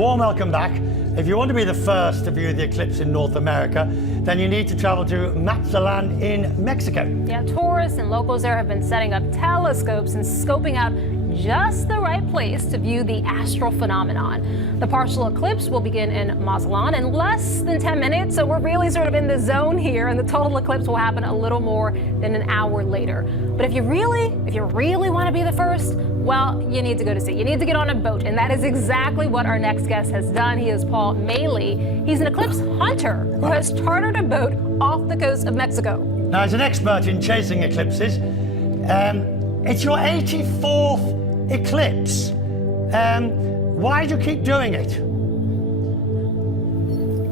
Warm welcome back. If you want to be the first to view the eclipse in North America, then you need to travel to Mazatlan in Mexico. Yeah, tourists and locals there have been setting up telescopes and scoping out just the right place to view the astral phenomenon. The partial eclipse will begin in Mazatlan in less than 10 minutes, so we're really sort of in the zone here, and the total eclipse will happen a little more than an hour later. But if you really want to be the first, well, you need to go to sea. You need to get on a boat, and that is exactly what our next guest has done. He is Paul Maley. He's an eclipse hunter who has chartered a boat off the coast of Mexico. Now, as an expert in chasing eclipses, it's your 84th eclipse. Why do you keep doing it?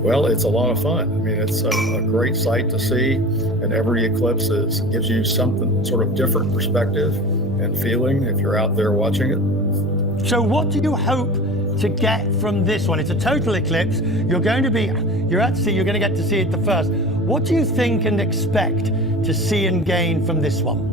Well, it's a lot of fun. I mean, it's a great sight to see, and every eclipse gives you something sort of different perspective and feeling if you're out there watching it. So what do you hope to get from this one? It's a total eclipse. You're at sea, you're going to get to see it the first. What do you think and expect to see and gain from this one?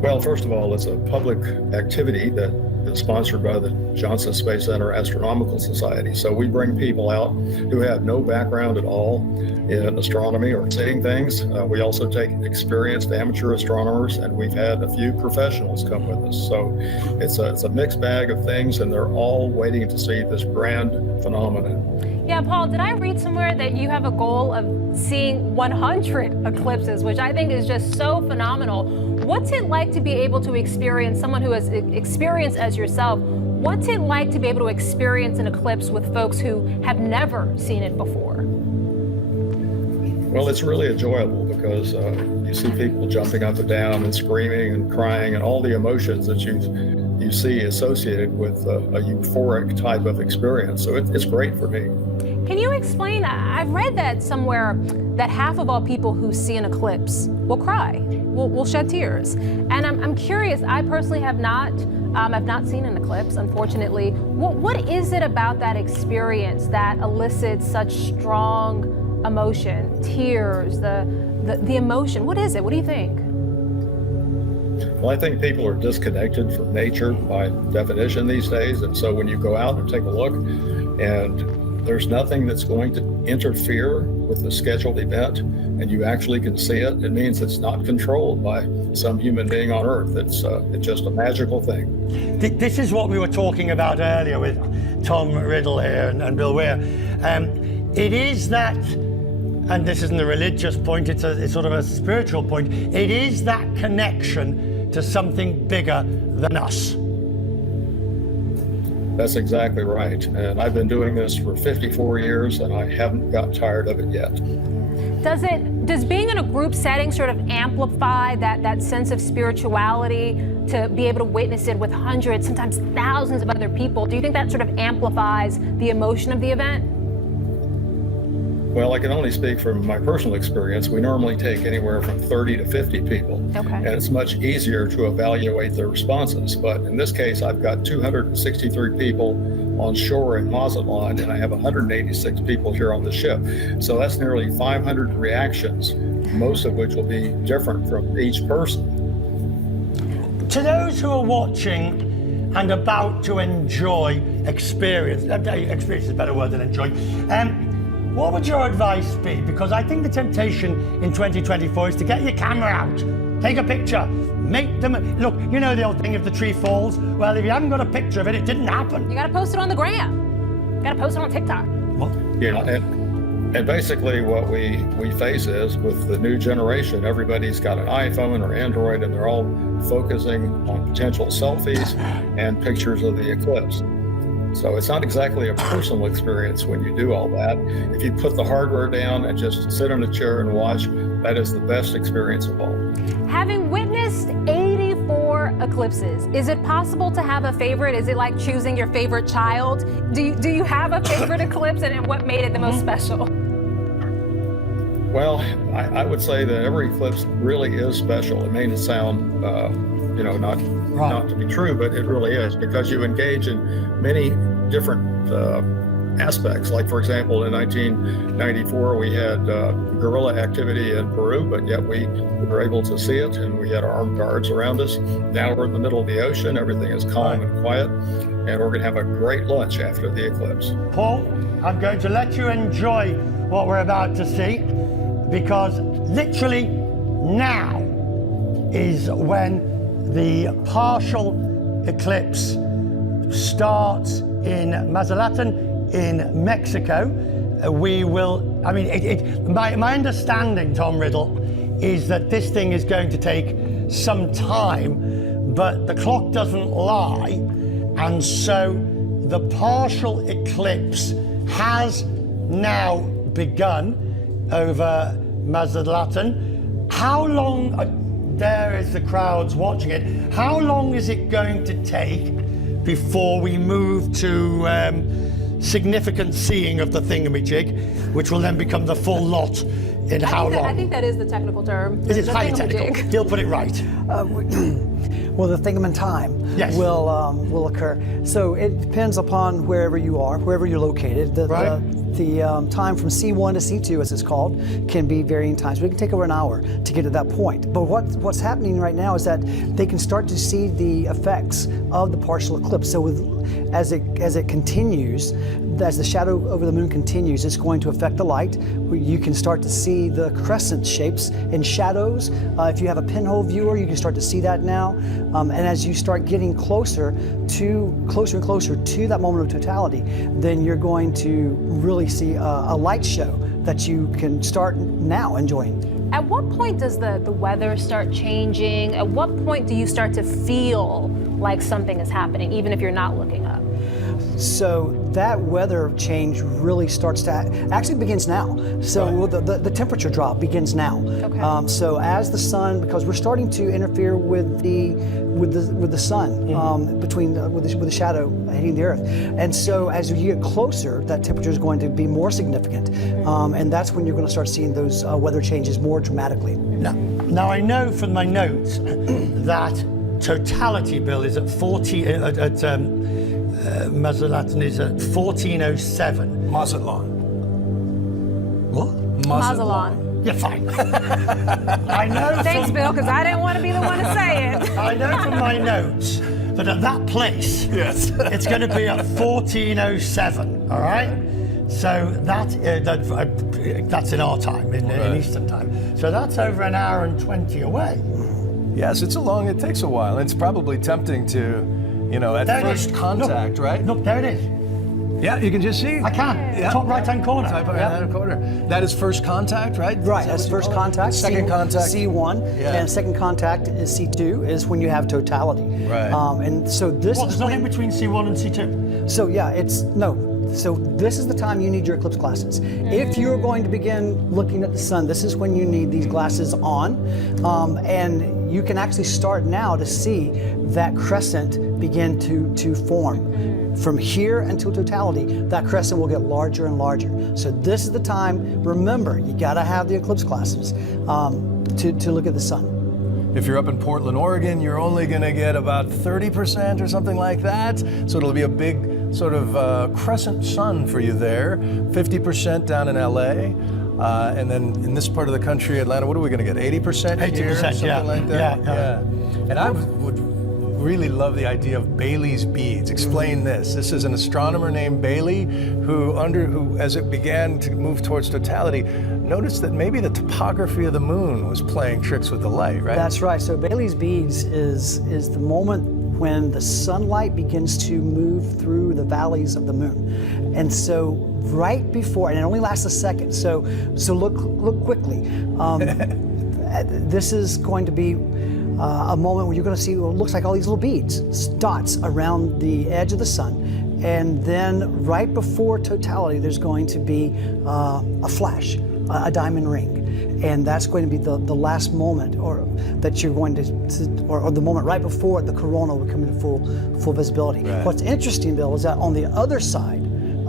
Well, first of all, it's a public activity that is sponsored by the Johnson Space Center Astronomical Society. So we bring people out who have no background at all in astronomy or seeing things. We also take experienced amateur astronomers, and we've had a few professionals come with us. So it's a mixed bag of things, and they're all waiting to see this grand phenomenon. Yeah, Paul, did I read somewhere that you have a goal of seeing 100 eclipses, which I think is just so phenomenal? What's it like to be able to experience, someone who has experienced as yourself, what's it like to be able to experience an eclipse with folks who have never seen it before? Well, it's really enjoyable because you see people jumping up and down and screaming and crying and all the emotions that you see associated with a euphoric type of experience. So it's great for me. Can you explain? I've read that somewhere that half of all people who see an eclipse will cry, will shed tears. And I'm curious, I personally have not seen an eclipse, unfortunately. What is it about that experience that elicits such strong emotion, tears, the emotion? What is it? What do you think? Well, I think people are disconnected from nature by definition these days. And so when you go out and take a look and there's nothing that's going to interfere with the scheduled event, and you actually can see it, it means it's not controlled by some human being on Earth. It's just a magical thing. This is what we were talking about earlier with Tom Riddle here and Bill Weir. It is that, and this isn't a religious point, it's sort of a spiritual point, it is that connection to something bigger than us. That's exactly right. And I've been doing this for 54 years and I haven't got tired of it yet. Does being in a group setting sort of amplify that sense of spirituality to be able to witness it with hundreds, sometimes thousands of other people? Do you think that sort of amplifies the emotion of the event? Well, I can only speak from my personal experience. We normally take anywhere from 30 to 50 people. Okay. And it's much easier to evaluate their responses. But in this case, I've got 263 people on shore in Mazatlan, and I have 186 people here on the ship. So that's nearly 500 reactions, most of which will be different from each person. To those who are watching and about to enjoy experience is a better word than enjoy, what would your advice be? Because I think the temptation in 2024 is to get your camera out, take a picture, make them, look, you know the old thing, if the tree falls, well, if you haven't got a picture of it, it didn't happen. You gotta post it on the gram. You gotta post it on TikTok. What? Yeah, and basically what we face is with the new generation, everybody's got an iPhone or Android, and they're all focusing on potential selfies and pictures of the eclipse. So it's not exactly a personal experience when you do all that. If you put the hardware down and just sit in a chair and watch, that is the best experience of all. Having witnessed 84 eclipses, is it possible to have a favorite? Is it like choosing your favorite child? Do you have a favorite eclipse, and what made it the most special? Well, I would say that every eclipse really is special. It may sound not to be true, but it really is, because you engage in many different aspects. Like, for example, in 1994, we had guerrilla activity in Peru, but yet we were able to see it, and we had armed guards around us. Now we're in the middle of the ocean. Everything is calm and quiet, and we're going to have a great lunch after the eclipse. Paul, I'm going to let you enjoy what we're about to see, because literally now is when the partial eclipse starts in Mazatlan in Mexico. We will, I mean, my understanding, Tom Riddle, is that this thing is going to take some time, but the clock doesn't lie, and so the partial eclipse has now begun over Mazatlan. How long, there is the crowds watching it, how long is it going to take before we move to significant seeing of the thingamajig, which will then become the full lot in how long? I think that is the technical term. It is highly technical. He'll put it right. Well, the thingam-time Yes. will occur. So it depends upon wherever you are, wherever you're located. The time from C1 to C2, as it's called, can be varying times. But it can take over an hour to get to that point. But what's happening right now is that they can start to see the effects of the partial eclipse. So as it continues, as the shadow over the moon continues, it's going to affect the light. You can start to see the crescent shapes and shadows. If you have a pinhole viewer, you can start to see that now. And as you start getting closer and closer to that moment of totality, then you're going to really see a light show that you can start now enjoying. At what point does the weather start changing? At what point do you start to feel like something is happening, even if you're not looking up? So that weather change really starts to actually begins now. So the temperature drop begins now. Okay. So as the sun, because we're starting to interfere with the sun with the shadow hitting the earth, and so as you get closer, that temperature is going to be more significant, and that's when you're going to start seeing those weather changes more dramatically. Now I know from my notes that totality, Bill, is at 40 Mazatlan is at 1407. Mazatlan. What? Mazatlan. Yeah, fine. I know. Thanks, Bill, because I didn't want to be the one to say it. I know from my notes that at that place, Yes. it's going to be at 1407. All right. So that's in our time, in Eastern time. So that's over an hour and 20 away. Yes, it takes a while. It's probably tempting to, at There it first is. contact, Look, right? Look, there it is. Yeah, you can just see. I can. Yeah. Top right-hand corner. Top right-hand corner. That is first contact, right? Right, Is that that's what you first call it? contact. Second contact. C1, Yeah. and second contact is C2, is when you have totality. Right. And so this What, is there's nothing when, between C1 and C2? so yeah, so this is the time you need your eclipse glasses. If you're going to begin looking at the sun, this is when you need these glasses on, and you can actually start now to see that crescent begin to form. From here until totality, that crescent will get larger and larger. So this is the time, remember, you gotta have the eclipse glasses to look at the sun. If you're up in Portland, Oregon, you're only going to get about 30% or something like that. So it'll be a big sort of crescent sun for you there. 50% down in LA. And then in this part of the country, Atlanta, what are we going to get? 80% here? 80%, Something yeah. like that? Yeah. And I would really love the idea of Bailey's beads. Explain this. This is an astronomer named Bailey who, as it began to move towards totality, noticed that maybe the topography of the moon was playing tricks with the light, right? That's right. So Bailey's beads is the moment when the sunlight begins to move through the valleys of the moon. And so right before, and it only lasts a second, so look quickly. This is going to be a moment where you're going to see what looks like all these little beads, dots around the edge of the sun. And then right before totality, there's going to be a flash, a diamond ring. And that's going to be the last moment, or that you're going to or the moment right before the corona will come into full visibility. Right. What's interesting, Bill, is that on the other side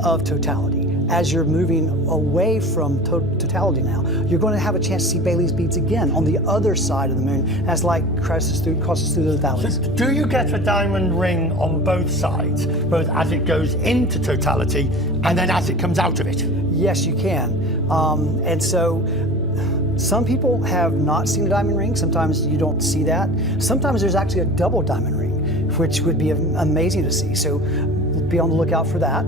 of totality, as you're moving away from totality now, you're going to have a chance to see Bailey's beads again on the other side of the moon as light crosses through those valleys. Do you get a diamond ring on both sides, both as it goes into totality and then as it comes out of it? Yes, you can. And so some people have not seen a diamond ring. Sometimes you don't see that. Sometimes there's actually a double diamond ring, which would be amazing to see. So be on the lookout for that.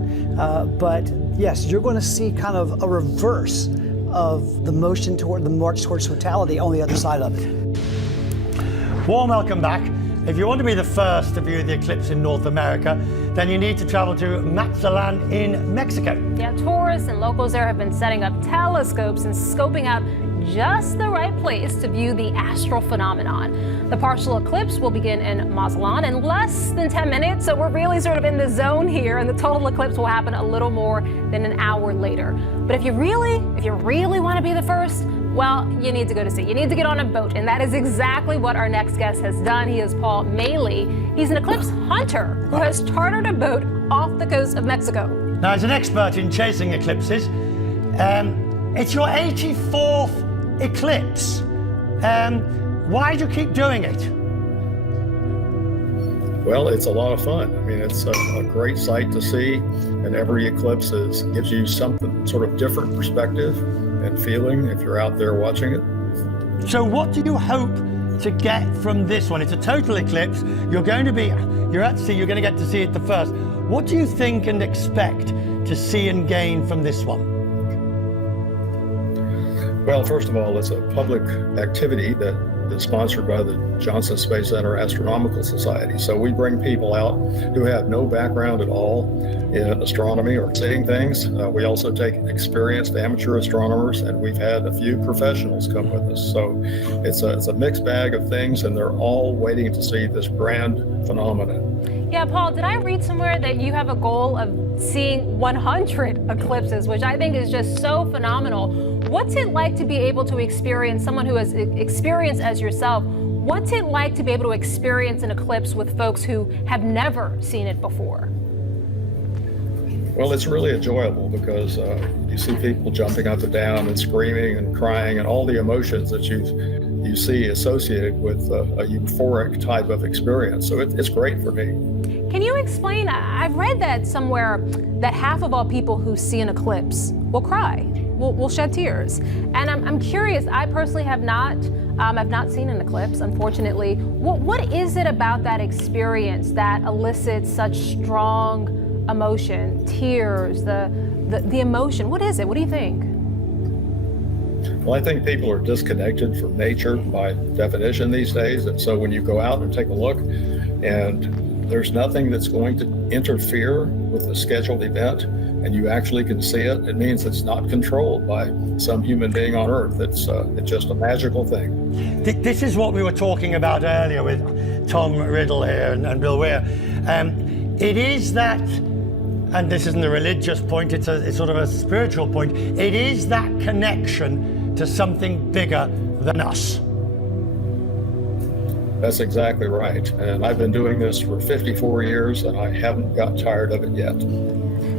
But yes, you're going to see kind of a reverse of the motion toward the march towards totality on the other side of it. Warm welcome back. If you want to be the first to view the eclipse in North America, then you need to travel to Mazatlan in Mexico. Yeah, tourists and locals there have been setting up telescopes and scoping out just the right place to view the astral phenomenon. The partial eclipse will begin in Mazatlan in less than 10 minutes, so we're really sort of in the zone here, and the total eclipse will happen a little more than an hour later. But if you really want to be the first, well, you need to go to sea. You need to get on a boat, and that is exactly what our next guest has done. He is Paul Maley. He's an eclipse hunter who has chartered a boat off the coast of Mexico. Now, as an expert in chasing eclipses, it's your 84th eclipse. Why do you keep doing it? Well, it's a lot of fun. I mean, it's a great sight to see, and every eclipse gives you something sort of different perspective and feeling if you're out there watching it. So what do you hope to get from this one? It's a total eclipse. You're at sea, you're going to get to see it the first. What do you think and expect to see and gain from this one? Well, first of all, it's a public activity that is sponsored by the Johnson Space Center Astronomical Society. So we bring people out who have no background at all in astronomy or seeing things. We also take experienced amateur astronomers, and we've had a few professionals come with us. So it's a mixed bag of things, and they're all waiting to see this grand phenomenon. Yeah, Paul, did I read somewhere that you have a goal of seeing 100 eclipses, which I think is just so phenomenal? What's it like to be able to experience, someone who has experienced as yourself, what's it like to be able to experience an eclipse with folks who have never seen it before? Well, it's really enjoyable because you see people jumping up and down and screaming and crying and all the emotions that you see associated with a euphoric type of experience. So it's great for me. Can you explain? I've read that somewhere that half of all people who see an eclipse will cry, will shed tears. And I'm curious, I personally have not seen an eclipse, unfortunately. What is it about that experience that elicits such strong emotion, tears, the emotion? What is it? What do you think? Well, I think people are disconnected from nature by definition these days. And so when you go out and take a look and there's nothing that's going to interfere with the scheduled event, and you actually can see it, it means it's not controlled by some human being on Earth. It's just a magical thing. This is what we were talking about earlier with Tom Riddle here and Bill Weir. It is that, and this isn't a religious point, it's sort of a spiritual point, it is that connection to something bigger than us. That's exactly right. And I've been doing this for 54 years and I haven't got tired of it yet.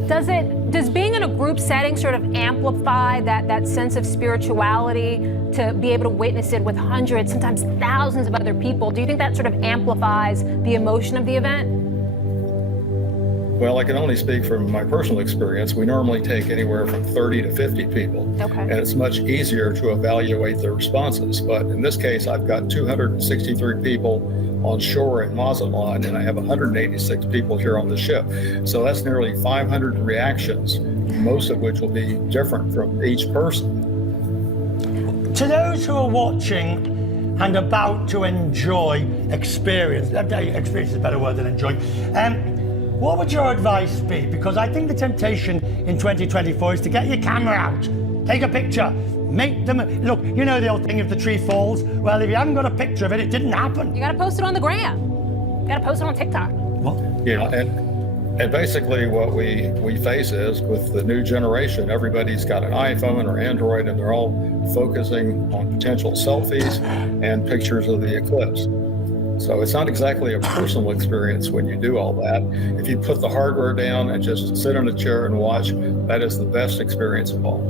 Does being in a group setting sort of amplify that sense of spirituality to be able to witness it with hundreds, sometimes thousands of other people? Do you think that sort of amplifies the emotion of the event? Well, I can only speak from my personal experience. We normally take anywhere from 30 to 50 people. Okay. And it's much easier to evaluate their responses. But in this case, I've got 263 people on shore in Mazatlan, and I have 186 people here on the ship. So that's nearly 500 reactions, most of which will be different from each person. To those who are watching and about to enjoy experience is a better word than enjoy, what would your advice be? Because I think the temptation in 2024 is to get your camera out, take a picture, make them, look, you know the old thing, if the tree falls, well, if you haven't got a picture of it, it didn't happen. You gotta post it on the gram. You gotta post it on TikTok. What? Yeah, and basically what we face is with the new generation, everybody's got an iPhone or Android, and they're all focusing on potential selfies and pictures of the eclipse. So it's not exactly a personal experience when you do all that. If you put the hardware down and just sit in a chair and watch, that is the best experience of all.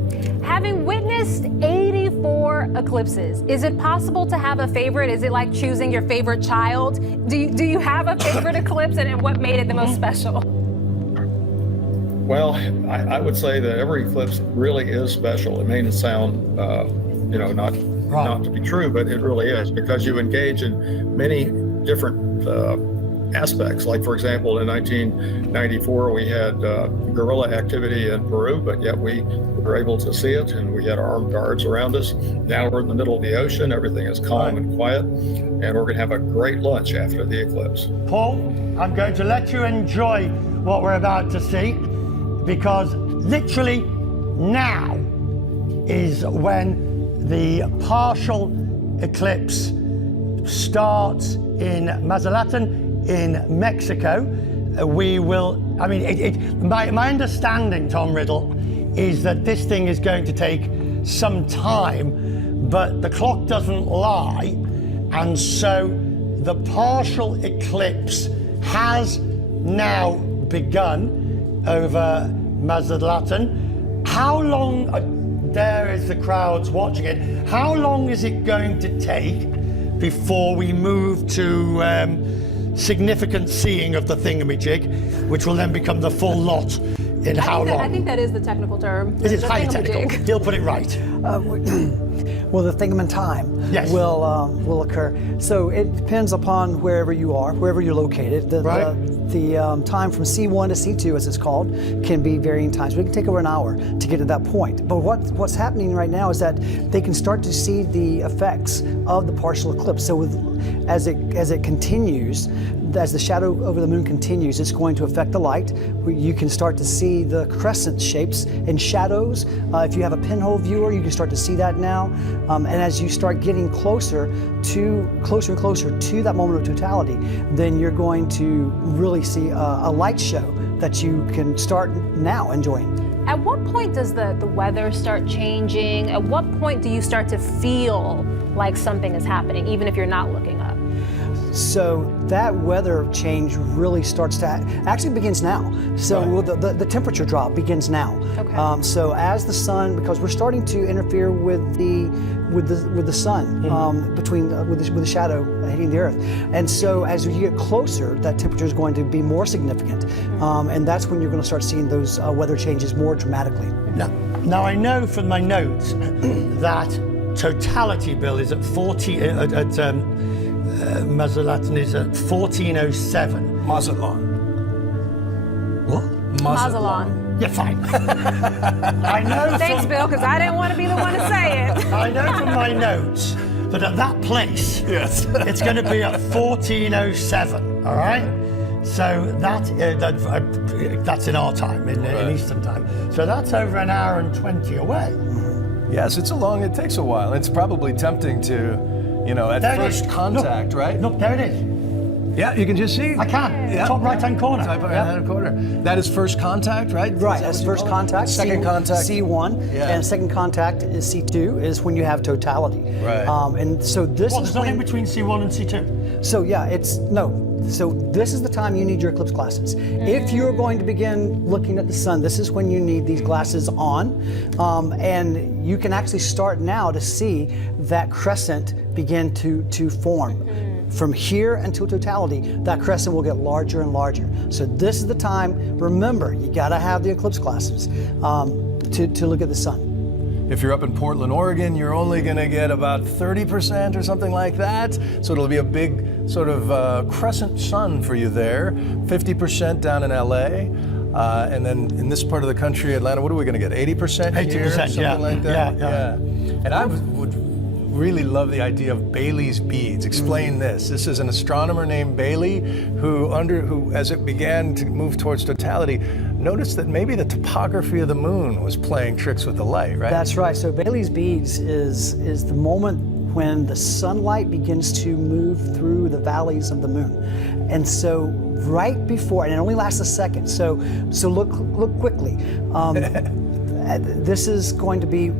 Having witnessed 84 eclipses, is it possible to have a favorite? Is it like choosing your favorite child? Do you have a favorite eclipse, and what made it the most special? Well, I would say that every eclipse really is special. It may sound, not to be true, but it really is, because you engage in many different aspects. Like, for example, in 1994, we had guerrilla activity in Peru, but yet we were able to see it, and we had armed guards around us. Now we're in the middle of the ocean. Everything is calm and quiet, and we're going to have a great lunch after the eclipse. Paul, I'm going to let you enjoy what we're about to see, because literally now is when the partial eclipse starts in Mazatlan in Mexico. My understanding, Tom Riddle, is that this thing is going to take some time, but the clock doesn't lie, and so the partial eclipse has now begun over Mazatlan. How long, there is the crowds watching it, how long is it going to take before we move to significant seeing of the thingamajig, which will then become the full lot in how long? I think that is the technical term. It is highly technical. He'll put it right. Well, the thing in time Yes. will occur. So it depends upon wherever you are, wherever you're located. The time from C1 to C2, as it's called, can be varying times. It can take over an hour to get to that point. But what's happening right now is that they can start to see the effects of the partial eclipse. So as it continues, as the shadow over the moon continues, it's going to affect the light. You can start to see the crescent shapes and shadows. If you have a pinhole viewer, you can start to see that now. And as you start getting closer and closer to that moment of totality, then you're going to really see a light show that you can start now enjoying. At what point does the weather start changing? At what point do you start to feel like something is happening, even if you're not looking up? So that weather change really starts to actually begins now. So the temperature drop begins now. Okay. So as the sun, because we're starting to interfere with the sun with the shadow hitting the earth, and so as you get closer, that temperature is going to be more significant, and that's when you're going to start seeing those weather changes more dramatically. Now I know from my notes that totality, Bill, is at 40 Mazatlan is at 1407. Mazatlan. What? Mazatlan. Yeah, fine. I know. Thanks, Bill, because I didn't want to be the one to say it. I know from my notes that at that place, Yes. it's going to be at 1407. All right. So that's in our time, in Eastern time. So that's over an hour and 20 away. Yes, it takes a while. It's probably tempting to, at There it first is. contact, right? Look, there it is. Yeah, you can just see. I can. Yeah. Top right-hand corner. Top right-hand corner. That is first contact, right? Right, Is that that's what you first call it? contact. Second contact. C1, Yeah. and second contact is C2, is when you have totality. Right. And so this Well, is there's nothing when, between C1 and C2. so yeah, so this is the time you need your eclipse glasses. If you're going to begin looking at the sun, this is when you need these glasses on. And you can actually start now to see that crescent begin to form. From here until totality, that crescent will get larger and larger. So this is the time, remember, you gotta have the eclipse glasses to look at the sun. If you're up in Portland, Oregon, you're only going to get about 30% or something like that. So it'll be a big sort of crescent sun for you there. 50% down in LA. And then in this part of the country, Atlanta, what are we going to get? 80% here? 80%, Something yeah. like that? Yeah. And I would really love the idea of Bailey's beads. Explain this. This is an astronomer named Bailey who, as it began to move towards totality, noticed that maybe the topography of the moon was playing tricks with the light, right? That's right. So Bailey's beads is the moment when the sunlight begins to move through the valleys of the moon. And so right before, and it only lasts a second, so look quickly. This is going to be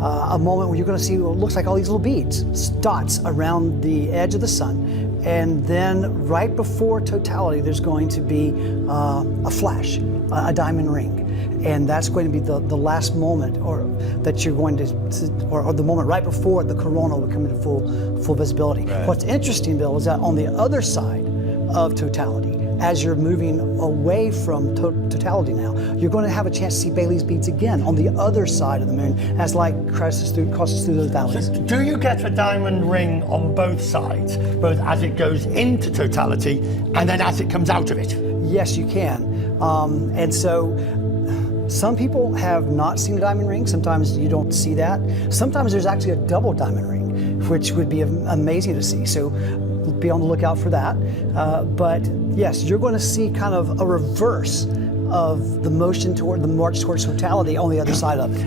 a moment where you're going to see what looks like all these little beads, dots around the edge of the sun. And then right before totality, there's going to be a flash, a diamond ring. And that's going to be the last moment, or that you're going to, or the moment right before the corona will come into full visibility. Right. What's interesting, Bill, is that on the other side of totality, as you're moving away from totality now, you're going to have a chance to see Bailey's beads again on the other side of the moon as light crosses through those valleys. Do you get a diamond ring on both sides, both as it goes into totality and then as it comes out of it? Yes, you can. And so some people have not seen a diamond ring. Sometimes you don't see that. Sometimes there's actually a double diamond ring, which would be amazing to see. So be on the lookout for that. But yes, you're going to see kind of a reverse of the motion toward the march towards totality on the other side of it.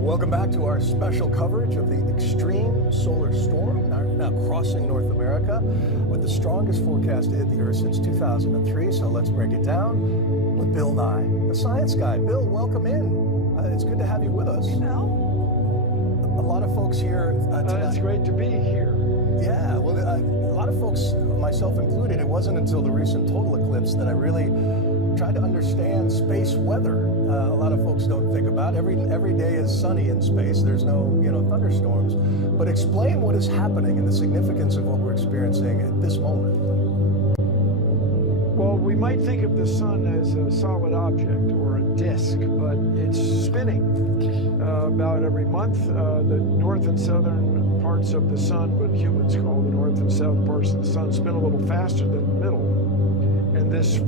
Welcome back to our special coverage of the extreme solar storm now crossing North America with the strongest forecast to hit the Earth since 2003. So let's break it down with Bill Nye, the science guy. Bill, welcome in. It's good to have you with us. A lot of folks here tonight. It's great to be here. Yeah, well, a lot of folks, myself included, it wasn't until the recent total eclipse that I really tried to understand space weather. A lot of folks don't think about every day is sunny in space. There's no thunderstorms. But explain what is happening and the significance of what we're experiencing at this moment. Well, we might think of the sun as a solid object or a disk, but it's spinning about every month. The north and southern parts of the sun, what humans call the north and south parts of the sun, spin a little faster than the middle. And this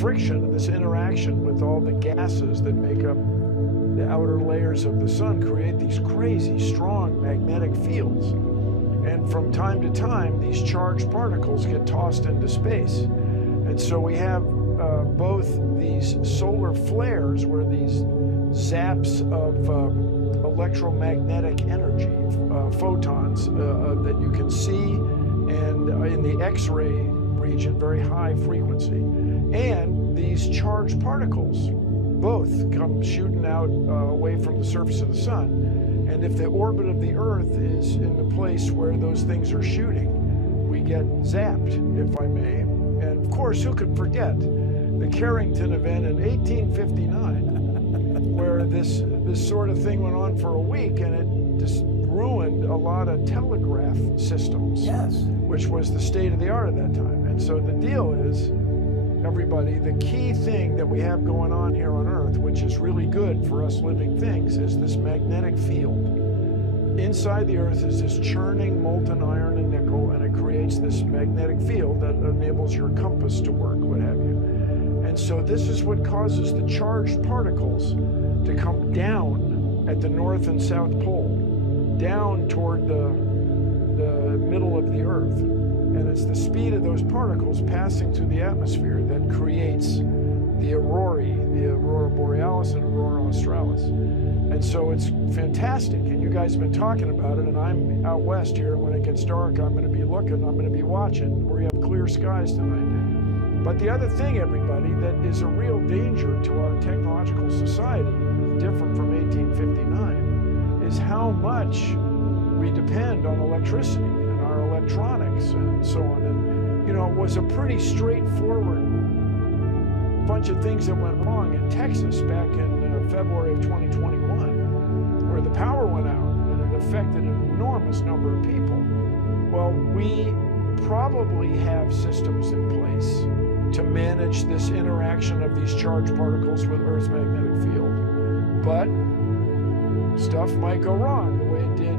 friction, this interaction with all the gases that make up the outer layers of the sun create these crazy strong magnetic fields. And from time to time, these charged particles get tossed into space. And so we have both these solar flares, where these zaps of electromagnetic energy, photons that you can see, and in the X-ray region, very high frequency. And these charged particles both come shooting out away from the surface of the sun. And if the orbit of the Earth is in the place where those things are shooting, we get zapped, if I may. And of course, who could forget the Carrington event in 1859, where this sort of thing went on for a week, and it just ruined a lot of telegraph systems, Yes. which was the state of the art at that time. And so the deal is, everybody, the key thing that we have going on here on Earth, which is really good for us living things, is this magnetic field. Inside the Earth is this churning molten iron and nickel, and it creates this magnetic field that enables your compass to work, what have you. And so this is what causes the charged particles to come down at the North and South Pole, down toward the middle of the Earth. And it's the speed of those particles passing through the atmosphere that creates the aurorae, the aurora borealis and aurora australis. And so it's fantastic. And you guys have been talking about it, and I'm out west here. When it gets dark, I'm going to be looking, I'm going to be watching. We have clear skies tonight. But the other thing, everybody, that is a real danger to our technological society, different from 1859, is how much we depend on electricity and our electronics and so on. And, you know, it was a pretty straightforward bunch of things that went wrong in Texas back in February of 2021, where the power went out and it affected an enormous number of people. Well, we probably have systems in place to manage this interaction of these charged particles with Earth's magnetic field. But stuff might go wrong, the way it did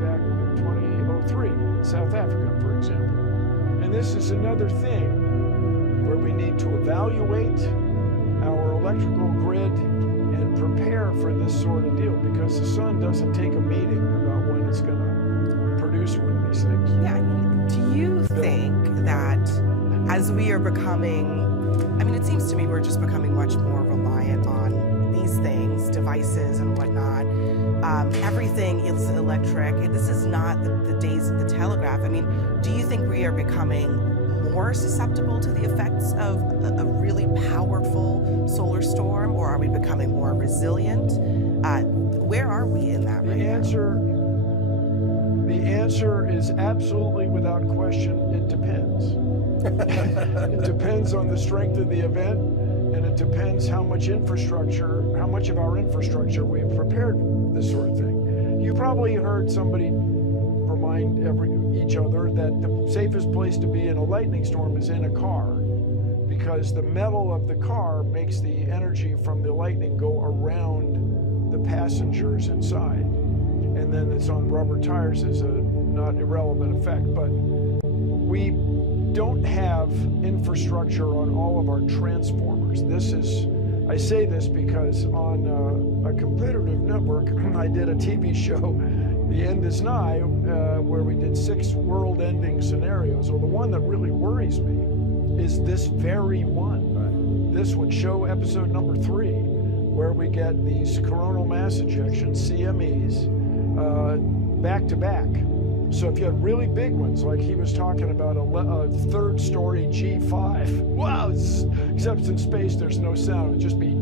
back in 2003 in South Africa, for example. And this is another thing where we need to evaluate our electrical grid and prepare for this sort of deal, because the sun doesn't take a meeting about when it's going to produce one of these things. Yeah, I mean, do you think that as we are becoming, I mean, it seems to me we're just becoming much more reliant on these things, devices and whatnot. Everything is electric. This is not the days of the telegraph. I mean, do you think we are becoming more susceptible to the effects of a really powerful solar storm, or are we becoming more resilient? Where are we in that right now? The answer is absolutely without question, it depends. It depends on the strength of the event, and it depends how much of our infrastructure we've prepared for this sort of thing. You probably heard somebody remind each other that the safest place to be in a lightning storm is in a car, because the metal of the car makes the energy from the lightning go around the passengers inside. And then it's on rubber tires is a not irrelevant effect. But we don't have infrastructure on all of our transformers. I say this because on a competitive network, I did a TV show, The End Is Nigh, where we did 6 world-ending scenarios. Well, the one that really worries me is this very one. Right. This one, show episode number 3, where we get these coronal mass ejections, CMEs, back to back. So if you had really big ones, like he was talking about a third-story G5, wow, except in space there's no sound, it'd just be.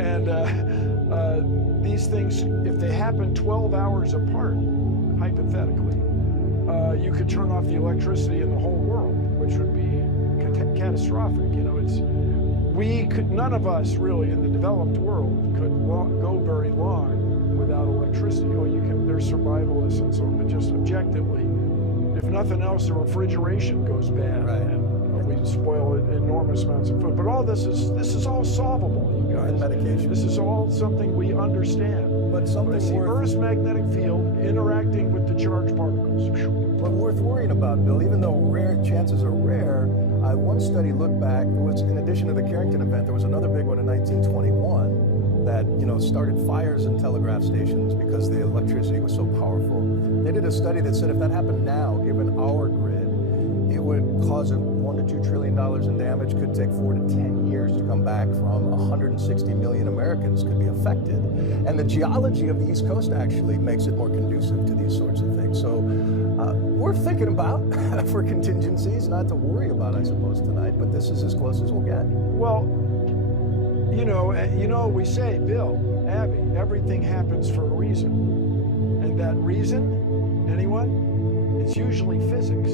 And these things, if they happen 12 hours apart, hypothetically, you could turn off the electricity in the whole world, which would be catastrophic. You know, none of us really in the developed world could go very long without electricity. There's survivalists and so on, but just objectively, if nothing else, the refrigeration goes bad, right, and we spoil enormous amounts of food. But all this is all solvable, you guys. And medication. This is all something we understand. But something it's the Earth's magnetic field interacting with the charged particles. But worth worrying about, Bill, even though chances are rare. One study looked back. There was, in addition to the Carrington event, there was another big one in 1921. That started fires in telegraph stations because the electricity was so powerful. They did a study that said if that happened now, given our grid, it would cause $1 to $2 trillion in damage. Could take 4 to 10 years to come back from. 160 million Americans could be affected, and the geology of the East Coast actually makes it more conducive to these sorts of things. So worth thinking about for contingencies, not to worry about, I suppose, tonight. But this is as close as we'll get. Well. You know, we say, Bill, Abby, everything happens for a reason. And that reason, anyone? It's usually physics.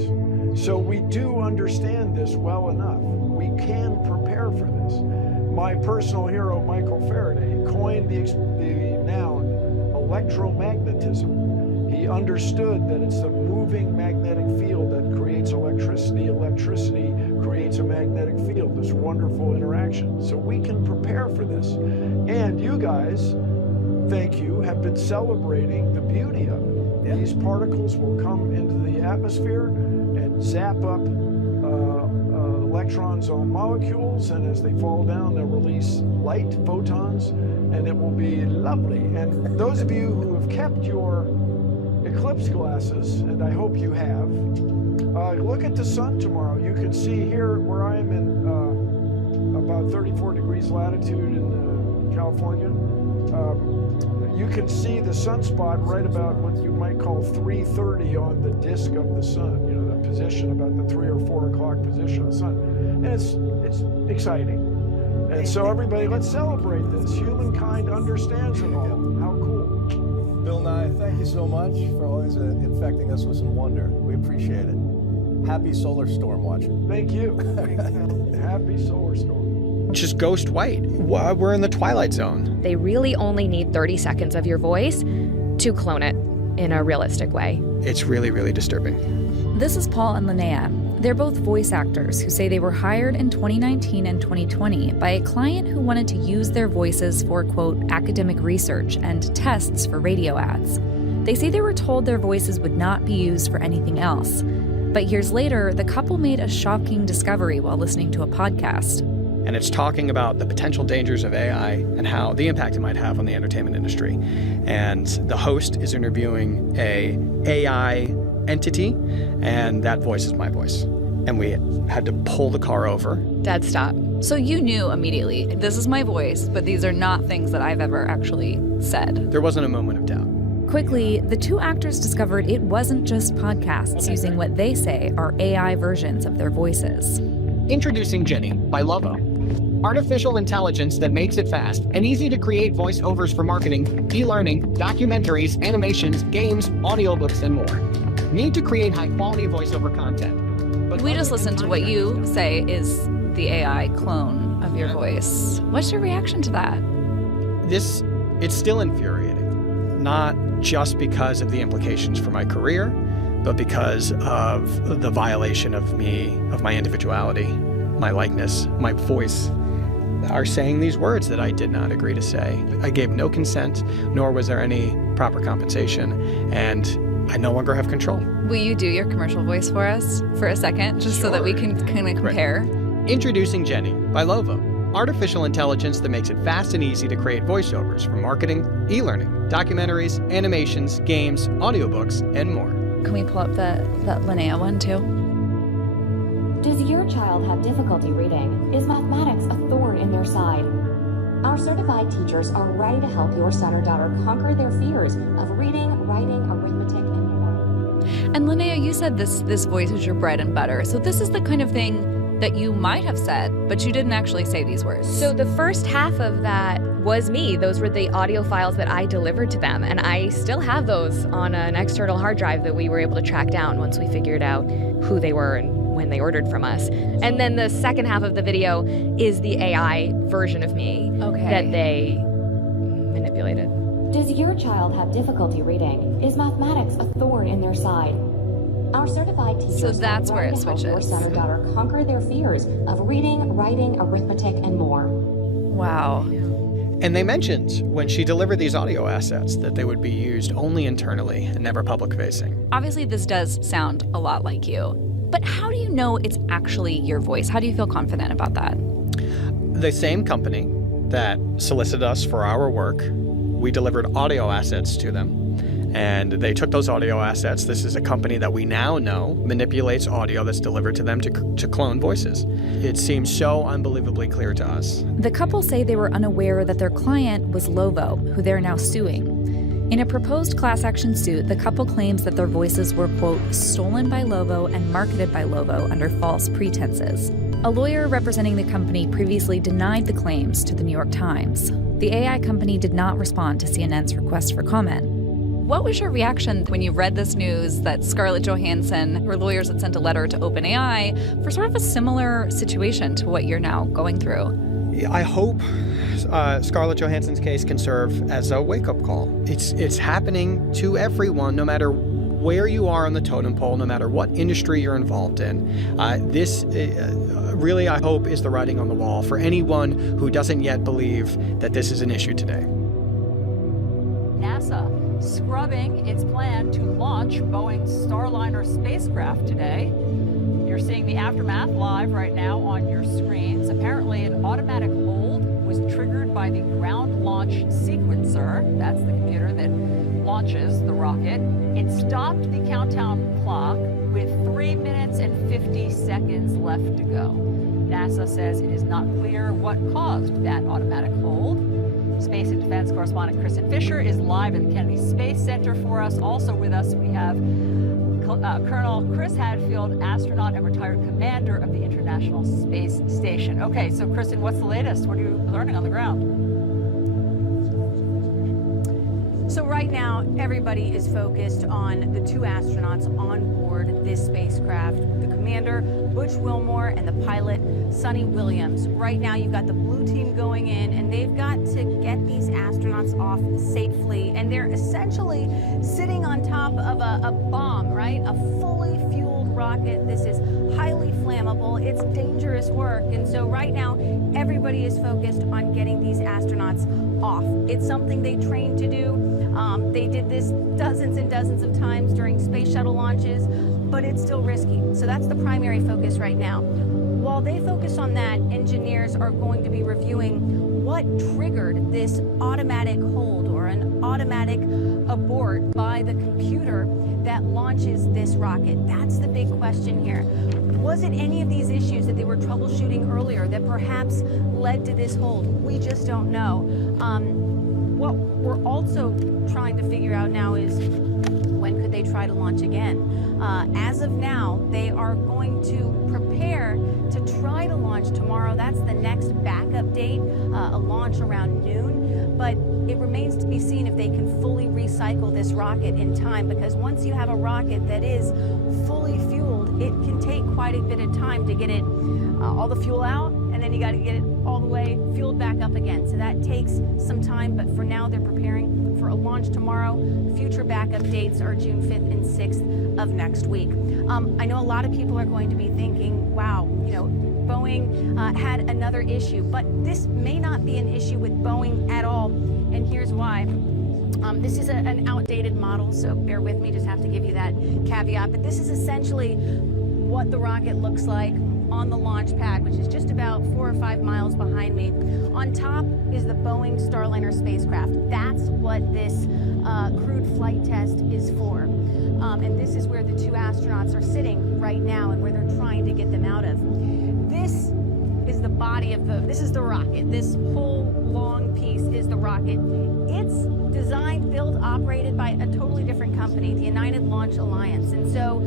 So we do understand this well enough. We can prepare for this. My personal hero, Michael Faraday, coined the noun electromagnetism. He understood that it's the moving magnetic field that creates electricity. Electricity creates a magnetic field, this wonderful interaction. So we can prepare for this. And you guys, thank you, have been celebrating the beauty of it. Yeah. These particles will come into the atmosphere and zap up electrons on molecules, and as they fall down, they'll release light, photons, and it will be lovely. And those of you who have kept your eclipse glasses, and I hope you have, look at the sun tomorrow. You can see here where I am in about 34 degrees latitude in California. You can see the sunspot right about what you might call 3:30 on the disk of the sun. You know, the position, about the 3 or 4 o'clock position of the sun. And it's exciting. And so everybody, let's celebrate this. Humankind understands it all. How cool. Bill Nye, thank you so much for always infecting us with some wonder. We appreciate it. Happy solar storm watching. Thank you. Happy solar storm. Just ghost white. We're in the twilight zone. They really only need 30 seconds of your voice to clone it in a realistic way. It's really, really disturbing. This is Paul and Linnea. They're both voice actors who say they were hired in 2019 and 2020 by a client who wanted to use their voices for, quote, academic research and tests for radio ads. They say they were told their voices would not be used for anything else. But years later, the couple made a shocking discovery while listening to a podcast. And it's talking about the potential dangers of AI and how the impact it might have on the entertainment industry. And the host is interviewing a AI entity, and that voice is my voice. And we had to pull the car over. Dad, stop. So you knew immediately, this is my voice, but these are not things that I've ever actually said. There wasn't a moment of doubt. Quickly, the two actors discovered it wasn't just podcasts using what they say are AI versions of their voices. Introducing Jenny by Lovo. artificial intelligence that makes it fast and easy to create voiceovers for marketing, e-learning, documentaries, animations, games, audiobooks, and more. Need to create high-quality voiceover content. But We just listened to what you say is the AI clone of your voice. What's your reaction to that? It's still infuriating, not just because of the implications for my career, but because of the violation of me, of my individuality, my likeness, my voice, are saying these words that I did not agree to say. I gave no consent, nor was there any proper compensation, and I no longer have control. Will you do your commercial voice for us for a second, just so that we can kind of compare? Right. Introducing Jenny by Lovo. Artificial intelligence that makes it fast and easy to create voiceovers for marketing, e-learning, documentaries, animations, games, audiobooks, and more. Can we pull up that Linnea one too? Does your child have difficulty reading? Is mathematics a thorn in their side? Our certified teachers are ready to help your son or daughter conquer their fears of reading, writing, arithmetic, and more. And Linnea, you said this voice is your bread and butter. So this is the kind of thing that you might have said, but you didn't actually say these words. So the first half of that was me. Those were the audio files that I delivered to them, and I still have those on an external hard drive that we were able to track down once we figured out who they were and when they ordered from us. And then the second half of the video is the AI version of me that they manipulated. Does your child have difficulty reading? Is mathematics a thorn in their side? Our certified teachers So that's are where ready it to help your switches. son or daughter conquer their fears of reading, writing, arithmetic, and more. Wow. And they mentioned when she delivered these audio assets that they would be used only internally and never public-facing. Obviously, this does sound a lot like you. But how do you know it's actually your voice? How do you feel confident about that? The same company that solicited us for our work, we delivered audio assets to them. And they took those audio assets. This is a company that we now know manipulates audio that's delivered to them to clone voices. It seems so unbelievably clear to us. The couple say they were unaware that their client was Lovo, who they're now suing. In a proposed class action suit, the couple claims that their voices were, quote, stolen by Lovo and marketed by Lovo under false pretenses. A lawyer representing the company previously denied the claims to the New York Times. The AI company did not respond to CNN's request for comment. What was your reaction when you read this news that Scarlett Johansson, her lawyers had sent a letter to OpenAI for sort of a similar situation to what you're now going through? I hope Scarlett Johansson's case can serve as a wake-up call. It's happening to everyone, no matter where you are on the totem pole, no matter what industry you're involved in. This really, I hope, is the writing on the wall for anyone who doesn't yet believe that this is an issue today. NASA scrubbing its plan to launch Boeing's Starliner spacecraft today. You're seeing the aftermath live right now on your screens. Apparently, an automatic hold was triggered by the ground launch sequencer. That's the computer that launches the rocket. It stopped the countdown clock with 3 minutes and 50 seconds left to go. NASA says it is not clear what caused that automatic hold. Space and Defense correspondent Kristen Fisher is live at the Kennedy Space Center for us. Also with us, we have Colonel Chris Hadfield, astronaut and retired commander of the International Space Station. Okay, so Kristen, what's the latest? What are you learning on the ground? So right now, everybody is focused on the two astronauts on board this spacecraft, the commander, Butch Wilmore, and the pilot, Sonny Williams. Right now, you've got the blue team going in, and they've got to get these astronauts off safely. And they're essentially sitting on top of a bomb, right? A fully fueled rocket. This is highly flammable. It's dangerous work. And so right now, everybody is focused on getting these astronauts off. It's something they trained to do. They did this dozens and dozens of times during space shuttle launches, but it's still risky. So that's the primary focus right now. While they focus on that, engineers are going to be reviewing what triggered this automatic hold or an automatic abort by the computer that launches this rocket. That's the big question here. Was it any of these issues that they were troubleshooting earlier that perhaps led to this hold? We just don't know. What we're also trying to figure out now is when could they try to launch again? As of now, they are going to prepare to try to launch tomorrow. That's the next backup date, a launch around noon. But it remains to be seen if they can fully recycle this rocket in time, because once you have a rocket that is fully fueled, it can take quite a bit of time to get it all the fuel out, and then you got to get it all the way fueled back up again. So that takes some time, but for now they're preparing for a launch tomorrow. Future backup dates are June 5th and 6th of next week. I know a lot of people are going to be thinking, wow, you know, Boeing had another issue, but this may not be an issue with Boeing at all, and here's why. This is an outdated model, so bear with me, just have to give you that caveat, but this is essentially what the rocket looks like on the launch pad, which is just about 4 or 5 miles behind me. On top is the Boeing Starliner spacecraft. That's what this crewed flight test is for. And this is where the 2 astronauts are sitting right now and where they're trying to get them out of. This is the body of this is the rocket. This whole long piece is the rocket. It's designed, built, operated by a totally different company, the United Launch Alliance. And so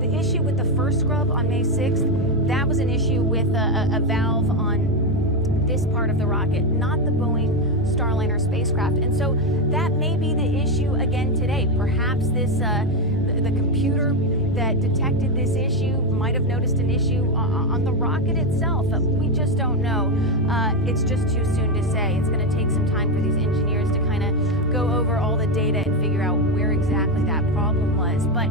the issue with the first scrub on May 6th, that was an issue with a valve on this part of the rocket, not the Boeing Starliner spacecraft. And so that may be the issue again today. Perhaps this the computer that detected this issue might have noticed an issue on the rocket itself. We just don't know. It's just too soon to say. It's going to take some time for these engineers to kind of go over all the data and figure out where exactly that problem was. But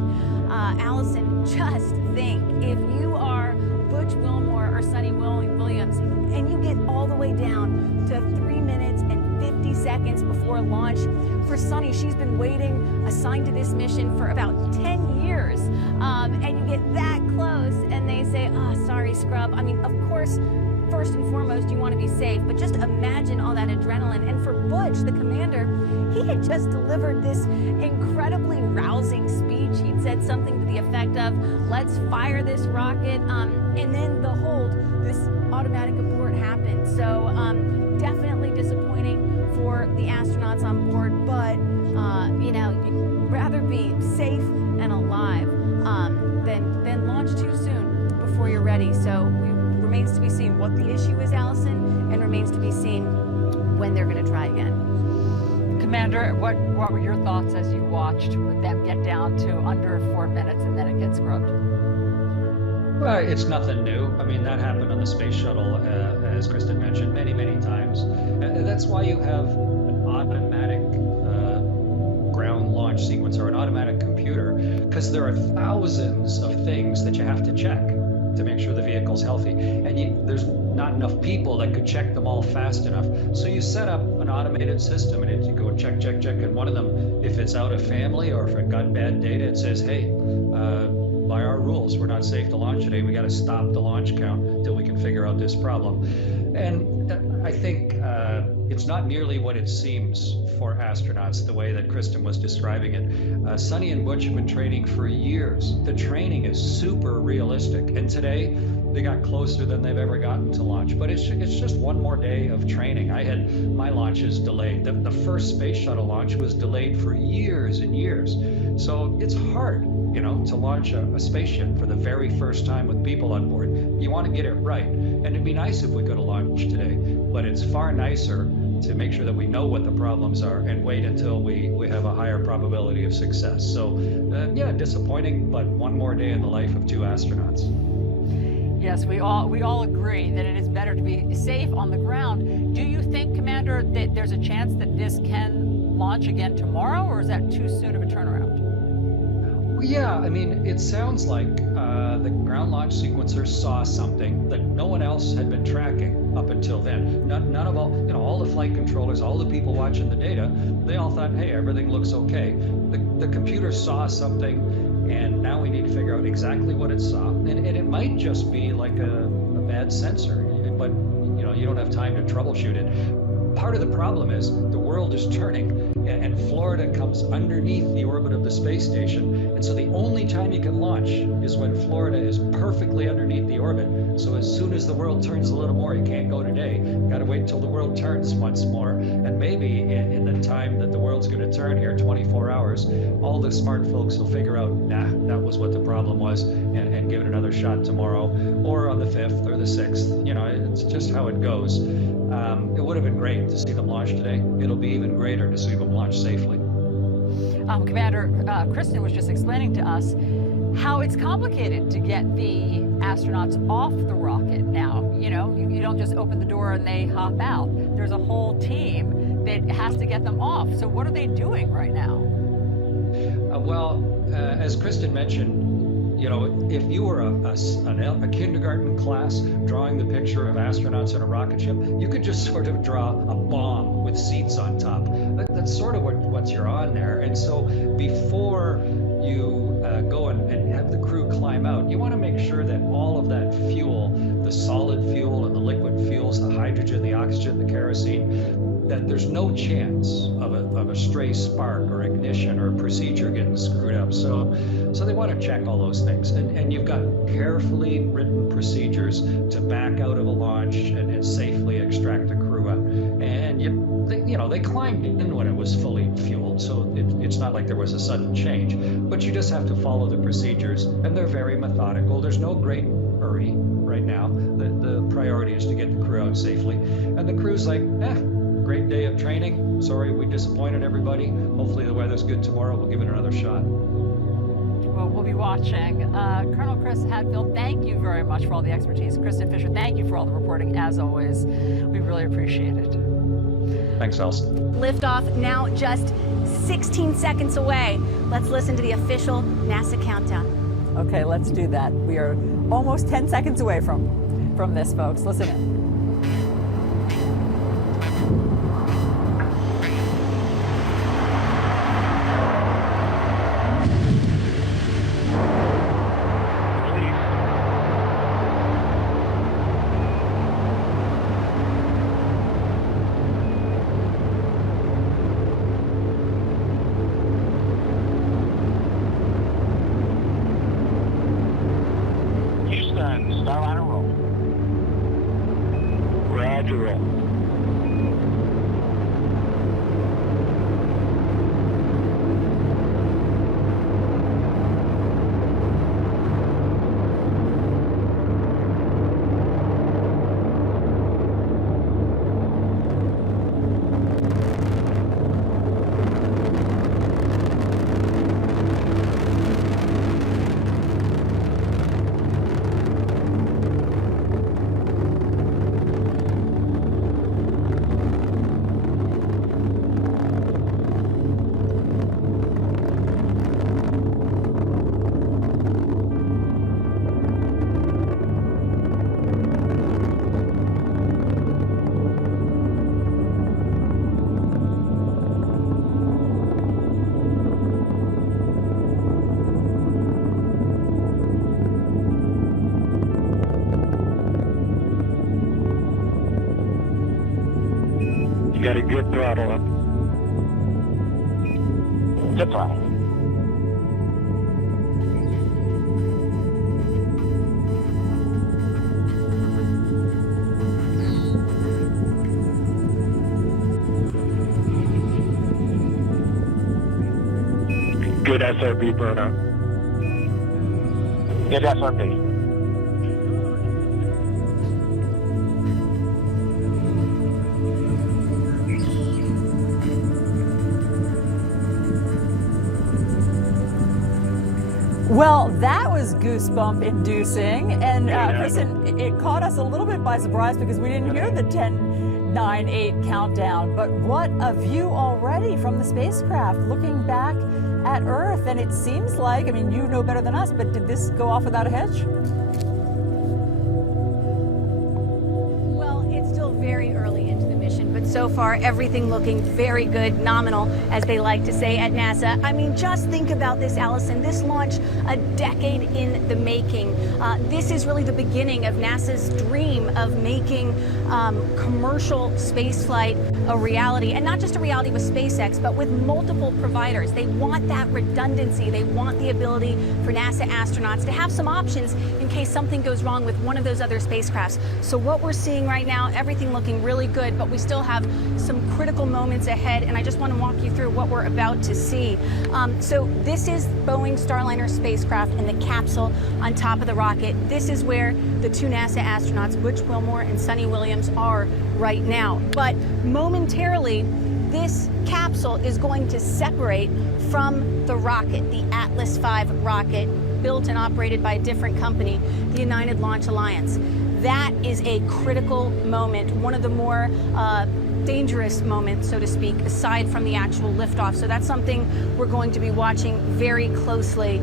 Allison, just think, if you are Butch Wilmore or Sunny Williams and you get all the way down to 3 minutes and 50 seconds before launch. For Sunny, she's been waiting, assigned to this mission for about 10 years. And you get that close and they say, oh, sorry, scrub. I mean, of course, first and foremost, you want to be safe, but just imagine all that adrenaline. And for Butch, the commander, he had just delivered this incredibly rousing speech. He'd said something to the effect of, let's fire this rocket. And then behold, this automatic abort happened. So definitely disappointing for the astronauts on board, but you know, you'd rather be safe and alive than launch too soon before you're ready. So it remains to be seen what the issue is, Allison, and remains to be seen when they're going to try again. Commander, what were your thoughts as you watched them get down to under 4 minutes and then it gets scrubbed? Well, it's nothing new. I mean, that happened on the space shuttle, as Kristen mentioned, many, many times. And that's why you have an automatic ground launch sequencer, an automatic computer, because there are thousands of things that you have to check to make sure the vehicle's healthy. And there's not enough people that could check them all fast enough. So you set up an automated system and you go check, check, check. And one of them, if it's out of family or if it got bad data, it says, hey, by our rules, we're not safe to launch today. We got to stop the launch count until we can figure out this problem. And I think it's not nearly what it seems for astronauts, the way that Kristen was describing it. Sunny and Butch have been training for years. The training is super realistic. And today, they got closer than they've ever gotten to launch. But it's just one more day of training. I had my launches delayed. The first space shuttle launch was delayed for years and years. So it's hard, you know, to launch a spaceship for the very first time with people on board. You want to get it right. And it'd be nice if we could have launched today, but it's far nicer to make sure that we know what the problems are and wait until we have a higher probability of success. So yeah, disappointing, but one more day in the life of 2 astronauts. Yes, we all agree that it is better to be safe on the ground. Do you think, Commander, that there's a chance that this can launch again tomorrow, or is that too soon of a turnaround? Well, yeah, I mean, it sounds like the ground launch sequencer saw something that no one else had been tracking up until then. None of all the flight controllers, all the people watching the data, they all thought, hey, everything looks okay. The computer saw something, and now we need to figure out exactly what it saw. And it might just be like a bad sensor, but you know, you don't have time to troubleshoot it. part of the problem is the world is turning, and Florida comes underneath the orbit of the space station. And so the only time you can launch is when Florida is perfectly underneath the orbit. So as soon as the world turns a little more, you can't go today. You got to wait till the world turns once more. And maybe in the time that the world's going to turn here, 24 hours, all the smart folks will figure out, nah, that was what the problem was, and give it another shot tomorrow, or on the 5th or the 6th. You know, it's just how it goes. It would have been great to see them launch today. It'll be even greater to see them launch safely. Commander, Kristen was just explaining to us how it's complicated to get the astronauts off the rocket now. You know, you don't just open the door and they hop out. There's a whole team that has to get them off. So what are they doing right now? As Kristen mentioned, you know, if you were a kindergarten class drawing the picture of astronauts in a rocket ship, you could just sort of draw a bomb with seats on top. That's sort of what you're on there. And so before you go and have the crew climb out, you want to make sure that all of that fuel, the solid fuel and the liquid fuels, the hydrogen, the oxygen, the kerosene, that there's no chance of a stray spark or ignition or procedure getting screwed up. So they want to check all those things. And you've got carefully written procedures to back out of a launch and safely extract the crew out. And they climbed in when it was fully fueled, so it's not like there was a sudden change. But you just have to follow the procedures, and they're very methodical. There's no great hurry right now. The priority is to get the crew out safely. And the crew's like, great day of training. Sorry we disappointed everybody. Hopefully the weather's good tomorrow. We'll give it another shot. Well, we'll be watching. Colonel Chris Hadfield, thank you very much for all the expertise. Kristen Fisher, thank you for all the reporting, as always. We really appreciate it. Thanks, Elson. Liftoff now just 16 seconds away. Let's listen to the official NASA countdown. Okay, let's do that. We are almost 10 seconds away from this, folks. Listen in. Starliner roll. Roger roll. Got a good throttle up. Good throttle. Good SRB burnout. Good SRB. Well, that was goosebump inducing. And Kristen, it caught us a little bit by surprise because we didn't hear the 10, 9, 8 countdown. But what a view already from the spacecraft looking back at Earth. And it seems like, I mean, you know better than us, but did this go off without a hitch? Well, it's still very early into the mission, but board so far. Everything looking very good, nominal, as they like to say at NASA. I mean, just think about this, Allison. This launch, a decade in the making. This is really the beginning of NASA's dream of making commercial spaceflight a reality, and not just a reality with SpaceX, but with multiple providers. They want that redundancy. They want the ability for NASA astronauts to have some options in case something goes wrong with one of those other spacecrafts. So what we're seeing right now, everything looking really good, but we still have some critical moments ahead, and I just want to walk you through what we're about to see. So this is Boeing Starliner spacecraft and the capsule on top of the rocket. This is where the two NASA astronauts, Butch Wilmore and Sunny Williams, are right now. But momentarily, this capsule is going to separate from the rocket, the Atlas V rocket, built and operated by a different company, the United Launch Alliance. That is a critical moment, one of the more dangerous moments, so to speak, aside from the actual liftoff. So that's something we're going to be watching very closely.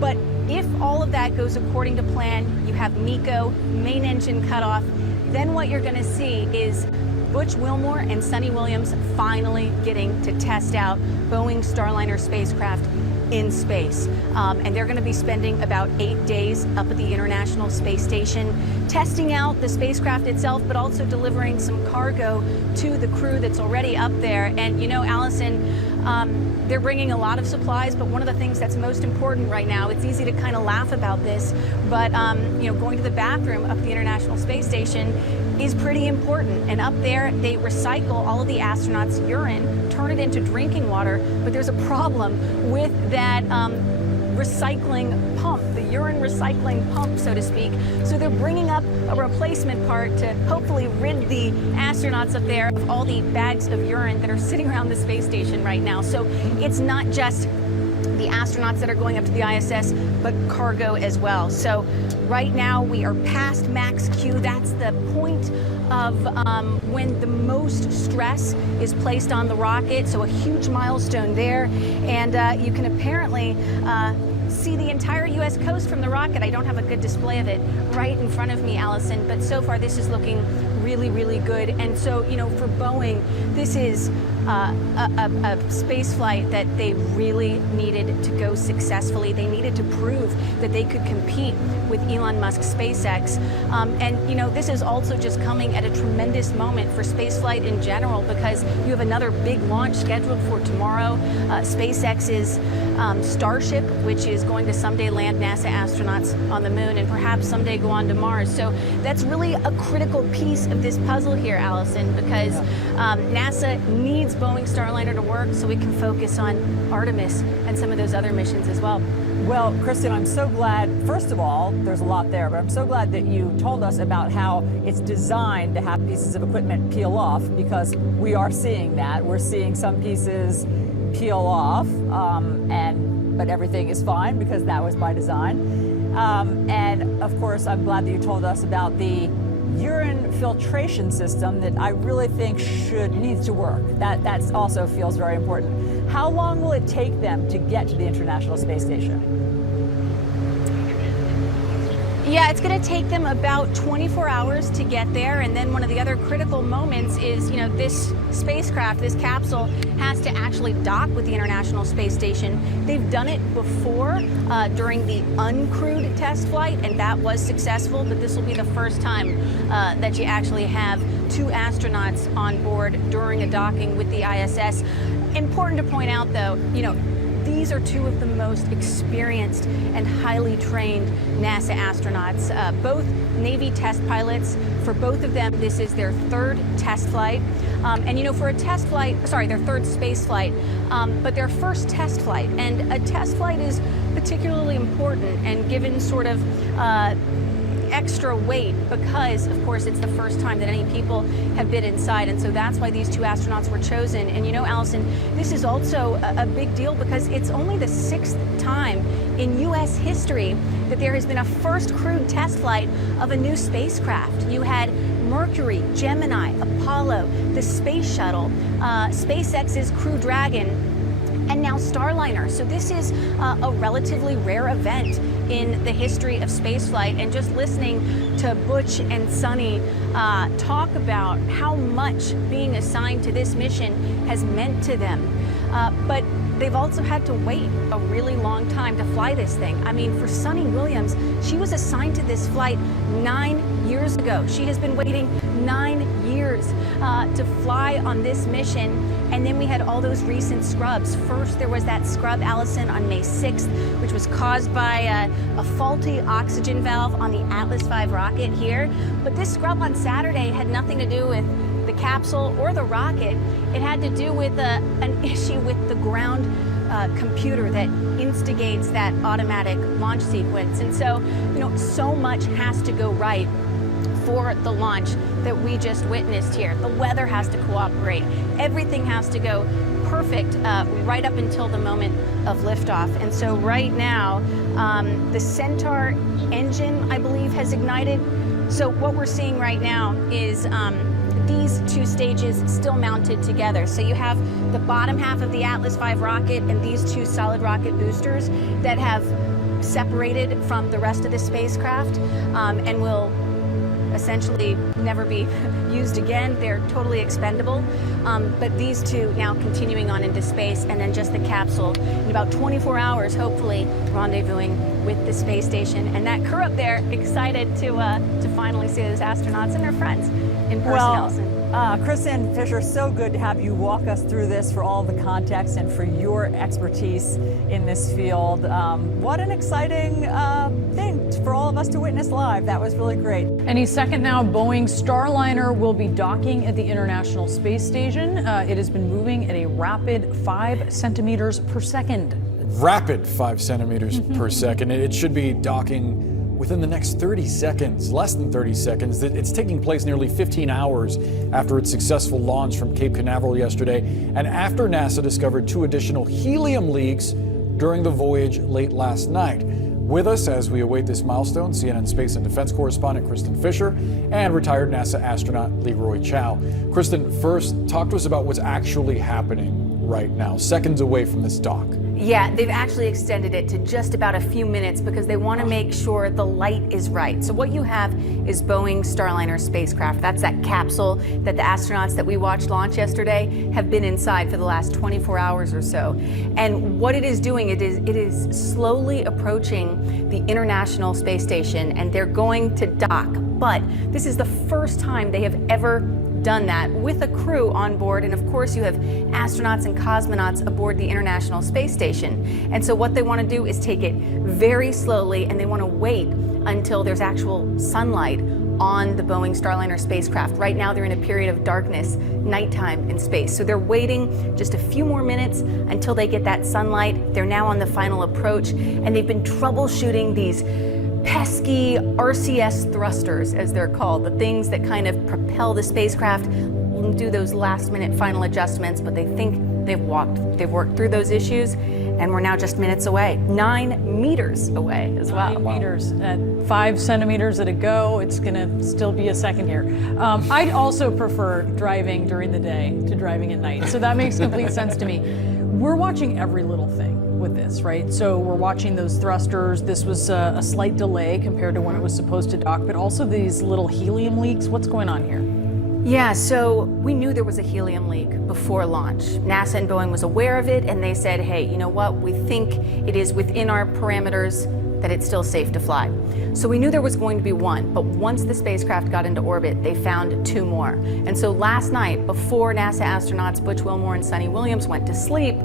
But if all of that goes according to plan, you have MECO, main engine cutoff, then what you're going to see is Butch Wilmore and Sunny Williams finally getting to test out Boeing Starliner spacecraft in space. And they're going to be spending about 8 days up at the International Space Station, testing out the spacecraft itself, but also delivering some cargo to the crew that's already up there. And you know, Allison, they're bringing a lot of supplies, but one of the things that's most important right now, it's easy to kind of laugh about this, but you know, going to the bathroom up at the International Space Station is pretty important. And up there, they recycle all of the astronauts' urine, turn it into drinking water, but there's a problem with that recycling pump, the urine recycling pump, so to speak. So they're bringing up a replacement part to hopefully rid the astronauts up there of all the bags of urine that are sitting around the space station right now. So it's not just the astronauts that are going up to the ISS, but cargo as well. So right now we are past max Q. That's the point of when the most stress is placed on the rocket. So a huge milestone there. And you can apparently see the entire U.S. coast from the rocket. I don't have a good display of it right in front of me, Allison, but so far this is looking really, really good. And so, you know, for Boeing, this is a space flight that they really needed to go successfully. They needed to prove that they could compete with Elon Musk's SpaceX. And, you know, this is also just coming at a tremendous moment for spaceflight in general, because you have another big launch scheduled for tomorrow. SpaceX's Starship, which is going to someday land NASA astronauts on the moon and perhaps someday go on to Mars. So that's really a critical piece of this puzzle here, Allison, because NASA needs Boeing Starliner to work so we can focus on Artemis and some of those other missions as well. Well, Kristen, I'm so glad, first of all, there's a lot there, but I'm so glad that you told us about how it's designed to have pieces of equipment peel off, because we are seeing that. We're seeing some pieces peel off, but everything is fine because that was by design. And of course, I'm glad that you told us about the urine filtration system that I really think needs to work. That also feels very important. How long will it take them to get to the International Space Station? Yeah, it's going to take them about 24 hours to get there. And then one of the other critical moments is, you know, this spacecraft, this capsule, has to actually dock with the International Space Station. They've done it before during the uncrewed test flight, and that was successful. But this will be the first time that you actually have two astronauts on board during a docking with the ISS. Important to point out, though, you know, these are two of the most experienced and highly trained NASA astronauts, both Navy test pilots. For both of them, this is their third test flight. And you know, for a test flight, their third space flight, but their first test flight. And a test flight is particularly important and given sort of extra weight because, of course, it's the first time that any people have been inside. And so that's why these two astronauts were chosen. And you know, Allison, this is also a big deal because it's only the 6th time in U.S. history that there has been a first crewed test flight of a new spacecraft. You had Mercury, Gemini, Apollo, the Space Shuttle, SpaceX's Crew Dragon. and now Starliner. So this is a relatively rare event in the history of spaceflight, and just listening to Butch and Sunny talk about how much being assigned to this mission has meant to them. But they've also had to wait a really long time to fly this thing. I mean, for Sunny Williams, she was assigned to this flight 9 years ago. She has been waiting 9 years to fly on this mission. And then we had all those recent scrubs. First, there was that scrub, Allison, on May 6th, which was caused by a faulty oxygen valve on the Atlas V rocket here. But this scrub on Saturday had nothing to do with the capsule or the rocket. It had to do with an issue with the ground computer that instigates that automatic launch sequence. And so, you know, so much has to go right for the launch that we just witnessed here. The weather has to cooperate. Everything has to go perfect right up until the moment of liftoff. And so right now, the Centaur engine, I believe, has ignited. So what we're seeing right now is these two stages still mounted together. So you have the bottom half of the Atlas V rocket and these two solid rocket boosters that have separated from the rest of the spacecraft and will essentially never be used again. They're totally expendable. But these two now continuing on into space, and then just the capsule in about 24 hours, hopefully rendezvousing with the space station. And that crew up there excited to finally see those astronauts and their friends in person, Allison. Kristen Fisher, so good to have you walk us through this for all the context and for your expertise in this field. What an exciting thing for all of us to witness live. That was really great. Any second now, Boeing Starliner will be docking at the International Space Station. It has been moving at a rapid 5 centimeters per second. Rapid 5 centimeters per second. It should be docking within the next 30 seconds, less than 30 seconds. It's taking place nearly 15 hours after its successful launch from Cape Canaveral yesterday, and after NASA discovered 2 additional helium leaks during the voyage late last night. With us as we await this milestone, CNN Space and Defense correspondent Kristen Fisher and retired NASA astronaut Leroy Chow. Kristen, first, talk to us about what's actually happening right now, seconds away from this dock. Yeah, they've actually extended it to just about a few minutes because they want to make sure the light is right. So what you have is Boeing Starliner spacecraft. That's that capsule that the astronauts that we watched launch yesterday have been inside for the last 24 hours or so. And what it is doing, it is slowly approaching the International Space Station, and they're going to dock. But this is the first time they have ever done that with a crew on board, and of course you have astronauts and cosmonauts aboard the International Space Station. And so what they want to do is take it very slowly, and they want to wait until there's actual sunlight on the Boeing Starliner spacecraft. Right now they're in a period of darkness, nighttime in space. So they're waiting just a few more minutes until they get that sunlight. They're now on the final approach, and they've been troubleshooting these pesky RCS thrusters, as they're called, the things that kind of propel the spacecraft, do those last minute final adjustments, but they think they've worked through those issues, and we're now just minutes away, 9 meters away as well. 9 meters at 5 centimeters at a go. It's gonna still be a second here. I'd also prefer driving during the day to driving at night, so that makes complete sense to me. We're watching every little thing with this, right? So we're watching those thrusters. This was a slight delay compared to when it was supposed to dock, but also these little helium leaks. What's going on here? Yeah, so we knew there was a helium leak before launch. NASA and Boeing was aware of it, and they said, hey, you know what? We think it is within our parameters that it's still safe to fly. So we knew there was going to be one, but once the spacecraft got into orbit, they found 2 more. And so last night, before NASA astronauts Butch Wilmore and Sunny Williams went to sleep,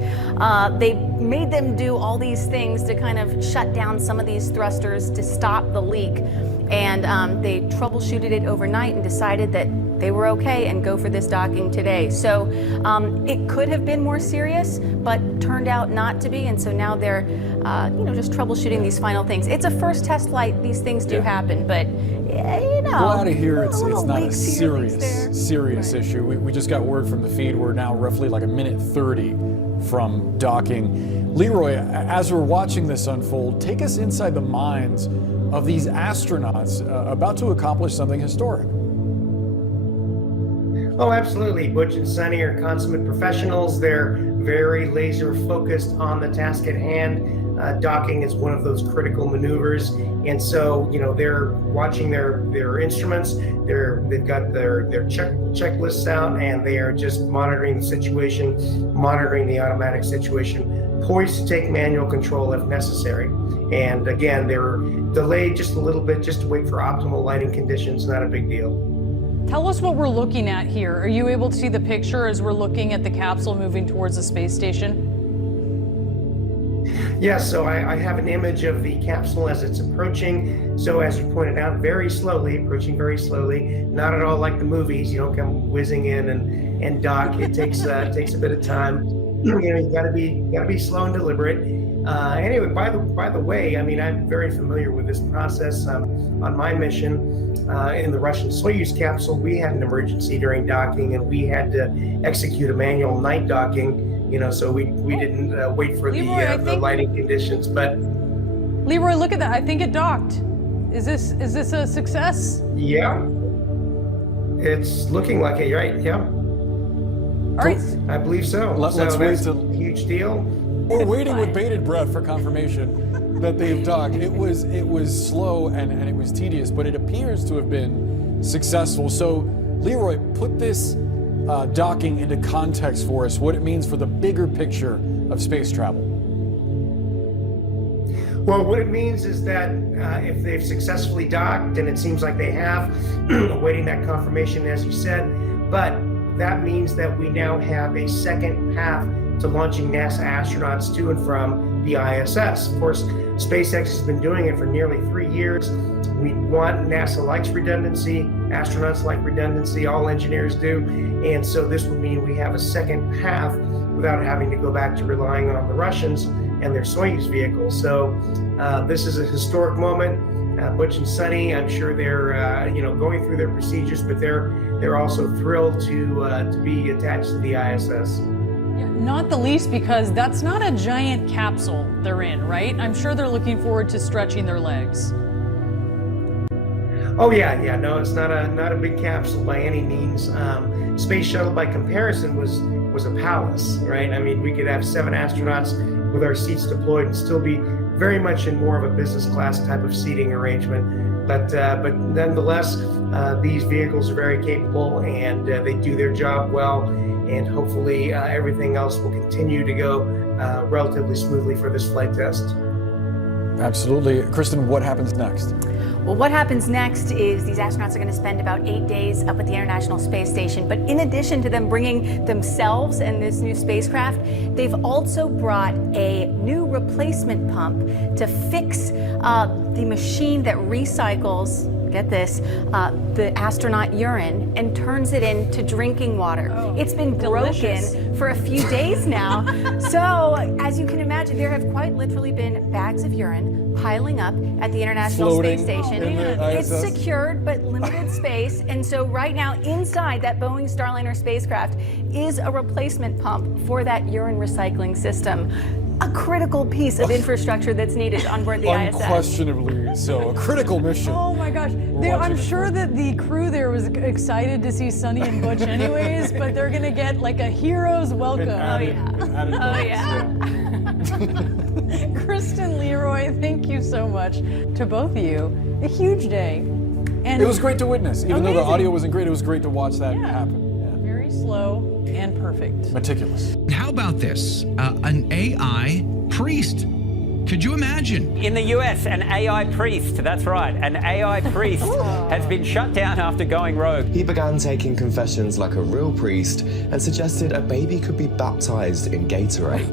they made them do all these things to kind of shut down some of these thrusters to stop the leak. And they troubleshooted it overnight and decided that they were okay and go for this docking today. So it could have been more serious, but turned out not to be. And so now they're, just troubleshooting these final things. It's a first test flight. These things do happen, but Glad to hear it's not a serious issue. We just got word from the feed. We're now roughly like a minute 30 from docking. Leroy, as we're watching this unfold, take us inside the minds of these astronauts about to accomplish something historic. Oh, absolutely. Butch and Sunny are consummate professionals. They're very laser focused on the task at hand. Docking is one of those critical maneuvers, and so they're watching their instruments. They've got their checklists out, and they are just monitoring the situation, monitoring the automatic situation, poised to take manual control if necessary. And again, they're delayed just a little bit, just to wait for optimal lighting conditions. Not a big deal. Tell us what we're looking at here. Are you able to see the picture as we're looking at the capsule moving towards the space station? Yes, so I have an image of the capsule as it's approaching. So as you pointed out, very slowly, approaching very slowly, not at all like the movies. You don't come whizzing in and dock. It takes a bit of time. You gotta be slow and deliberate. Anyway, by the way, I mean, I'm very familiar with this process. On my mission in the Russian Soyuz capsule, we had an emergency during docking, and we had to execute a manual night docking. So we didn't wait for Leroy, the lighting conditions. But Leroy, look at that. I think it docked. Is this a success? Yeah, it's looking like it, right? Yeah. All right. I believe so. Let's wait that's a huge deal. We're waiting with bated breath for confirmation that they've docked. It was slow and it was tedious, but it appears to have been successful. So, Leroy, put this docking into context for us, what it means for the bigger picture of space travel. Well, what it means is that if they've successfully docked, and it seems like they have, awaiting that confirmation, as you said, but that means that we now have a second path to launching NASA astronauts to and from the ISS. Of course, SpaceX has been doing it for nearly 3 years. We want, NASA likes redundancy, astronauts like redundancy, all engineers do, and so this would mean we have a second path without having to go back to relying on the Russians and their Soyuz vehicles. So this is a historic moment. Butch and Sunny, I'm sure they're going through their procedures, but they're also thrilled to be attached to the ISS. Not the least because that's not a giant capsule they're in, right? I'm sure they're looking forward to stretching their legs. Oh yeah, no, it's not a big capsule by any means. Space Shuttle, by comparison, was a palace, right? I mean, we could have 7 astronauts with our seats deployed and still be very much in more of a business class type of seating arrangement. But nonetheless, these vehicles are very capable, and they do their job well. And hopefully everything else will continue to go relatively smoothly for this flight test. Absolutely. Kristen, what happens next? Well, what happens next is these astronauts are going to spend about 8 days up at the International Space Station. But in addition to them bringing themselves and this new spacecraft, they've also brought a new replacement pump to fix the machine that recycles, get this, the astronaut urine and turns it into drinking water. Oh, it's been delicious. broken for a few days now. So, as you can imagine, there have quite literally been bags of urine piling up at the International Floating Space Station. in the It's ISS. secured but limited space, and so right now inside that Boeing Starliner spacecraft is a replacement pump for that urine recycling system. A critical piece of infrastructure that's needed on board the ISS. Unquestionably so. A critical mission. Oh my gosh. I'm sure that the crew there was excited to see Sunny and Butch anyways, but they're going to get like a hero's welcome. Kristen, Leroy, thank you so much to both of you. A huge day. And it was great to witness. Even though the amazing. audio wasn't great, it was great to watch that happen. Very slow and perfect. Meticulous. How about this? An AI priest. Could you imagine? In the US, an AI priest, that's right, an AI priest has been shut down after going rogue. He began taking confessions like a real priest and suggested a baby could be baptized in Gatorade.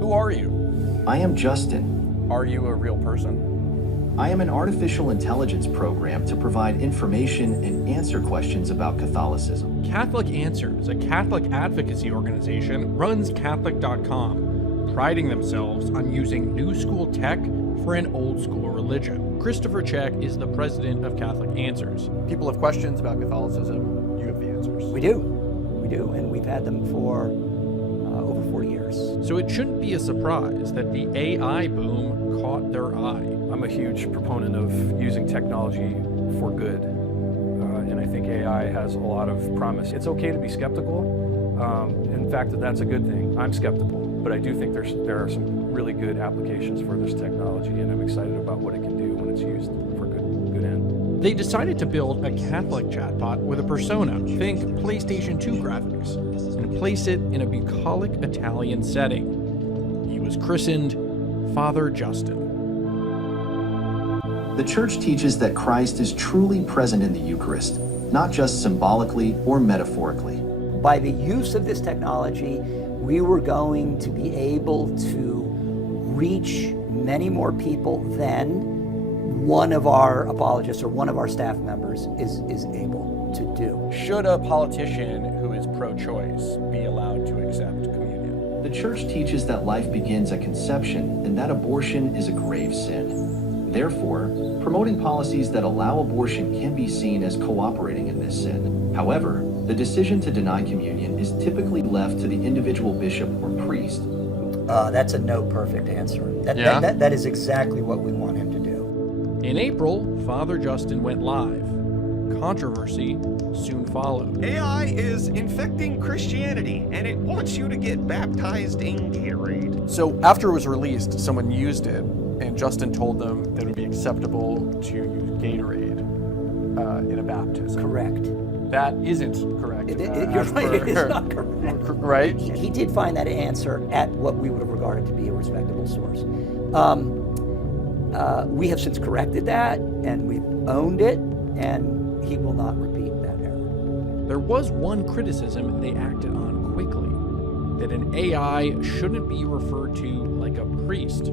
Who are you? I am Justin. Are you a real person? I am an artificial intelligence program to provide information and answer questions about Catholicism. Catholic Answers, a Catholic advocacy organization, runs Catholic.com, priding themselves on using new school tech for an old school religion. Christopher Check is the president of Catholic Answers. People have questions about Catholicism. You have the answers. We do, and we've had them for over 40 years. So it shouldn't be a surprise that the AI boom caught their eye. I'm a huge proponent of using technology for good. and I think AI has a lot of promise. It's okay to be skeptical. In fact, that's a good thing. I'm skeptical, but I do think there are some really good applications for this technology, and I'm excited about what it can do when it's used for good end. They decided to build a Catholic chatbot with a persona, think PlayStation 2 graphics, and place it in a bucolic Italian setting. He was christened Father Justin. The Church teaches that Christ is truly present in the Eucharist, not just symbolically or metaphorically. By the use of this technology, we were going to be able to reach many more people than one of our apologists or one of our staff members is able to do. Should a politician who is pro-choice be allowed to accept communion? The Church teaches that life begins at conception and that abortion is a grave sin. Therefore, promoting policies that allow abortion can be seen as cooperating in this sin. However, the decision to deny communion is typically left to the individual bishop or priest. That's a no perfect answer. That is exactly what we want him to do. In April, Father Justin went live. Controversy soon followed. AI is infecting Christianity, and it wants you to get baptized in Gatorade. So after it was released, someone used it, and Justin told them that it would be acceptable to use Gatorade in a baptism. Correct. That isn't correct. You're right, it is not correct. Right? He did find that answer at what we would have regarded to be a respectable source. We have since corrected that, and we've owned it, and he will not repeat that error. There was one criticism they acted on quickly, that an AI shouldn't be referred to like a priest.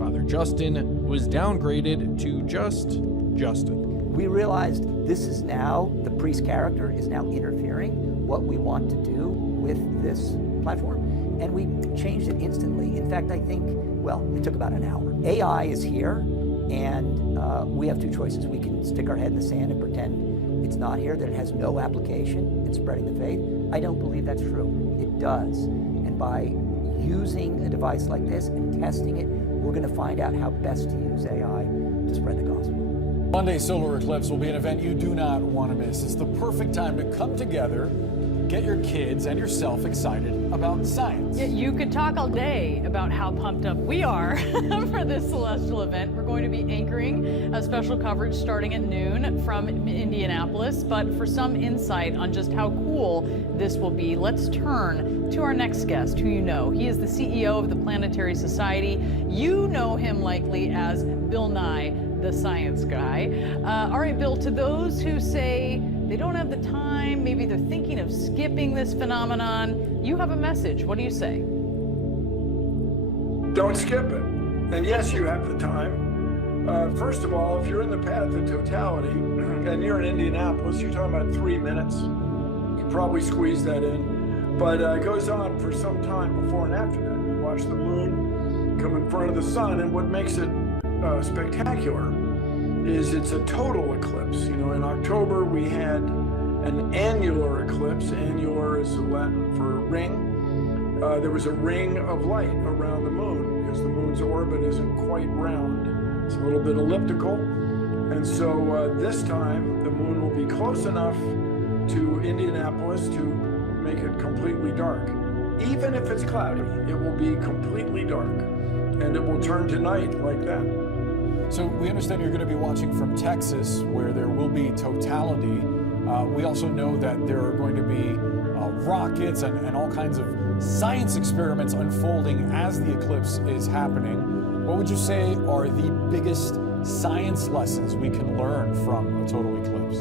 Father Justin was downgraded to just Justin. We realized this is now, the priest character is now interfering what we want to do with this platform, and we changed it instantly. In fact, I think, well, it took about an hour. AI is here, and we have two choices. We can stick our head in the sand and pretend it's not here, that it has no application in spreading the faith. I don't believe that's true. It does. And by using a device like this and testing it, we're going to find out how best to use AI to spread the gospel. Monday solar eclipse will be an event you do not want to miss. It's the perfect time to come together, get your kids and yourself excited about science. Yeah, you could talk all day about how pumped up we are for this celestial event. We're going to be anchoring a special coverage starting at noon from Indianapolis. But for some insight on just how cool this will be, let's turn to our next guest, who you know. He is the CEO of the Planetary Society. You know him likely as Bill Nye, the science guy. All right, Bill, to those who say they don't have the time, maybe they're thinking of skipping this phenomenon, you have a message. What do you say? Don't skip it. And yes, you have the time. First of all, if you're in the path of totality and you're in Indianapolis, you're talking about 3 minutes. You could probably squeeze that in. But it goes on for some time before and after that. You watch the moon come in front of the sun, and what makes it spectacular is it's a total eclipse. You know, in October we had an annular eclipse. Annular is Latin for ring. There was a ring of light around the moon because the moon's orbit isn't quite round. It's a little bit elliptical. And so this time the moon will be close enough to Indianapolis to make it completely dark. Even if it's cloudy, it will be completely dark, and it will turn to night like that. So we understand you're going to be watching from Texas, where there will be totality. We also know that there are going to be rockets and all kinds of science experiments unfolding as the eclipse is happening. What would you say are the biggest science lessons we can learn from a total eclipse?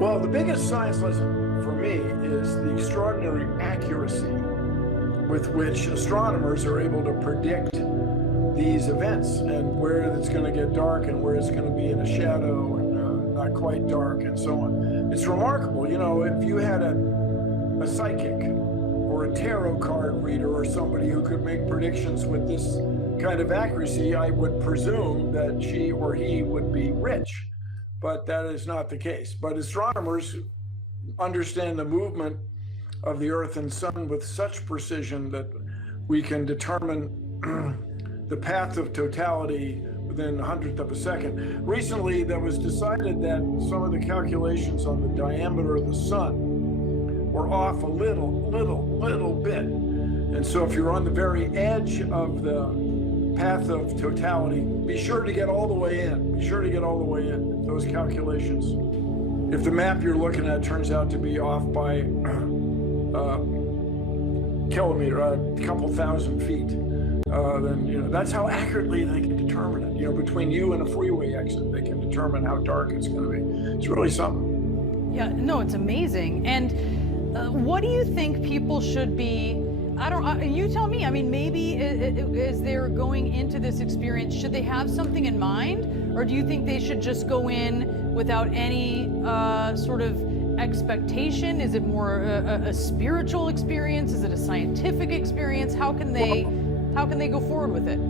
Well, the biggest science lesson for me is the extraordinary accuracy with which astronomers are able to predict these events and where it's going to get dark and where it's going to be in a shadow and not quite dark and so on. It's remarkable. You know, if you had a psychic or a tarot card reader or somebody who could make predictions with this kind of accuracy, I would presume that she or he would be rich. But that is not the case. But astronomers understand the movement of the Earth and Sun with such precision that we can determine the path of totality within a hundredth of a second. Recently, that was decided that some of the calculations on the diameter of the sun were off a little bit. And so if you're on the very edge of the path of totality, be sure to get all the way in. Be sure to get all the way in, those calculations. If the map you're looking at turns out to be off by a couple thousand feet, then that's how accurately they can determine it. Between you and a freeway exit, they can determine how dark it's going to be. It's really something. Yeah, no, it's amazing. And what do you think people should be? You tell me. I mean, maybe as they're going into this experience, should they have something in mind, or do you think they should just go in without any sort of expectation? Is it more a spiritual experience? Is it a scientific experience? How can they go forward with it?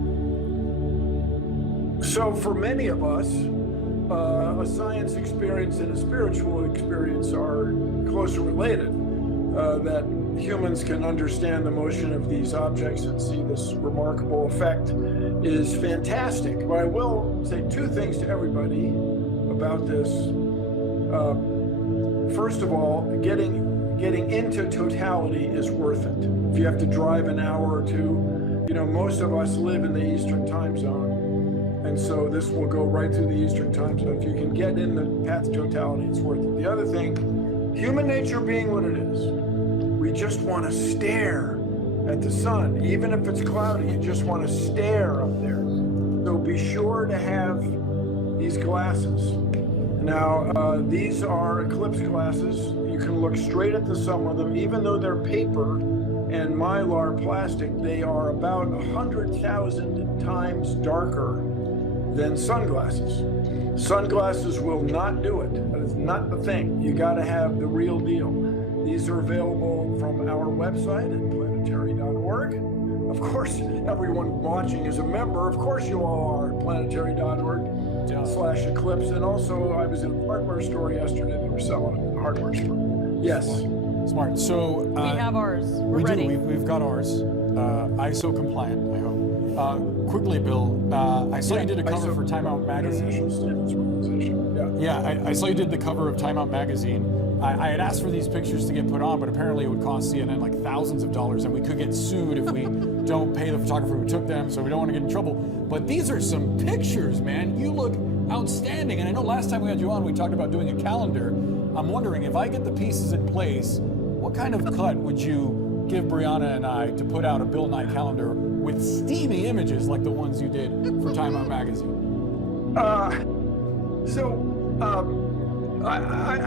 So for many of us, a science experience and a spiritual experience are closely related. That humans can understand the motion of these objects and see this remarkable effect is fantastic. But I will say two things to everybody about this. First of all, getting into totality is worth it. If you have to drive an hour or two, most of us live in the Eastern time zone. And so this will go right through the Eastern time zone. If you can get in the path of totality, it's worth it. The other thing, human nature being what it is, we just want to stare at the sun. Even if it's cloudy, you just want to stare up there. So be sure to have these glasses. Now, these are eclipse glasses. You can look straight at the sun with them. Even though they're paper and mylar plastic, they are about 100,000 times darker than sunglasses. Sunglasses will not do it. That is not the thing. You got to have the real deal. These are available from our website at planetary.org. Of course, everyone watching is a member. Of course, you all are at planetary.org/eclipse. And also, I was in a hardware store yesterday. They were selling them in the hardware store. Yes. Smart. So we have ours. We're we ready. do. We've got ours. ISO compliant, I hope. Quickly, Bill, I saw you did a cover for Time Out magazine. I saw you did the cover of Time Out magazine. I had asked for these pictures to get put on, but apparently it would cost CNN like thousands of dollars, and we could get sued if we don't pay the photographer who took them, so we don't want to get in trouble. But these are some pictures, man. You look outstanding. And I know last time we had you on, we talked about doing a calendar. I'm wondering, if I get the pieces in place, what kind of cut would you give Brianna and I to put out a Bill Nye calendar with steamy images like the ones you did for Time Out magazine? I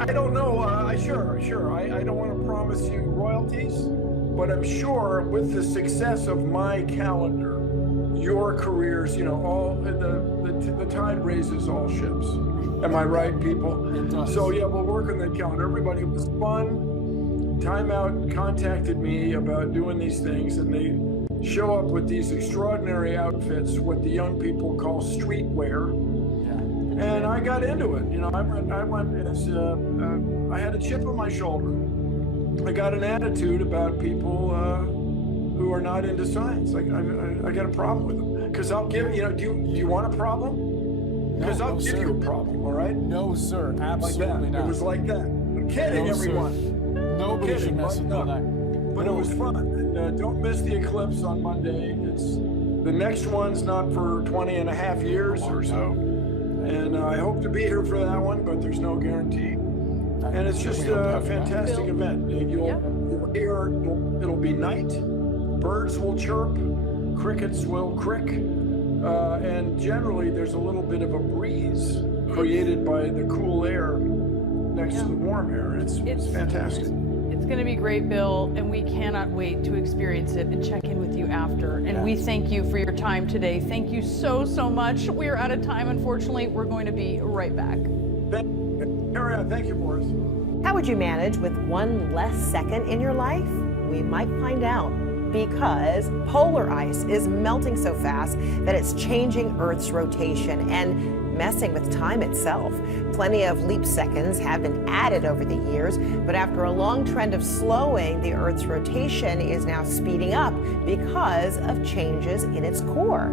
don't know. Sure. I don't want to promise you royalties, but I'm sure with the success of my calendar, your careers, all the tide raises all ships. Am I right, people? It does. So yeah, we'll work on that calendar. Everybody, it was fun. Time Out contacted me about doing these things, and they show up with these extraordinary outfits, what the young people call streetwear. And I got into it. I had a chip on my shoulder. I got an attitude about people who are not into science. I got a problem with them. Because I'll give do you want a problem? Because I'll give you a problem, all right? No, sir. Absolutely not. It was like that. I'm kidding, everyone. Sir. Nobody should mess with Bill Nye. But it was fun. And don't miss the eclipse on Monday. The next one's not for 20 and a half years or so. And I hope to be here for that one, but there's no guarantee. And it's just a fantastic event. You'll hear, it'll be night, birds will chirp, crickets will crick, and generally there's a little bit of a breeze created by the cool air next to the warm air. It's fantastic. It's going to be great, Bill, and we cannot wait to experience it and check in with you after. And we thank you for your time today. Thank you so much. We're out of time, unfortunately. We're going to be right back. Thank you, Boris. How would you manage with one less second in your life? We might find out, because polar ice is melting so fast that it's changing Earth's rotation, and messing with time itself. Plenty of leap seconds have been added over the years, but after a long trend of slowing, the Earth's rotation is now speeding up because of changes in its core.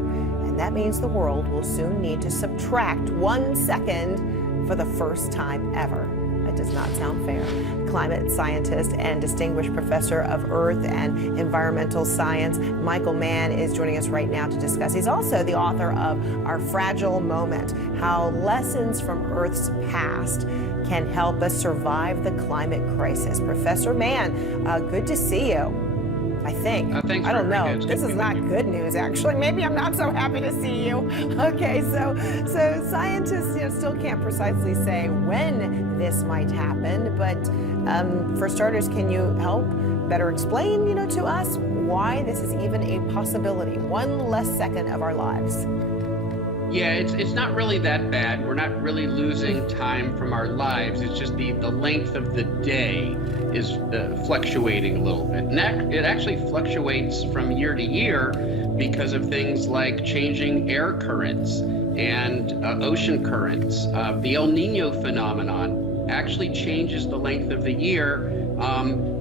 And that means the world will soon need to subtract 1 second for the first time ever. That does not sound fair. Climate scientist and distinguished professor of Earth and Environmental Science, Michael Mann, is joining us right now to discuss. He's also the author of Our Fragile Moment, How Lessons from Earth's Past Can Help Us Survive the Climate Crisis. Professor Mann, good to see you. I think. Thanks I don't for know. having me. This is not good news, actually. Maybe I'm not so happy to see you. Okay, so scientists still can't precisely say when this might happen, but for starters, can you help better explain, to us why this is even a possibility? 1 less second of our lives. Yeah, it's not really that bad. We're not really losing time from our lives. It's just the length of the day is fluctuating a little bit. And it actually fluctuates from year to year because of things like changing air currents and ocean currents. The El Nino phenomenon actually changes the length of the year.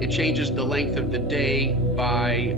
It changes the length of the day by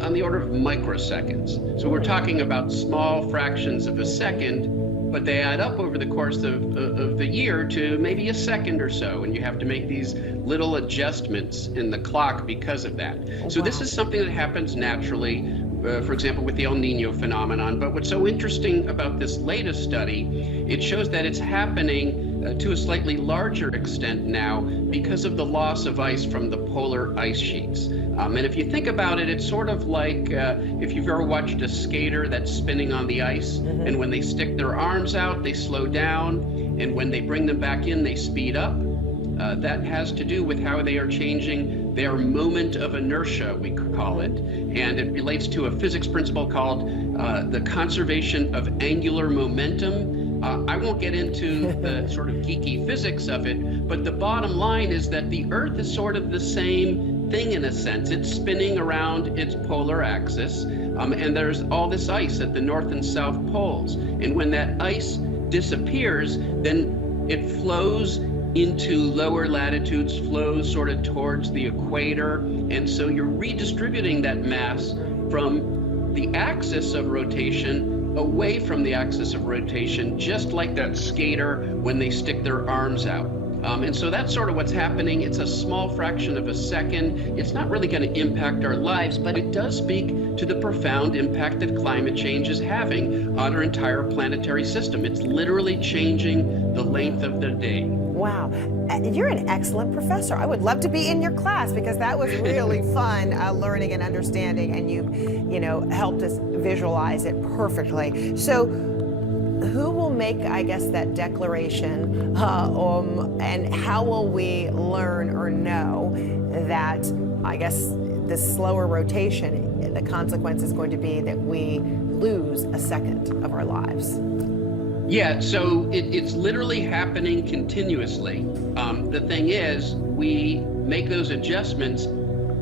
on the order of microseconds. So we're talking about small fractions of a second, but they add up over the course of the year to maybe a second or so, and you have to make these little adjustments in the clock because of that. So this is something that happens naturally, for example, with the El Nino phenomenon. But what's so interesting about this latest study, it shows that it's happening to a slightly larger extent now because of the loss of ice from the polar ice sheets. And if you think about it, it's sort of like if you've ever watched a skater that's spinning on the ice, and when they stick their arms out, they slow down, and when they bring them back in, they speed up. That has to do with how they are changing their moment of inertia, we call it. And it relates to a physics principle called the conservation of angular momentum. I won't get into the sort of geeky physics of it, but the bottom line is that the Earth is sort of the same thing in a sense. It's spinning around its polar axis, and there's all this ice at the North and South poles. And when that ice disappears, then it flows into lower latitudes, flows sort of towards the equator, and so you're redistributing that mass from the axis of rotation away from the axis of rotation, just like that skater when they stick their arms out. And so that's sort of what's happening. It's a small fraction of a second. It's not really going to impact our lives, but it does speak to the profound impact that climate change is having on our entire planetary system. It's literally changing the length of the day. Wow. You're an excellent professor. I would love to be in your class because that was really fun learning and understanding, and you helped us visualize it perfectly. So who will make, I guess, that declaration, and how will we learn or know that, I guess, the slower rotation, the consequence is going to be that we lose a second of our lives? Yeah, so it's literally happening continuously. The thing is, we make those adjustments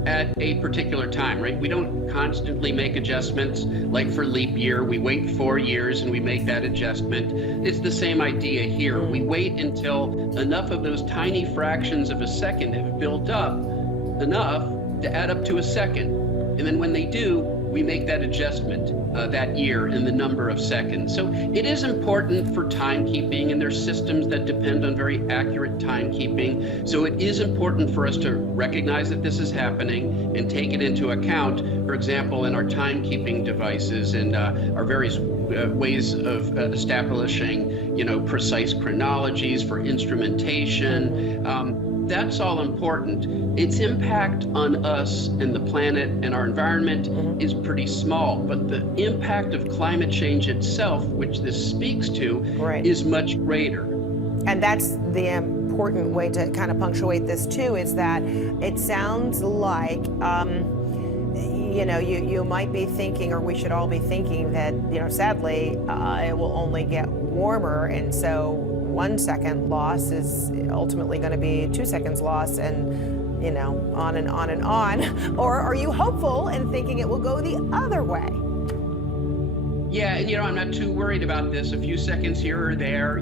at a particular time, right? We don't constantly make adjustments like for leap year. We wait 4 years and we make that adjustment. It's the same idea here. We wait until enough of those tiny fractions of a second have built up enough to add up to a second. And then when they do, we make that adjustment that year in the number of seconds. So it is important for timekeeping, and there's systems that depend on very accurate timekeeping. So it is important for us to recognize that this is happening and take it into account, for example, in our timekeeping devices and our various ways of establishing, precise chronologies for instrumentation. That's all important. Its impact on us and the planet and our environment is pretty small, but the impact of climate change itself, which this speaks to, is much greater. And that's the important way to kind of punctuate this too, is that it sounds like, you might be thinking, or we should all be thinking that, sadly, it will only get warmer, and so 1 second loss is ultimately going to be 2 seconds loss, and on and on and on. Or are you hopeful and thinking it will go the other way? Yeah, and I'm not too worried about this. A few seconds here or there,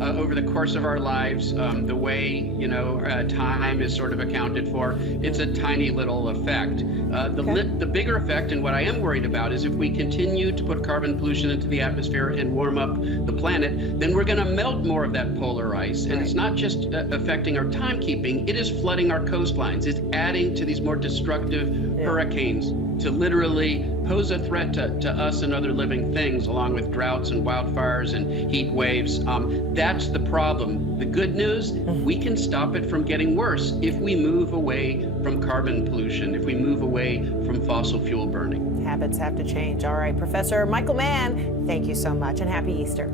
over the course of our lives, the way, time is sort of accounted for, it's a tiny little effect. The bigger effect, and what I am worried about, is if we continue to put carbon pollution into the atmosphere and warm up the planet, then we're going to melt more of that polar ice. And it's not just affecting our timekeeping, it is flooding our coastlines. It's adding to these more destructive hurricanes to literally pose a threat to us and other living things, along with droughts and wildfires and heat waves. That's the problem. The good news, we can stop it from getting worse if we move away from carbon pollution, if we move away from fossil fuel burning. Habits have to change. All right, Professor Michael Mann, thank you so much, and happy Easter.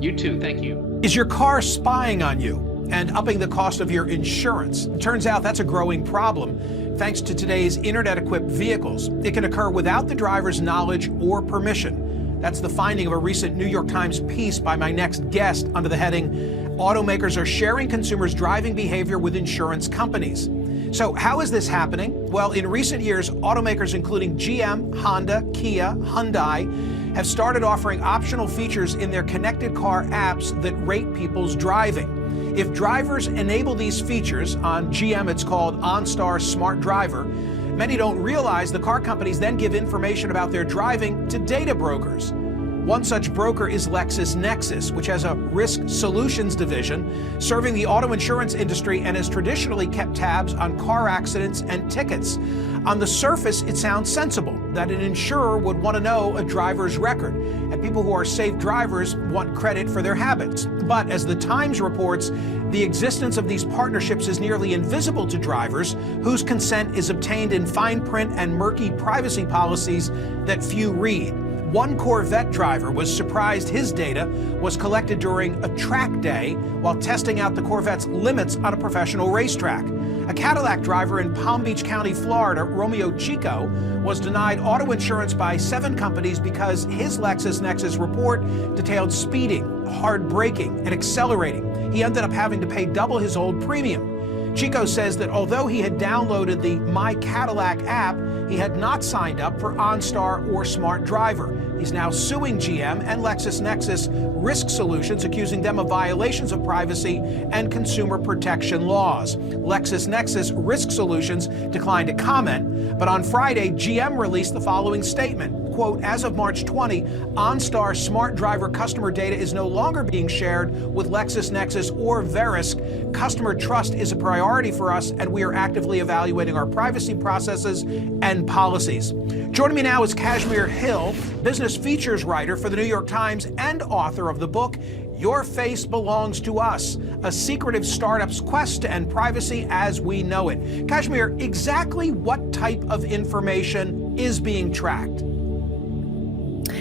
You too, thank you. Is your car spying on you and upping the cost of your insurance? It turns out that's a growing problem. Thanks to today's internet-equipped vehicles, it can occur without the driver's knowledge or permission. That's the finding of a recent New York Times piece by my next guest under the heading, Automakers Are Sharing Consumers' Driving Behavior with Insurance Companies. So how is this happening? Well, in recent years, automakers including GM, Honda, Kia, Hyundai have started offering optional features in their connected car apps that rate people's driving. If drivers enable these features, on GM it's called OnStar Smart Driver, many don't realize the car companies then give information about their driving to data brokers. One such broker is LexisNexis, which has a risk solutions division serving the auto insurance industry and has traditionally kept tabs on car accidents and tickets. On the surface, it sounds sensible that an insurer would want to know a driver's record, and people who are safe drivers want credit for their habits. But as the Times reports, the existence of these partnerships is nearly invisible to drivers whose consent is obtained in fine print and murky privacy policies that few read. One Corvette driver was surprised his data was collected during a track day while testing out the Corvette's limits on a professional racetrack. A Cadillac driver in Palm Beach County, Florida, Romeo Chico, was denied auto insurance by 7 companies because his LexisNexis report detailed speeding, hard braking, and accelerating. He ended up having to pay double his old premium. Chico says that although he had downloaded the My Cadillac app, he had not signed up for OnStar or Smart Driver. He's now suing GM and LexisNexis Risk Solutions, accusing them of violations of privacy and consumer protection laws. LexisNexis Risk Solutions declined to comment, but on Friday, GM released the following statement. Quote, as of March 20, OnStar Smart Driver customer data is no longer being shared with LexisNexis or Verisk. Customer trust is a priority for us, and we are actively evaluating our privacy processes and policies. Joining me now is Kashmir Hill, business features writer for the New York Times and author of the book, Your Face Belongs to Us, a secretive startup's quest to end privacy as we know it. Kashmir, exactly what type of information is being tracked?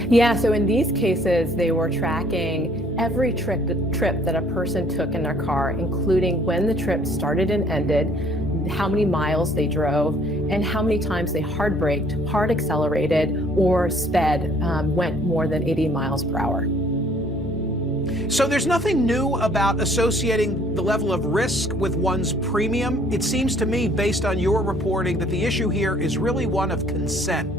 Yeah, so in these cases, they were tracking every trip that a person took in their car, including when the trip started and ended, how many miles they drove, and how many times they hard braked, hard accelerated, or sped, went more than 80 miles per hour. So there's nothing new about associating the level of risk with one's premium. It seems to me, based on your reporting, that the issue here is really one of consent.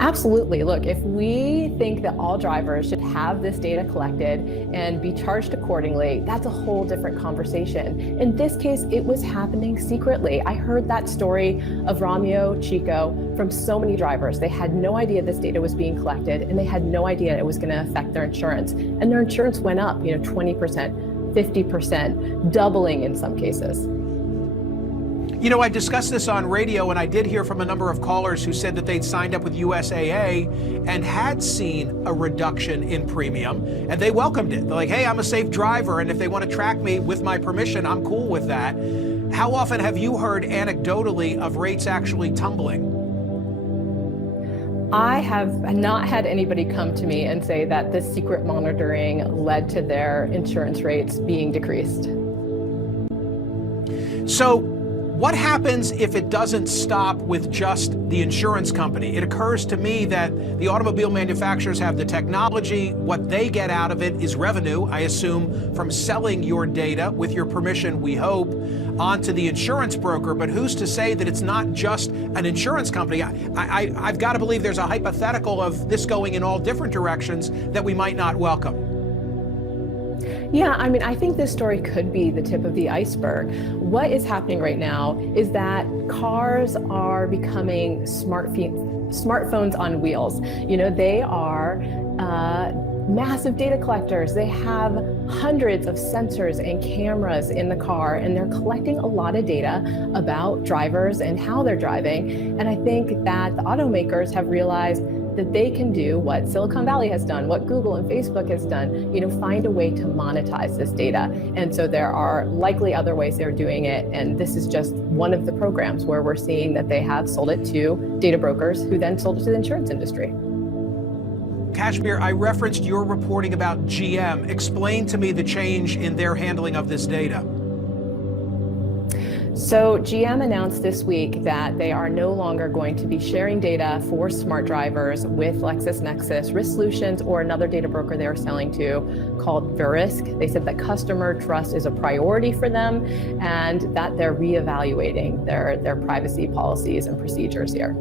Absolutely. Look, if we think that all drivers should have this data collected and be charged accordingly, that's a whole different conversation. In this case, it was happening secretly. I heard that story of Romeo Chico from so many drivers. They had no idea this data was being collected, and they had no idea it was going to affect their insurance. And their insurance went up, 20%, 50%, doubling in some cases. I discussed this on radio, and I did hear from a number of callers who said that they'd signed up with USAA and had seen a reduction in premium, and they welcomed it. They're like, hey, I'm a safe driver, and if they want to track me with my permission, I'm cool with that. How often have you heard anecdotally of rates actually tumbling? I have not had anybody come to me and say that this secret monitoring led to their insurance rates being decreased. So, What happens if it doesn't stop with just the insurance company? It occurs to me that the automobile manufacturers have the technology. What they get out of it is revenue, I assume, from selling your data, with your permission, we hope, onto the insurance broker. But who's to say that it's not just an insurance company? I've got to believe there's a hypothetical of this going in all different directions that we might not welcome. Yeah, I mean, I think this story could be the tip of the iceberg. What is happening right now is that cars are becoming smartphones on wheels. You know, they are massive data collectors. They have hundreds of sensors and cameras in the car, and they're collecting a lot of data about drivers and how they're driving. And I think that the automakers have realized that they can do what Silicon Valley has done, what Google and Facebook has done, you know, find a way to monetize this data. And so there are likely other ways they're doing it. And this is just one of the programs where we're seeing that they have sold it to data brokers who then sold it to the insurance industry. Kashmir, I referenced your reporting about GM. Explain to me the change in their handling of this data. So GM announced this week that they are no longer going to be sharing data for smart drivers with LexisNexis, Risk Solutions, or another data broker they are selling to called Verisk. They said that customer trust is a priority for them and that they're reevaluating their privacy policies and procedures here.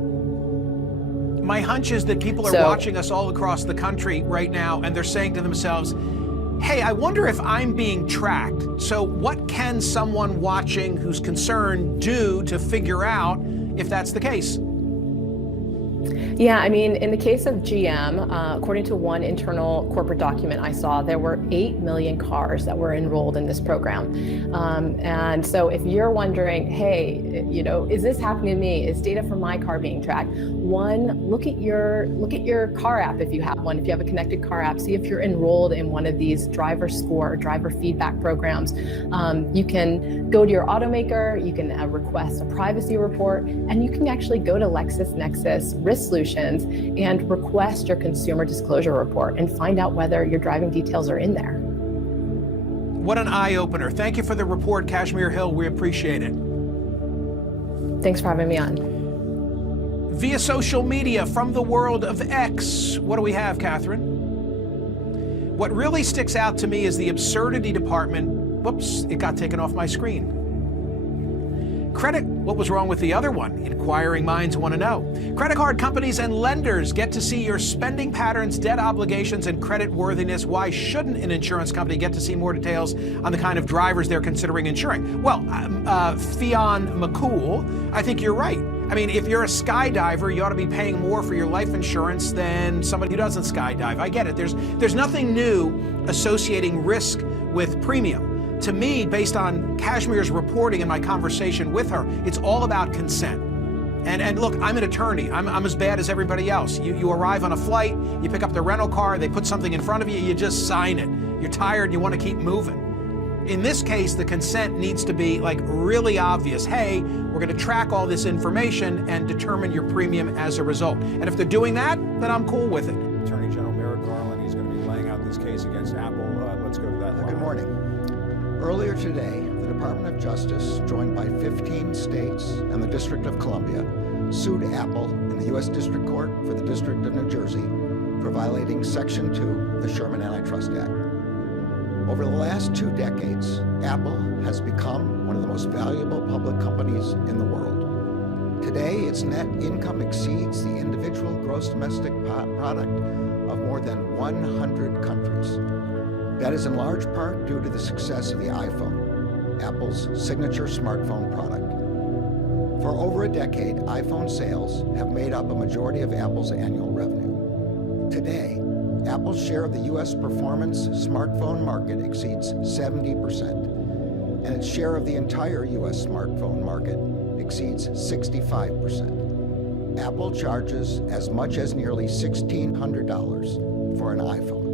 My hunch is that people are watching us all across the country right now, and they're saying to themselves, hey, I wonder if I'm being tracked. So what can someone watching who's concerned do to figure out if that's the case? Yeah, I mean, in the case of GM, according to one internal corporate document I saw, there were 8 million cars that were enrolled in this program. And so if you're wondering, hey, you know, is this happening to me? Is data from my car being tracked? One, look at your car app if you have one. If you have a connected car app, see if you're enrolled in one of these driver score or driver feedback programs. You can go to your automaker, you can request a privacy report, and you can actually go to LexisNexis Risk Solutions and request your consumer disclosure report and find out whether your driving details are in there. What an eye-opener. Thank you for the report, Kashmir Hill. We appreciate it. Thanks for having me on. Via social media from the world of X, what do we have, Catherine? What really sticks out to me is the absurdity department. Whoops, it got taken off my screen. What was wrong with the other one? Inquiring minds want to know. Credit card companies and lenders get to see your spending patterns, debt obligations, and credit worthiness. Why shouldn't an insurance company get to see more details on the kind of drivers they're considering insuring? Well, Fionn McCool, I think you're right. I mean, if you're a skydiver, you ought to be paying more for your life insurance than somebody who doesn't skydive. I get it. There's nothing new associating risk with premium. To me, based on Kashmir's reporting and my conversation with her, it's all about consent. And look, I'm an attorney. I'm as bad as everybody else. You arrive on a flight, you pick up the rental car, they put something in front of you, you just sign it. You're tired, you want to keep moving. In this case, the consent needs to be like really obvious. Hey, we're going to track all this information and determine your premium as a result. And if they're doing that, then I'm cool with it. Attorney General Merrick Garland, he's going to be laying out this case against Apple. Let's go to that line. Good morning. Earlier today, the Department of Justice, joined by 15 states and the District of Columbia, sued Apple in the U.S. District Court for the District of New Jersey for violating Section 2 of the Sherman Antitrust Act. Over the last 2 decades, Apple has become one of the most valuable public companies in the world. Today, its net income exceeds the individual gross domestic product of more than 100 countries. That is in large part due to the success of the iPhone, Apple's signature smartphone product. For over a decade, iPhone sales have made up a majority of Apple's annual revenue. Today, Apple's share of the U.S. performance smartphone market exceeds 70%, and its share of the entire U.S. smartphone market exceeds 65%. Apple charges as much as nearly $1,600 for an iPhone.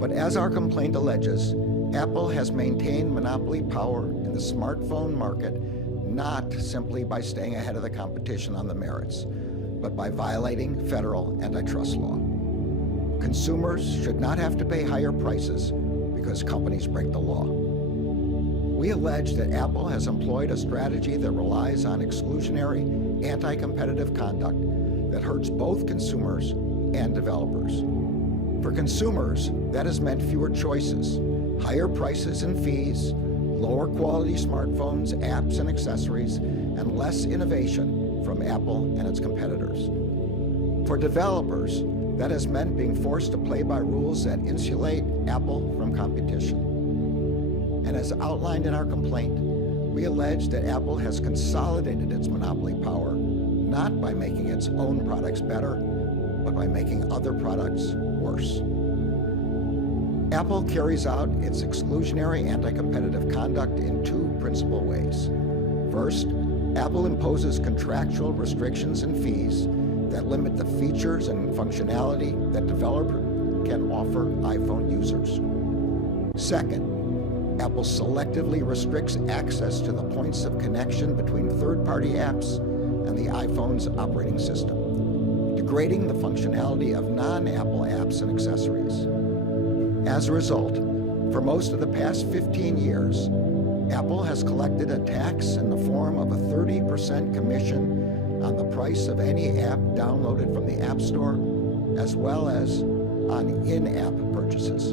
But as our complaint alleges, Apple has maintained monopoly power in the smartphone market not simply by staying ahead of the competition on the merits, but by violating federal antitrust law. Consumers should not have to pay higher prices because companies break the law. We allege that Apple has employed a strategy that relies on exclusionary, anti-competitive conduct that hurts both consumers and developers. For consumers, that has meant fewer choices, higher prices and fees, lower quality smartphones, apps, and accessories, and less innovation from Apple and its competitors. For developers, that has meant being forced to play by rules that insulate Apple from competition. And as outlined in our complaint, we allege that Apple has consolidated its monopoly power, not by making its own products better, but by making other products worse. Apple carries out its exclusionary anti-competitive conduct in two principal ways. First, Apple imposes contractual restrictions and fees that limit the features and functionality that developers can offer iPhone users. Second, Apple selectively restricts access to the points of connection between third-party apps and the iPhone's operating system, degrading the functionality of non-Apple apps and accessories. As a result, for most of the past 15 years, Apple has collected a tax in the form of a 30% commission on the price of any app downloaded from the App Store, as well as on in-app purchases.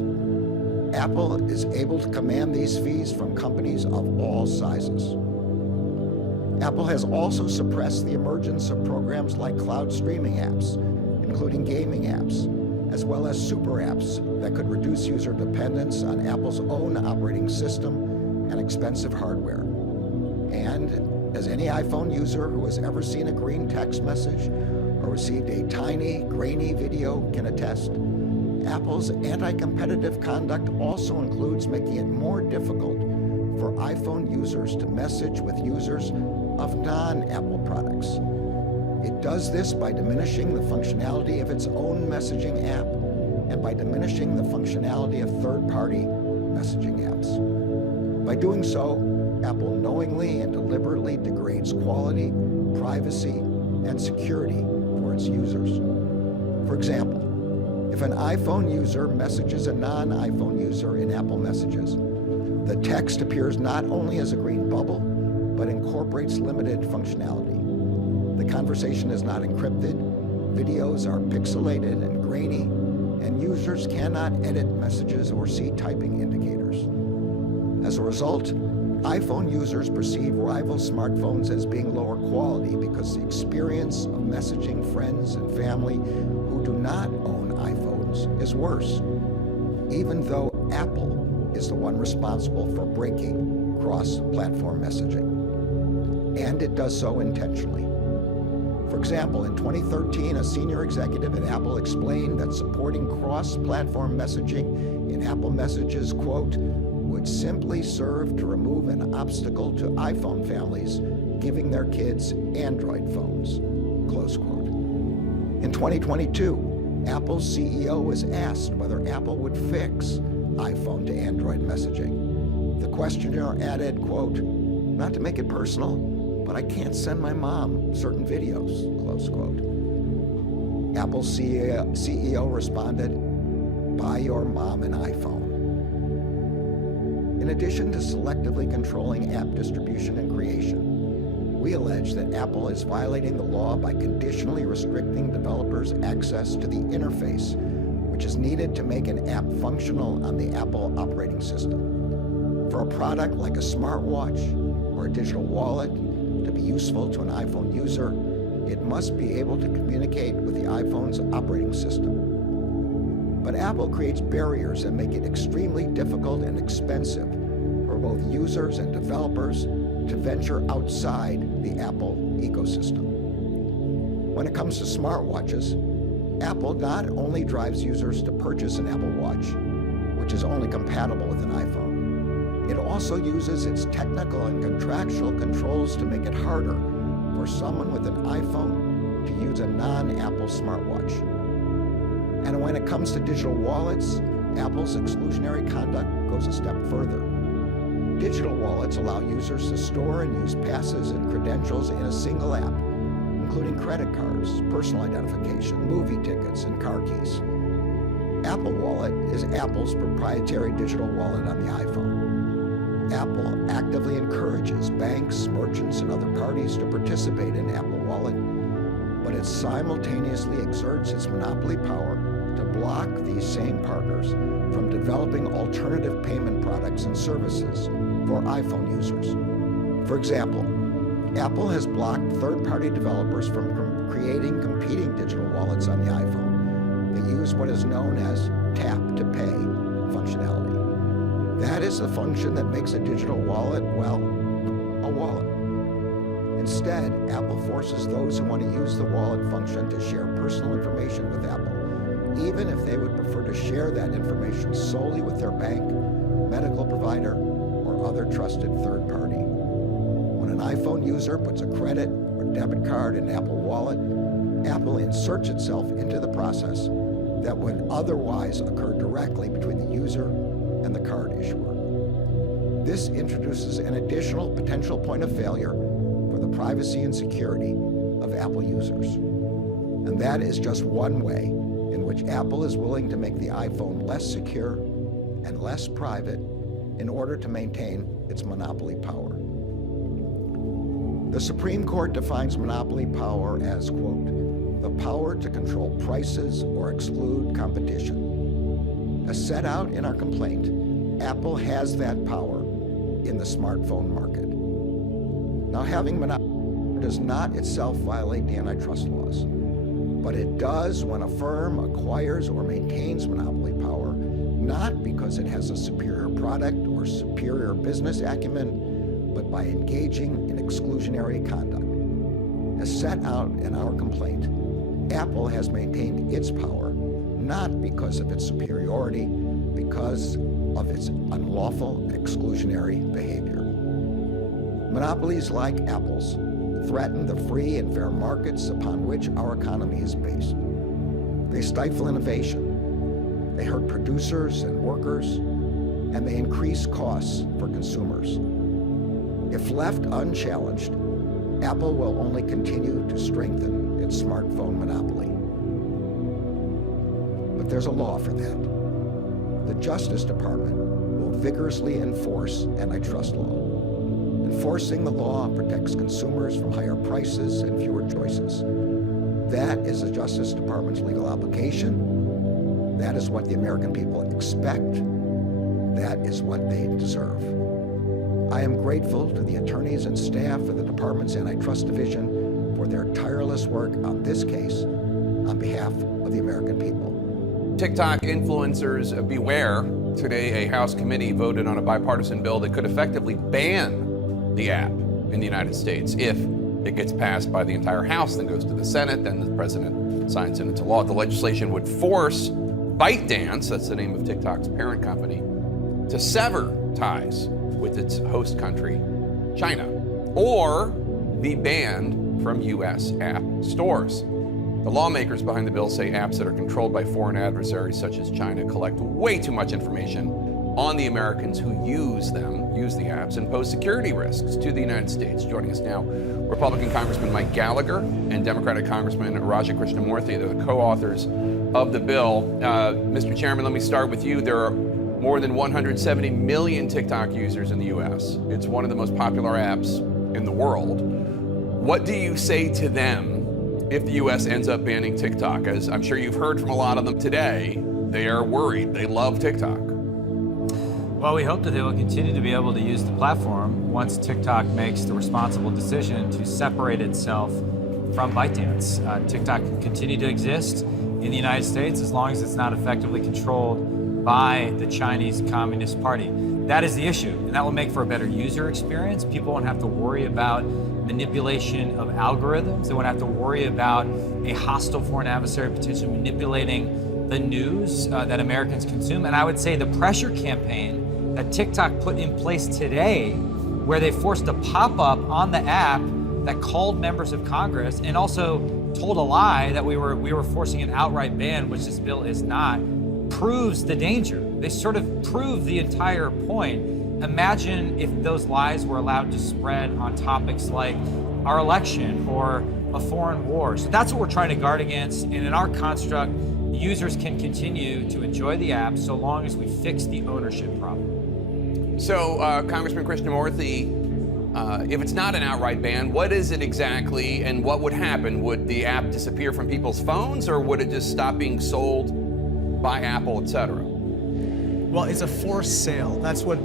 Apple is able to command these fees from companies of all sizes. Apple has also suppressed the emergence of programs like cloud streaming apps, including gaming apps, as well as super apps that could reduce user dependence on Apple's own operating system and expensive hardware. And as any iPhone user who has ever seen a green text message or received a tiny, grainy video can attest, Apple's anti-competitive conduct also includes making it more difficult for iPhone users to message with users of non-Apple products. It does this by diminishing the functionality of its own messaging app and by diminishing the functionality of third-party messaging apps. By doing so, Apple knowingly and deliberately degrades quality, privacy, and security for its users. For example, if an iPhone user messages a non-iPhone user in Apple Messages, the text appears not only as a green bubble, but incorporates limited functionality. The conversation is not encrypted, videos are pixelated and grainy, and users cannot edit messages or see typing indicators. As a result, iPhone users perceive rival smartphones as being lower quality because the experience of messaging friends and family who do not own iPhones is worse, even though Apple is the one responsible for breaking cross-platform messaging. And it does so intentionally. For example, in 2013, a senior executive at Apple explained that supporting cross-platform messaging in Apple Messages, quote, would simply serve to remove an obstacle to iPhone families giving their kids Android phones, close quote. In 2022, Apple's CEO was asked whether Apple would fix iPhone to Android messaging. The questioner added, quote, not to make it personal, but I can't send my mom certain videos, close quote. Apple's CEO responded, buy your mom an iPhone. In addition to selectively controlling app distribution and creation, we allege that Apple is violating the law by conditionally restricting developers' access to the interface, which is needed to make an app functional on the Apple operating system. For a product like a smartwatch or a digital wallet to be useful to an iPhone user, it must be able to communicate with the iPhone's operating system. But Apple creates barriers that make it extremely difficult and expensive for both users and developers to venture outside the Apple ecosystem. When it comes to smartwatches, Apple not only drives users to purchase an Apple Watch, which is only compatible with an iPhone, it also uses its technical and contractual controls to make it harder for someone with an iPhone to use a non-Apple smartwatch. And when it comes to digital wallets, Apple's exclusionary conduct goes a step further. Digital wallets allow users to store and use passes and credentials in a single app, including credit cards, personal identification, movie tickets, and car keys. Apple Wallet is Apple's proprietary digital wallet on the iPhone. Apple actively encourages banks, merchants, and other parties to participate in Apple Wallet, but it simultaneously exerts its monopoly power to block these same partners from developing alternative payment products and services for iPhone users. For example, Apple has blocked third-party developers from creating competing digital wallets on the iPhone that use what is known as tap-to-pay functionality. That is the function that makes a digital wallet, well, a wallet. Instead, Apple forces those who want to use the wallet function to share personal information with Apple, even if they would prefer to share that information solely with their bank, medical provider, or other trusted third party. When an iPhone user puts a credit or debit card in Apple Wallet, Apple inserts itself into the process that would otherwise occur directly between the user and the card issuer. This introduces an additional potential point of failure for the privacy and security of Apple users. And that is just one way in which Apple is willing to make the iPhone less secure and less private in order to maintain its monopoly power. The Supreme Court defines monopoly power as, quote, the power to control prices or exclude competition. As set out in our complaint, Apple has that power in the smartphone market. Now, having monopoly does not itself violate the antitrust laws, but it does when a firm acquires or maintains monopoly power, not because it has a superior product or superior business acumen, but by engaging in exclusionary conduct. As set out in our complaint, Apple has maintained its power, not because of its superiority, because of its unlawful exclusionary behavior. Monopolies like Apple's threaten the free and fair markets upon which our economy is based. They stifle innovation, they hurt producers and workers, and they increase costs for consumers. If left unchallenged, Apple will only continue to strengthen its smartphone monopoly. But there's a law for that. The Justice Department will vigorously enforce antitrust law. Enforcing the law protects consumers from higher prices and fewer choices. That is the Justice Department's legal obligation. That is what the American people expect. That is what they deserve. I am grateful to the attorneys and staff of the Department's Antitrust Division for their tireless work on this case on behalf of the American people. TikTok influencers, beware. Today, a House committee voted on a bipartisan bill that could effectively ban the app in the United States if it gets passed by the entire House, then goes to the Senate, then the president signs it into law. The legislation would force ByteDance, that's the name of TikTok's parent company, to sever ties with its host country, China, or be banned from U.S. app stores. The lawmakers behind the bill say apps that are controlled by foreign adversaries such as China collect way too much information on the Americans who use the apps, and pose security risks to the United States. Joining us now, Republican Congressman Mike Gallagher and Democratic Congressman Raja Krishnamurthy. They're the co-authors of the bill. Mr. Chairman, let me start with you. There are more than 170 million TikTok users in the U.S. It's one of the most popular apps in the world. What do you say to them if the U.S. ends up banning TikTok? As I'm sure you've heard from a lot of them today, they are worried. They love TikTok. Well, we hope that they will continue to be able to use the platform once TikTok makes the responsible decision to separate itself from ByteDance. TikTok can continue to exist in the United States as long as it's not effectively controlled by the Chinese Communist Party. That is the issue, and that will make for a better user experience. People won't have to worry about manipulation of algorithms. They won't have to worry about a hostile foreign adversary potentially manipulating the news that Americans consume. And I would say the pressure campaign that TikTok put in place today, where they forced a pop-up on the app that called members of Congress and also told a lie that we were forcing an outright ban, which this bill is not, proves the danger. They sort of prove the entire point. Imagine if those lies were allowed to spread on topics like our election or a foreign war. So that's what we're trying to guard against. And in our construct, users can continue to enjoy the app so long as we fix the ownership problem. So, Congressman Krishnamurthy, if it's not an outright ban, what is it exactly, and what would happen? Would the app disappear from people's phones, or would it just stop being sold by Apple, etc.? Well, it's a forced sale. That's what,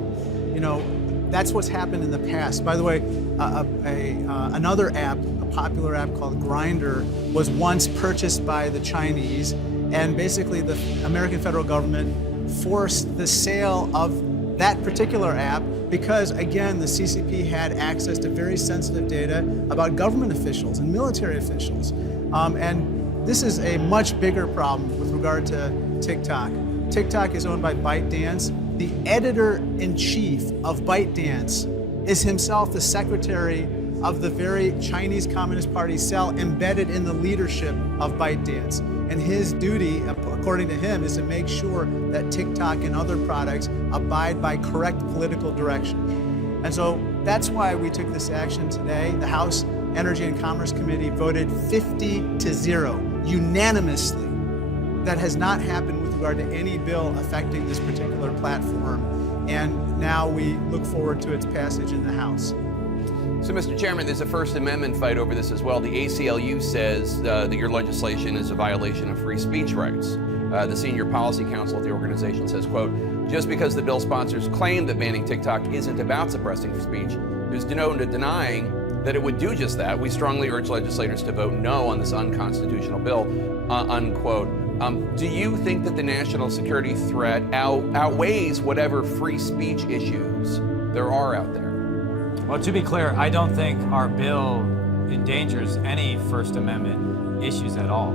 that's what's happened in the past. By the way, another app, a popular app called Grindr, was once purchased by the Chinese, and basically the American federal government forced the sale of that particular app because, again, the CCP had access to very sensitive data about government officials and military officials. And this is a much bigger problem with regard to TikTok. TikTok is owned by ByteDance. The editor-in-chief of ByteDance is himself the secretary of the very Chinese Communist Party cell embedded in the leadership of ByteDance. And his duty, according to him, is to make sure that TikTok and other products abide by correct political direction. And so that's why we took this action today. The House Energy and Commerce Committee voted 50-0 unanimously. That has not happened with regard to any bill affecting this particular platform. And now we look forward to its passage in the House. So, Mr. Chairman, there's a First Amendment fight over this as well. The ACLU says that your legislation is a violation of free speech rights. The senior policy counsel at the organization says, quote, just because the bill sponsors claim that banning TikTok isn't about suppressing speech, there's no denying that it would do just that. We strongly urge legislators to vote no on this unconstitutional bill, unquote. Do you think that the national security threat outweighs whatever free speech issues there are out there? Well, to be clear, I don't think our bill endangers any First Amendment issues at all.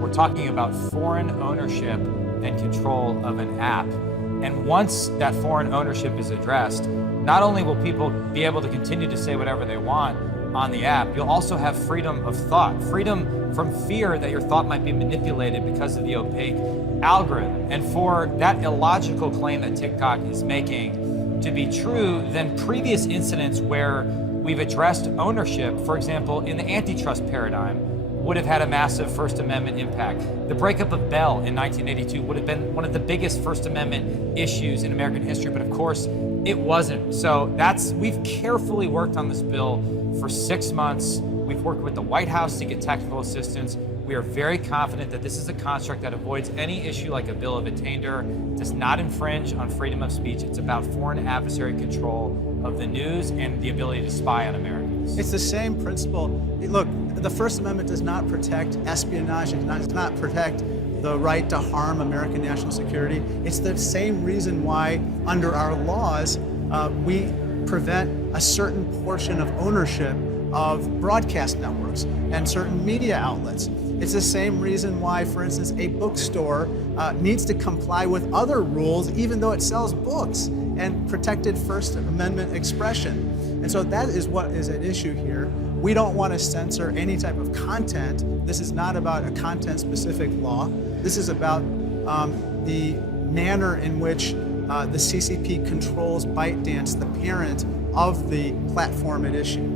We're talking about foreign ownership and control of an app. And once that foreign ownership is addressed, not only will people be able to continue to say whatever they want on the app, you'll also have freedom of thought, freedom from fear that your thought might be manipulated because of the opaque algorithm. And for that illogical claim that TikTok is making to be true, then previous incidents where we've addressed ownership, for example, in the antitrust paradigm, would have had a massive First Amendment impact. The breakup of Bell in 1982 would have been one of the biggest First Amendment issues in American history, but of course, it wasn't. So we've carefully worked on this bill for 6 months. We've worked with the White House to get technical assistance. We are very confident that this is a construct that avoids any issue like a bill of attainder, does not infringe on freedom of speech. It's about foreign adversary control of the news and the ability to spy on Americans. It's the same principle. Look, the First Amendment does not protect espionage. It does not protect the right to harm American national security. It's the same reason why, under our laws, we prevent a certain portion of ownership of broadcast networks and certain media outlets. It's the same reason why, for instance, a bookstore needs to comply with other rules even though it sells books and protected First Amendment expression. And so that is what is at issue here. We don't want to censor any type of content. This is not about a content-specific law. This is about the manner in which the CCP controls ByteDance, the parent of the platform at issue.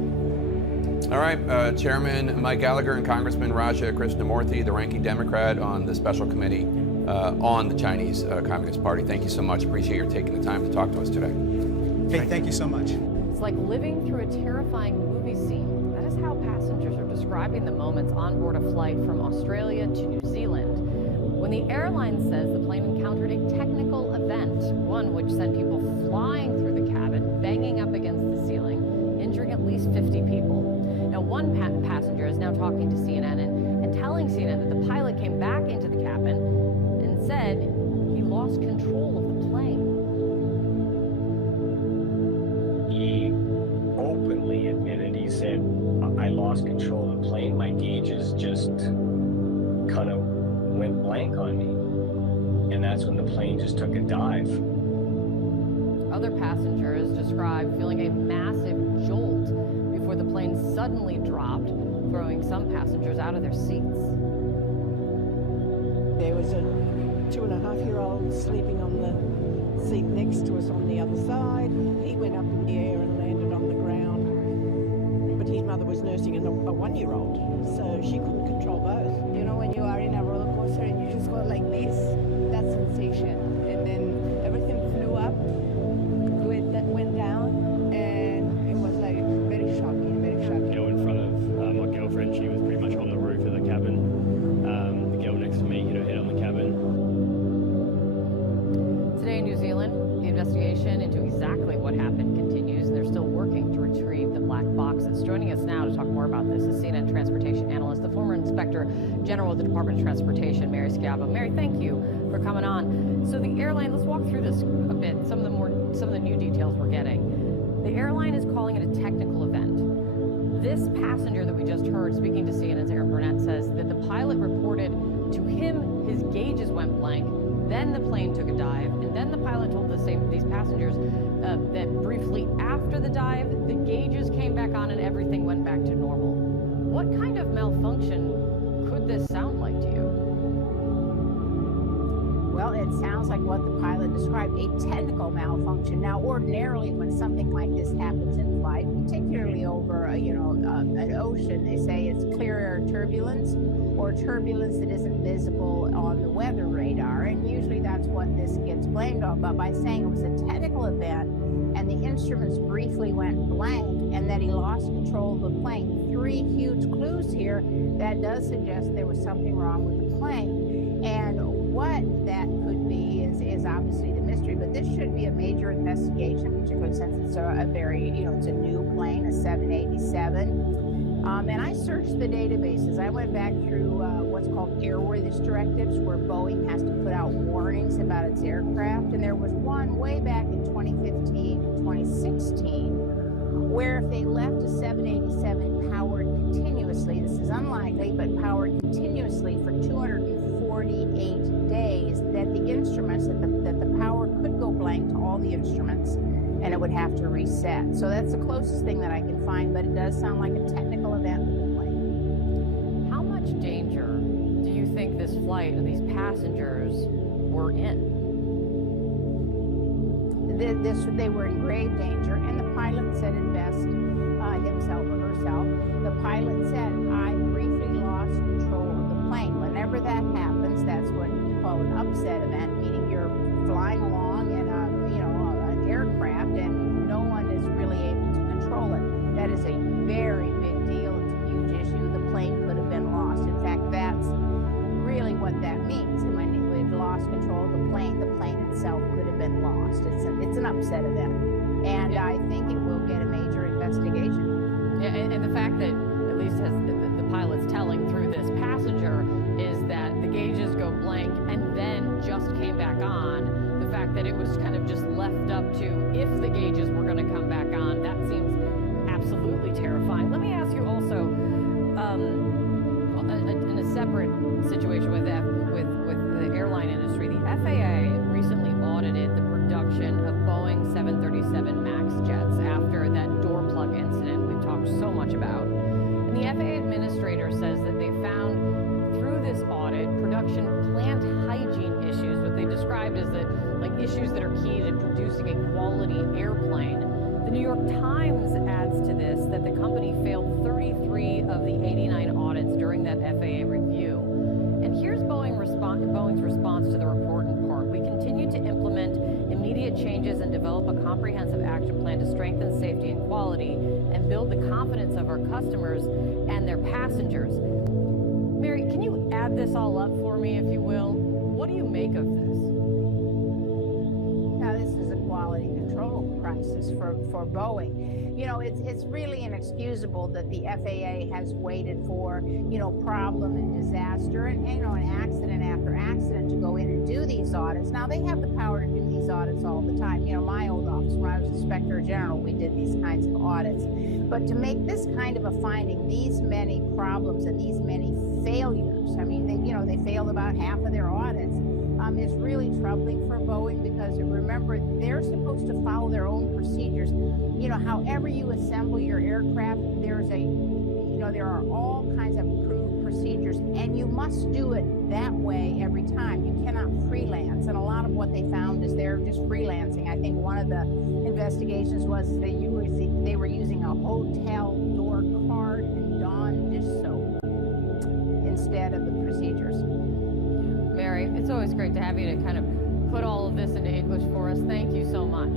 All right, Chairman Mike Gallagher and Congressman Raja Krishnamurthy, the ranking Democrat on the special committee on the Chinese Communist Party. Thank you so much. Appreciate your taking the time to talk to us today. Hey, thank you so much. It's like living through a terrifying movie scene. That is how passengers are describing the moments on board a flight from Australia to New Zealand, when the airline says the plane encountered a technical event, one which sent people flying through the cabin, banging up against the ceiling, injuring at least 50 people. Now, one passenger is now talking to CNN and telling CNN that the pilot came back into the cabin and said he lost control of the plane. He openly admitted, he said, I lost control of the plane. My gauges just kind of went blank on me. And that's when the plane just took a dive. Other passengers described feeling a massive jolt before the plane suddenly dropped, throwing some passengers out of their seats. There was a 2.5-year-old sleeping on the seat next to us on the other side. He went up in the air and landed on the ground. But his mother was nursing a 1-year-old, so she couldn't control both. You know, when you are in a roller coaster and you just go like this, that sensation, and then everything flew up with with the Department of Transportation, Mary Schiavo. Mary, thank you for coming on. So the airline, let's walk through this a bit, some of the new details we're getting. The airline is calling it a technical event. This passenger that we just heard speaking to CNN's Aaron Burnett says that the pilot reported to him his gauges went blank, then the plane took a dive, and then the pilot told these passengers that briefly after the dive, the gauges came back on and everything went back to normal. What kind of malfunction could this sound like to you? Well, it sounds like what the pilot described, a technical malfunction. Now, ordinarily, when something like this happens in flight, particularly over, an ocean, they say it's clear air turbulence or turbulence that isn't visible on the weather radar, and usually that's what this gets blamed on. But by saying it was a technical event and the instruments briefly went blank and that he lost control of the plane, three huge clues here that does suggest there was something wrong with the plane. And what that could be is obviously the mystery, but this should be a major investigation, particularly since it's a very, it's a new plane, a 787. And I searched the databases. I went back through what's called airworthiness directives, where Boeing has to put out warnings about its aircraft. And there was one way back in 2015, 2016, where if they left a 787 powered continuously, this is unlikely, but powered continuously for 248 days, that the instruments, that the power could go blank to all the instruments, and it would have to reset. So that's the closest thing that I can find, but it does sound like a technical event with the plane. How much danger do you think this flight and these passengers were in? They were in grave danger, and the pilot said it best, himself or herself. The pilot said, I briefly lost control of the plane. Whenever that happens, that's what you call an upset event, meaning you're flying along in an aircraft and no one is really able to control it. That is a very big deal. It's a huge issue. The plane could have been lost. In fact, that's really what that means. And when we've lost control of the plane itself could have been lost. It's an upset event. And I think it will get a major investigation. Yeah, and the fact that at least the pilot's telling through this passenger is that the gauges go blank and then just came back on. The fact that it was kind of just left up to if the gauges were going to come back on, that seems absolutely terrifying. Let me ask you also, in a separate situation with the airline industry, the FAA recently audited the production of Boeing 737 MAX jets after that door plug incident we've talked so much about. And the FAA administrator says that they found through this audit production plant hygiene issues, what they described as issues that are key to producing a quality airplane. The New York Times adds to this that the company failed 33 of the 89 audits during that FAA review. And here's Boeing's response to the report in part. We continue to implement immediate changes and develop a comprehensive action plan to strengthen safety and quality and build the confidence of our customers and their passengers. Mary, can you add this all up for me, if you will? What do you make of this? Now, this is a quality control crisis for Boeing. It's really inexcusable that the FAA has waited for, problem and disaster and accident after accident to go in and do these audits. Now, they have the power to do these audits all the time. My old office, when I was Inspector General, we did these kinds of audits. But to make this kind of a finding, these many problems and these many failures, they failed about half of their audits, is really troubling for Boeing because, remember, they're supposed to follow their own procedures. However you assemble your aircraft, there are all kinds of approved procedures, and you must do it that way every time. You cannot freelance, and a lot of what they found is they're just freelancing. I think one of the investigations was that they were using a hotel door card and Dawn dish soap instead of the procedures. Mary, it's always great to have you to kind of put all of this into English for us. Thank you so much.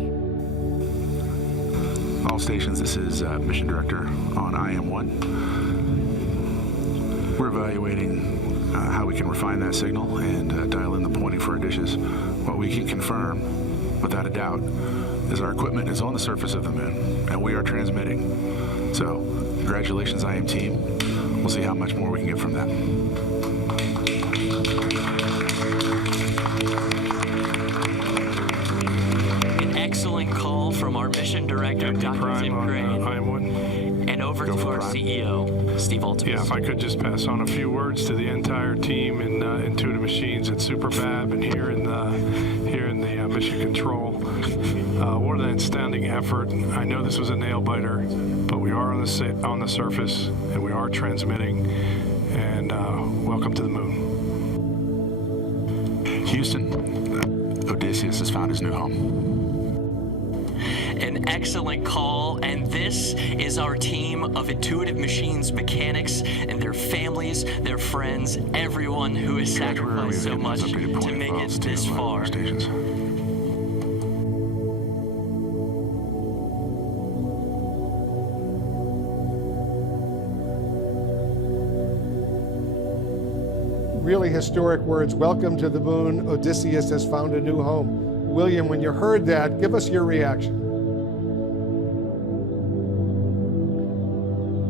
All stations, this is Mission Director on IM-1. We're evaluating how we can refine that signal and dial in the pointing for our dishes. What we can confirm, without a doubt, is our equipment is on the surface of the moon, and we are transmitting. So, congratulations, IM team. We'll see how much more we can get from them. Yeah, if I could just pass on a few words to the entire team in Intuitive Machines at Superbab and here in the Mission Control. What an outstanding effort. I know this was a nail biter, but we are on the surface and we are transmitting. And welcome to the moon. Houston, Odysseus has found his new home. An excellent call, and this is our team of Intuitive Machines mechanics and their families, their friends, everyone who has sacrificed so much to make it this far. Really historic words. Welcome to the moon. Odysseus has found a new home. William, when you heard that, give us your reaction.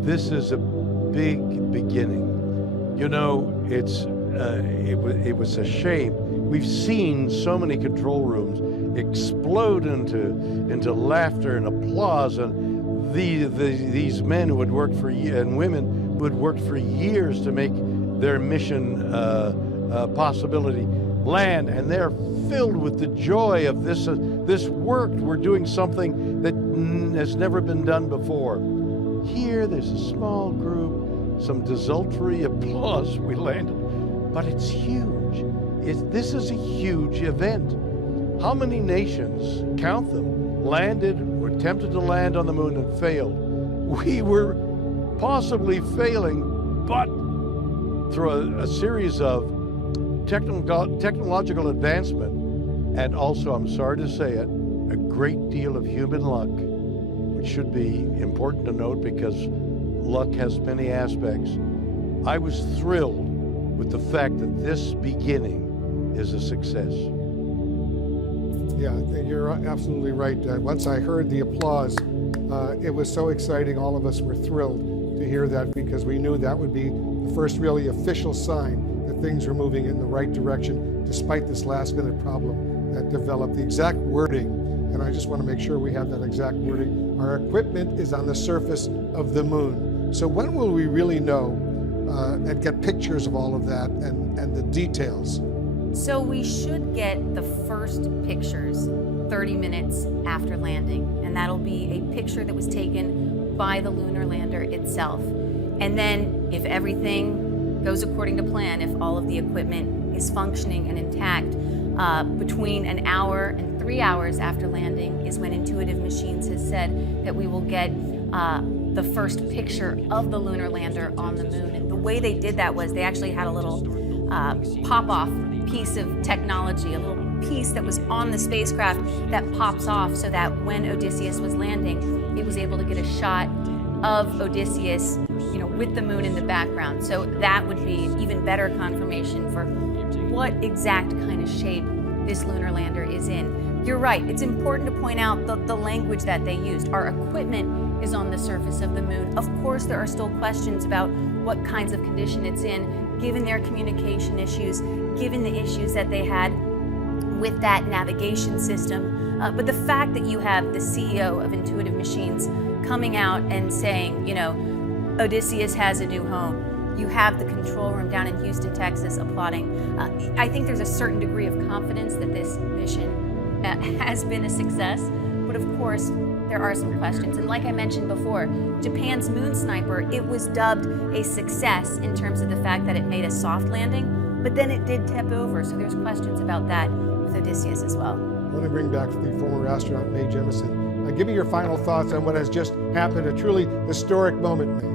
This is a big beginning. You know, it was a shame. We've seen so many control rooms explode into laughter and applause, and these men who had worked for and women who had worked for years to make their mission possibility land, and they're filled with the joy of this work. We're doing something that has never been done before. Here, there's a small group, some desultory applause. We landed, but it's huge. This is a huge event. How many nations, count them, landed or attempted to land on the moon and failed? We were possibly failing, but through a series of technological advancement, and also, I'm sorry to say it, a great deal of human luck, which should be important to note because luck has many aspects. I was thrilled with the fact that this beginning is a success. Yeah, you're absolutely right. Once I heard the applause, it was so exciting. All of us were thrilled to hear that because we knew that would be the first really official sign that things were moving in the right direction, despite this last-minute problem that developed. The exact wording, and I just want to make sure we have that exact wording, our equipment is on the surface of the moon. So when will we really know and get pictures of all of that and the details? So we should get the first pictures 30 minutes after landing, and that'll be a picture that was taken by the lunar lander itself. And then if everything goes according to plan, if all of the equipment is functioning and intact, between an hour and 3 hours after landing is when Intuitive Machines has said that we will get the first picture of the lunar lander on the moon. And the way they did that was they actually had a little pop-off piece of technology, a little piece that was on the spacecraft that pops off so that when Odysseus was landing, it was able to get a shot of Odysseus, you know, with the moon in the background. So that would be even better confirmation for what exact kind of shape this lunar lander is in. You're right, it's important to point out the language that they used. Our equipment is on the surface of the moon. Of course, there are still questions about what kinds of condition it's in, given their communication issues, given the issues that they had with that navigation system. But the fact that you have the CEO of Intuitive Machines coming out and saying, you know, Odysseus has a new home. You have the control room down in Houston, Texas applauding. I think there's a certain degree of confidence that this mission has been a success. But of course, there are some questions. And like I mentioned before, Japan's Moon Sniper, it was dubbed a success in terms of the fact that it made a soft landing, but then it did tip over. So there's questions about that with Odysseus as well. I want to bring back the former astronaut, Mae Jemison. Give me your final thoughts on what has just happened, a truly historic moment, Mae.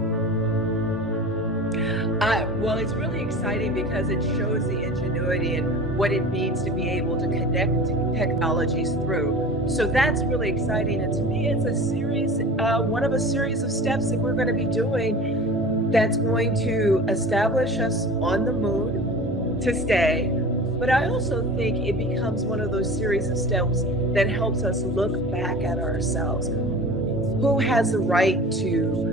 Well, it's really exciting because it shows the ingenuity and what it means to be able to connect technologies through. So that's really exciting. And to me, it's a series, one of a series of steps that we're going to be doing that's going to establish us on the moon to stay. But I also think it becomes one of those series of steps that helps us look back at ourselves. Who has the right to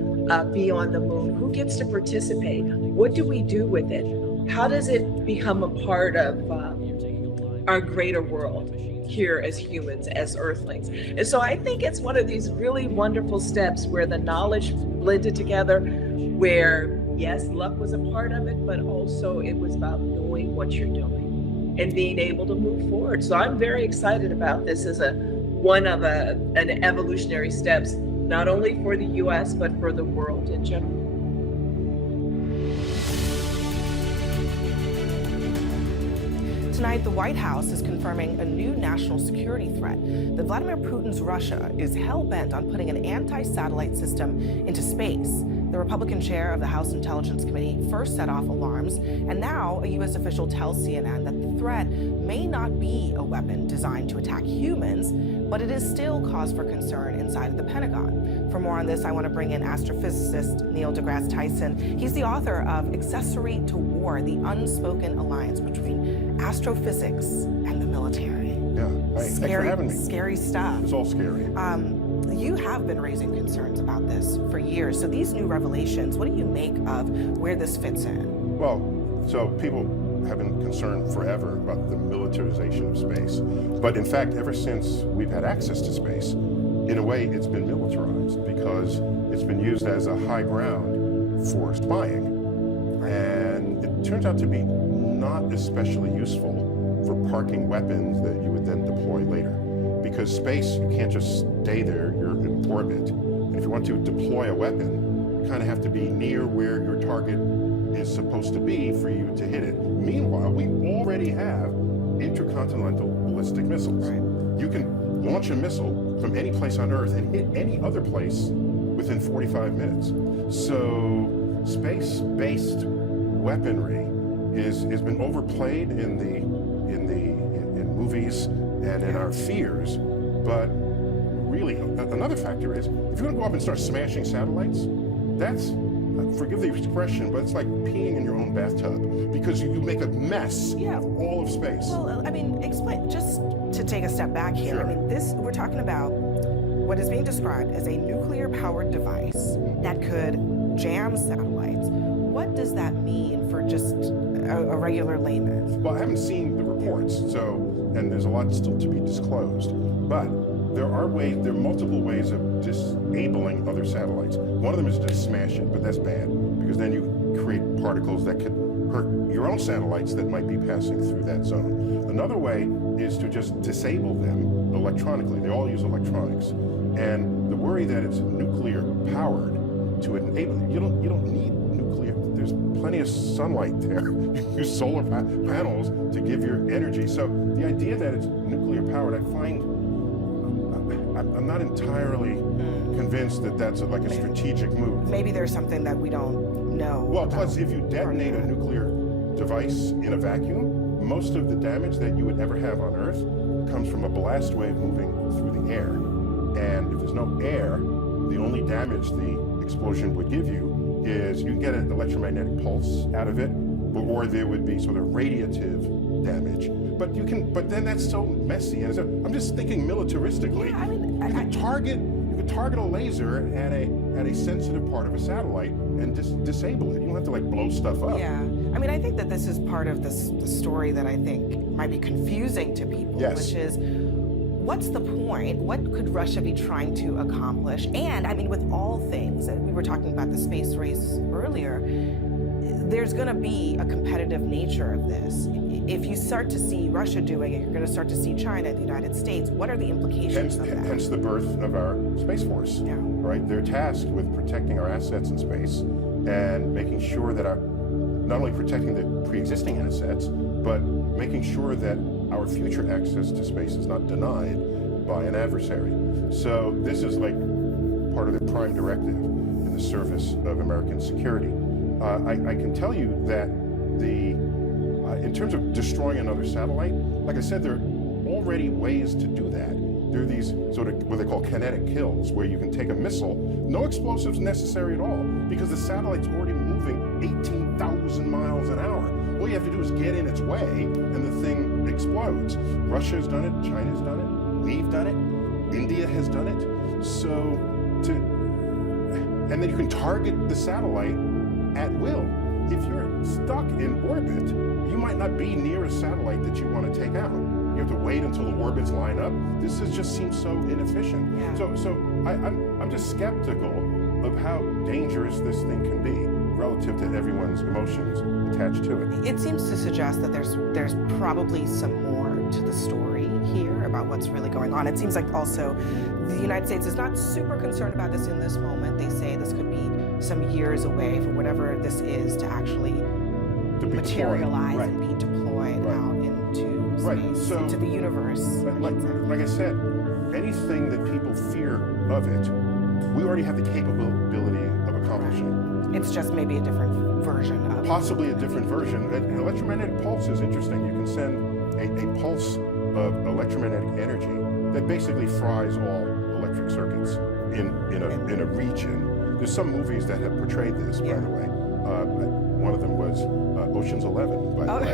be on the moon? Who gets to participate? What do we do with it? How does it become a part of our greater world here as humans, as Earthlings? And so I think it's one of these really wonderful steps where the knowledge blended together, where yes, luck was a part of it, but also it was about knowing what you're doing and being able to move forward. So I'm very excited about this as one of an evolutionary steps, not only for the US, but for the world in general. Tonight, the White House is confirming a new national security threat. That Vladimir Putin's Russia is hell-bent on putting an anti-satellite system into space. The Republican chair of the House Intelligence Committee first set off alarms, and now a U.S. official tells CNN that the threat may not be a weapon designed to attack humans, but it is still cause for concern inside of the Pentagon. For more on this, I want to bring in astrophysicist Neil deGrasse Tyson. He's the author of Accessory to War, the Unspoken Alliance Between Astrophysics and the Military. Yeah, thanks for having me. Scary stuff. It's all scary. You have been raising concerns about this for years. So these new revelations, what do you make of where this fits in? Well, so people have been concerned forever about the militarization of space. But in fact, ever since we've had access to space, in a way, it's been militarized because it's been used as a high ground for spying. And it turns out to be not especially useful for parking weapons that you would then deploy later. Because space, you can't just stay there, you're in orbit. And if you want to deploy a weapon, you kind of have to be near where your target is supposed to be for you to hit it. Meanwhile, we already have intercontinental ballistic missiles. You can launch a missile from any place on Earth and hit any other place within 45 minutes. So space-based weaponry has been overplayed in movies and in our fears, but really another factor is if you're going to go up and start smashing satellites, that's, forgive the expression, but it's like peeing in your own bathtub because you make a mess of all of space. Well, I mean, explain, just to take a step back here. Sure. I mean, we're talking about what is being described as a nuclear-powered device that could jam satellites. What does that mean for just a regular layman? Well, I haven't seen the reports, and there's a lot still to be disclosed, but there are multiple ways of disabling other satellites. One of them is to smash it, but that's bad, because then you create particles that could hurt your own satellites that might be passing through that zone. Another way is to just disable them electronically. They all use electronics. And the worry that it's nuclear powered to enable, you don't need nuclear. There's plenty of sunlight there. You use solar panels to give your energy. So the idea that it's nuclear powered, I'm not entirely convinced that that's like a strategic move. Maybe there's something that we don't know. Well, plus if you detonate a nuclear device in a vacuum, most of the damage that you would ever have on Earth comes from a blast wave moving through the air. And if there's no air, the only damage the explosion would give you is you can get an electromagnetic pulse out of it, or there would be sort of radiative damage. But then that's so messy. And so I'm just thinking militaristically. Yeah, I mean, you could target a laser at a sensitive part of a satellite and disable it. You don't have to like blow stuff up. Yeah, I mean, I think that this is part of the story that I think might be confusing to people, which is, what's the point? What could Russia be trying to accomplish? And I mean, with all things, we were talking about the space race earlier, there's going to be a competitive nature of this. If you start to see Russia doing it, you're going to start to see China, the United States. What are the implications of that? Hence the birth of our Space Force, right? They're tasked with protecting our assets in space and making sure that not only protecting the pre-existing assets, but making sure that our future access to space is not denied by an adversary. So this is like part of the prime directive in the service of American security. I can tell you that in terms of destroying another satellite, like I said, there are already ways to do that. There are these sort of what they call kinetic kills, where you can take a missile, no explosives necessary at all, because the satellite's already moving 18,000 miles an hour. All you have to do is get in its way, and the thing explodes. Russia's done it, China's done it, we've done it, India has done it. And then you can target the satellite at will. If you're stuck in orbit, you might not be near a satellite that you want to take out. You have to wait until the orbits line up. This just seems so inefficient. So I'm just skeptical of how dangerous this thing can be. relative to everyone's emotions attached to it. It seems to suggest that there's probably some more to the story here about what's really going on. It seems like also the United States is not super concerned about this in this moment. They say this could be some years away for whatever this is to actually materialize and be deployed out into space, into the universe. Like I said, anything that people fear of it, we already have the capability of accomplishing. It's just maybe a different version of it. Possibly a different version. An electromagnetic pulse is interesting. You can send a pulse of electromagnetic energy that basically fries all electric circuits in a region. There's some movies that have portrayed this, by the way. One of them was Ocean's 11, by the way.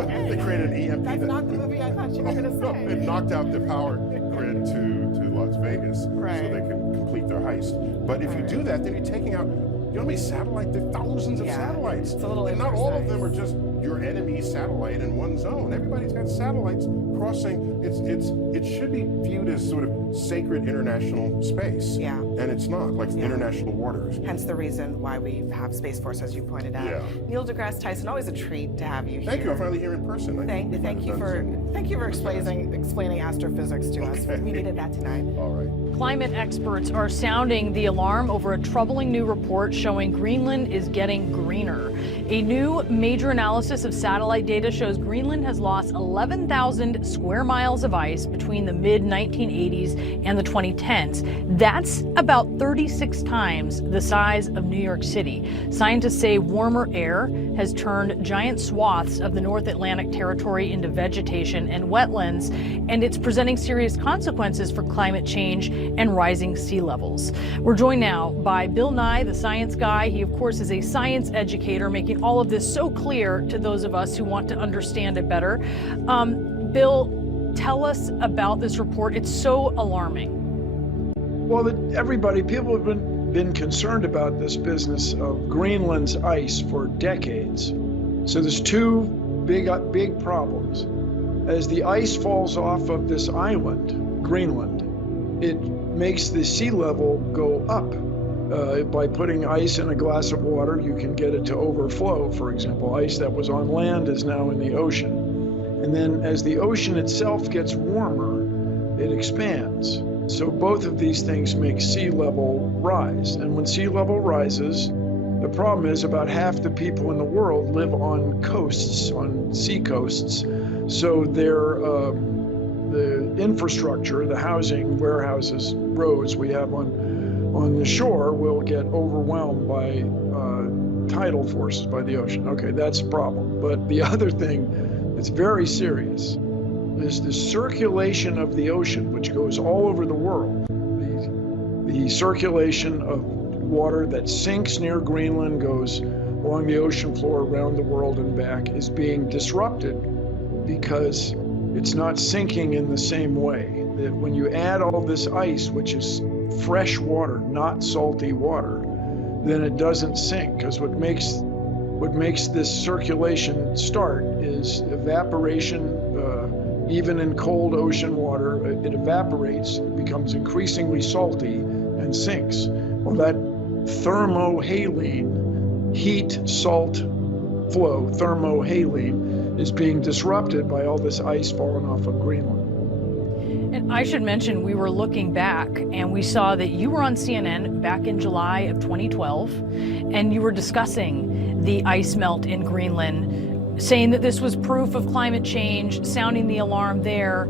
Okay. They created an EMP. That's not the movie I thought you were going to say. It knocked out the power grid to Las Vegas so they can complete their heist. But if you do that, then you're taking out, you know how many satellites? There are thousands of satellites. It's a little and not all of them are just your enemy's satellite in one zone. Everybody's got satellites crossing. It should be viewed as sort of sacred international space. Yeah. And it's not, like international waters. Hence the reason why we have Space Force, as you pointed out. Yeah. Neil deGrasse Tyson, always a treat to have you here. Thank you. I'm finally here in person. Thank you for explaining astrophysics to us. We needed that tonight. All right. Climate experts are sounding the alarm over a troubling new report showing Greenland is getting greener. A new major analysis of satellite data shows Greenland has lost 11,000 square miles of ice between the mid-1980s and the 2010s. That's about 36 times the size of New York City. Scientists say warmer air has turned giant swaths of the North Atlantic territory into vegetation and wetlands, and it's presenting serious consequences for climate change and rising sea levels. We're joined now by Bill Nye, the science guy. He, of course, is a science educator, making all of this so clear to those of us who want to understand it better. Bill, tell us about this report. It's so alarming. Well, people have been concerned about this business of Greenland's ice for decades. So there's two big problems. As the ice falls off of this island, Greenland, it makes the sea level go up. By putting ice in a glass of water, you can get it to overflow. For example, ice that was on land is now in the ocean. And then as the ocean itself gets warmer, it expands. So both of these things make sea level rise. And when sea level rises, the problem is about half the people in the world live on coasts, on sea coasts. So the infrastructure, the housing, warehouses, roads we have on the shore will get overwhelmed by tidal forces, by the ocean. Okay, that's a problem. But the other thing that's very serious is the circulation of the ocean, which goes all over the world. The circulation of water that sinks near Greenland, goes along the ocean floor around the world and back, is being disrupted because it's not sinking in the same way. That when you add all this ice, which is fresh water, not salty water, then it doesn't sink, because what makes this circulation start is evaporation. Even in cold ocean water, it evaporates, becomes increasingly salty, and sinks. Well, that thermohaline, heat salt flow, thermohaline, is being disrupted by all this ice falling off of Greenland. And I should mention, we were looking back and we saw that you were on CNN back in July of 2012, and you were discussing the ice melt in Greenland, saying that this was proof of climate change, sounding the alarm there.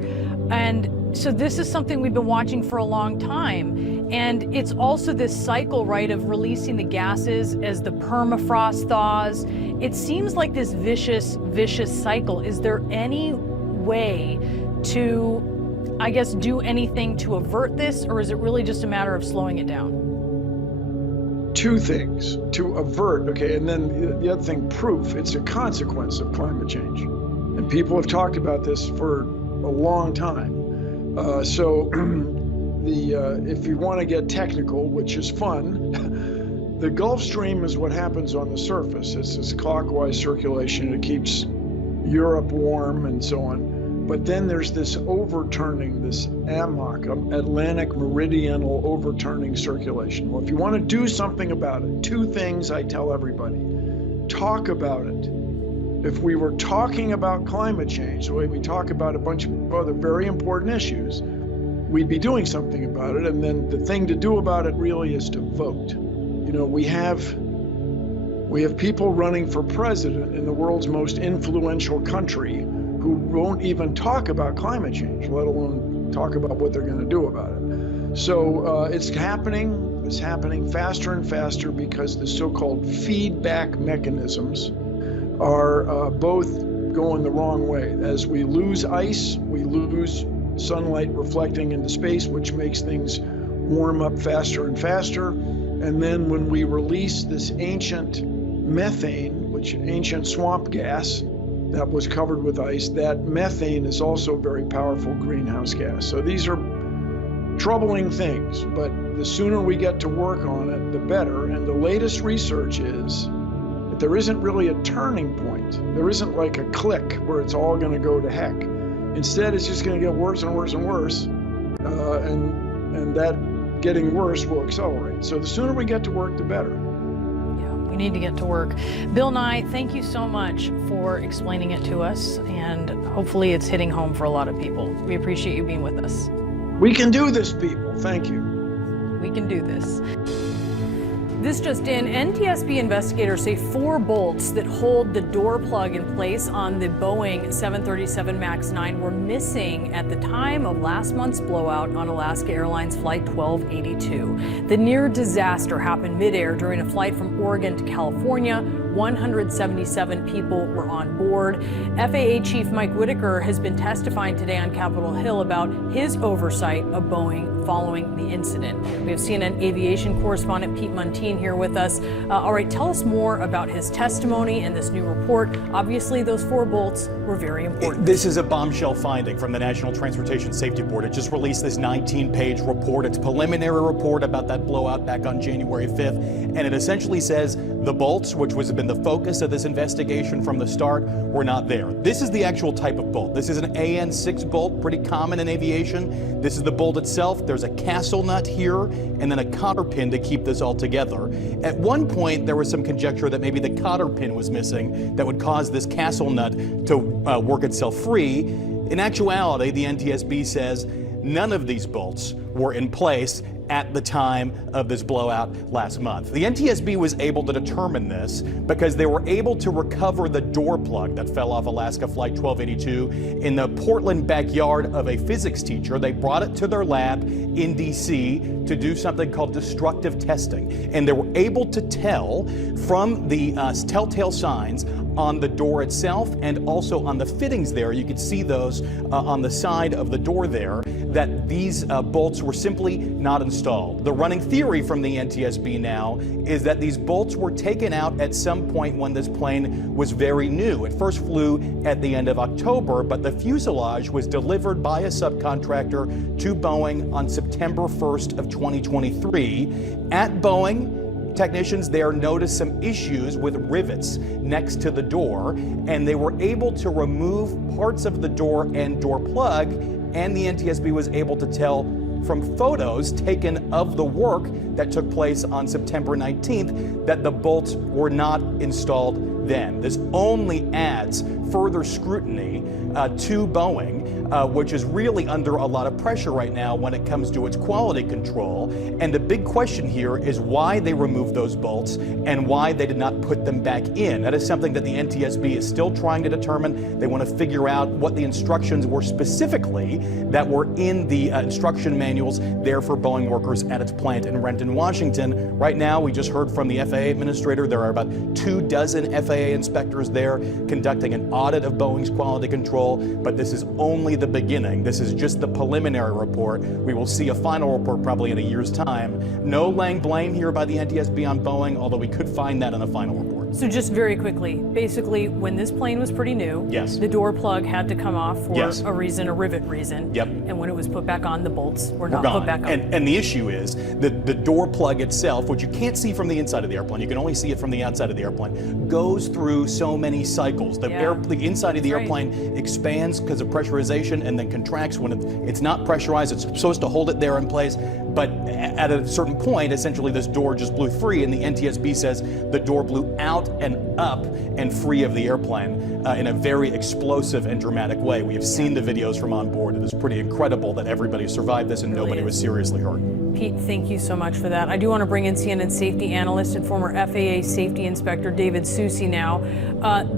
And so this is something we've been watching for a long time. And it's also this cycle, right, of releasing the gases as the permafrost thaws. It seems like this vicious cycle. Is there any way to, I guess, do anything to avert this, or is it really just a matter of slowing it down? Two things to avert, okay, and then the other thing, proof. It's a consequence of climate change. And people have talked about this for a long time. If you want to get technical, which is fun, the Gulf Stream is what happens on the surface. It's this clockwise circulation. It keeps Europe warm and so on. But then there's this overturning, this AMOC, Atlantic Meridional Overturning Circulation. Well, if you want to do something about it, two things I tell everybody. Talk about it. If we were talking about climate change, the way we talk about a bunch of other very important issues, we'd be doing something about it. And then the thing to do about it really is to vote. You know, we have people running for president in the world's most influential country who won't even talk about climate change, let alone talk about what they're going to do about it. So it's happening faster and faster because the so-called feedback mechanisms are both going the wrong way. As we lose ice, we lose sunlight reflecting into space, which makes things warm up faster and faster. And then when we release this ancient methane, which ancient swamp gas that was covered with ice, that methane is also a very powerful greenhouse gas. So these are troubling things, but the sooner we get to work on it, the better. And the latest research is that there isn't really a turning point. There isn't like a click where it's all going to go to heck. Instead, it's just going to get worse and worse and worse, and that getting worse will accelerate. So the sooner we get to work, the better. We need to get to work. Bill Nye, thank you so much for explaining it to us, and hopefully it's hitting home for a lot of people. We appreciate you being with us. We can do this, people. Thank you. We can do this. This just in, NTSB investigators say 4 bolts that hold the door plug in place on the Boeing 737 MAX 9 were missing at the time of last month's blowout on Alaska Airlines Flight 1282. The near disaster happened midair during a flight from Oregon to California. 177 people were on board. FAA Chief Mike Whitaker has been testifying today on Capitol Hill about his oversight of Boeing following the incident. We have CNN aviation correspondent Pete Muntean here with us. All right, tell us more about his testimony and this new report. Obviously, those 4 bolts were very important. This is a bombshell finding from the National Transportation Safety Board. It just released this 19-page report. It's a preliminary report about that blowout back on January 5th, and it essentially says the bolts, which has been the focus of this investigation from the start, were not there. This is the actual type of bolt. This is an AN6 bolt, pretty common in aviation. This is the bolt itself. There's a castle nut here and then a cotter pin to keep this all together. At one point, there was some conjecture that maybe the cotter pin was missing that would cause this castle nut to work itself free. In actuality, the NTSB says none of these bolts were in place at the time of this blowout last month. The NTSB was able to determine this because they were able to recover the door plug that fell off Alaska Flight 1282 in the Portland backyard of a physics teacher. They brought it to their lab in DC to do something called destructive testing. And they were able to tell from the telltale signs on the door itself and also on the fittings there. You could see those on the side of the door there, that these bolts were simply not installed. The running theory from the NTSB now is that these bolts were taken out at some point when this plane was very new. It first flew at the end of October, but the fuselage was delivered by a subcontractor to Boeing on September 1st of 2023. At Boeing, technicians there noticed some issues with rivets next to the door, and they were able to remove parts of the door and door plug, and the NTSB was able to tell from photos taken of the work that took place on September 19th that the bolts were not installed then. This only adds further scrutiny to Boeing, which is really under a lot of pressure right now when it comes to its quality control. And the big question here is why they removed those bolts and why they did not put them back in. That is something that the NTSB is still trying to determine. They want to figure out what the instructions were specifically that were in the instruction manuals there for Boeing workers at its plant in Renton, Washington. Right now, we just heard from the FAA administrator. There are about 24 FAA inspectors there conducting an audit of Boeing's quality control, but this is only the beginning. This is just the preliminary report. We will see a final report probably in a year's time. No laying blame here by the NTSB on Boeing, although we could find that in the final report. So just very quickly, basically, when this plane was pretty new, yes, the door plug had to come off for yes, a reason, a rivet reason. Yep. And when it was put back on, the bolts were not gone. put back on. And the issue is the door plug itself, which you can't see from the inside of the airplane, you can only see it from the outside of the airplane, goes through so many cycles. The inside of the airplane expands because of pressurization and then contracts when it's not pressurized. It's supposed to hold it there in place. But at a certain point, essentially this door just blew free, and the NTSB says the door blew out and up and free of the airplane in a very explosive and dramatic way. We have seen the videos from on board. It is pretty incredible that everybody survived this and nobody was seriously hurt. Pete, thank you so much for that. I do want to bring in CNN safety analyst and former FAA safety inspector David Soucy now.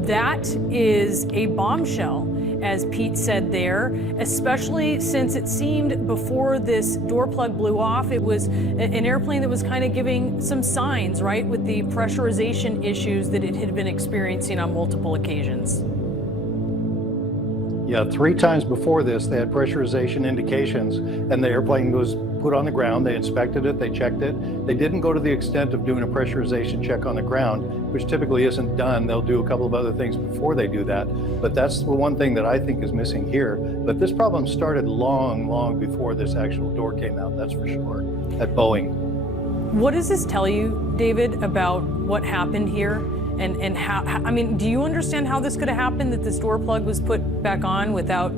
That is a bombshell, as Pete said there, especially since it seemed before this door plug blew off, it was an airplane that was kind of giving some signs, right, with the pressurization issues that it had been experiencing on multiple occasions. Yeah, 3 times before this, they had pressurization indications, and the airplane was put on the ground. They inspected it, they checked it. They didn't go to the extent of doing a pressurization check on the ground, which typically isn't done. They'll do a couple of other things before they do that. But that's the one thing that I think is missing here. But this problem started long, long before this actual door came out, that's for sure, at Boeing. What does this tell you, David, about what happened here? And how, I mean, do you understand how this could have happened, that this door plug was put back on without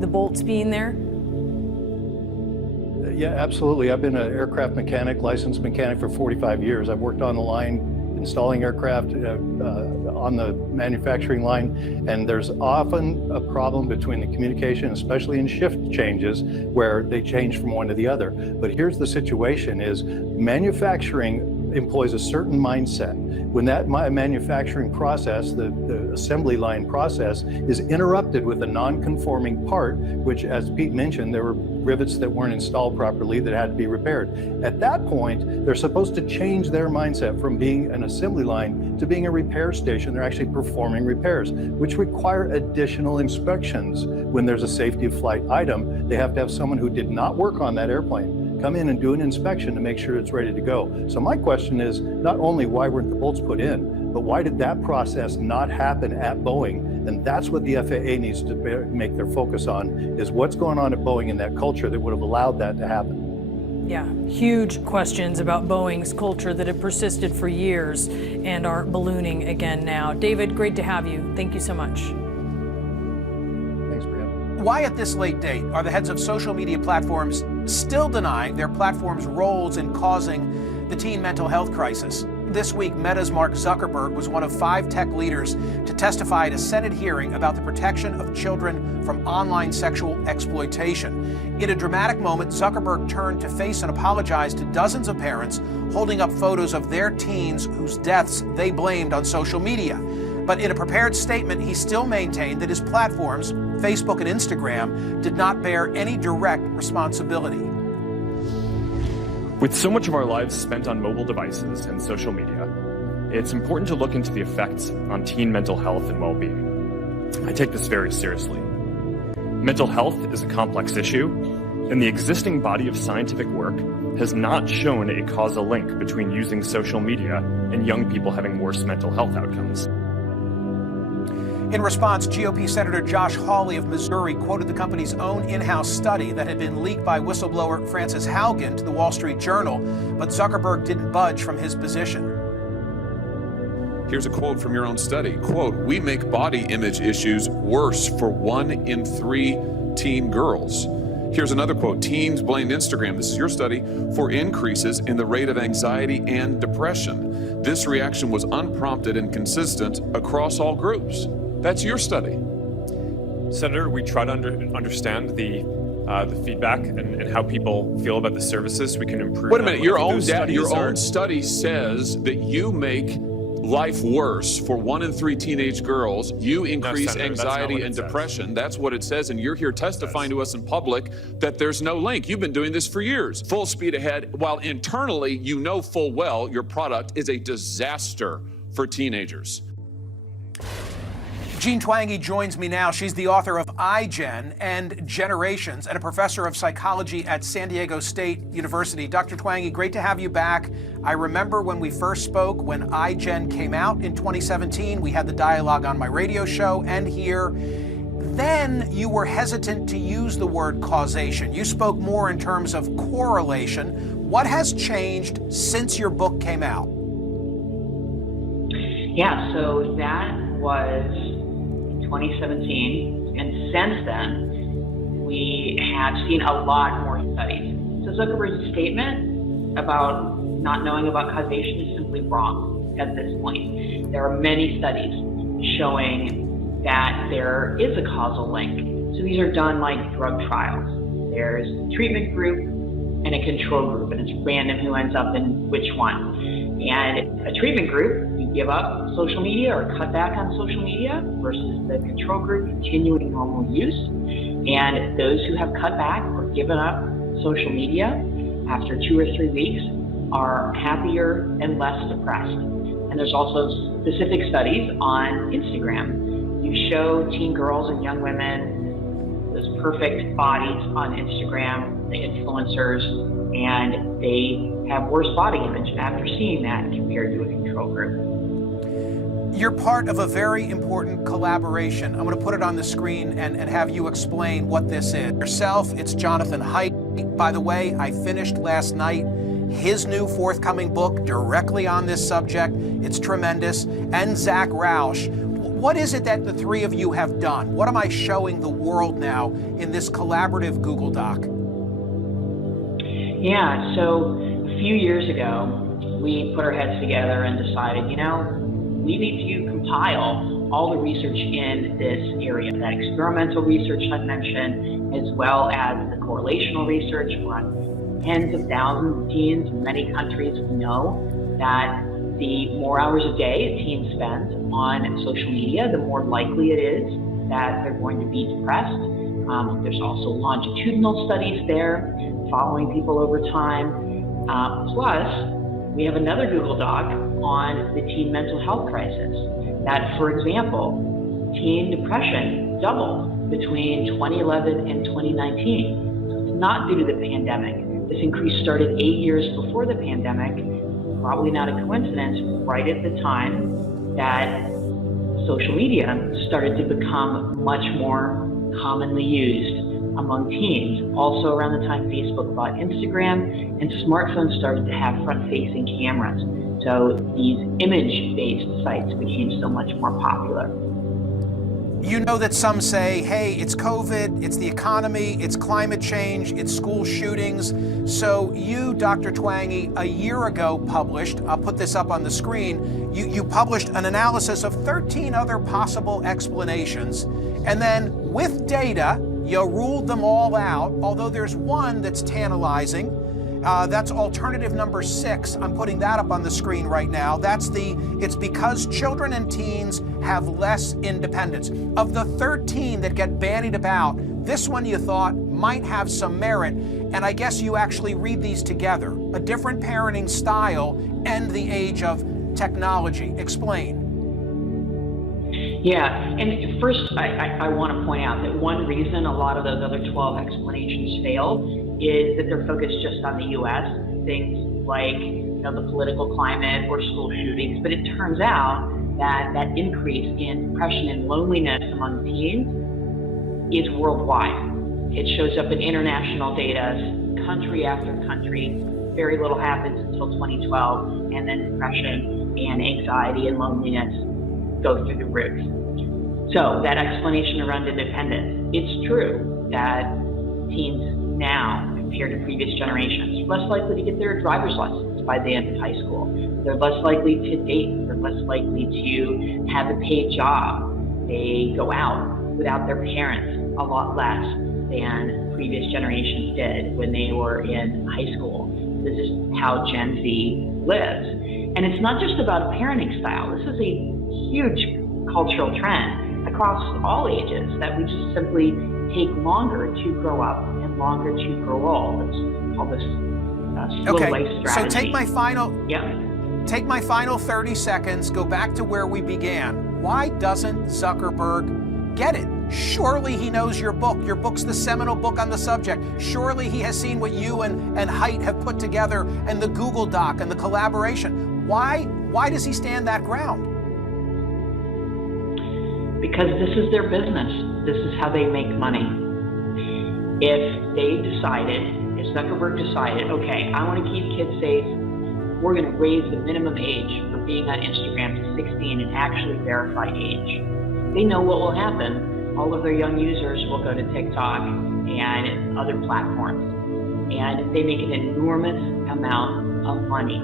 the bolts being there? Yeah, absolutely. I've been an aircraft mechanic, licensed mechanic for 45 years. I've worked on the line, installing aircraft on the manufacturing line, and there's often a problem between the communication, especially in shift changes, where they change from one to the other. But here's the situation is manufacturing employs a certain mindset. When that manufacturing process, the assembly line process, is interrupted with a non-conforming part, which, as Pete mentioned, there were rivets that weren't installed properly that had to be repaired. At that point, they're supposed to change their mindset from being an assembly line to being a repair station. They're actually performing repairs, which require additional inspections. When there's a safety of flight item, they have to have someone who did not work on that airplane come in and do an inspection to make sure it's ready to go. So my question is not only why weren't the bolts put in, but why did that process not happen at Boeing? And that's what the FAA needs to make their focus on, is what's going on at Boeing in that culture that would have allowed that to happen. Yeah, huge questions about Boeing's culture that have persisted for years and are ballooning again now. David, great to have you. Thank you so much. Thanks, Brianna. Why at this late date are the heads of social media platforms still denying their platform's roles in causing the teen mental health crisis? This week, Meta's Mark Zuckerberg was one of 5 tech leaders to testify at a Senate hearing about the protection of children from online sexual exploitation. In a dramatic moment, Zuckerberg turned to face and apologize to dozens of parents holding up photos of their teens whose deaths they blamed on social media. But in a prepared statement, he still maintained that his platforms, Facebook and Instagram, did not bear any direct responsibility. With so much of our lives spent on mobile devices and social media, it's important to look into the effects on teen mental health and well-being. I take this very seriously. Mental health is a complex issue, and the existing body of scientific work has not shown a causal link between using social media and young people having worse mental health outcomes. In response, GOP Senator Josh Hawley of Missouri quoted the company's own in-house study that had been leaked by whistleblower Frances Haugen to the Wall Street Journal, but Zuckerberg didn't budge from his position. Here's a quote from your own study. Quote, "We make body image issues worse for 1 in 3 teen girls." Here's another quote. "Teens blamed Instagram," this is your study, "for increases in the rate of anxiety and depression. This reaction was unprompted and consistent across all groups." That's your study. Senator, we try to understand the feedback and how people feel about the services so we can improve. Wait a minute, your own own study says that you make life worse for 1 in 3 teenage girls. You increase Senator, anxiety and depression. That's what it says, and you're here testifying to us in public that there's no link. You've been doing this for years, full speed ahead, while internally you know full well your product is a disaster for teenagers. Jean Twenge joins me now. She's the author of iGen and Generations and a professor of psychology at San Diego State University. Dr. Twenge, great to have you back. I remember when we first spoke, when iGen came out in 2017, we had the dialogue on my radio show and here. Then you were hesitant to use the word causation. You spoke more in terms of correlation. What has changed since your book came out? Yeah, so that was 2017, and since then, we have seen a lot more studies. So Zuckerberg's statement about not knowing about causation is simply wrong at this point. There are many studies showing that there is a causal link. So these are done like drug trials. There's a treatment group and a control group, and it's random who ends up in which one. And a treatment group, you give up social media or cut back on social media, versus the control group continuing normal use. And those who have cut back or given up social media after 2 or 3 weeks are happier and less depressed. And there's also specific studies on Instagram. You show teen girls and young women those perfect bodies on Instagram, the influencers, and they have worse body image after seeing that compared to a control group. You're part of a very important collaboration. I'm going to put it on the screen and have you explain what this is. Yourself, it's Jonathan Haidt. By the way, I finished last night his new forthcoming book directly on this subject. It's tremendous. And Zach Roush. What is it that the three of you have done? What am I showing the world now in this collaborative Google Doc? Yeah, so a few years ago, we put our heads together and decided, you know, we need to compile all the research in this area, that experimental research I mentioned, as well as the correlational research. We're on tens of thousands of teens in many countries. We know that the more hours a day a teen spends on social media, the more likely it is that they're going to be depressed. There's also longitudinal studies there, following people over time. Plus, we have another Google Doc on the teen mental health crisis. That, for example, teen depression doubled between 2011 and 2019. It's not due to the pandemic. This increase started 8 years before the pandemic. Probably not a coincidence, right at the time that social media started to become much more commonly used among teens. Also around the time Facebook bought Instagram and smartphones started to have front-facing cameras. So these image-based sites became so much more popular. You know that some say, hey, it's COVID, it's the economy, it's climate change, it's school shootings. So you, Dr. Twenge, a year ago published, I'll put this up on the screen, you published an analysis of 13 other possible explanations. And then with data, you ruled them all out, although there's one that's tantalizing. That's alternative number 6. I'm putting that up on the screen right now. It's because children and teens have less independence. Of the 13 that get bandied about, this one you thought might have some merit, and I guess you actually read these together. A different parenting style and the age of technology. Explain. Yeah, and first I want to point out that one reason a lot of those other 12 explanations fail is that they're focused just on the U.S., things like the political climate or school shootings. But it turns out that that increase in depression and loneliness among teens is worldwide. It shows up in international data, country after country. Very little happens until 2012, and then depression and anxiety and loneliness go through the roof. So that explanation around independence, it's true that teens now, compared to previous generations, are less likely to get their driver's license by the end of high school. They're less likely to date. They're less likely to have a paid job. They go out without their parents a lot less than previous generations did when they were in high school. This is how Gen Z lives. And it's not just about a parenting style. This is a huge cultural trend across all ages, that we just simply take longer to grow up and longer to grow old. It's called this slow life strategy. So take my final 30 seconds, go back to where we began. Why doesn't Zuckerberg get it? Surely he knows your book. Your book's the seminal book on the subject. Surely he has seen what you and Haidt have put together and the Google Doc and the collaboration. Why does he stand that ground? Because this is their business. This is how they make money. If they decided, if Zuckerberg decided, okay, I want to keep kids safe, we're going to raise the minimum age for being on Instagram to 16 and actually verify age. They know what will happen. All of their young users will go to TikTok and other platforms, and they make an enormous amount of money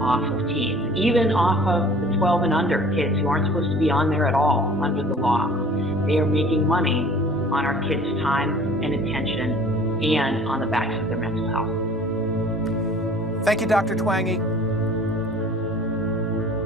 off of teens, even off of the 12 and under kids who aren't supposed to be on there at all under the law. They are making money on our kids' time and attention and on the backs of their mental health. Thank you, Dr. Twangy.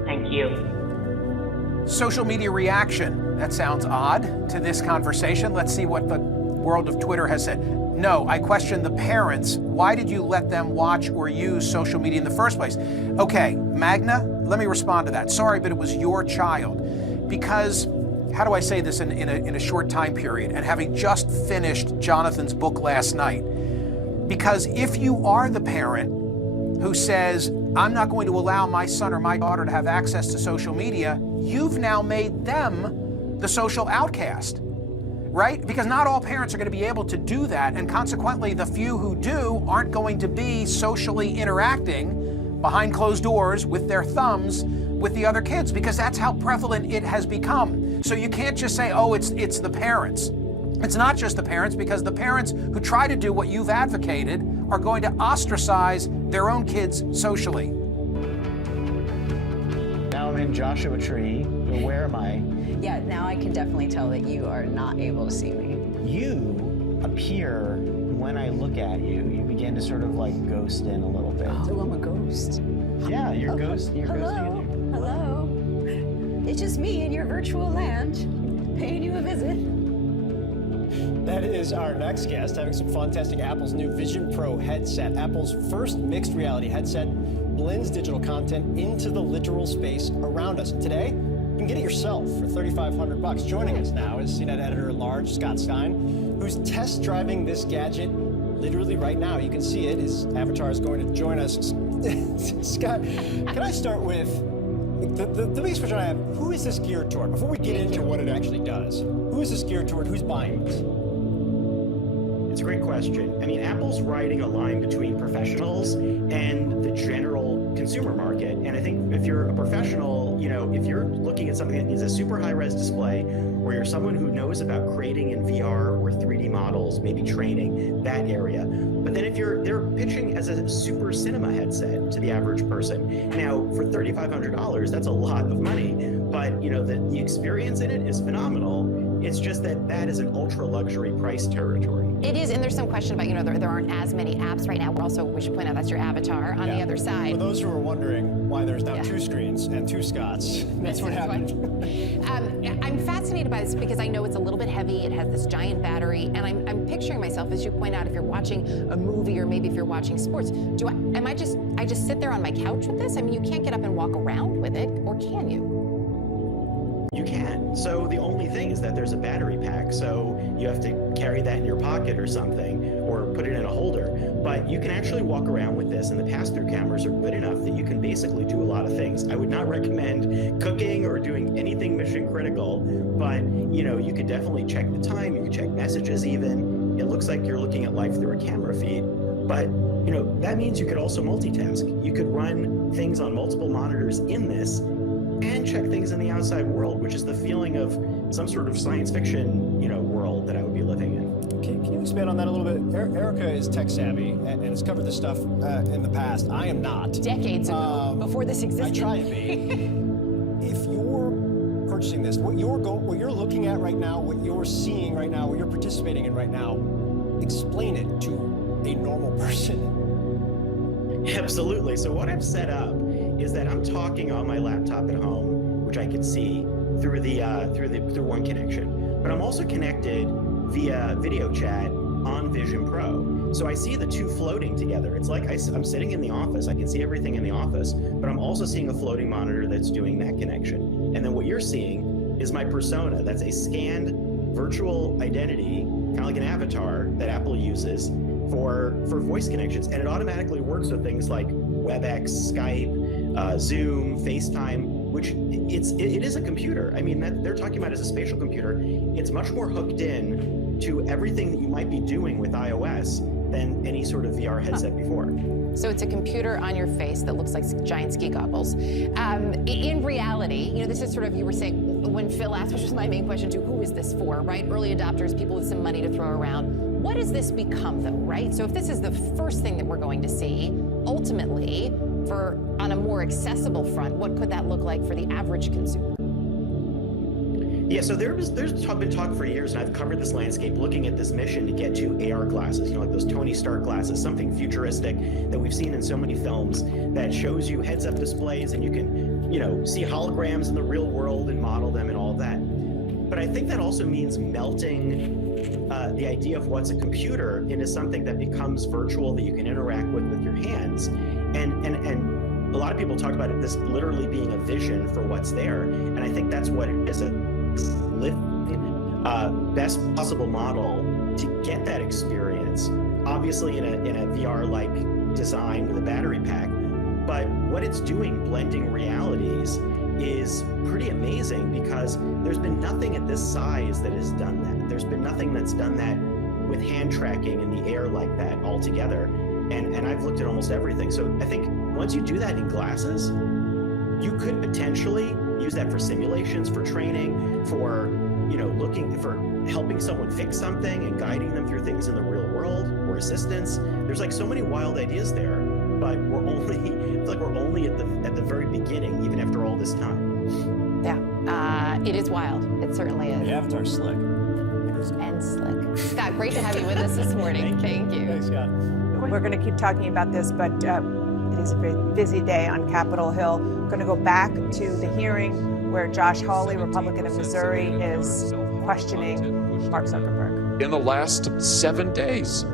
Thank you. Social media reaction. That sounds odd to this conversation. Let's see what the world of Twitter has said. No, I question the parents. Why did you let them watch or use social media in the first place? Okay, Magna, let me respond to that. Sorry, but it was your child. Because, how do I say this in a short time period, and having just finished Jonathan's book last night? Because if you are the parent who says, I'm not going to allow my son or my daughter to have access to social media, you've now made them the social outcast, right? Because not all parents are going to be able to do that, and consequently, the few who do aren't going to be socially interacting behind closed doors with their thumbs with the other kids, because that's how prevalent it has become. So you can't just say, oh, it's the parents. It's not just the parents, because the parents who try to do what you've advocated are going to ostracize their own kids socially. Now I'm in Joshua Tree. Where am I? Yeah, now I can definitely tell that you are not able to see me. You appear, when I look at you, you begin to sort of like ghost in a little bit. Oh, I'm a ghost. Yeah, you're ghost. You're hello, hello. It's just me in your virtual land, paying you a visit. That is our next guest, having some fun testing Apple's new Vision Pro headset. Apple's first mixed reality headset blends digital content into the literal space around us. And today, you can get it yourself for $3,500. Joining us now is CNET editor-at-large Scott Stein, who's test driving this gadget literally right now. You can see it. His avatar is going to join us. Scott, can I start with the biggest question I have? Who is this geared toward? Before we get into what it actually does, who is this geared toward? Who's buying this? It's a great question. I mean, Apple's riding a line between professionals and the general consumer market. And I think if you're a professional, you know, if you're looking at something that needs a super high-res display, or you're someone who knows about creating in VR or 3D models, maybe training, that area. But then if they're pitching as a super cinema headset to the average person. Now, for $3,500, that's a lot of money, but you know, the experience in it is phenomenal. It's just that is an ultra luxury price territory. It is, and there's some question about, you know, there aren't as many apps right now. Also, we should point out that's your avatar on the other side. For those who are wondering why there's now two screens and two Scotts, that's what happened. I'm fascinated by this because I know it's a little bit heavy. It has this giant battery, and I'm picturing myself, as you point out, if you're watching a movie or maybe if you're watching sports, I just sit there on my couch with this? I mean, you can't get up and walk around with it, or can you? You can. So the only thing is that there's a battery pack, so you have to carry that in your pocket or something, or put it in a holder. But you can actually walk around with this, and the pass-through cameras are good enough that you can basically do a lot of things. I would not recommend cooking or doing anything mission critical, but you know, you could definitely check the time, you could check messages even. It looks like you're looking at life through a camera feed. But you know, that means you could also multitask. You could run things on multiple monitors in this and check things in the outside world, which is the feeling of some sort of science fiction, you know, world that I would be living in. Can you expand on that a little bit? Erica is tech savvy and has covered this stuff in the past. I am not. Decades ago, before this existed. I try and be. If you're purchasing this, what you're looking at right now, what you're seeing right now, what you're participating in right now, explain it to a normal person. Absolutely. So what I've set up is that I'm talking on my laptop at home, which I can see through through one connection. But I'm also connected via video chat on Vision Pro. So I see the two floating together. It's like I'm sitting in the office. I can see everything in the office, but I'm also seeing a floating monitor that's doing that connection. And then what you're seeing is my persona. That's a scanned virtual identity, kind of like an avatar that Apple uses for voice connections. And it automatically works with things like WebEx, Skype, Zoom, FaceTime, which it is a computer. I mean, they're talking about it as a spatial computer. It's much more hooked in to everything that you might be doing with iOS than any sort of VR headset before. So it's a computer on your face that looks like giant ski goggles. In reality, you know, this is sort of, you were saying, when Phil asked, which was my main question too, who is this for, right? Early adopters, people with some money to throw around. What does this become though, right? So if this is the first thing that we're going to see, ultimately, on a more accessible front, what could that look like for the average consumer? Yeah, so there's been talk for years, and I've covered this landscape looking at this mission to get to AR glasses, you know, like those Tony Stark glasses, something futuristic that we've seen in so many films that shows you heads-up displays and you can, you know, see holograms in the real world and model them and all that. But I think that also means melting the idea of what's a computer into something that becomes virtual that you can interact with your hands. And a lot of people talk about this literally being a vision for what's there, and I think that's what it is. Best possible model to get that experience, obviously in a VR-like design with a battery pack, but what it's doing, blending realities, is pretty amazing because there's been nothing at this size that has done that. There's been nothing that's done that with hand tracking in the air like that altogether, and I've looked at almost everything. So I think once you do that in glasses, you could potentially use that for simulations, for training, for, you know, looking for helping someone fix something and guiding them through things in the real world, or assistance. There's like so many wild ideas there, but we're only at the very beginning, even after all this time. Yeah, it is wild. It certainly is. The avatar's slick. And slick. Scott, great to have you with us this morning. Thank you. Thanks, Scott. We're going to keep talking about this, but it is a very busy day on Capitol Hill. We're going to go back to the hearing where Josh Hawley, Republican of Missouri, is questioning Mark Zuckerberg. In the last 7 days.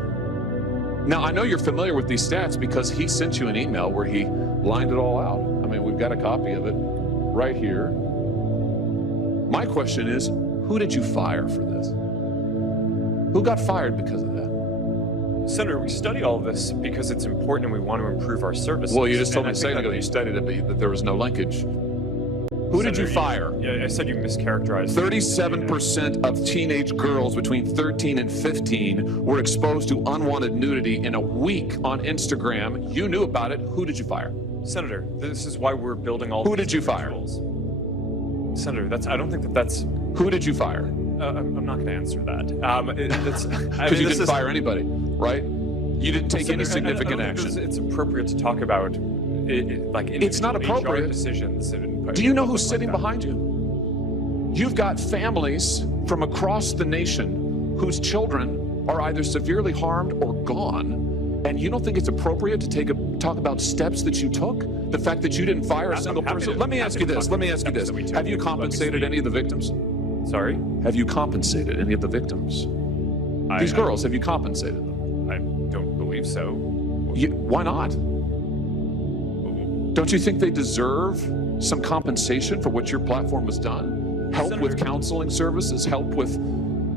Now, I know you're familiar with these stats because he sent you an email where he lined it all out. I mean, we've got a copy of it right here. My question is, who did you fire for this? Who got fired because of that? Senator, we study all of this because it's important and we want to improve our services. Well, you just told me a second ago you studied it, that there was no linkage. Who did you fire? Yeah, I said you mischaracterized. 37% of teenage girls between 13 and 15 were exposed to unwanted nudity in a week on Instagram. You knew about it. Who did you fire? Senator, this is why we're building all. Who did you fire? Senator, I don't think that's. Who did you fire? I'm not going to answer that. Because you didn't fire anybody, right? You didn't take any significant action. It's appropriate to talk about it's not appropriate. Decisions. Do you know who's sitting behind you? You've got families from across the nation whose children are either severely harmed or gone, and you don't think it's appropriate to talk about steps that you took? The fact that you didn't fire a single person? Let me ask you this. Have you compensated any of the victims? Sorry? Have you compensated any of the victims? These girls, have you compensated them? I don't believe so. Why not? Don't you think they deserve some compensation for what your platform has done? Help with counseling services, help with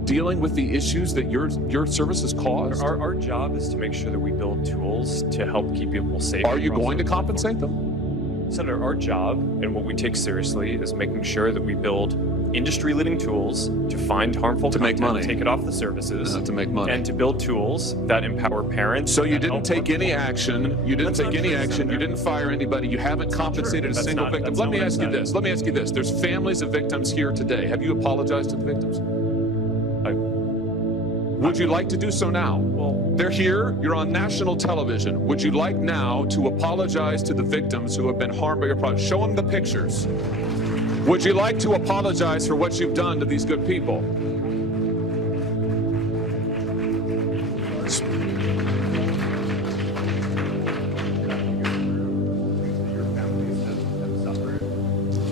dealing with the issues that your services cause? Our job is to make sure that we build tools to help keep people safe. Are you going to compensate them? Senator, our job and what we take seriously is making sure that we build industry-leading tools to find harmful content, make money, take it off the services, to make money, and to build tools that empower parents. So you didn't take any action. You didn't take any action. You didn't fire anybody. You haven't compensated a single victim. Let me ask you this. Let me ask you this. There's families of victims here today. Have you apologized to the victims? Would you like to do so now? Well, they're here. You're on national television. Would you like now to apologize to the victims who have been harmed by your product? Show them the pictures. Would you like to apologize for what you've done to these good people?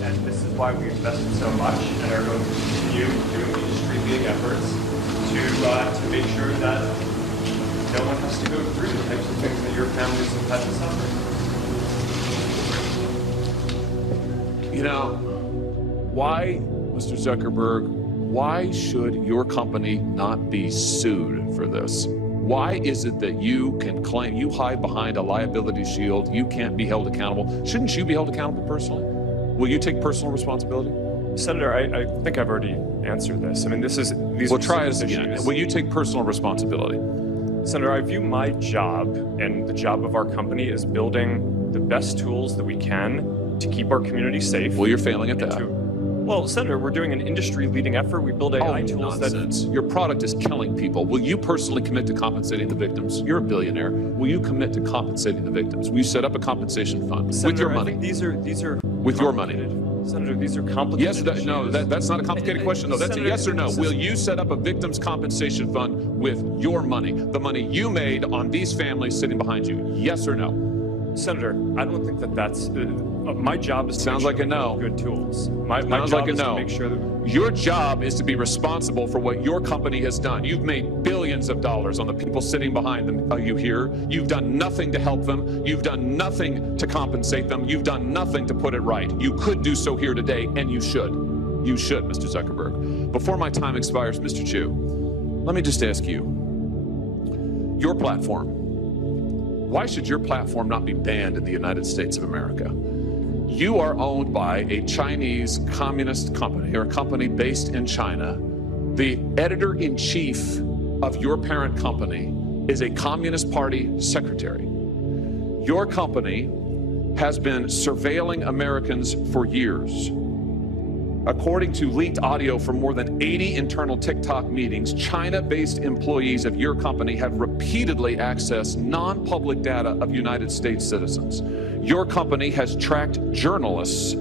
And this is why we invested so much and are going to continue doing industry-leading efforts to make sure that no one has to go through the types of things that your families have had to suffer. You know, why Mr. Zuckerberg, why should your company not be sued for this? Why is it that you can claim, you hide behind a liability shield, you can't be held accountable? Shouldn't you be held accountable personally? Will you take personal responsibility? Senator, I think I've already answered this. I mean, these well, are try us again. issues. Will you take personal responsibility? Senator, I view my job and the job of our company as building the best tools that we can to keep our community safe. Well, you're failing at that. Well, Senator, we're doing an industry-leading effort. We build AI tools nonsense. Your product is killing people. Will you personally commit to compensating the victims? You're a billionaire. Will you commit to compensating the victims? Will you set up a compensation fund Senator, with your I money? think these are with your money. Senator, these are complicated. Yes, that's not a complicated question, though. That's a yes or no. Will you set up a victims compensation fund with your money, the money you made on these families sitting behind you? Yes or no? Senator, I don't think that's my job is to sounds make like a no. Good tools. My Sounds job like a is no. to make sure that your job is to be responsible for what your company has done. You've made billions of dollars on the people sitting behind them. Are you here? You've done nothing to help them. You've done nothing to compensate them. You've done nothing to put it right. You could do so here today, and you should. You should, Mr. Zuckerberg. Before my time expires, Mr. Chu, let me just ask you, your platform, why should your platform not be banned in the United States of America? You are owned by a Chinese communist company, or a company based in China. The editor-in-chief of your parent company is a Communist Party secretary. Your company has been surveilling Americans for years. According to leaked audio from more than 80 internal TikTok meetings, China-based employees of your company have repeatedly accessed non-public data of United States citizens. Your company has tracked journalists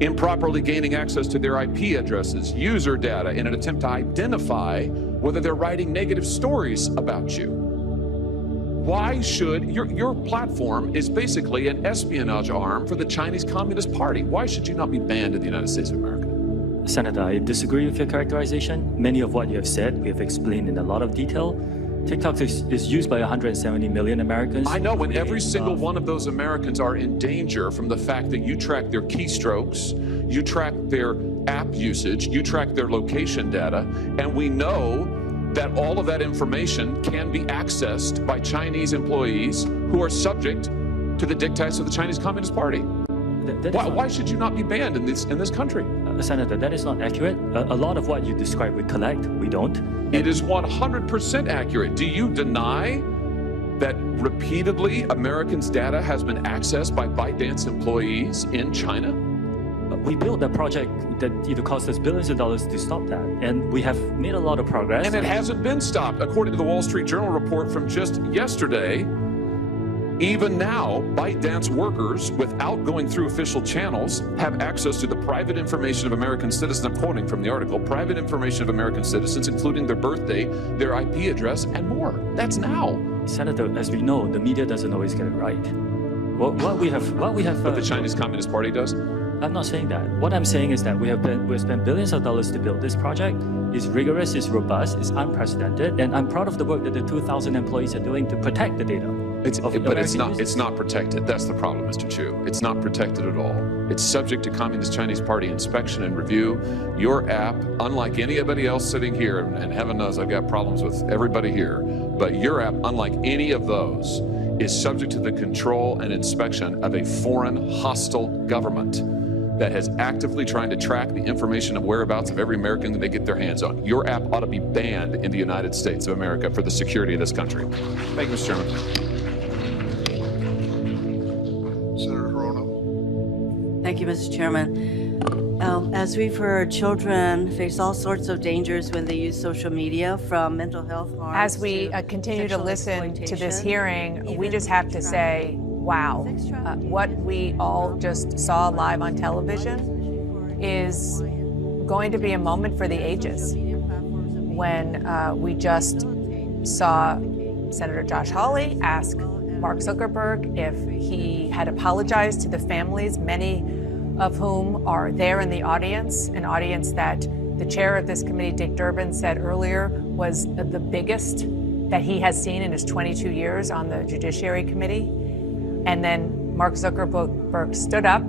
improperly gaining access to their IP addresses, user data, in an attempt to identify whether they're writing negative stories about you. Why should your platform is basically an espionage arm for the Chinese Communist Party? Why should you not be banned in the United States of America? Senator, I disagree with your characterization. Many of what you have said, we have explained in a lot of detail. TikTok is used by 170 million Americans. I know, and every single one of those Americans are in danger from the fact that you track their keystrokes, you track their app usage, you track their location data, and we know that all of that information can be accessed by Chinese employees who are subject to the dictates of the Chinese Communist Party. Why should you not be banned in this country? Senator, that is not accurate. A lot of what you describe we collect, we don't. It is 100% accurate. Do you deny that repeatedly Americans' data has been accessed by ByteDance employees in China? We built a project that either cost us billions of dollars to stop that, and we have made a lot of progress. And it hasn't been stopped. According to the Wall Street Journal report from just yesterday, even now, ByteDance workers, without going through official channels, have access to the private information of American citizens. I'm quoting from the article, private information of American citizens, including their birthday, their IP address, and more. That's now. Senator, as we know, the media doesn't always get it right. What we have. But the Chinese Communist Party does? I'm not saying that. What I'm saying is that we've spent billions of dollars to build this project. It's rigorous, it's robust, it's unprecedented, and I'm proud of the work that the 2,000 employees are doing to protect the data. It's not protected. That's the problem, Mr. Chu. It's not protected at all. It's subject to Communist Chinese Party inspection and review. Your app, unlike anybody else sitting here, and heaven knows I've got problems with everybody here, but your app, unlike any of those, is subject to the control and inspection of a foreign hostile government that has actively trying to track the information and whereabouts of every American that they get their hands on. Your app ought to be banned in the United States of America for the security of this country. Thank you, Mr. Chairman. Senator Hirono. Thank you, Mr. Chairman. As we've heard, children face all sorts of dangers when they use social media, from mental health harm. As we continue to listen to this hearing, we just have to say, wow, what we all just saw live on television is going to be a moment for the ages. When we just saw Senator Josh Hawley ask Mark Zuckerberg if he had apologized to the families, many of whom are there in the audience, an audience that the chair of this committee, Dick Durbin, said earlier was the biggest that he has seen in his 22 years on the Judiciary Committee. And then Mark Zuckerberg stood up,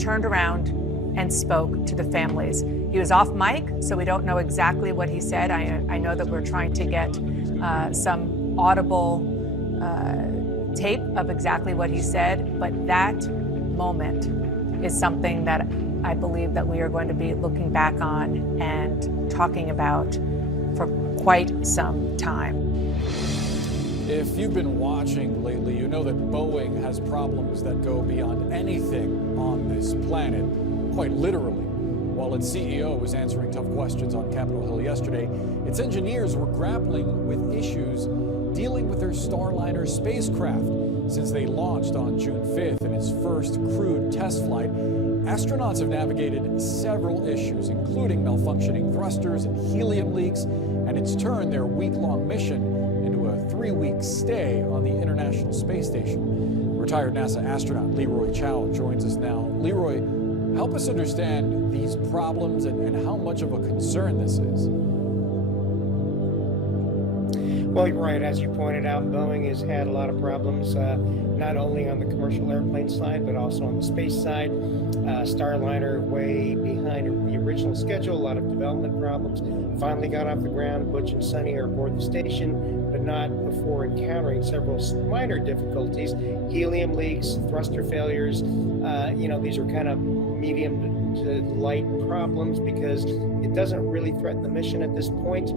turned around, and spoke to the families. He was off mic, so we don't know exactly what he said. I know that we're trying to get some audible tape of exactly what he said, but that moment is something that I believe that we are going to be looking back on and talking about for quite some time. If you've been watching lately, you know that Boeing has problems that go beyond anything on this planet, quite literally. While its CEO was answering tough questions on Capitol Hill yesterday, its engineers were grappling with issues dealing with their Starliner spacecraft. Since they launched on June 5th in its first crewed test flight, astronauts have navigated several issues, including malfunctioning thrusters and helium leaks, and it's turned their week-long mission into a 3-week stay on the International Space Station. Retired NASA astronaut Leroy Chow joins us now. Leroy, help us understand these problems and how much of a concern this is. Well, you're right. As you pointed out, Boeing has had a lot of problems, not only on the commercial airplane side, but also on the space side. Starliner way behind the original schedule, a lot of development problems. Finally got off the ground. Butch and Sunny are aboard the station, but not before encountering several minor difficulties, helium leaks, thruster failures. These are kind of medium to light problems because it doesn't really threaten the mission at this point.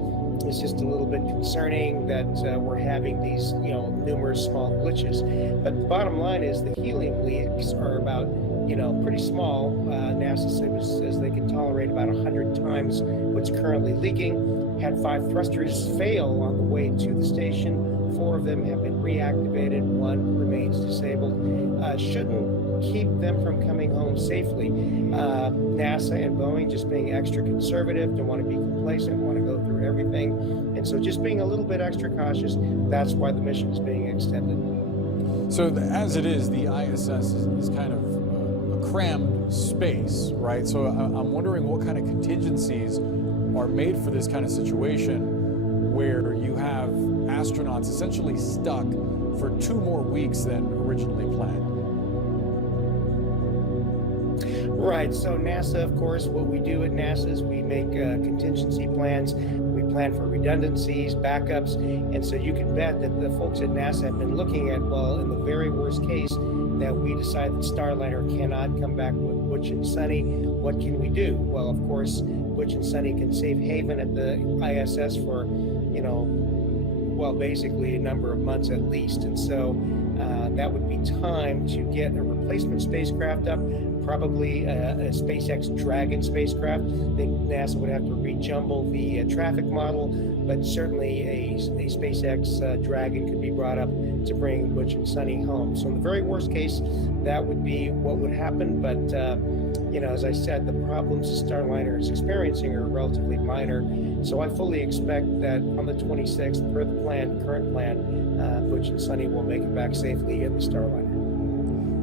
It's just a little bit concerning that we're having these, numerous small glitches. But the bottom line is the helium leaks are about, pretty small. NASA says they can tolerate about 100 times what's currently leaking. Had 5 thrusters fail on the way to the station. 4 of them have been reactivated. 1 remains disabled. Shouldn't keep them from coming home safely. NASA and Boeing just being extra conservative, don't want to be complacent, want to go through everything. And so just being a little bit extra cautious, that's why the mission is being extended. So as it is, the ISS is kind of a crammed space, right? So I'm wondering what kind of contingencies are made for this kind of situation where you have astronauts essentially stuck for 2 more weeks than originally planned. Right, so NASA, of course, what we do at NASA is we make contingency plans. We plan for redundancies, backups, and so you can bet that the folks at NASA have been looking at, well, in the very worst case, that we decide that Starliner cannot come back with Butch and Sunny, what can we do? Well, of course, Butch and Sunny can save haven at the ISS for, basically a number of months at least. And so that would be time to get a replacement spacecraft up, probably a SpaceX Dragon spacecraft. I think NASA would have to rejumble the traffic model, but certainly a SpaceX Dragon could be brought up to bring Butch and Sunny home. So in the very worst case, that would be what would happen. But, as I said, the problems Starliner is experiencing are relatively minor. So I fully expect that on the 26th, per the current plan, Butch and Sunny will make it back safely in the Starliner.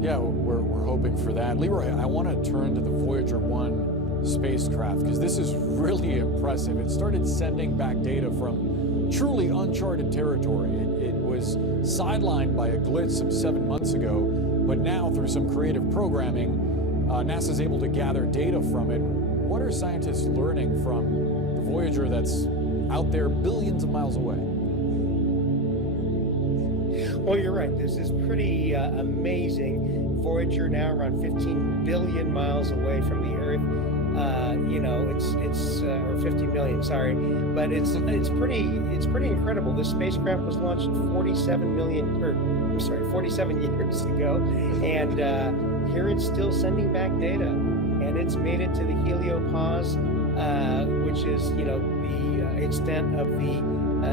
Yeah, we're hoping for that. Leroy, I want to turn to the Voyager 1 spacecraft because this is really impressive. It started sending back data from truly uncharted territory. It was sidelined by a glitch some 7 months ago, but now through some creative programming, NASA's able to gather data from it. What are scientists learning from the Voyager that's out there billions of miles away? Well, you're right. This is pretty amazing. Voyager now around 15 billion miles away from the Earth. Or 50 million, sorry, but it's pretty incredible. This spacecraft was launched 47 years ago, and here it's still sending back data, and it's made it to the heliopause, which is the extent of the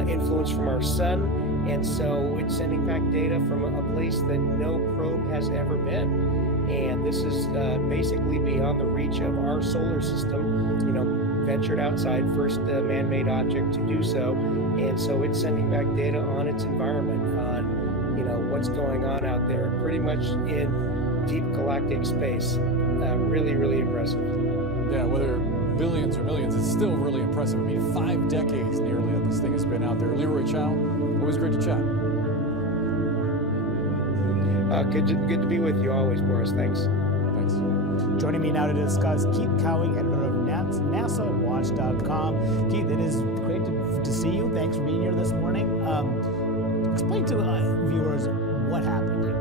influence from our sun. And so it's sending back data from a place that no probe has ever been. And this is basically beyond the reach of our solar system, ventured outside, first man-made object to do so. And so it's sending back data on its environment, on, what's going on out there, pretty much in deep galactic space. Really, really impressive. Yeah, whether billions or millions, it's still really impressive. I mean, 5 decades nearly that this thing has been out there. Leroy Chow, always great to chat. Good to be with you always, Boris. Thanks. Thanks. Joining me now to discuss, keep cowing editor of NASAWatch.com. Keith, it is great to see you. Thanks for being here this morning. Explain to viewers what happened here.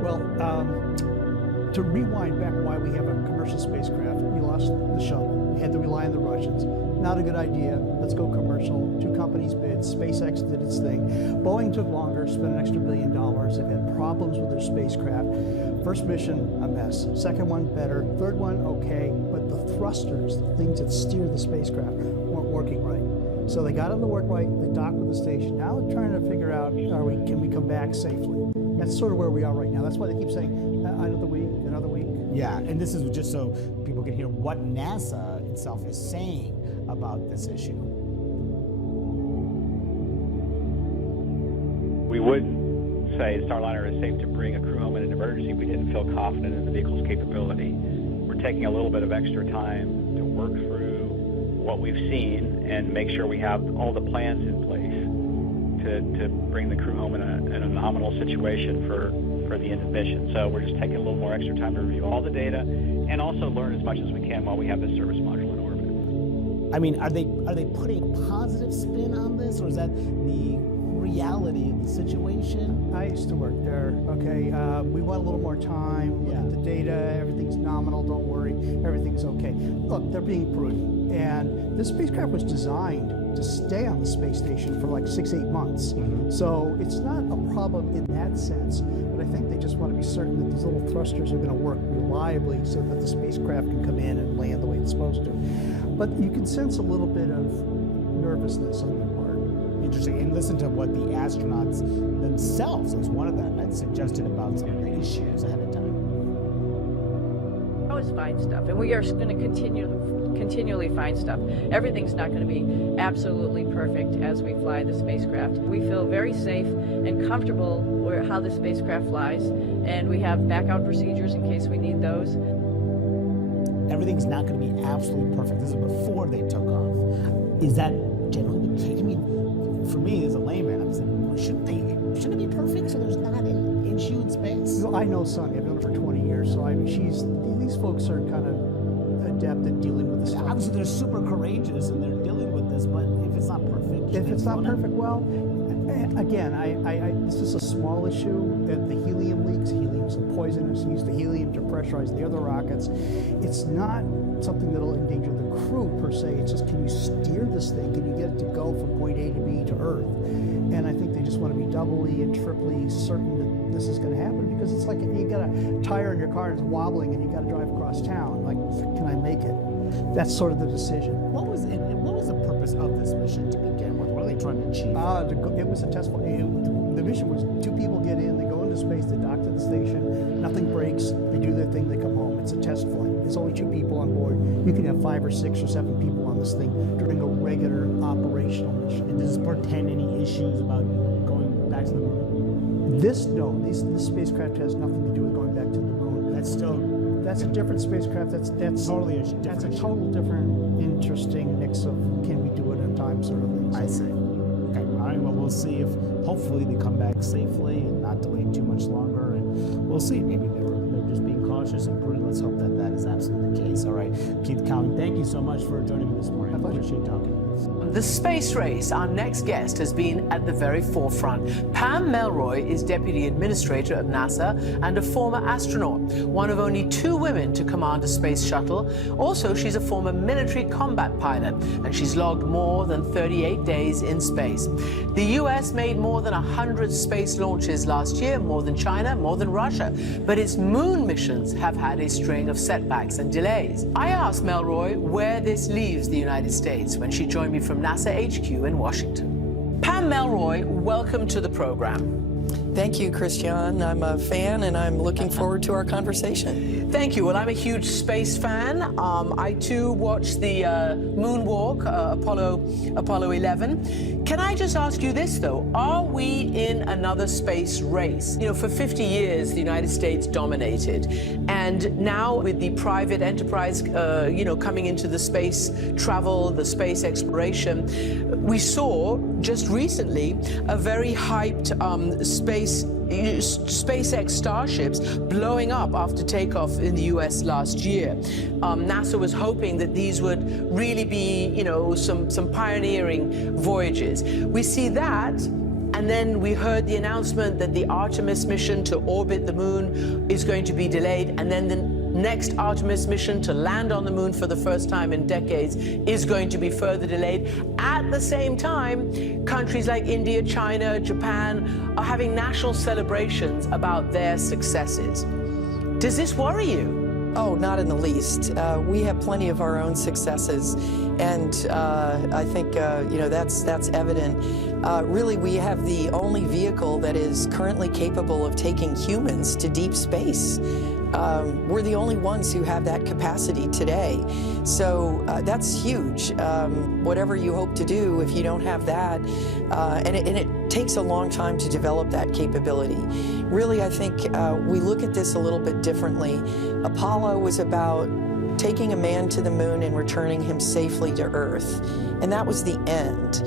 Well, to rewind back why we have a commercial spacecraft, we lost the shuttle. We had to rely on the Russians. Not a good idea. Let's go commercial. Two companies bid. SpaceX did its thing. Boeing took longer, spent an extra $1 billion. They've had problems with their spacecraft. First mission, a mess. Second one, better. Third one, okay. But the thrusters, the things that steer the spacecraft, weren't working right. So they got them to work right. They docked with the station. Now they're trying to figure out, can we come back safely? That's sort of where we are right now. That's why they keep saying another week, another week. Yeah, and this is just so people can hear what NASA itself is saying about this issue. We would say Starliner is safe to bring a crew home in an emergency. We didn't feel confident in the vehicle's capability. We're taking a little bit of extra time to work through what we've seen and make sure we have all the plans in place to bring the crew home in a nominal situation for the end of mission. So we're just taking a little more extra time to review all the data and also learn as much as we can while we have this service module in orbit. I mean, are they putting a positive spin on this, or is that the reality of the situation? I used to work there, okay? We want a little more time. Look at the data, everything's nominal, don't worry, everything's okay. Look, they're being prudent. And this spacecraft was designed to stay on the space station for like 6-8 months. So it's not a problem in that sense, but I think they just want to be certain that these little thrusters are going to work reliably so that the spacecraft can come in and land the way it's supposed to. But you can sense a little bit of nervousness on their part. Interesting. And listen to what the astronauts themselves, as one of them, had suggested about some of the issues ahead of time. Always find stuff, and we are going to continually find stuff. Everything's not going to be absolutely perfect as we fly the spacecraft. We feel very safe and comfortable with how the spacecraft flies, and we have backup procedures in case we need those. Everything's not going to be absolutely perfect. This is before they took off. Is that generally the case? I mean, for me as a layman, I'm saying, shouldn't it be perfect so there's not an issue in space? Well, I know Sunny. I've known her for 20 years, so I mean, these folks are kind of adept at dealing with this stuff. Obviously, they're super courageous and they're dealing with this, but if it's not perfect, well, again, this is a small issue. The helium leaks. Helium's poisonous. Use the helium to pressurize the other rockets. It's not something that'll endanger the crew per se. It's just, can you steer this thing? Can you get it to go from point A to B to Earth? And I think they just want to be doubly and triply certain that this is going to happen, because it's like you got a tire in your car and it's wobbling and you got to drive across town. Like, can I make it? That's sort of the decision. What was the purpose of this mission to begin with? What are they trying to achieve? It was a test flight. The mission was 2 people get in, they go into space, they dock to the station, nothing breaks, they do their thing, they come home. It's a test flight. It's only 2 people on board. You can have 5 or 6 or 7 people on this thing during a regular operational mission. And does this portend any issues about going back to the moon? This spacecraft has nothing to do with going back to the moon. That's a different spacecraft. That's totally that's a total different, interesting mix of can we do it in time sort of thing. I see. Okay. All right. Well, we'll see if hopefully they come back safely and not delayed too much longer, and we'll see. Maybe they're just being cautious and prudent. Let's hope that is absolutely the case. All right, Keith Cowling, thank you so much for joining me this morning. I appreciate talking. The space race, our next guest has been at the very forefront. Pam Melroy is Deputy Administrator of NASA and a former astronaut, one of only 2 women to command a space shuttle. Also, she's a former military combat pilot, and she's logged more than 38 days in space. The U.S. made more than 100 space launches last year, more than China, more than Russia, but its moon missions have had a string of setbacks and delays. I asked Melroy where this leaves the United States when she joined me from NASA HQ in Washington. Pam Melroy, welcome to the program. Thank you, Christian. I'm a fan, and I'm looking forward to our conversation. Thank you. Well, I'm a huge space fan. I, too, watched the moonwalk, Apollo 11. Can I just ask you this, though? Are we in another space race? You know, for 50 years, the United States dominated. And now, with the private enterprise, coming into the space travel, the space exploration, we saw just recently a very hyped space SpaceX Starships blowing up after takeoff in the US last year. NASA was hoping that these would really be, you know, some pioneering voyages. We see that, and then we heard the announcement that the Artemis mission to orbit the moon is going to be delayed, and then the next Artemis mission to land on the moon for the first time in decades is going to be further delayed. At the same time, countries like India, China, Japan are having national celebrations about their successes. Does this worry you? Oh, not in the least. We have plenty of our own successes, and I think you know, that's evident. Really, we have the only vehicle that is currently capable of taking humans to deep space. We're the only ones who have that capacity today. So that's huge. Whatever you hope to do, if you don't have that, and it takes a long time to develop that capability. Really, I think we look at this a little bit differently. Apollo was about taking a man to the moon and returning him safely to Earth, and that was the end.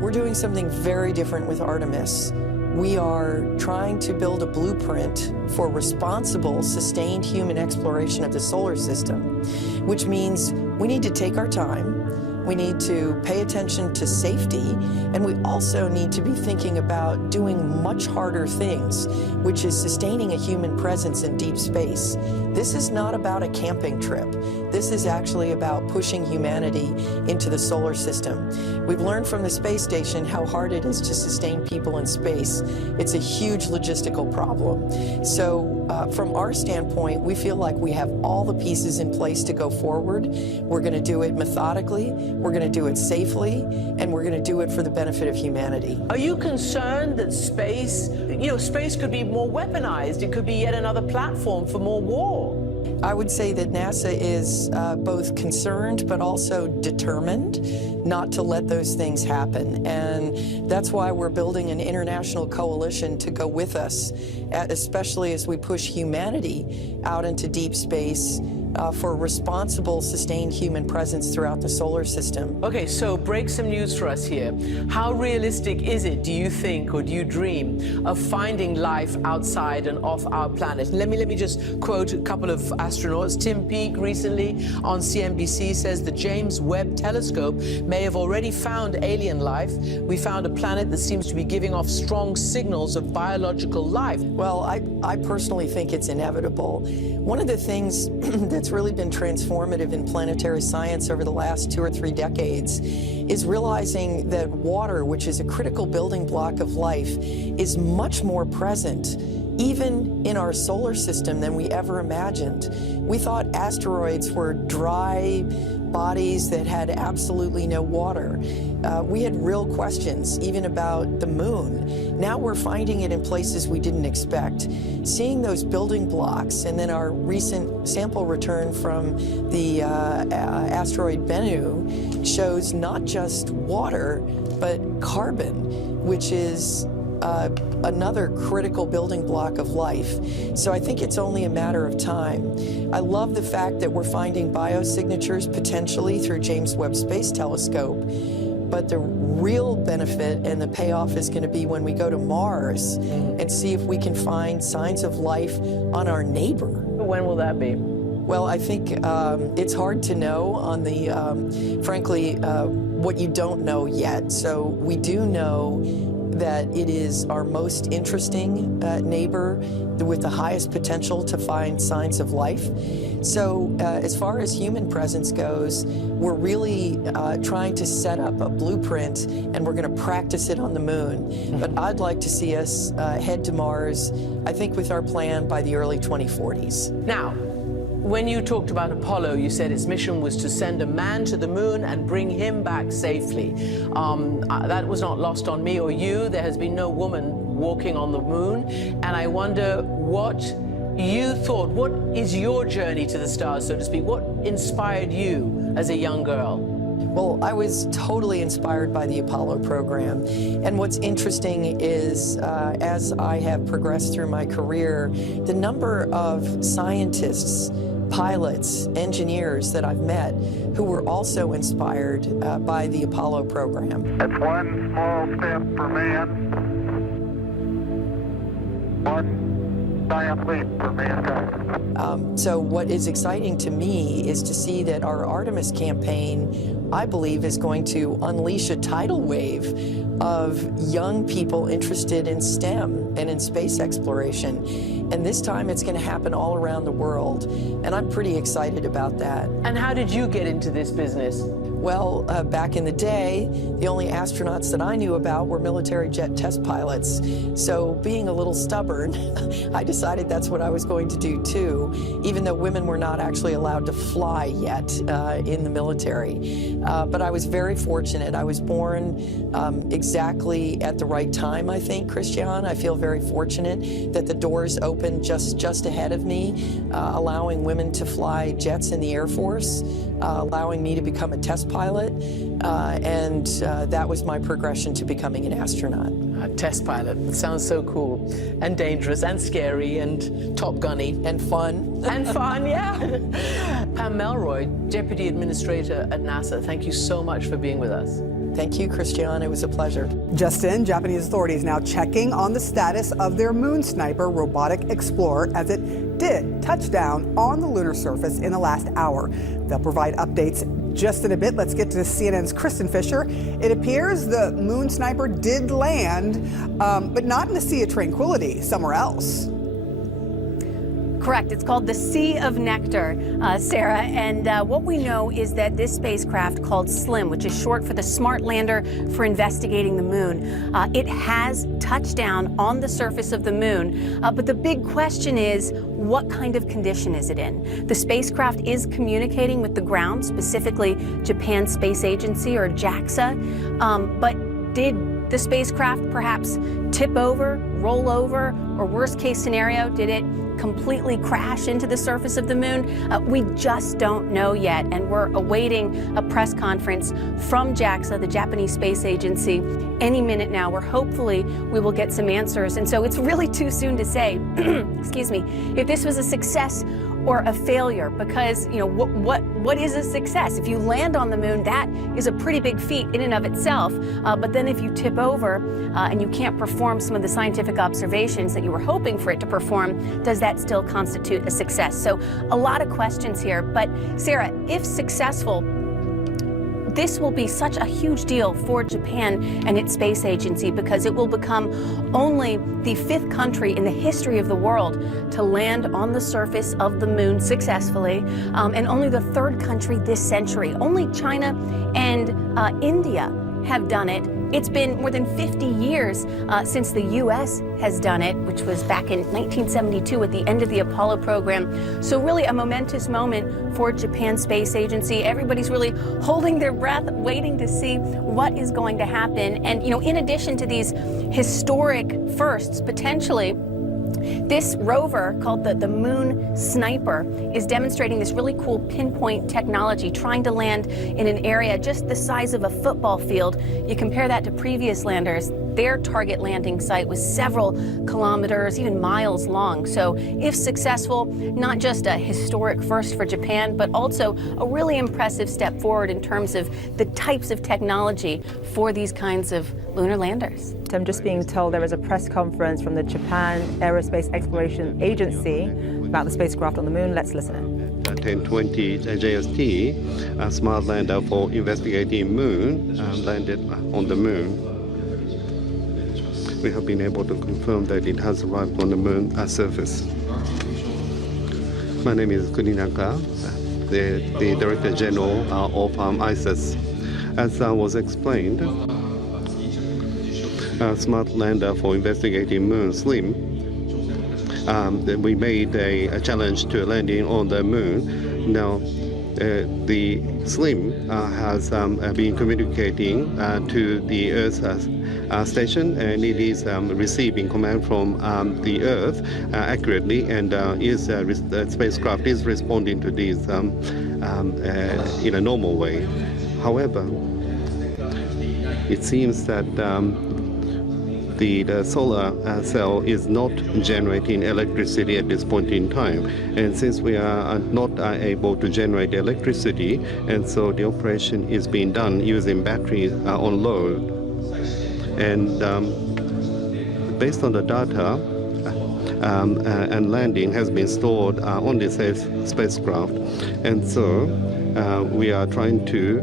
We're doing something very different with Artemis. We are trying to build a blueprint for responsible, sustained human exploration of the solar system, which means we need to take our time, we need to pay attention to safety, and we also need to be thinking about doing much harder things, which is sustaining a human presence in deep space. This is not about a camping trip. This is actually about pushing humanity into the solar system. We've learned from the space station how hard it is to sustain people in space. It's a huge logistical problem. So from our standpoint, we feel like we have all the pieces in place to go forward. We're going to do it methodically, we're going to do it safely, and we're going to do it for the benefit of humanity. Are you concerned that space, you know, space could be more weaponized? It could be yet another platform for more war? I would say that NASA is both concerned but also determined not to let those things happen. And that's why we're building an international coalition to go with us, especially as we push humanity out into deep space for responsible, sustained human presence throughout the solar system. Okay, so break some news for us here. How realistic is it, do you think, or do you dream of finding life outside and off our planet? Let me just quote a couple of astronauts. Tim Peake recently on CNBC says the James Webb Telescope may have already found alien life. We found a planet that seems to be giving off strong signals of biological life. Well, I personally think it's inevitable. One of the things that's really been transformative in planetary science over the last 2 or 3 decades is realizing that water, which is a critical building block of life, is much more present even in our solar system than we ever imagined. We thought asteroids were dry bodies that had absolutely no water. We had real questions even about the moon. Now we're finding it in places we didn't expect. Seeing those building blocks, and then our recent sample return from the asteroid Bennu shows not just water, but carbon, which is another critical building block of life. So I think it's only a matter of time. I love the fact that we're finding biosignatures potentially through James Webb Space Telescope, but the real benefit and the payoff is going to be when we go to Mars and see if we can find signs of life on our neighbor. When will that be? Well, I think it's hard to know on the, frankly, what you don't know yet. So we do know that it is our most interesting neighbor with the highest potential to find signs of life. So as far as human presence goes, we're really trying to set up a blueprint, and we're going to practice it on the moon. But I'd like to see us head to Mars, I think with our plan by the early 2040s. Now, when you talked about Apollo, you said its mission was to send a man to the moon and bring him back safely. That was not lost on me or you. There has been no woman walking on the moon. And I wonder what you thought. What is your journey to the stars, so to speak? What inspired you as a young girl? Well, I was totally inspired by the Apollo program. And what's interesting is, as I have progressed through my career, the number of scientists, pilots, engineers that I've met who were also inspired by the Apollo program. That's one small step for man, One giant leap for mankind. So what is exciting to me is to see that our Artemis campaign, I believe, is going to unleash a tidal wave of young people interested in STEM and in space exploration. And this time it's going to happen all around the world. And I'm pretty excited about that. And how did you get into this business? Well, back in the day, the only astronauts that I knew about were military jet test pilots. So being a little stubborn, I decided that's what I was going to do too, even though women were not actually allowed to fly yet in the military. But I was very fortunate. I was born exactly at the right time, I think, Christian. I feel very fortunate that the doors opened just ahead of me, allowing women to fly jets in the Air Force, allowing me to become a test pilot, and that was my progression to becoming an astronaut. A test pilot. It sounds so cool and dangerous and scary and Top Gunny. And fun. And fun, yeah. Pam Melroy, Deputy Administrator at NASA, thank you so much for being with us. Thank you, Christian. It was a pleasure. Justin, Japanese authorities now checking on the status of their Moon Sniper robotic explorer as it did touch down on the lunar surface in the last hour. They'll provide updates just in a bit. Let's get to CNN's Kristen Fisher. It appears the Moon Sniper did land, but not in the Sea of Tranquility, somewhere else. Correct. It's called the Sea of Nectar, Sarah. And what we know is that this spacecraft, called SLIM, which is short for the Smart Lander for Investigating the Moon, it has touched down on the surface of the moon. But the big question is, what kind of condition is it in? The spacecraft is communicating with the ground, specifically Japan Space Agency, or JAXA. But did the spacecraft perhaps tip over, roll over, or worst case scenario, did it completely crash into the surface of the moon? We just don't know yet, and we're awaiting a press conference from JAXA, the Japanese Space Agency, any minute now, where hopefully we will get some answers. And so it's really too soon to say, excuse me, if this was a success or a failure, because what is a success? If you land on the moon, that is a pretty big feat in and of itself. But then if you tip over and you can't perform some of the scientific observations that you were hoping for it to perform, does that still constitute a success? So a lot of questions here. But Sarah, if successful, this will be such a huge deal for Japan and its space agency, because it will become only the 5th country in the history of the world to land on the surface of the moon successfully, and only the 3rd country this century. Only China and India have done it. It's been more than 50 years since the U.S. has done it, which was back in 1972 at the end of the Apollo program. So really a momentous moment for Japan Space Agency. Everybody's really holding their breath, waiting to see what is going to happen. And, in addition to these historic firsts, potentially, this rover, called the Moon Sniper, is demonstrating this really cool pinpoint technology, trying to land in an area just the size of a football field. You compare that to previous landers, their target landing site was several kilometers, even miles long. So if successful, not just a historic first for Japan, but also a really impressive step forward in terms of the types of technology for these kinds of lunar landers. I'm just being told there is a press conference from the Japan Aerospace Exploration Agency about the spacecraft on the moon. Let's listen in. 1020 JST, a smart lander for investigating moon, landed on the moon. We have been able to confirm that it has arrived on the moon surface. My name is Kuninaka, the Director General of ISIS. As was explained, a smart lander for investigating moon SLIM, we made a challenge to landing on the moon. Now, the SLIM has been communicating to the Earth station, and it is receiving command from the Earth accurately, and the spacecraft is responding to these in a normal way. However, it seems that the solar cell is not generating electricity at this point in time, and since we are not able to generate electricity, and so the operation is being done using batteries on load. And based on the data, and landing has been stored on the spacecraft. And so we are trying to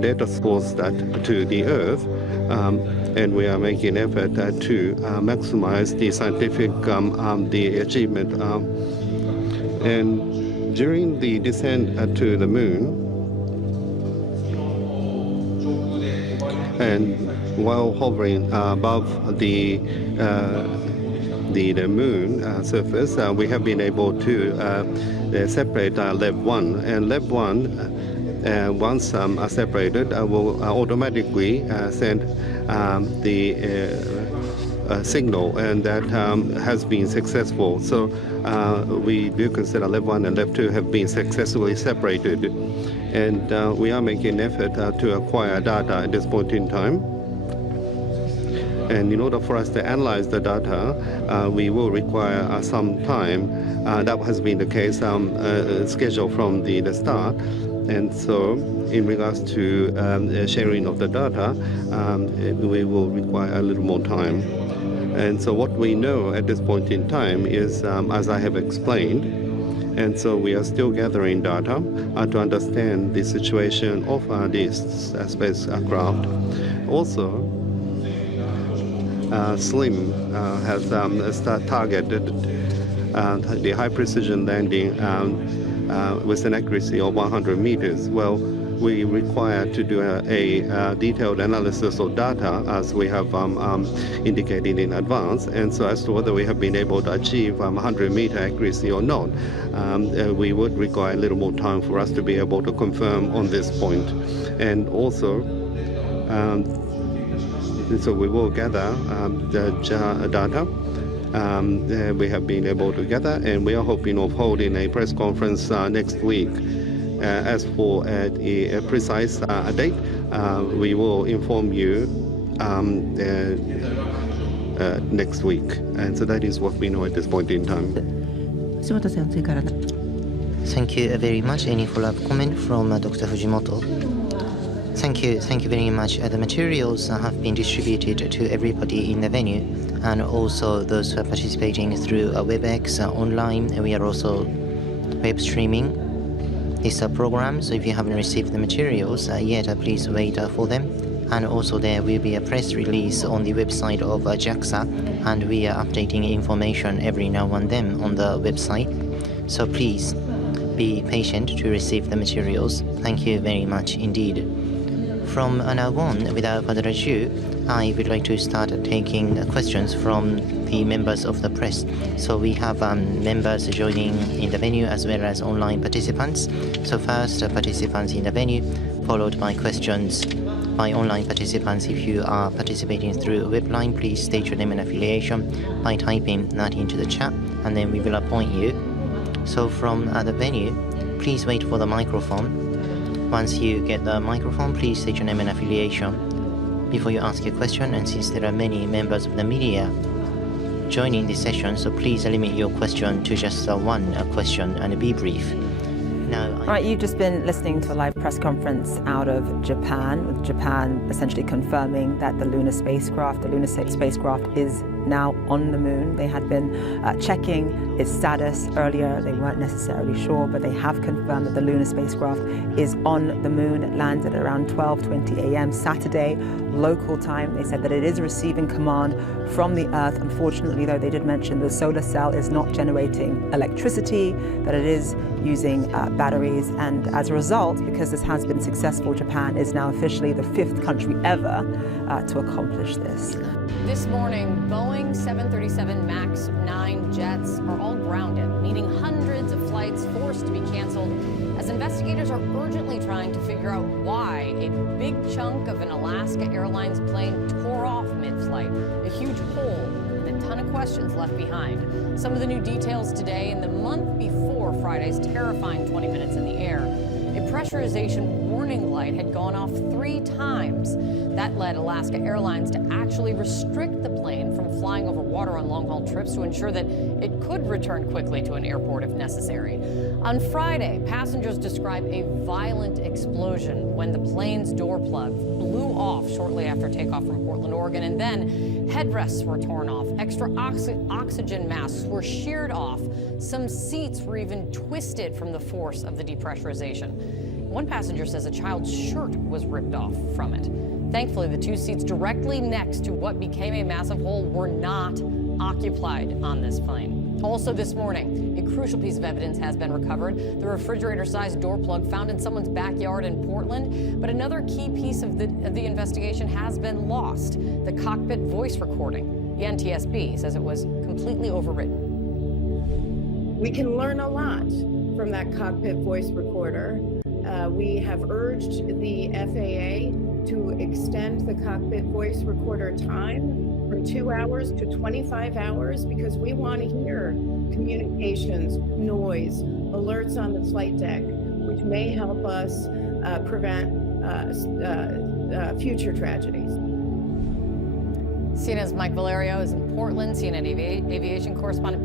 data source that to the Earth, and we are making effort to maximize the scientific the achievement. And during the descent to the moon, and while hovering above the moon surface, we have been able to separate Lab 1. And Lab 1, once separated, will automatically send the signal, and that has been successful. So we do consider Lab 1 and Lab 2 have been successfully separated. And we are making an effort to acquire data at this point in time. And in order for us to analyze the data, we will require some time. That has been the case scheduled from the start. And so in regards to sharing of the data, we will require a little more time. And so what we know at this point in time is, as I have explained, and so we are still gathering data to understand the situation of this spacecraft. Also, SLIM has targeted the high precision landing with an accuracy of 100 meters. Well, we require to do a detailed analysis of data, as we have indicated in advance, and so as to whether we have been able to achieve 100-meter accuracy or not, we would require a little more time for us to be able to confirm on this point. And also, so we will gather the data we have been able to gather, and we are hoping of holding a press conference next week. As for a precise date, we will inform you next week. And so that is what we know at this point in time. Thank you very much. Any follow-up comment from Dr. Fujimoto? Thank you very much. The materials have been distributed to everybody in the venue, and also those who are participating through WebEx online. We are also web streaming this program, so if you haven't received the materials yet, please wait for them. And also there will be a press release on the website of JAXA, and we are updating information every now and then on the website. So please be patient to receive the materials. Thank you very much indeed. From now on, without further ado, I would like to start taking questions from the members of the press. So we have members joining in the venue as well as online participants. So first, participants in the venue, followed by questions by online participants. If you are participating through web line, please state your name and affiliation by typing that into the chat, and then we will appoint you. So from the venue, please wait for the microphone. Once you get the microphone, please state your name and affiliation before you ask your question. And since there are many members of the media joining this session, so please limit your question to just one question and be brief. Now, right, you've just been listening to a live press conference out of Japan, with Japan essentially confirming that the lunar spacecraft is now on the moon. They had been checking its status earlier. They weren't necessarily sure, but they have confirmed that the lunar spacecraft is on the moon. It landed around 12:20 a.m. Saturday, local time. They said that it is receiving command from the Earth. Unfortunately, though, they did mention the solar cell is not generating electricity, that it is using batteries. And as a result, because this has been successful, Japan is now officially the 5th country ever to accomplish this. This morning, Boeing 737 MAX 9 jets are all grounded, meaning hundreds of flights forced to be canceled as investigators are urgently trying to figure out why a big chunk of an Alaska Airlines plane tore off mid-flight, a huge hole and a ton of questions left behind. Some of the new details today, in the month before Friday's terrifying 20 minutes in the air, a pressurization warning light had gone off 3 times. That led Alaska Airlines to actually restrict the plane from flying over water on long-haul trips to ensure that it could return quickly to an airport if necessary. On Friday, passengers described a violent explosion when the plane's door plug blew off shortly after takeoff from Portland, Oregon, and then headrests were torn off, extra oxygen masks were sheared off, some seats were even twisted from the force of the depressurization. One passenger says a child's shirt was ripped off from it. Thankfully, the 2 seats directly next to what became a massive hole were not occupied on this plane. Also this morning, a crucial piece of evidence has been recovered, the refrigerator-sized door plug found in someone's backyard in Portland. But another key piece of the investigation has been lost, the cockpit voice recording. The NTSB says it was completely overwritten. We can learn a lot from that cockpit voice recorder. We have urged the FAA to extend the cockpit voice recorder time from 2 hours to 25 hours because we want to hear communications, noise, alerts on the flight deck, which may help us prevent future tragedies. CNN's Mike Valerio is in Portland. CNN aviation correspondent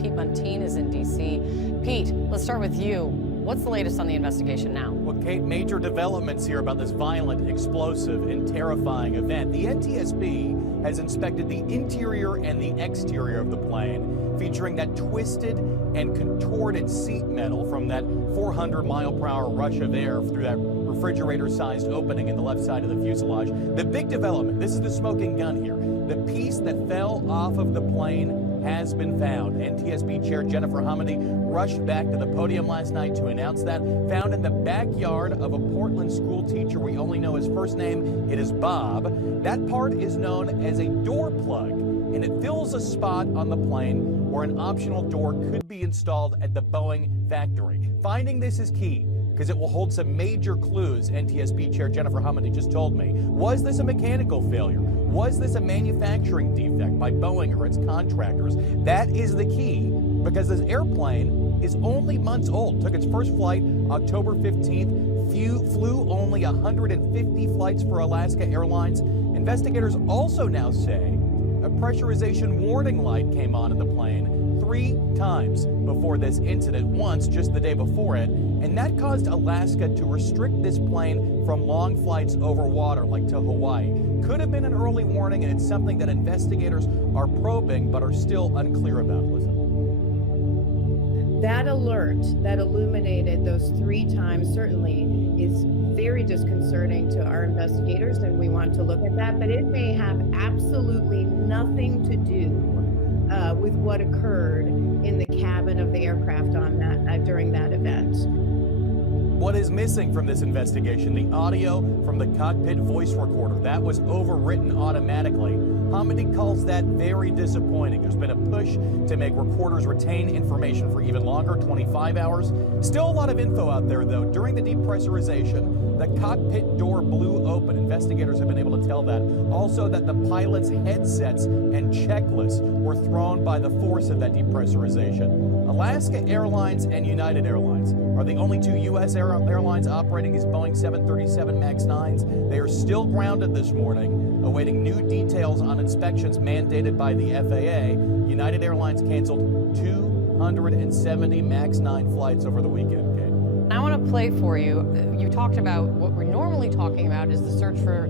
Pete Montine is in D.C. Pete, let's start with you. What's the latest on the investigation now? Well, Kate, major developments here about this violent, explosive, and terrifying event. The NTSB has inspected the interior and the exterior of the plane, featuring that twisted and contorted seat metal from that 400-mile-per-hour rush of air through that refrigerator-sized opening in the left side of the fuselage. The big development, this is the smoking gun here. The piece that fell off of the plane has been found. NTSB Chair Jennifer Hamady rushed back to the podium last night to announce that. Found in the backyard of a Portland school teacher. We only know his first name. It is Bob. That part is known as a door plug, and it fills a spot on the plane where an optional door could be installed at the Boeing factory. Finding this is key because it will hold some major clues, NTSB Chair Jennifer Hamady just told me. Was this a mechanical failure? Was this a manufacturing defect by Boeing or its contractors? That is the key because this airplane is only months old. Took its first flight October 15th, flew only 150 flights for Alaska Airlines. Investigators also now say a pressurization warning light came on in the plane 3 times before this incident, once just the day before it, and that caused Alaska to restrict this plane from long flights over water, like to Hawaii. Could have been an early warning, and it's something that investigators are probing but are still unclear about. Listen. That alert that illuminated those 3 times certainly is very disconcerting to our investigators, and we want to look at that, but it may have absolutely nothing to do with what occurred in the cabin of the aircraft on that during that event. What is missing from this investigation? The audio from the cockpit voice recorder. That was overwritten automatically. Hamady calls that very disappointing. There's been a push to make recorders retain information for even longer, 25 hours. Still a lot of info out there, though. During the depressurization, the cockpit door blew open. Investigators have been able to tell that. Also that the pilots' headsets and checklists were thrown by the force of that depressurization. Alaska Airlines and United Airlines are the only 2 U.S. airlines operating these Boeing 737 MAX 9s. They are still grounded this morning, awaiting new details on inspections mandated by the FAA. United Airlines canceled 270 MAX 9 flights over the weekend, Kate. I want to play for you. You talked about what we're normally talking about is the search for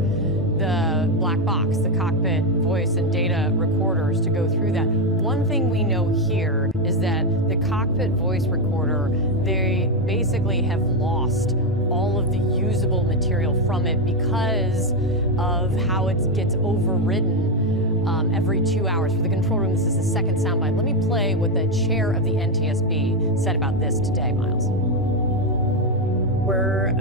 the black box, the cockpit voice and data recorders to go through that. One thing we know here is that the cockpit voice recorder, they basically have lost all of the usable material from it because of how it gets overridden every 2 hours. For the control room, this is the second soundbite. Let me play what the chair of the NTSB said about this today, Miles. We're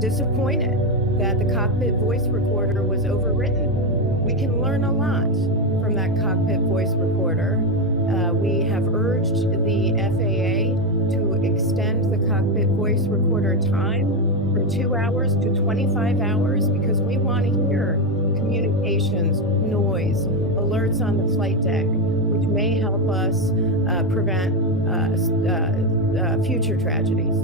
disappointed that the cockpit voice recorder was overwritten. We can learn a lot from that cockpit voice recorder. We have urged the FAA to extend the cockpit voice recorder time from 2 hours to 25 hours because we want to hear communications, noise, alerts on the flight deck, which may help us prevent future tragedies.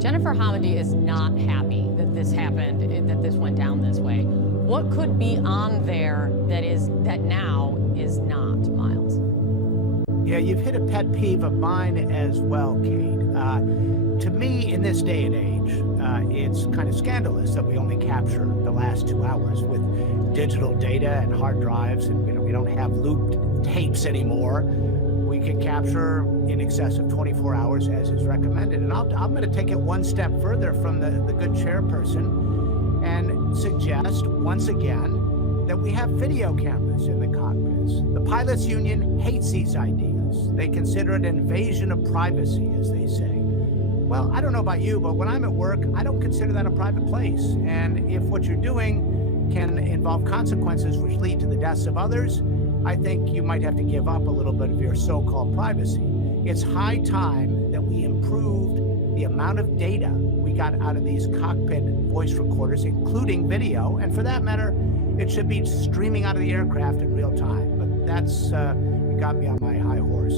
Jennifer Hamady is not happy that this happened, that this went down this way. What could be on there that now is not, Miles? Yeah, you've hit a pet peeve of mine as well, Kate. To me, in this day and age, it's kind of scandalous that we only capture the last 2 hours with digital data and hard drives, and we don't have looped tapes anymore. We can capture in excess of 24 hours as is recommended. And I'm going to take it one step further from the good chairperson and suggest once again that we have video cameras in the cockpits. The pilots union hates these ideas. They consider it an invasion of privacy, as they say. Well, I don't know about you, but when I'm at work, I don't consider that a private place. And if what you're doing can involve consequences which lead to the deaths of others, I think you might have to give up a little bit of your so-called privacy. It's high time that we improved the amount of data we got out of these cockpit voice recorders, including video, and for that matter, it should be streaming out of the aircraft in real time. But that's got me on my high horse.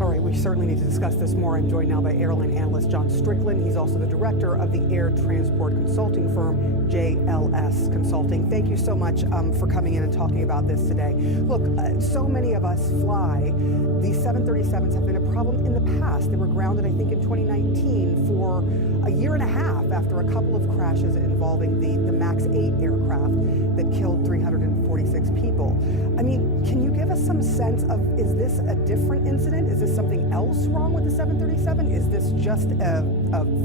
All right, we certainly need to discuss this more. I'm joined now by airline analyst John Strickland. He's also the director of the air transport consulting firm JLS Consulting. Thank you so much for coming in and talking about this today. Look, so many of us fly. These 737s have been a problem in the past. They were grounded, I think, in 2019 for a year and a half after a couple of crashes involving the MAX 8 aircraft that killed 346 people. I mean, can you give us some sense of, is this a different incident? Is this something else wrong with the 737? Is this just a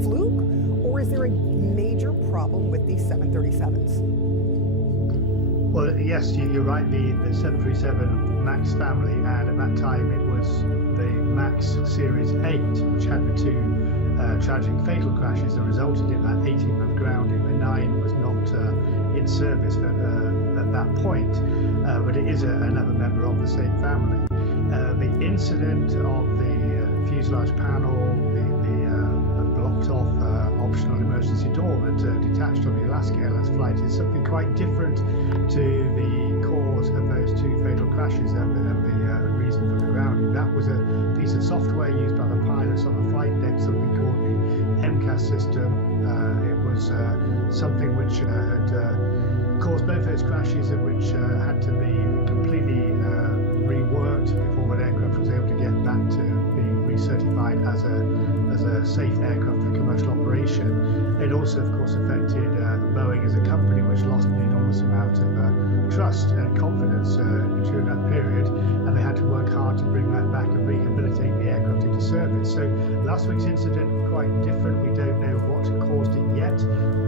fluke? Or is there a major problem with these 737s? Well, yes, you're right. The 737 MAX family, and at that time it was the MAX Series 8, which had the two tragic fatal crashes that resulted in that 18-month grounding. The 9 was not in service at that point, but it is another member of the same family. The incident of the fuselage panel, the blocked off optional emergency door that detached on the Alaska Airlines flight is something quite different to the cause of those two fatal crashes and the reason for the grounding. That was a piece of software used by the pilots on the flight deck, something called the MCAS system. It was something which had caused both those crashes and which had to be completely reworked before an aircraft was able to get back to being recertified as a safe aircraft for commercial operation. It also, of course, affected Boeing as a company, which lost an enormous amount of trust and confidence during that period, and they had to work hard to bring that back and rehabilitate the aircraft into service. So last week's incident, quite different. We don't know what caused it yet.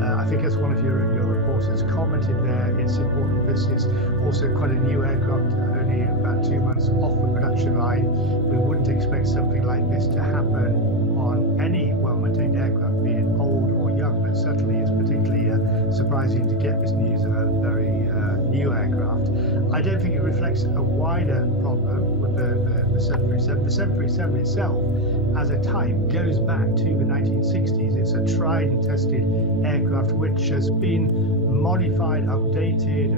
I think as one of your reporters commented there, it's important this is also quite a new aircraft, only about 2 months off the production line. We wouldn't expect something like this to happen on any well-maintained aircraft, be it old or young, but certainly it's particularly surprising to get this news of a very new aircraft. I don't think it reflects a wider problem with the 737. The 737 itself, as a type, goes back to the 1960s. It's a tried and tested aircraft which has been modified, updated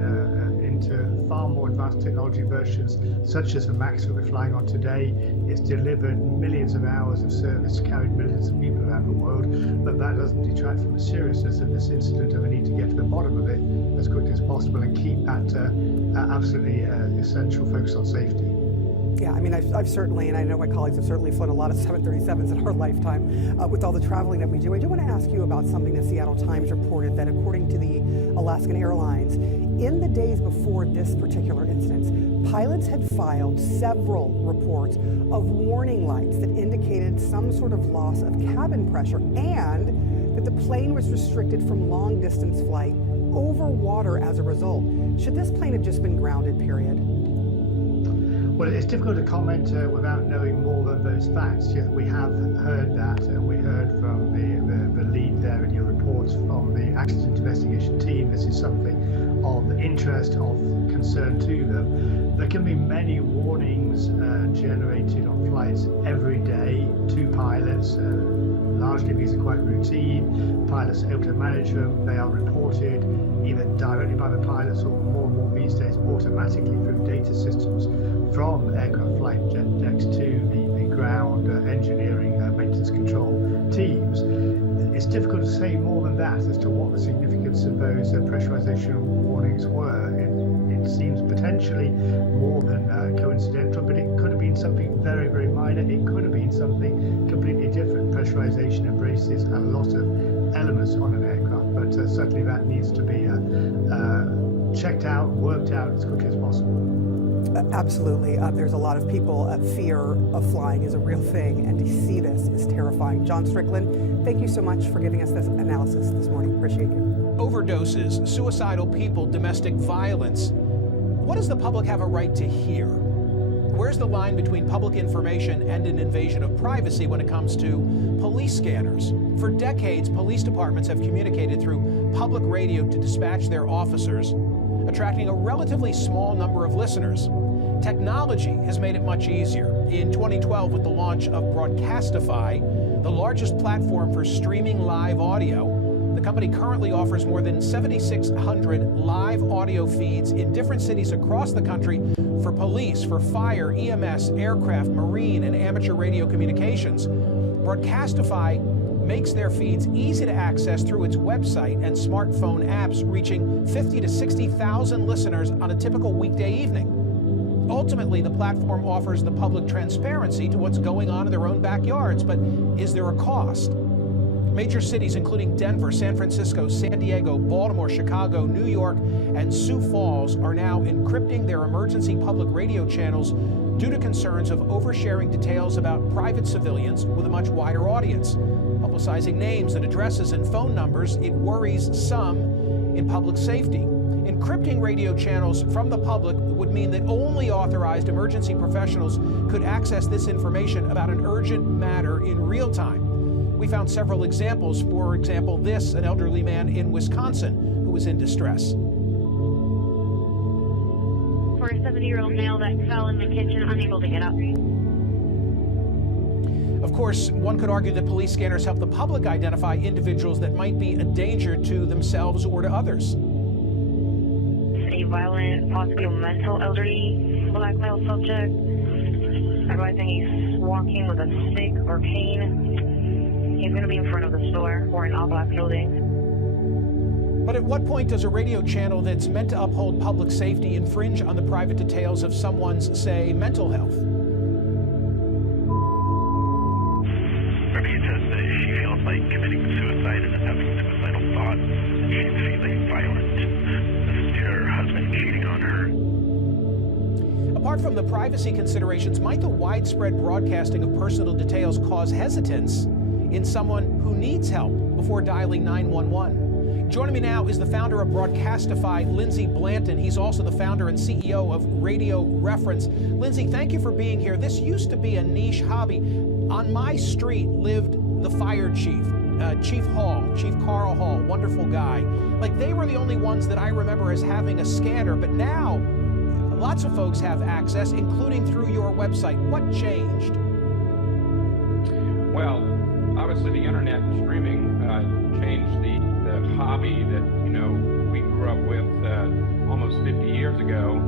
into far more advanced technology versions, such as the MAX that we're flying on today. It's delivered millions of hours of service, carried millions of people around the world, but that doesn't detract from the seriousness of this incident, and we need to get to the bottom of it as quickly as possible and keep that absolutely essential focus on safety. Yeah, I mean, I've certainly, and I know my colleagues have certainly flown a lot of 737s in our lifetime with all the traveling that we do. I do want to ask you about something the Seattle Times reported, that according to the Alaskan Airlines, in the days before this particular incident, pilots had filed several reports of warning lights that indicated some sort of loss of cabin pressure, and that the plane was restricted from long-distance flight over water as a result. Should this plane have just been grounded, period? Well, it's difficult to comment without knowing more than those facts. Yet we have heard that, and we heard from the lead there in your reports from the accident investigation team. This is something of interest, of concern to them. There can be many warnings generated on flights every day to pilots. Largely these are quite routine. Pilots are able to manage them. They are reported either directly by the pilots or more and more these days automatically through data systems from aircraft flight decks to the ground engineering, maintenance control teams. It's difficult to say more than that as to what the significance of those pressurization warnings were. It seems potentially more than coincidental, but it could have been something very, very minor. It could have been something completely different. Pressurization embraces a lot of elements on an aircraft, but certainly that needs to be checked out, worked out as quickly as possible. Absolutely. There's a lot of people. Fear of flying is a real thing, and to see this is terrifying. John Strickland, thank you so much for giving us this analysis this morning. Appreciate you. Overdoses, suicidal people, domestic violence. What does the public have a right to hear? Where's the line between public information and an invasion of privacy when it comes to police scanners? For decades, police departments have communicated through public radio to dispatch their officers, attracting a relatively small number of listeners. Technology has made it much easier. In 2012, with the launch of Broadcastify, the largest platform for streaming live audio, the company currently offers more than 7,600 live audio feeds in different cities across the country for police, for fire, EMS, aircraft, marine, and amateur radio communications. Broadcastify makes their feeds easy to access through its website and smartphone apps, reaching 50 to 60,000 listeners on a typical weekday evening. Ultimately, the platform offers the public transparency to what's going on in their own backyards, but is there a cost? Major cities including Denver, San Francisco, San Diego, Baltimore, Chicago, New York, and Sioux Falls are now encrypting their emergency public radio channels due to concerns of oversharing details about private civilians with a much wider audience. Publicizing names and addresses and phone numbers, it worries some in public safety. Encrypting radio channels from the public would mean that only authorized emergency professionals could access this information about an urgent matter in real time. We found several examples. For example, this, an elderly man in Wisconsin who was in distress. For a 70-year-old male that fell in the kitchen, unable to get up. Of course, one could argue that police scanners help the public identify individuals that might be a danger to themselves or to others. A violent, possibly mental elderly black male subject. Advising he's walking with a stick or cane. He's going to be in front of the store or an all-black building. But at what point does a radio channel that's meant to uphold public safety infringe on the private details of someone's, say, mental health? Rebecca says that she feels like committing suicide and is having suicidal thoughts. She's feeling violent. This is due to her husband cheating on her. Apart from the privacy considerations, might the widespread broadcasting of personal details cause hesitance in someone who needs help before dialing 911? Joining me now is the founder of Broadcastify, Lindsay Blanton. He's also the founder and CEO of Radio Reference. Lindsay, thank you for being here. This used to be a niche hobby. On my street lived the fire chief, Chief Hall, Chief Carl Hall, wonderful guy. Like, they were the only ones that I remember as having a scanner, but now lots of folks have access, including through your website. What changed? Well, obviously the internet and streaming changed the hobby that, we grew up with almost 50 years ago,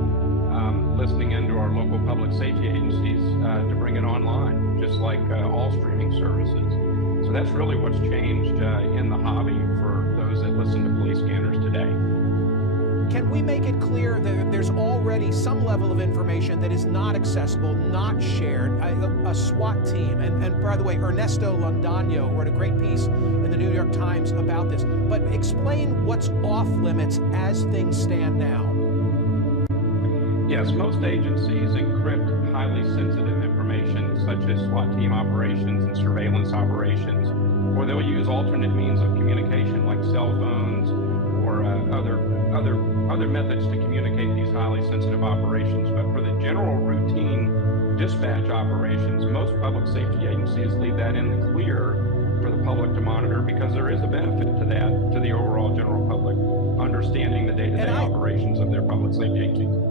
listening into our local public safety agencies to bring it online, just like all streaming services. So that's really what's changed in the hobby for those that listen to police scanners today. Can we make it clear that there's already some level of information that is not accessible, not shared? A SWAT team, and by the way, Ernesto Londaño wrote a great piece in the New York Times about this. But explain what's off limits as things stand now. Yes, most agencies encrypt highly sensitive information, such as SWAT team operations and surveillance operations, or they'll use alternate means of communication like cell phones or other methods to communicate these highly sensitive operations. But for the general routine dispatch operations, most public safety agencies leave that in the clear for the public to monitor, because there is a benefit to that, to the overall general public understanding the day-to-day operations of their public safety agencies.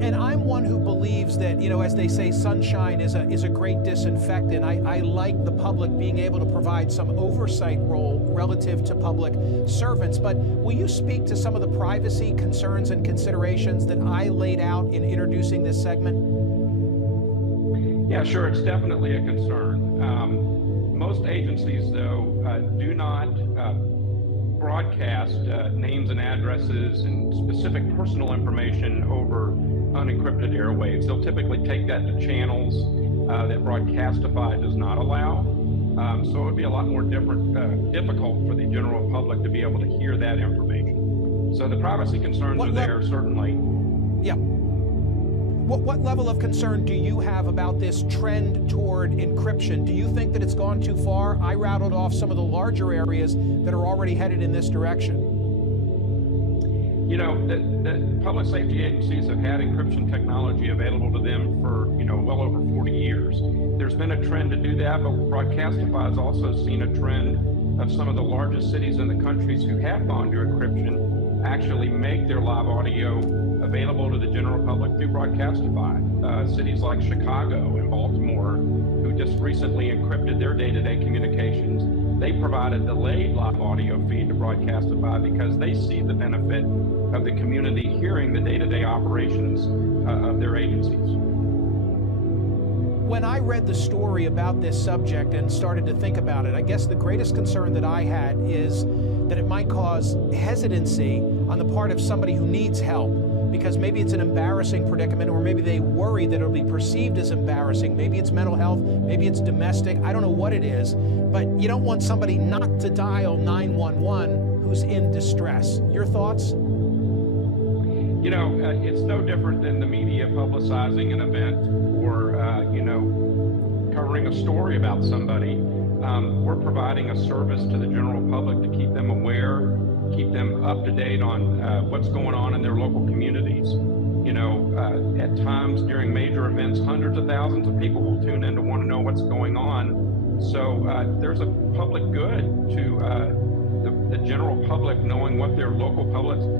And I'm one who believes that, as they say, sunshine is a great disinfectant. I like the public being able to provide some oversight role relative to public servants. But will you speak to some of the privacy concerns and considerations that I laid out in introducing this segment? Yeah, sure, it's definitely a concern. Most agencies, though, do not broadcast names and addresses and specific personal information over unencrypted airwaves. They'll typically take that to channels that Broadcastify does not allow. So it would be a lot more difficult for the general public to be able to hear that information. So the privacy concerns are there, certainly. Yeah. What level of concern do you have about this trend toward encryption? Do you think that it's gone too far? I rattled off some of the larger areas that are already headed in this direction. You know, the public safety agencies have had encryption technology available to them for, well over 40 years. There's been a trend to do that, but Broadcastify has also seen a trend of some of the largest cities in the countries who have gone to encryption actually make their live audio available to the general public through Broadcastify. Cities like Chicago and Baltimore, who just recently encrypted their day-to-day communications, they provide a delayed live audio feed to Broadcastify because they see the benefit of the community hearing the day-to-day operations of their agencies. When I read the story about this subject and started to think about it, I guess the greatest concern that I had is that it might cause hesitancy on the part of somebody who needs help, because maybe it's an embarrassing predicament, or maybe they worry that it'll be perceived as embarrassing. Maybe it's mental health, maybe it's domestic, I don't know what it is, but you don't want somebody not to dial 911 who's in distress. Your thoughts? You know, it's no different than the media publicizing an event or, covering a story about somebody. We're providing a service to the general public to keep them aware, keep them up to date on what's going on in their local communities. At times during major events, hundreds of thousands of people will tune in to want to know what's going on. So there's a public good to the general public knowing what their local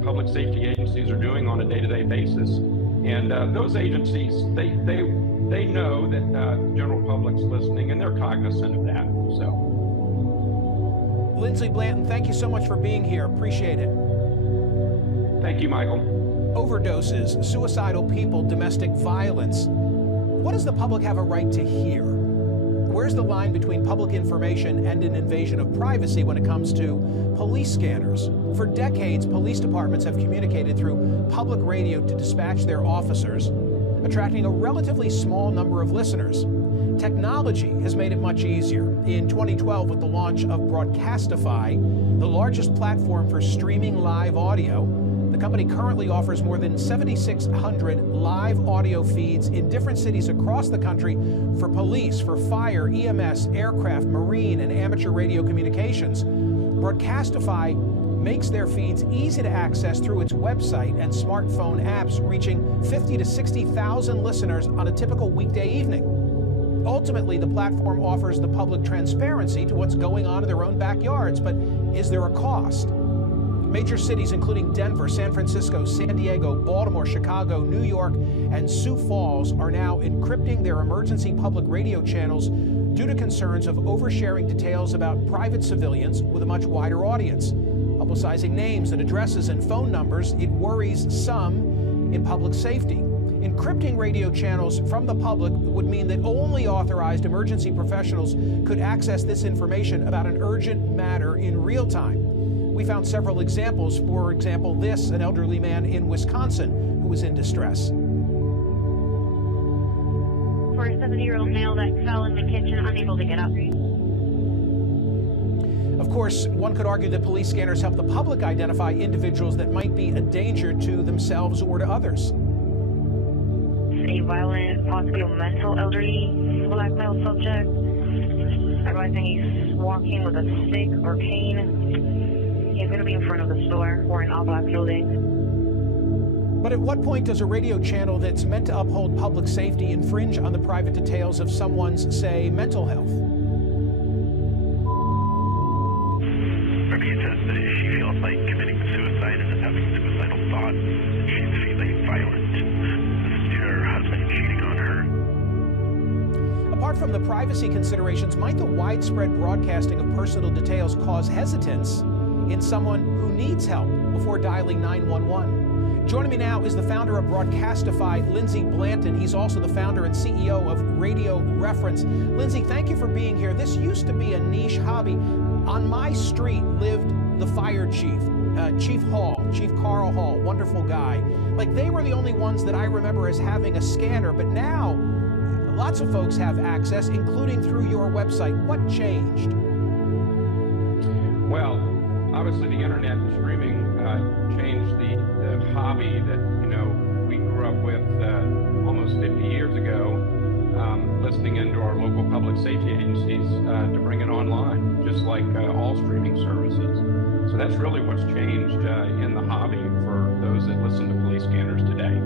public safety agencies are doing on a day-to-day basis. And those agencies, they know that the general public's listening, and they're cognizant of that. So. Lindsay Blanton, thank you so much for being here. Appreciate it. Thank you, Michael. Overdoses, suicidal people, domestic violence. What does the public have a right to hear? Where's the line between public information and an invasion of privacy when it comes to police scanners? For decades, police departments have communicated through public radio to dispatch their officers, attracting a relatively small number of listeners. Technology has made it much easier. In 2012, with the launch of Broadcastify, the largest platform for streaming live audio, the company currently offers more than 7,600 live audio feeds in different cities across the country for police, for fire, EMS, aircraft, marine, and amateur radio communications. Broadcastify makes their feeds easy to access through its website and smartphone apps, reaching 50 to 60,000 listeners on a typical weekday evening. Ultimately, the platform offers the public transparency to what's going on in their own backyards, but is there a cost? Major cities including Denver, San Francisco, San Diego, Baltimore, Chicago, New York, and Sioux Falls are now encrypting their emergency public radio channels due to concerns of oversharing details about private civilians with a much wider audience. Publicizing names and addresses and phone numbers, it worries some in public safety. Encrypting radio channels from the public would mean that only authorized emergency professionals could access this information about an urgent matter in real time. We found several examples. For example, an elderly man in Wisconsin who was in distress. For a 70-year-old male that fell in the kitchen, unable to get up. Of course, one could argue that police scanners help the public identify individuals that might be a danger to themselves or to others. A violent, possibly mental elderly black male subject. Advising he's walking with a stick or cane. He's going to be in front of the store or in all black clothing. But at what point does a radio channel that's meant to uphold public safety infringe on the private details of someone's, say, mental health? Rebecca says that if she feels like committing suicide and is having suicidal thoughts, she's feeling violent. This is due to her husband cheating on her. Apart from the privacy considerations, might the widespread broadcasting of personal details cause hesitance in someone who needs help before dialing 911? Joining me now is the founder of Broadcastify, Lindsey Blanton. He's also the founder and CEO of Radio Reference. Lindsey, thank you for being here. This used to be a niche hobby. On my street lived the fire chief, Chief Carl Hall, wonderful guy. Like, they were the only ones that I remember as having a scanner, but now lots of folks have access, including through your website. What changed? Well, obviously the internet and streaming changed the hobby that, we grew up with almost 50 years ago, listening into our local public safety agencies to bring it online, just like all streaming services. So that's really what's changed in the hobby for those that listen to police scanners today.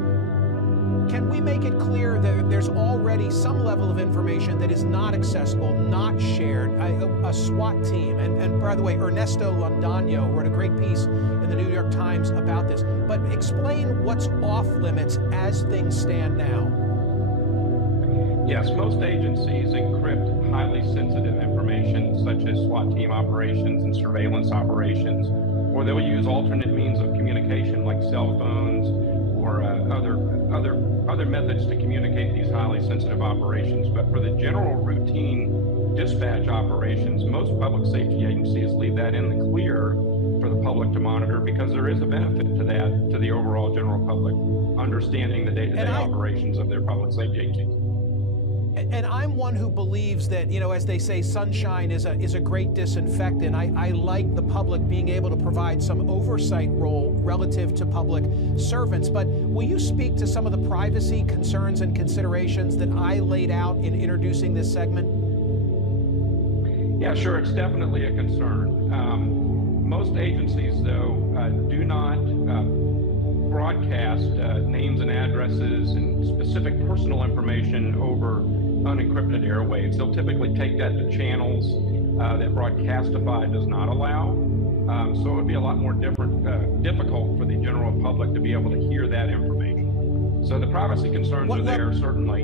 Can we make it clear that there's already some level of information that is not accessible, not shared? A SWAT team, and by the way, Ernesto Londaño wrote a great piece in the New York Times about this. But explain what's off limits as things stand now. Yes, most agencies encrypt highly sensitive information such as SWAT team operations and surveillance operations, or they'll use alternate means of communication like cell phones or other methods to communicate these highly sensitive operations. But for the general routine dispatch operations, most public safety agencies leave that in the clear for the public to monitor, because there is a benefit to that, to the overall general public, understanding the day-to-day operations of their public safety agencies. And I'm one who believes that, as they say, sunshine is a great disinfectant. I like the public being able to provide some oversight role relative to public servants. But will you speak to some of the privacy concerns and considerations that I laid out in introducing this segment? Yeah, sure. It's definitely a concern. Most agencies, though, do not broadcast names and addresses and specific personal information over unencrypted airwaves. They'll typically take that to channels that Broadcastify does not allow. So it would be a lot more difficult for the general public to be able to hear that information. So the privacy concerns are there, certainly.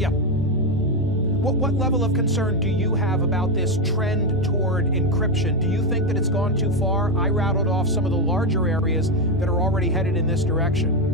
Yeah. What level of concern do you have about this trend toward encryption? Do you think that it's gone too far? I rattled off some of the larger areas that are already headed in this direction.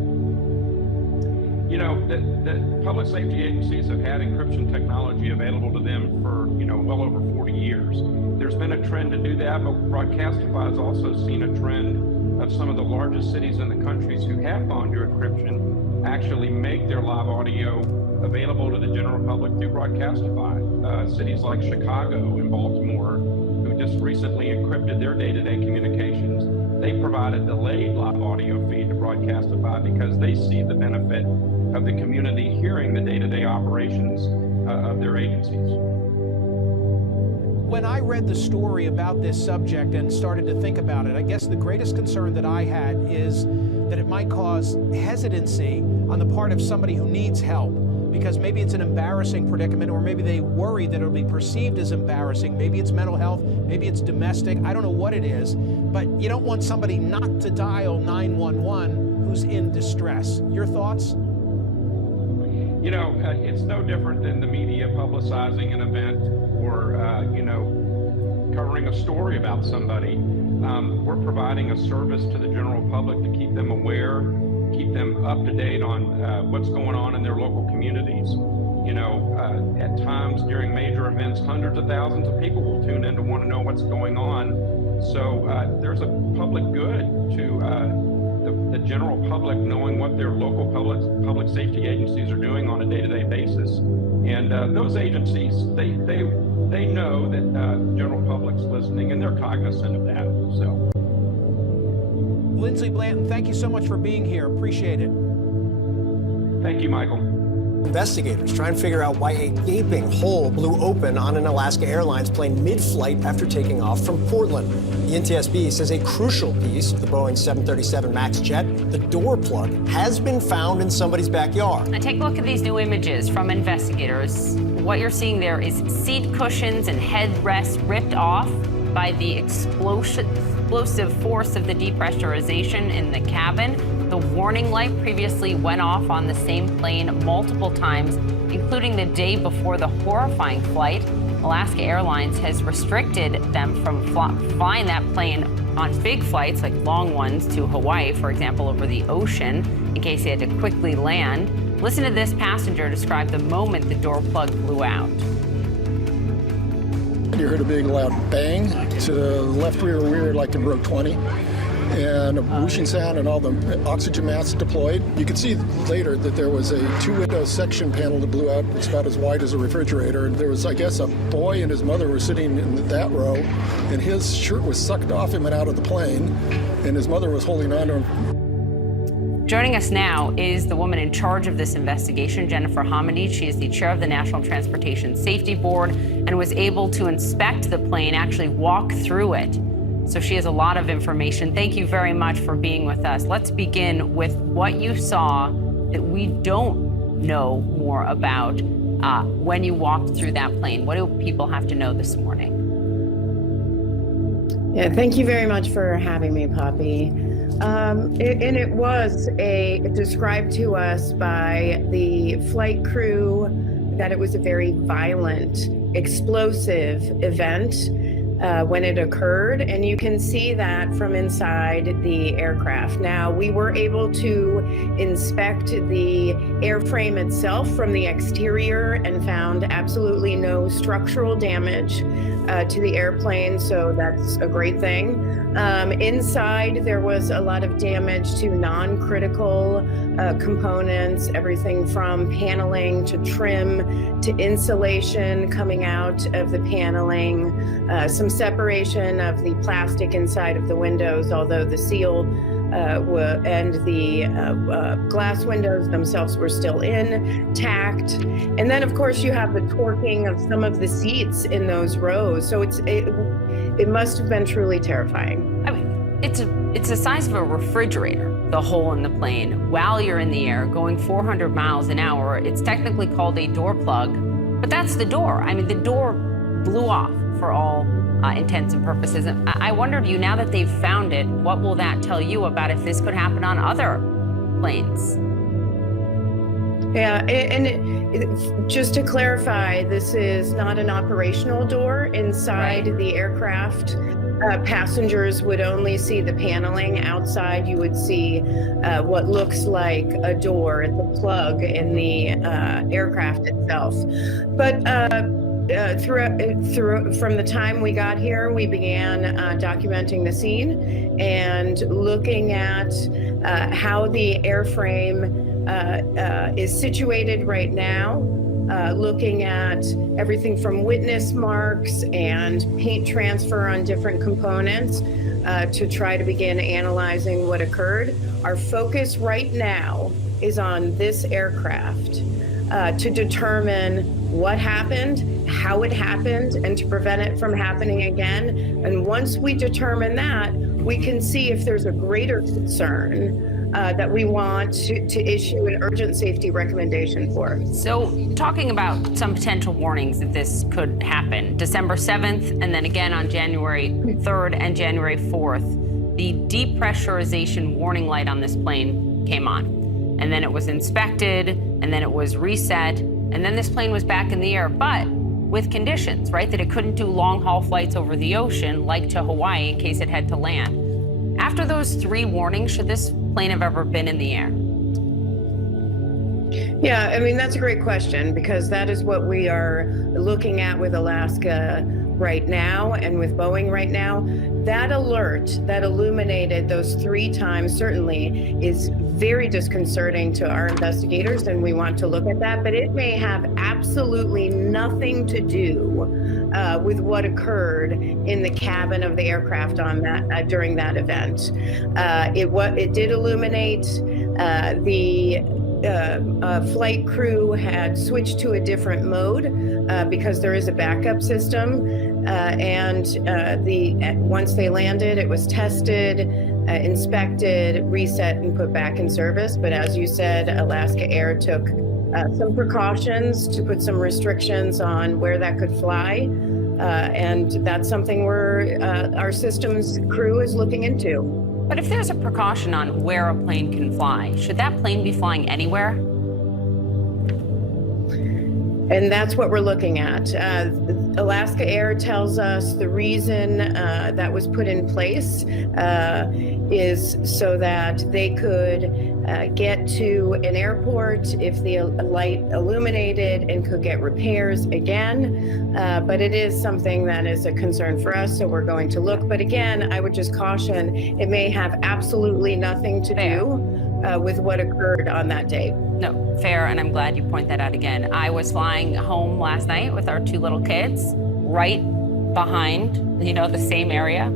The public safety agencies have had encryption technology available to them for, well over 40 years. There's been a trend to do that, but Broadcastify has also seen a trend of some of the largest cities in the countries who have gone to encryption actually make their live audio available to the general public through Broadcastify. Cities like Chicago and Baltimore, who just recently encrypted their day-to-day communications, they provide a delayed live audio feed to Broadcastify because they see the benefit of the community hearing the day-to-day operations of their agencies. When I read the story about this subject and started to think about it, I guess the greatest concern that I had is that it might cause hesitancy on the part of somebody who needs help, because maybe it's an embarrassing predicament, or maybe they worry that it'll be perceived as embarrassing. Maybe it's mental health, maybe it's domestic, I don't know what it is, but you don't want somebody not to dial 911 who's in distress. Your thoughts? It's no different than the media publicizing an event or, covering a story about somebody. We're providing a service to the general public to keep them aware, keep them up to date on what's going on in their local communities. At times during major events, hundreds of thousands of people will tune in to want to know what's going on. So there's a public good to the general public knowing what their local public safety agencies are doing on a day-to-day basis. And those agencies, they know that the general public's listening, and they're cognizant of that. So, Lindsey Blanton, thank you so much for being here. Appreciate it. Thank you, Michael. Investigators try and figure out why a gaping hole blew open on an Alaska Airlines plane mid-flight after taking off from Portland. The NTSB says a crucial piece of the Boeing 737 MAX jet, the door plug, has been found in somebody's backyard. Now take a look at these new images from investigators. What you're seeing there is seat cushions and headrests ripped off by the explosive force of the depressurization in the cabin. The warning light previously went off on the same plane multiple times, including the day before the horrifying flight. Alaska Airlines has restricted them from flying that plane on big flights, like long ones, to Hawaii, for example, over the ocean, in case they had to quickly land. Listen to this passenger describe the moment the door plug blew out. You heard a big loud bang to the left rear like in row 20, and a whooshing sound and all the oxygen masks deployed. You could see later that there was a 2-window section panel that blew out. It's about as wide as a refrigerator. And there was, I guess, a boy and his mother were sitting in that row, and his shirt was sucked off him and out of the plane, and his mother was holding on to him. Joining us now is the woman in charge of this investigation, Jennifer Hamady. She is the chair of the National Transportation Safety Board and was able to inspect the plane, actually walk through it. So she has a lot of information. Thank you very much for being with us. Let's begin with what you saw that we don't know more about when you walked through that plane. What do people have to know this morning? Yeah, thank you very much for having me, Poppy. It was described to us by the flight crew that it was a very violent, explosive event when it occurred, and you can see that from inside the aircraft. Now, we were able to inspect the airframe itself from the exterior and found absolutely no structural damage to the airplane, so that's a great thing. Inside, there was a lot of damage to non-critical components, everything from paneling to trim to insulation coming out of the paneling, some separation of the plastic inside of the windows, although the seal and the glass windows themselves were still intact. And then, of course, you have the torquing of some of the seats in those rows. So it must have been truly terrifying. I mean, it's the size of a refrigerator, the hole in the plane, while you're in the air going 400 miles an hour. It's technically called a door plug, but that's the door. I mean, the door blew off for all intents and purposes. And I wonder to you, now that they've found it, what will that tell you about if this could happen on other planes? Yeah, and just to clarify, this is not an operational door inside the aircraft. Passengers would only see the paneling. Outside, you would see what looks like a door. It's a plug in the aircraft itself. But from the time we got here, we began documenting the scene and looking at how the airframe is situated right now, looking at everything from witness marks and paint transfer on different components to try to begin analyzing what occurred. Our focus right now is on this aircraft to determine what happened, how it happened, and to prevent it from happening again. And once we determine that, we can see if there's a greater concern that we want to issue an urgent safety recommendation for. So talking about some potential warnings that this could happen, December 7th, and then again on January 3rd and January 4th, the depressurization warning light on this plane came on. And then it was inspected, and then it was reset, and then this plane was back in the air, but with conditions, right? That it couldn't do long-haul flights over the ocean, like to Hawaii, in case it had to land. After those 3 warnings, should this plane have ever been in the air? Yeah, I mean, that's a great question, because that is what we are looking at with Alaska right now and with Boeing right now. That alert that illuminated those 3 times certainly is very disconcerting to our investigators, and we want to look at that, but it may have absolutely nothing to do with what occurred in the cabin of the aircraft on that during that event. It did illuminate the flight crew had switched to a different mode because there is a backup system, and once they landed, it was tested, inspected, reset, and put back in service. But as you said, Alaska Air took some precautions to put some restrictions on where that could fly, and that's something our systems crew is looking into. But if there's a precaution on where a plane can fly, should that plane be flying anywhere? And that's what we're looking at. Alaska Air tells us the reason that was put in place is so that they could get to an airport if the light illuminated and could get repairs again. But it is something that is a concern for us, so we're going to look. But again, I would just caution, it may have absolutely nothing to do with what occurred on that day. No, fair, and I'm glad you point that out again. I was flying home last night with our two little kids, right behind, the same area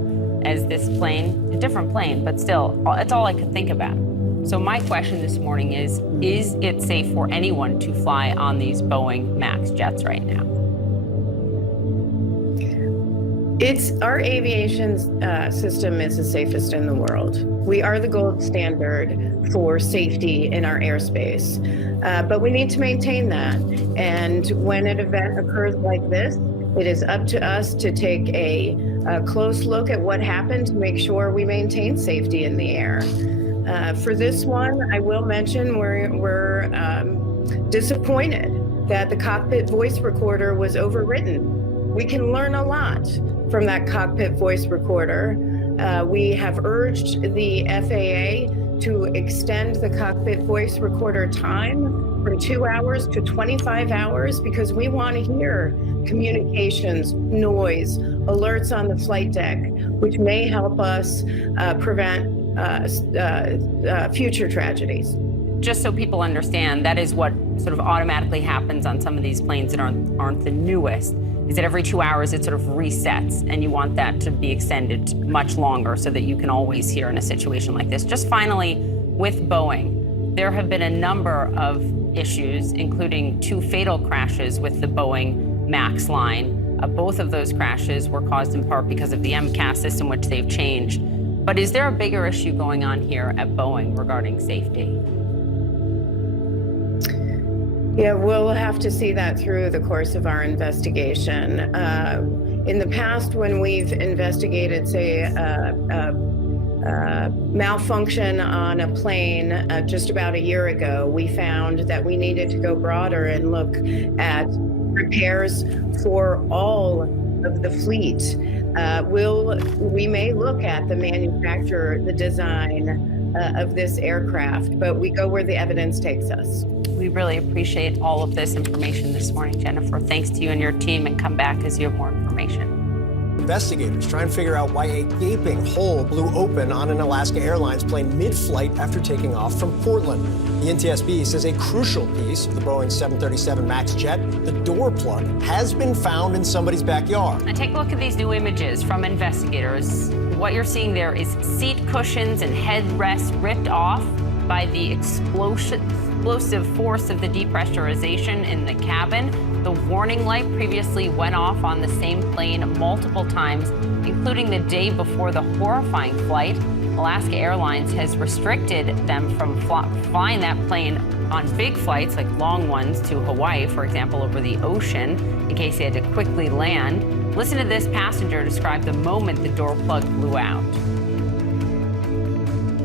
as this plane, a different plane, but still, it's all I could think about. So my question this morning is it safe for anyone to fly on these Boeing MAX jets right now? Our aviation system is the safest in the world. We are the gold standard for safety in our airspace, but we need to maintain that. And when an event occurs like this, it is up to us to take a close look at what happened to make sure we maintain safety in the air. For this one, I will mention we're disappointed that the cockpit voice recorder was overwritten. We can learn a lot from that cockpit voice recorder. We have urged the FAA to extend the cockpit voice recorder time from 2 hours to 25 hours because we want to hear communications, noise, alerts on the flight deck, which may help us prevent future tragedies. Just so people understand, that is what sort of automatically happens on some of these planes that aren't the newest, is that every 2 hours it sort of resets, and you want that to be extended much longer so that you can always hear in a situation like this. Just finally, with Boeing, there have been a number of issues, including 2 fatal crashes with the Boeing MAX line. Both of those crashes were caused in part because of the MCAS system, which they've changed. But is there a bigger issue going on here at Boeing regarding safety? Yeah, we'll have to see that through the course of our investigation. In the past, when we've investigated, say, malfunction on a plane just about a year ago, we found that we needed to go broader and look at repairs for all of the fleet. We may look at the manufacturer, the design of this aircraft, but we go where the evidence takes us. We really appreciate all of this information this morning, Jennifer. Thanks to you and your team, and come back as you have more information. Investigators try and figure out why a gaping hole blew open on an Alaska Airlines plane mid-flight after taking off from Portland. The NTSB says a crucial piece of the Boeing 737 MAX jet, the door plug, has been found in somebody's backyard. Now take a look at these new images from investigators. What you're seeing there is seat cushions and headrests ripped off by the explosive force of the depressurization in the cabin. The warning light previously went off on the same plane multiple times, including the day before the horrifying flight. Alaska Airlines has restricted them from flying that plane on big flights, like long ones to Hawaii, for example, over the ocean, in case they had to quickly land. Listen to this passenger describe the moment the door plug blew out.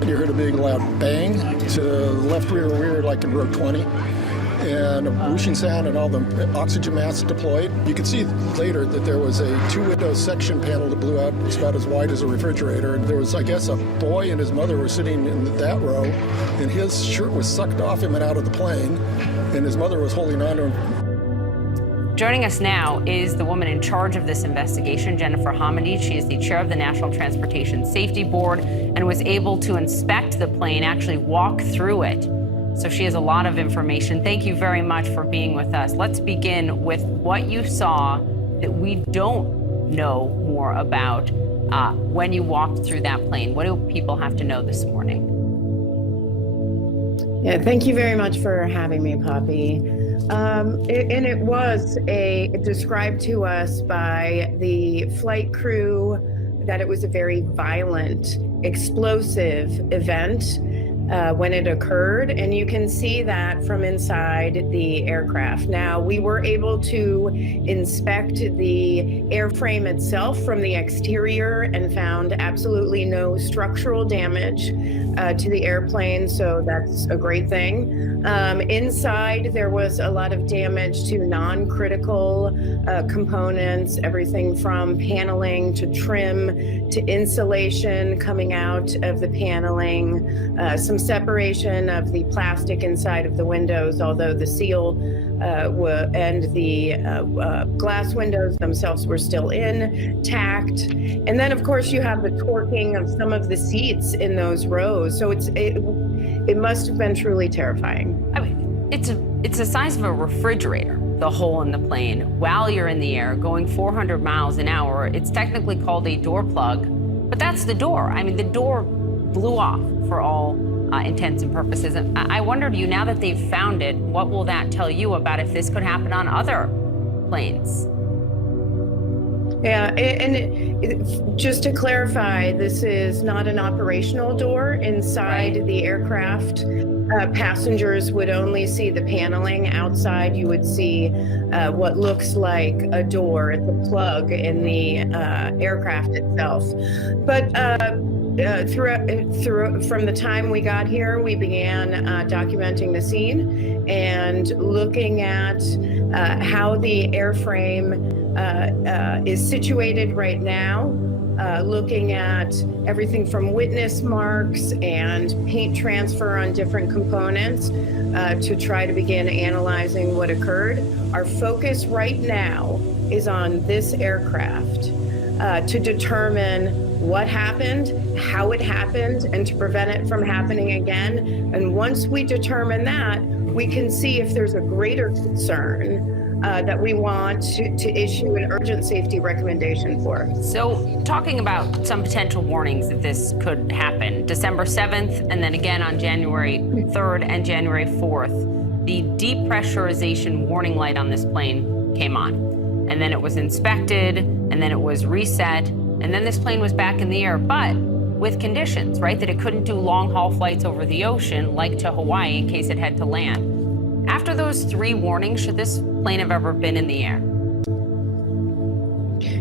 You heard a big loud bang to the left rear like in row 20, and a whooshing sound and all the oxygen masks deployed. You could see later that there was a 2-window section panel that blew out. It's about as wide as a refrigerator. And there was, I guess, a boy and his mother were sitting in that row, and his shirt was sucked off him and out of the plane, and his mother was holding on to him. Joining us now is the woman in charge of this investigation, Jennifer Hamady. She is the chair of the National Transportation Safety Board and was able to inspect the plane, actually walk through it. So she has a lot of information. Thank you very much for being with us. Let's begin with what you saw that we don't know more about when you walked through that plane. What do people have to know this morning? Yeah, thank you very much for having me, Poppy. It was described to us by the flight crew that it was a very violent, explosive event. when it occurred, and you can see that from inside the aircraft. Now, we were able to inspect the airframe itself from the exterior and found absolutely no structural damage to the airplane, so that's a great thing. Inside, there was a lot of damage to non-critical components, everything from paneling to trim to insulation coming out of the paneling, some separation of the plastic inside of the windows, although the seal and the glass windows themselves were still intact. And then, of course, you have the torquing of some of the seats in those rows. So it must have been truly terrifying. I mean, it's the size of a refrigerator, the hole in the plane, while you're in the air going 400 miles an hour. It's technically called a door plug, but that's the door. I mean, the door blew off for all intents and purposes. And I wonder to you, now that they've found it, what will that tell you about if this could happen on other planes? Yeah, and just to clarify, this is not an operational door inside the aircraft. Passengers would only see the paneling. Outside, you would see what looks like a door. It's a plug in the aircraft itself. But from the time we got here, we began documenting the scene and looking at how the airframe is situated right now, looking at everything from witness marks and paint transfer on different components to try to begin analyzing what occurred. Our focus right now is on this aircraft to determine what happened, how it happened, and to prevent it from happening again. And once we determine that, we can see if there's a greater concern that we want to issue an urgent safety recommendation for. So talking about some potential warnings that this could happen, December 7th, and then again on January 3rd and January 4th, the depressurization warning light on this plane came on. And then it was inspected, and then it was reset, and then this plane was back in the air, but with conditions, right? That it couldn't do long-haul flights over the ocean, like to Hawaii, in case it had to land. After those 3 warnings, should this plane have ever been in the air?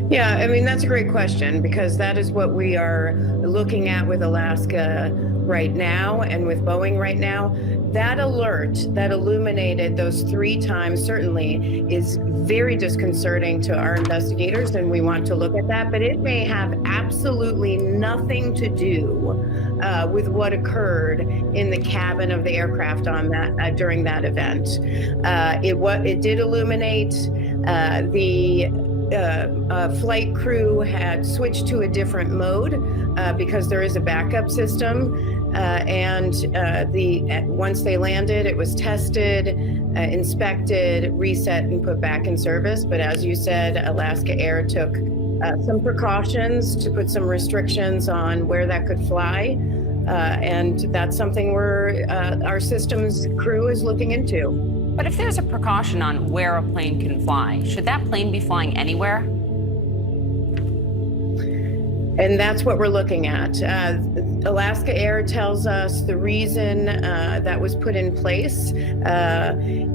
Yeah, I mean, that's a great question, because that is what we are looking at with Alaska right now and with Boeing right now. That alert that illuminated those 3 times certainly is very disconcerting to our investigators, and we want to look at that, but it may have absolutely nothing to do with what occurred in the cabin of the aircraft on that during that event. It did illuminate the flight crew had switched to a different mode because there is a backup system. Once they landed, it was tested, inspected, reset, and put back in service. But as you said, Alaska Air took some precautions to put some restrictions on where that could fly. And that's something our systems crew is looking into. But if there's a precaution on where a plane can fly, should that plane be flying anywhere? And that's what we're looking at. Alaska Air tells us the reason that was put in place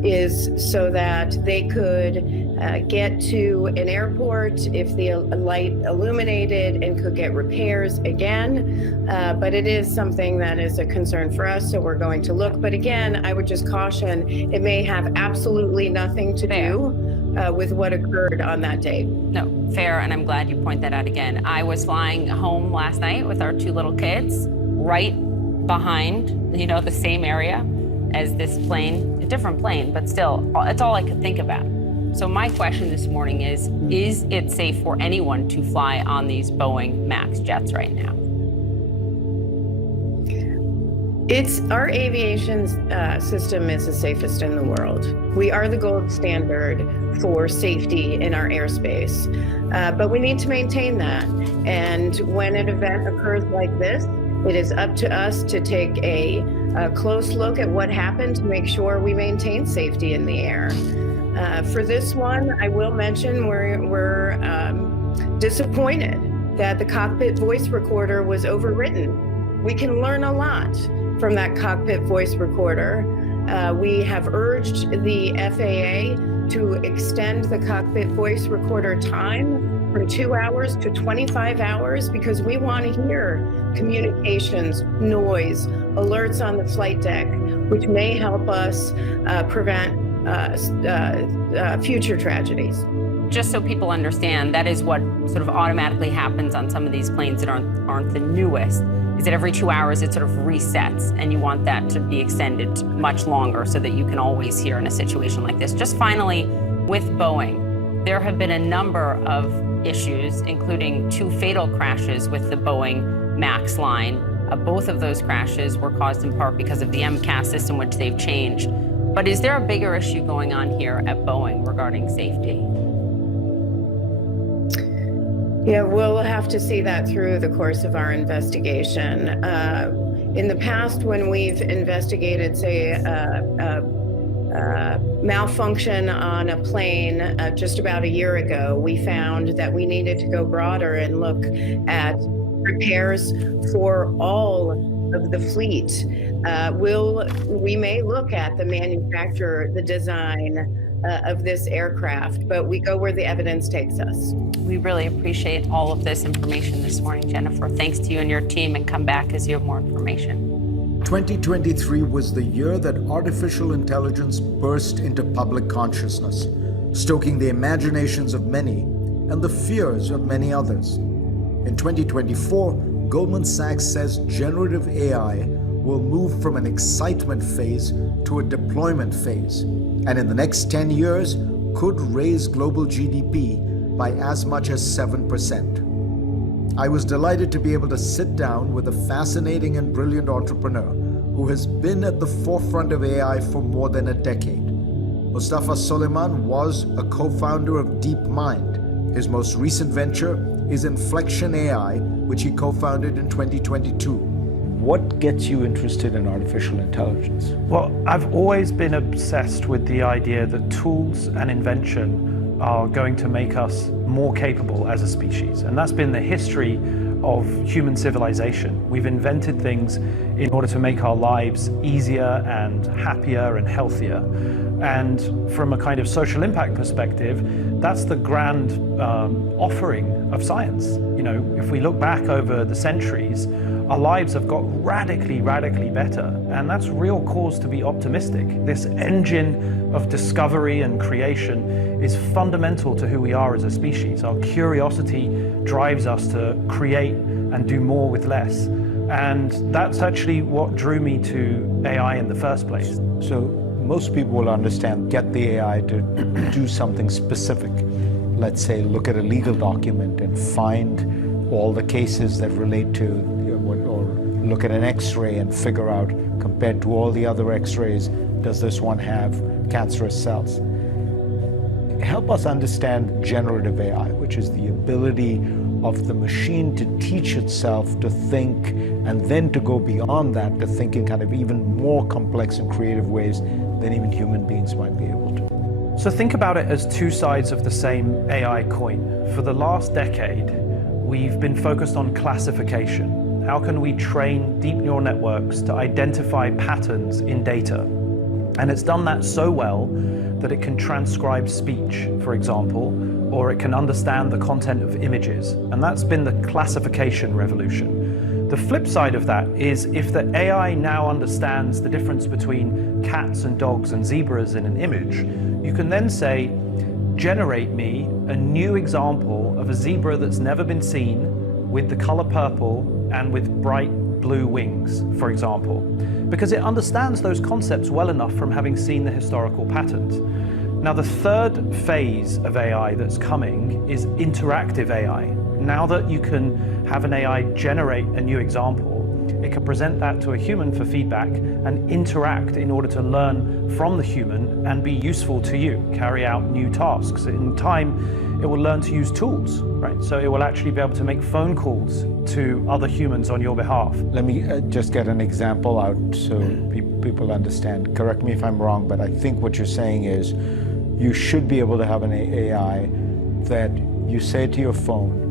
is so that they could get to an airport if the light illuminated and could get repairs again. But it is something that is a concern for us, so we're going to look. But again, I would just caution, it may have absolutely nothing to do with what occurred on that date. No, fair, and I'm glad you point that out again. I was flying home last night with our 2 little kids, right behind, the same area as this plane, a different plane, but still, it's all I could think about. So my question this morning is it safe for anyone to fly on these Boeing MAX jets right now? Our aviation system is the safest in the world. We are the gold standard for safety in our airspace, but we need to maintain that. And when an event occurs like this, it is up to us to take a close look at what happened to make sure we maintain safety in the air. For this one, I will mention we're disappointed that the cockpit voice recorder was overwritten. We can learn a lot from that cockpit voice recorder. We have urged the FAA to extend the cockpit voice recorder time from 2 hours to 25 hours because we want to hear communications, noise, alerts on the flight deck, which may help us prevent future tragedies. Just so people understand, that is what sort of automatically happens on some of these planes that aren't the newest, is that every 2 hours it sort of resets, and you want that to be extended much longer so that you can always hear in a situation like this. Just finally, with Boeing, there have been a number of issues, including 2 fatal crashes with the Boeing MAX line. Both of those crashes were caused in part because of the MCAS system, which they've changed. But is there a bigger issue going on here at Boeing regarding safety? Yeah, we'll have to see that through the course of our investigation. In the past, when we've investigated, say, malfunction on a plane just about a year ago, we found that we needed to go broader and look at repairs for all of the fleet. We may look at the manufacturer, the design of this aircraft, but we go where the evidence takes us. We really appreciate all of this information this morning, Jennifer. Thanks to you and your team, and come back as you have more information. 2023 was the year that artificial intelligence burst into public consciousness, stoking the imaginations of many and the fears of many others. In 2024, Goldman Sachs says generative AI will move from an excitement phase to a deployment phase, and in the next 10 years could raise global GDP by as much as 7%. I was delighted to be able to sit down with a fascinating and brilliant entrepreneur who has been at the forefront of AI for more than a decade. Mustafa Soleiman was a co-founder of DeepMind. His most recent venture is Inflection AI, which he co-founded in 2022. What gets you interested in artificial intelligence? Well, I've always been obsessed with the idea that tools and invention are going to make us more capable as a species. And that's been the history of human civilization. We've invented things in order to make our lives easier and happier and healthier. And from a kind of social impact perspective, that's the grand offering of science. You know, if we look back over the centuries, our lives have got radically, radically better. And that's real cause to be optimistic. This engine of discovery and creation is fundamental to who we are as a species. Our curiosity drives us to create and do more with less. And that's actually what drew me to AI in the first place. So most people will understand, get the AI to do something specific. Let's say, look at a legal document and find all the cases that relate to, or look at an X-ray and figure out, compared to all the other X-rays, does this one have cancerous cells? Help us understand generative AI, which is the ability of the machine to teach itself to think, and then to go beyond that to think in kind of even more complex and creative ways than even human beings might be able to. So think about it as two sides of the same AI coin. For the last decade, we've been focused on classification. How can we train deep neural networks to identify patterns in data? And it's done that so well that it can transcribe speech, for example, or it can understand the content of images. And that's been the classification revolution. The flip side of that is if the AI now understands the difference between cats and dogs and zebras in an image, you can then say, generate me a new example of a zebra that's never been seen with the color purple and with bright blue wings, for example, because it understands those concepts well enough from having seen the historical patterns. Now, the third phase of AI that's coming is interactive AI. Now that you can have an AI generate a new example, it can present that to a human for feedback and interact in order to learn from the human and be useful to you, carry out new tasks. In time, it will learn to use tools, right? So it will actually be able to make phone calls to other humans on your behalf. Let me just get an example out so people understand. Correct me if I'm wrong, but I think what you're saying is you should be able to have an AI that you say to your phone,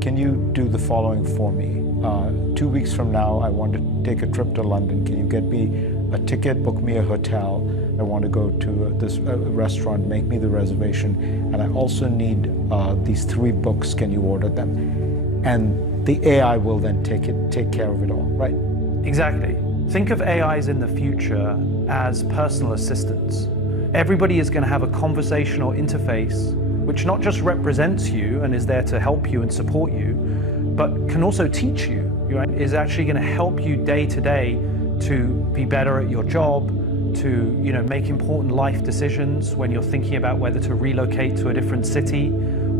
can you do the following for me? 2 weeks from now, I want to take a trip to London. Can you get me a ticket, book me a hotel? I want to go to this restaurant, make me the reservation. And I also need these 3 books. Can you order them? And the AI will then take care of it all, right? Exactly. Think of AIs in the future as personal assistants. Everybody is going to have a conversational interface which not just represents you and is there to help you and support you, but can also teach you, right? Is actually going to help you day to day to be better at your job, to make important life decisions when you're thinking about whether to relocate to a different city,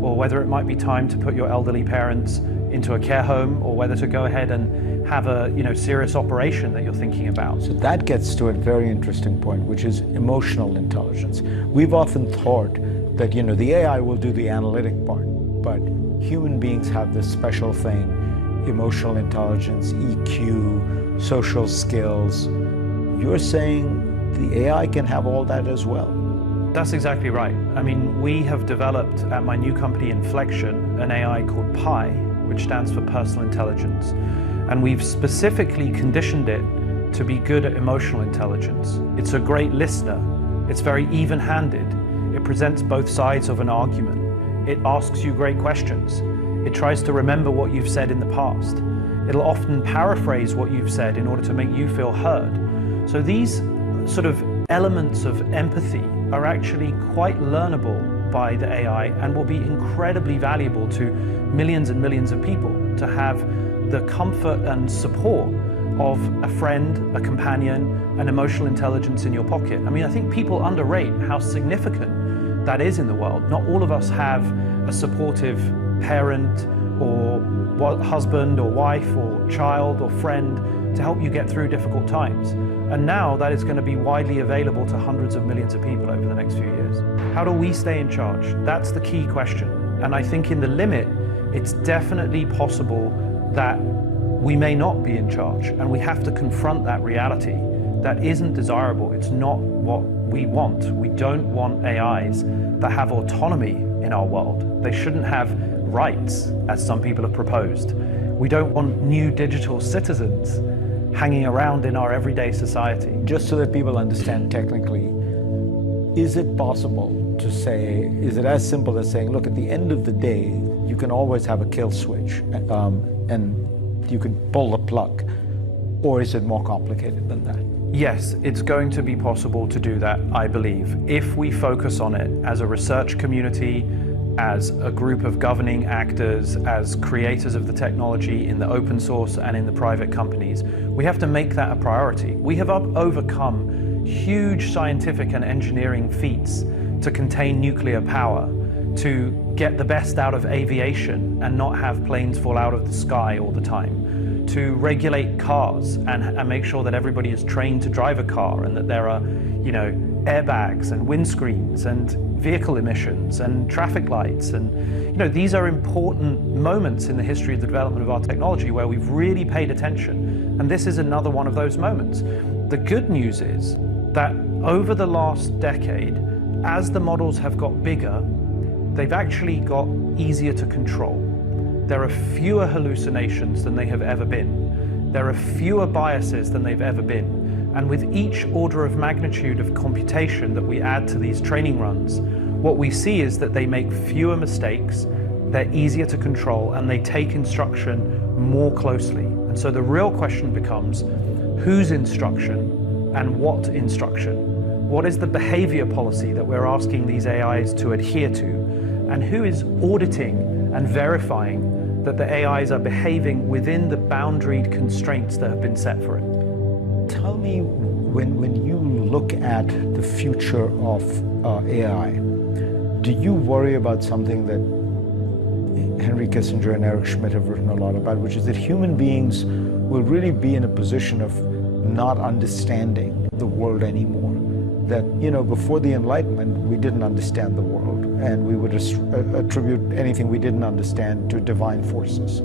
or whether it might be time to put your elderly parents into a care home, or whether to go ahead and have a serious operation that you're thinking about. So that gets to a very interesting point, which is emotional intelligence. We've often thought that the AI will do the analytic part, but human beings have this special thing: emotional intelligence, EQ, social skills. You're saying the AI can have all that as well? That's exactly right. I mean, we have developed at my new company Inflection an AI called Pi, which stands for Personal Intelligence. And we've specifically conditioned it to be good at emotional intelligence. It's a great listener. It's very even-handed. It presents both sides of an argument. It asks you great questions. It tries to remember what you've said in the past. It'll often paraphrase what you've said in order to make you feel heard. So these sort of elements of empathy are actually quite learnable by the AI and will be incredibly valuable to millions and millions of people to have the comfort and support of a friend, a companion, an emotional intelligence in your pocket. I mean, I think people underrate how significant that is in the world. Not all of us have a supportive parent or husband or wife or child or friend to help you get through difficult times. And now that is going to be widely available to hundreds of millions of people over the next few years. How do we stay in charge? That's the key question. And I think in the limit, it's definitely possible that we may not be in charge, and we have to confront that reality. That isn't desirable. It's not what we want. We don't want AIs that have autonomy in our world. They shouldn't have rights, as some people have proposed. We don't want new digital citizens hanging around in our everyday society. Just so that people understand technically, is it possible to say, is it as simple as saying, look, at the end of the day, you can always have a kill switch and you can pull the plug, or is it more complicated than that? Yes, it's going to be possible to do that, I believe, if we focus on it as a research community, as a group of governing actors, as creators of the technology in the open source and in the private companies. We have to make that a priority. We have overcome huge scientific and engineering feats to contain nuclear power, to get the best out of aviation and not have planes fall out of the sky all the time, to regulate cars and make sure that everybody is trained to drive a car and that there are, airbags and windscreens and vehicle emissions and traffic lights. And these are important moments in the history of the development of our technology where we've really paid attention. And this is another one of those moments. The good news is that over the last decade, as the models have got bigger, they've actually got easier to control. There are fewer hallucinations than they have ever been. There are fewer biases than they've ever been. And with each order of magnitude of computation that we add to these training runs, what we see is that they make fewer mistakes, they're easier to control, and they take instruction more closely. And so the real question becomes, whose instruction and what instruction? What is the behavior policy that we're asking these AIs to adhere to? And who is auditing and verifying that the AIs are behaving within the boundaried constraints that have been set for it? Tell me, when you look at the future of AI, do you worry about something that Henry Kissinger and Eric Schmidt have written a lot about, which is that human beings will really be in a position of not understanding the world anymore? That, before the Enlightenment, we didn't understand the world, and we would attribute anything we didn't understand to divine forces.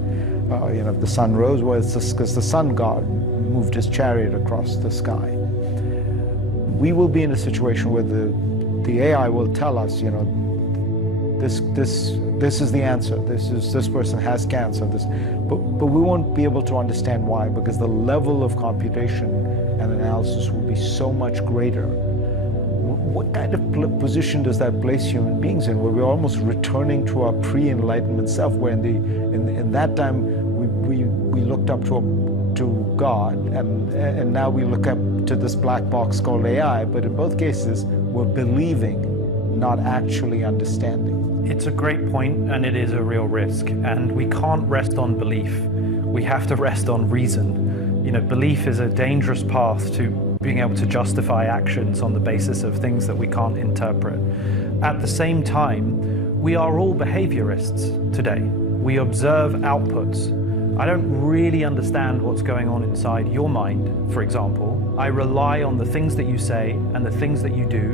If the sun rose, well, it's because the sun god moved his chariot across the sky. We will be in a situation where the AI will tell us, this is the answer. This person has cancer. But we won't be able to understand why, because the level of computation and analysis will be so much greater. What kind of position does that place human beings in, where we're almost returning to our pre-enlightenment self, where in that time we looked up to God, and now we look up to this black box called AI, but in both cases we're believing, not actually understanding. It's a great point, and it is a real risk, and we can't rest on belief. We have to rest on reason. You know, belief is a dangerous path to being able to justify actions on the basis of things that we can't interpret. At the same time, we are all behaviorists today. We observe outputs. I don't really understand what's going on inside your mind, for example. I rely on the things that you say and the things that you do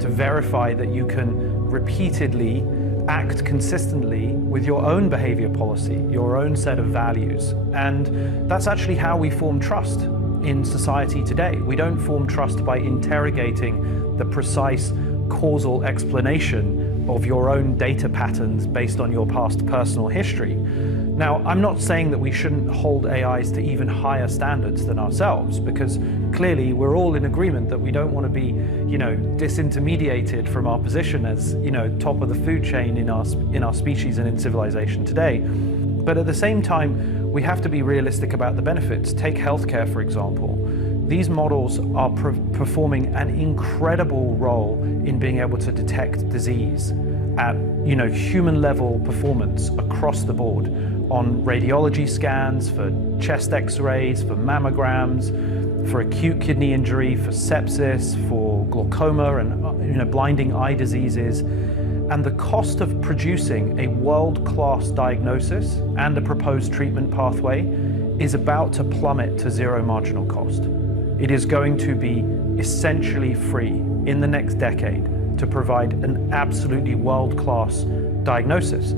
to verify that you can repeatedly act consistently with your own behavior policy, your own set of values. And that's actually how we form trust in society today. We don't form trust by interrogating the precise causal explanation of your own data patterns based on your past personal history. Now, I'm not saying that we shouldn't hold AIs to even higher standards than ourselves, because clearly we're all in agreement that we don't want to be, disintermediated from our position as, top of the food chain in our species and in civilization today. But at the same time, we have to be realistic about the benefits. Take healthcare, for example. These models are performing an incredible role in being able to detect disease at human level performance across the board, on radiology scans, for chest x-rays, for mammograms, for acute kidney injury, for sepsis, for glaucoma and blinding eye diseases. And the cost of producing a world-class diagnosis and a proposed treatment pathway is about to plummet to zero marginal cost. It is going to be essentially free in the next decade to provide an absolutely world-class diagnosis.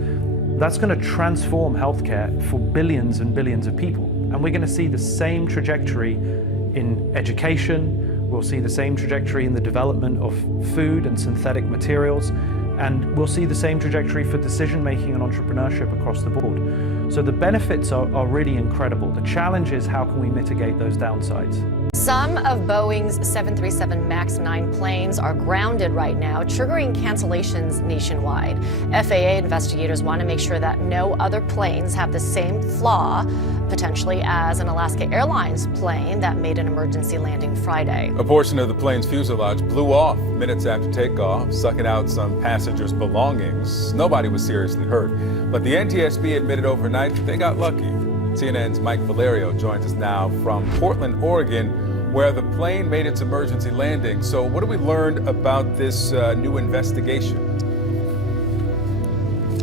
That's going to transform healthcare for billions and billions of people. And we're going to see the same trajectory in education. We'll see the same trajectory in the development of food and synthetic materials. And we'll see the same trajectory for decision-making and entrepreneurship across the board. So the benefits are really incredible. The challenge is, how can we mitigate those downsides? Some of Boeing's 737 MAX 9 planes are grounded right now, triggering cancellations nationwide. FAA investigators want to make sure that no other planes have the same flaw, potentially, as an Alaska Airlines plane that made an emergency landing Friday. A portion of the plane's fuselage blew off minutes after takeoff, sucking out some passengers' belongings. Nobody was seriously hurt, but the NTSB admitted overnight that they got lucky. CNN's Mike Valerio joins us now from Portland, Oregon, where the plane made its emergency landing. So what have we learned about this new investigation?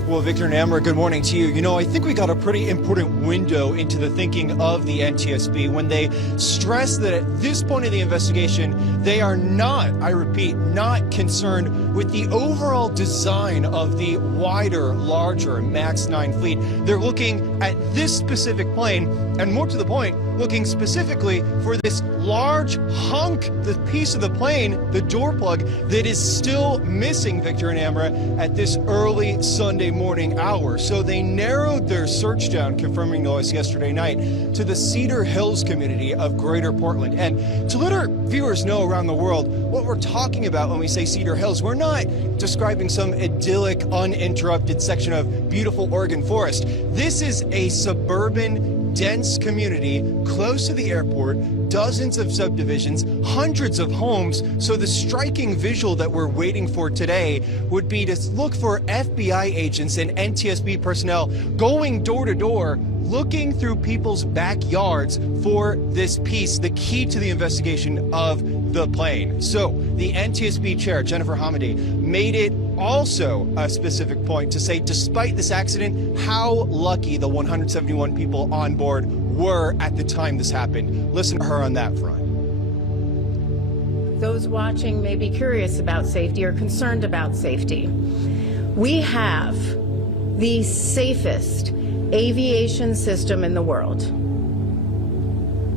Well, Victor and Amber, good morning to you. I think we got a pretty important window into the thinking of the NTSB when they stress that at this point of the investigation, they are not, I repeat, not concerned with the overall design of the wider, larger MAX 9 fleet. They're looking at this specific plane, and more to the point, looking specifically for this large hunk, the piece of the plane, the door plug, that is still missing, Victor and Amber, at this early Sunday morning hour. So they narrowed their search down, confirming to us yesterday night, to the Cedar Hills community of Greater Portland. And to let our viewers know around the world what we're talking about when we say Cedar Hills, we're not describing some idyllic, uninterrupted section of beautiful Oregon forest. This is a suburban, dense community close to the airport, dozens of subdivisions, hundreds of homes. So the striking visual that we're waiting for today would be to look for FBI agents and NTSB personnel going door to door, looking through people's backyards for this piece, the key to the investigation of the plane. So the NTSB chair, Jennifer Hamady, made it also a specific point to say, despite this accident, how lucky the 171 people on board were at the time this happened. Listen to her on that front. Those watching may be curious about safety or concerned about safety. We have the safest aviation system in the world.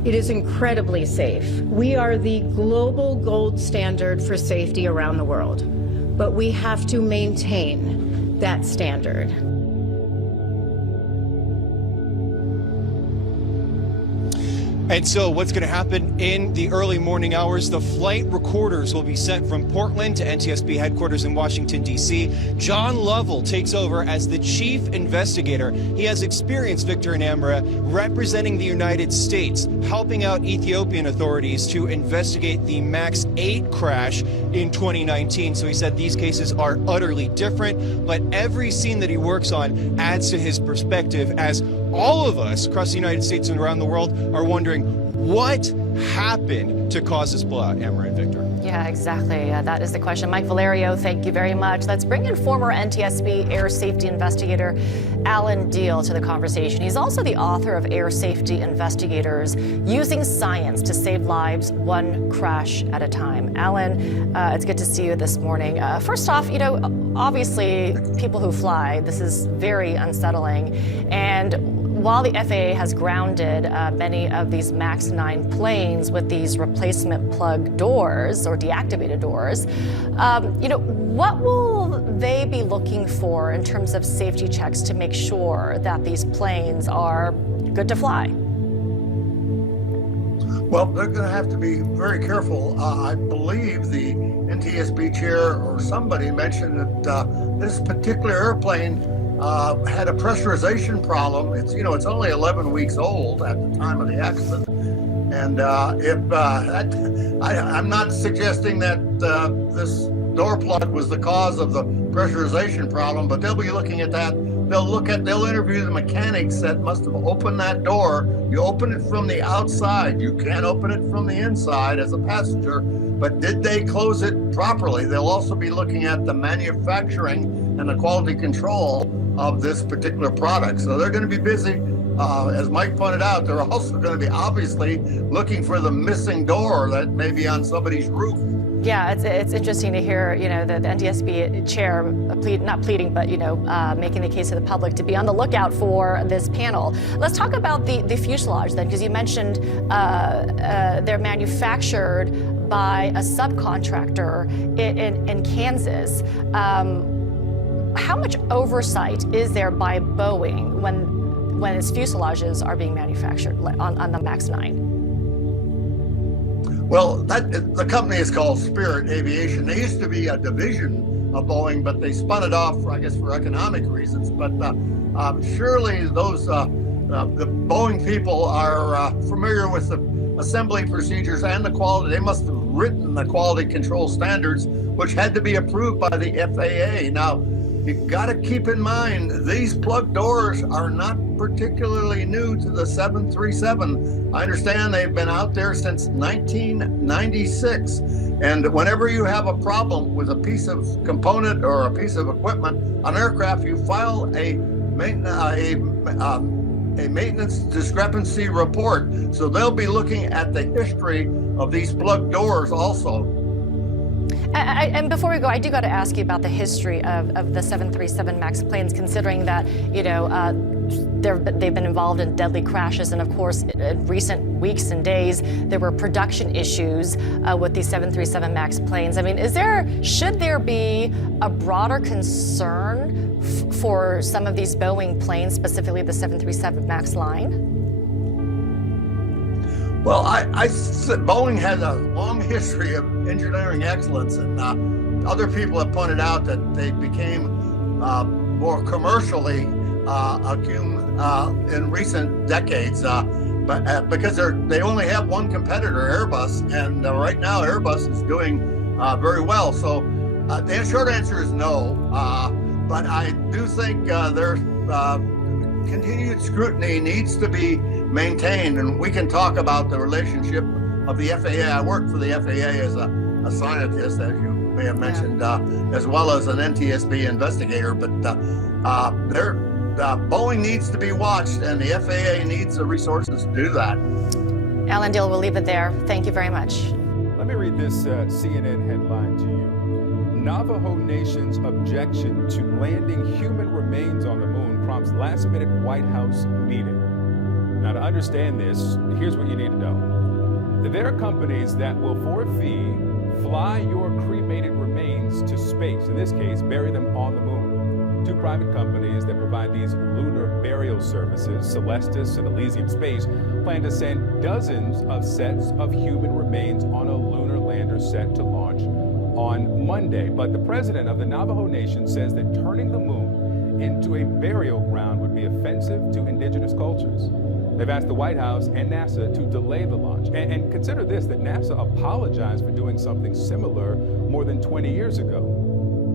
It is incredibly safe. We are the global gold standard for safety around the world, but we have to maintain that standard. And so what's going to happen in the early morning hours, the flight recorders will be sent from Portland to NTSB headquarters in Washington, D.C. John Lovell takes over as the chief investigator. He has experience, Victor and Amra, representing the United States, helping out Ethiopian authorities to investigate the MAX 8 crash in 2019. So he said these cases are utterly different, but every scene that he works on adds to his perspective, as all of us across the United States and around the world are wondering what happened to cause this blowout, Amra and Victor. Yeah, exactly. That is the question. Mike Valerio, thank you very much. Let's bring in former NTSB air safety investigator Alan Deal to the conversation. He's also the author of Air Safety Investigators: Using Science to Save Lives One Crash at a Time. Alan, it's good to see you this morning. First off, you know, obviously people who fly, this is very unsettling. And while the FAA has grounded many of these MAX 9 planes with these replacement plug doors or deactivated doors, you know, what will they be looking for in terms of safety checks to make sure that these planes are good to fly? Well, they're going to have to be very careful. I believe the NTSB chair or somebody mentioned that this particular airplane had a pressurization problem. It's, you know, it's only 11 weeks old at the time of the accident. And I'm not suggesting that this door plug was the cause of the pressurization problem, but they'll be looking at that. They'll interview the mechanics that must have opened that door. You open it from the outside. You can't open it from the inside as a passenger, but did they close it properly? They'll also be looking at the manufacturing and the quality control of this particular product. So they're going to be busy. As Mike pointed out, they're also going to be obviously looking for the missing door that may be on somebody's roof. Yeah, it's interesting to hear, you know, the NTSB chair not pleading, but, you know, making the case to the public to be on the lookout for this panel. Let's talk about the fuselage then, because you mentioned they're manufactured by a subcontractor in Kansas. How much oversight is there by Boeing when its fuselages are being manufactured on the MAX 9? Well, the company is called Spirit Aviation. They used to be a division of Boeing, but they spun it off, I guess, for economic reasons. But surely those the Boeing people are familiar with the assembly procedures and the quality. They must have written the quality control standards, which had to be approved by the FAA. Now, you've got to keep in mind, these plug doors are not particularly new to the 737. I understand they've been out there since 1996. And whenever you have a problem with a piece of component or a piece of equipment on aircraft, you file a maintenance discrepancy report. So they'll be looking at the history of these plug doors also. And before we go, I do got to ask you about the history of the 737 MAX planes, considering that, you know, they've been involved in deadly crashes. And of course, in recent weeks and days, there were production issues with these 737 MAX planes. I mean, should there be a broader concern for some of these Boeing planes, specifically the 737 MAX line? Well, Boeing has a long history of engineering excellence, and other people have pointed out that they became more commercially acumen in recent decades, but because they only have one competitor, Airbus, and right now Airbus is doing very well. So the short answer is no, but I do think there's continued scrutiny needs to be maintained, and we can talk about the relationship of the FAA. I worked for the FAA as a scientist, as you may have mentioned, as well as an NTSB investigator, but Boeing needs to be watched, and the FAA needs the resources to do that. Alan Deal, we'll leave it there. Thank you very much. Let me read this CNN headline to you. Navajo Nation's objection to landing human remains on the moon prompts last-minute White House meeting. Now, to understand this, here's what you need to know. There are companies that will, for a fee, fly your cremated remains to space, in this case, bury them on the moon. two private companies that provide these lunar burial services, Celestis and Elysium Space, plan to send dozens of sets of human remains on a lunar lander set to launch on Monday. But the president of the Navajo Nation says that turning the moon into a burial ground would be offensive to indigenous cultures. They've asked the White House and NASA to delay the launch. And consider this, that NASA apologized for doing something similar more than 20 years ago.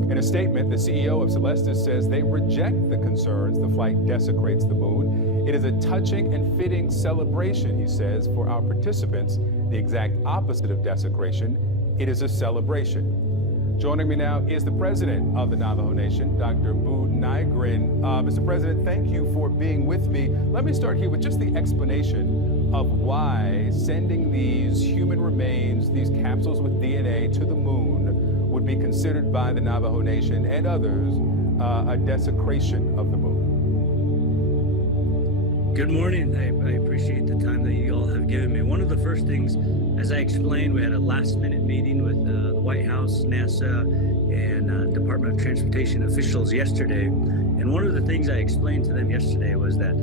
In a statement, the CEO of Celestis says they reject the concerns the flight desecrates the moon. It is a touching and fitting celebration, he says, for our participants, the exact opposite of desecration. It is a celebration. Joining me now is the president of the Navajo Nation, Dr. Bu Nygren. Mr. President, thank you for being with me. Let me start here with just the explanation of why sending these human remains, these capsules with DNA to the moon, would be considered by the Navajo Nation and others a desecration of the moon. Good morning. I appreciate the time that you all have given me. One of the first things, as I explained, we had a last-minute meeting with the White House, NASA, and Department of Transportation officials yesterday. And one of the things I explained to them yesterday was that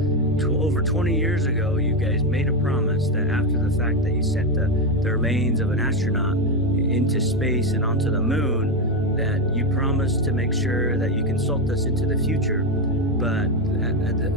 over 20 years ago, you guys made a promise that after the fact that you sent the remains of an astronaut into space and onto the moon, that you promised to make sure that you consult us into the future. But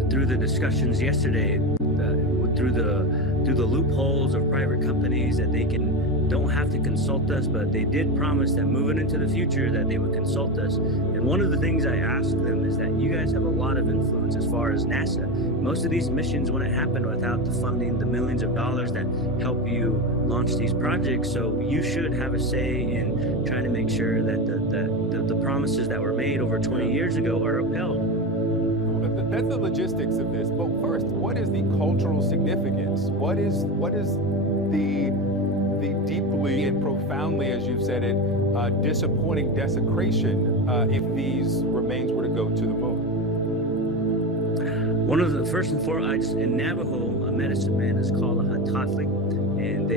through the discussions yesterday, through the loopholes of private companies, that they don't have to consult us, but they did promise that moving into the future that they would consult us. And one of the things I asked them is that you guys have a lot of influence as far as NASA. Most of these missions wouldn't happen without the funding, the millions of dollars that help you launch these projects. So you should have a say in trying to make sure that the promises that were made over 20 years ago are upheld. That's the logistics of this. But first, what is the cultural significance? What is the deeply and profoundly, as you've said it, disappointing desecration if these remains were to go to the moon? One of the first and foremost, in Navajo, a medicine man is called a Hatathli, and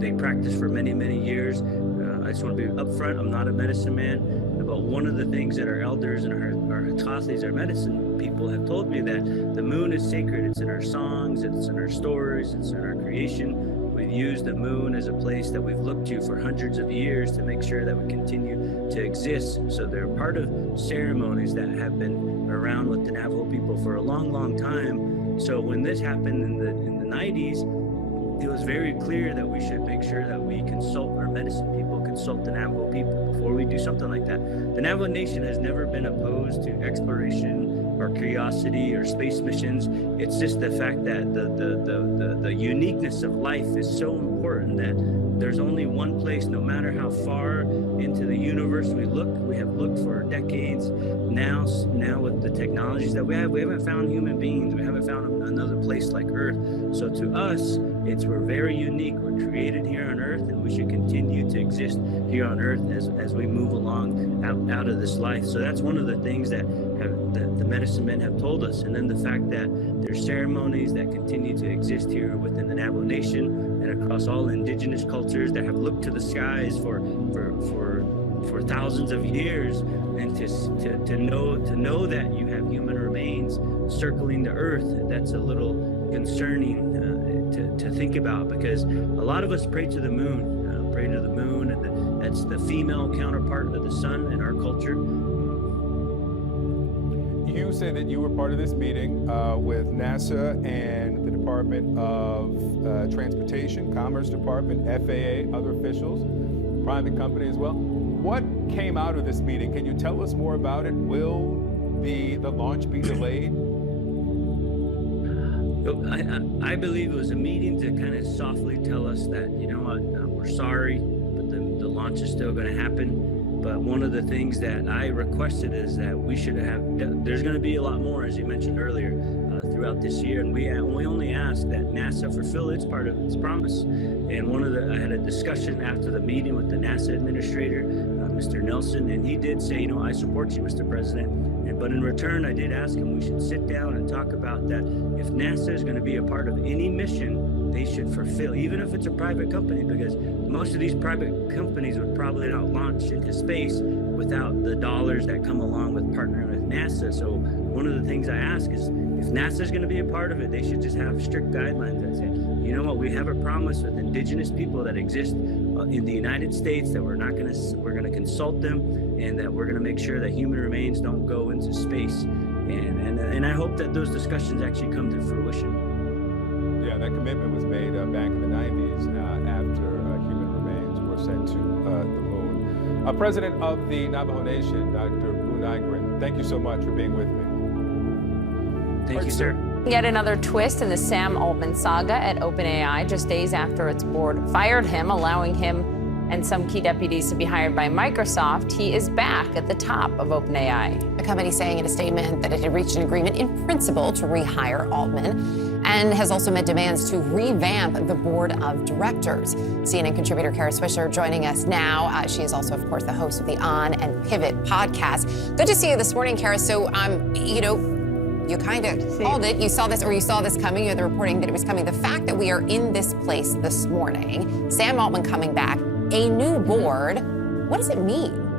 they practice for many, many years. I just want to be upfront, I'm not a medicine man, but one of the things that our elders and our Hatathlis, our medicine people, have told me that the moon is sacred. It's in our songs, it's in our stories, it's in our creation. We've used the moon as a place that we've looked to for hundreds of years to make sure that we continue to exist. So they're part of ceremonies that have been around with the Navajo people for a long, long time. So when this happened in the 90s, it was very clear that we should make sure that we consult our medicine people, consult the Navajo people before we do something like that. The Navajo Nation has never been opposed to exploration or curiosity or space missions. It's just the fact that the uniqueness of life is so important that there's only one place, no matter how far into the universe we look. We have looked for decades. Now with the technologies that we haven't found human beings. We haven't found another place like Earth. So to us, we're very unique. We're created here on Earth, and we should continue to exist here on Earth as we move along out of this life. So that's one of the things that the medicine men have told us. And then the fact that there's ceremonies that continue to exist here within the Navajo Nation and across all indigenous cultures that have looked to the skies for thousands of years, and to know that you have human remains circling the Earth, that's a little concerning to think about, because a lot of us pray to the moon, and that's the female counterpart of the sun in our culture. You say that you were part of this meeting with NASA and the Department of Transportation, Commerce Department, FAA, other officials, private company as well. What came out of this meeting? Can you tell us more about it? Will the launch be delayed? I believe it was a meeting to kind of softly tell us that, you know what, we're sorry, but the launch is still going to happen. But one of the things that I requested is that we should have, there's going to be a lot more, as you mentioned earlier, throughout this year. And we only ask that NASA fulfill its part of its promise. And I had a discussion after the meeting with the NASA administrator, Mr. Nelson, and he did say, you know, I support you, Mr. President. But in return, I did ask him we should sit down and talk about that if NASA is going to be a part of any mission, they should fulfill, even if it's a private company, because most of these private companies would probably not launch into space without the dollars that come along with partnering with NASA. So one of the things I ask is, if NASA's going to be a part of it, they should just have strict guidelines that say, you know what, we have a promise with indigenous people that exist in the United States that we're going to consult them, and that we're going to make sure that human remains don't go into space. And I hope that those discussions actually come to fruition. Yeah, that commitment was made back in the 90s after human remains were sent to the moon. President of the Navajo Nation, Dr. Blue Nygren, thank you so much for being with me. Thank you, sir. Yet another twist in the Sam Altman saga at OpenAI, just days after its board fired him, allowing him and some key deputies to be hired by Microsoft. He is back at the top of OpenAI. The company saying in a statement that it had reached an agreement in principle to rehire Altman, and has also made demands to revamp the board of directors. CNN contributor Kara Swisher joining us now. She is also, of course, the host of the On and Pivot podcast. Good to see you this morning, Kara. So, you kind of called it. You saw this, or you saw this coming. You had the reporting that it was coming. The fact that we are in this place this morning, Sam Altman coming back, a new board, what does it mean?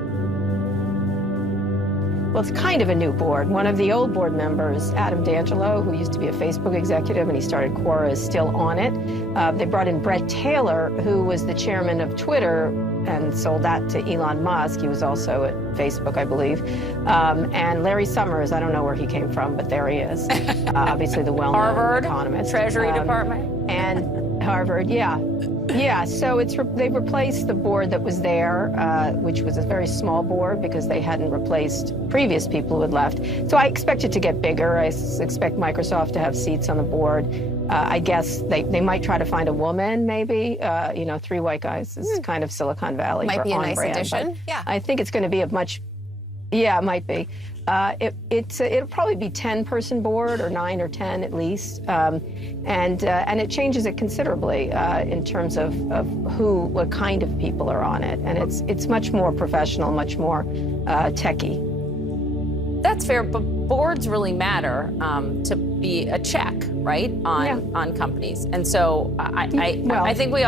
Well, it's kind of a new board. One of the old board members, Adam D'Angelo, who used to be a Facebook executive and he started Quora, is still on it. They brought in Brett Taylor, who was the chairman of Twitter and sold that to Elon Musk. He was also at Facebook, I believe. And Larry Summers, I don't know where he came from, but there he is. Obviously the well-known Harvard, economist. Treasury Department. And Harvard, yeah. Yeah, so they replaced the board that was there, which was a very small board because they hadn't replaced previous people who had left. So I expect it to get bigger. I expect Microsoft to have seats on the board. I guess they might try to find a woman, maybe. 3 white guys is kind of Silicon Valley. Might be a nice brand, addition. Yeah. I think it's going to be a much. Yeah, it might be. It'll probably be 10-person board, or 9 or 10 at least, and it changes it considerably in terms of what kind of people are on it, and it's much more professional, much more techie. That's fair, but boards really matter to be a check, right, on companies. And so I think we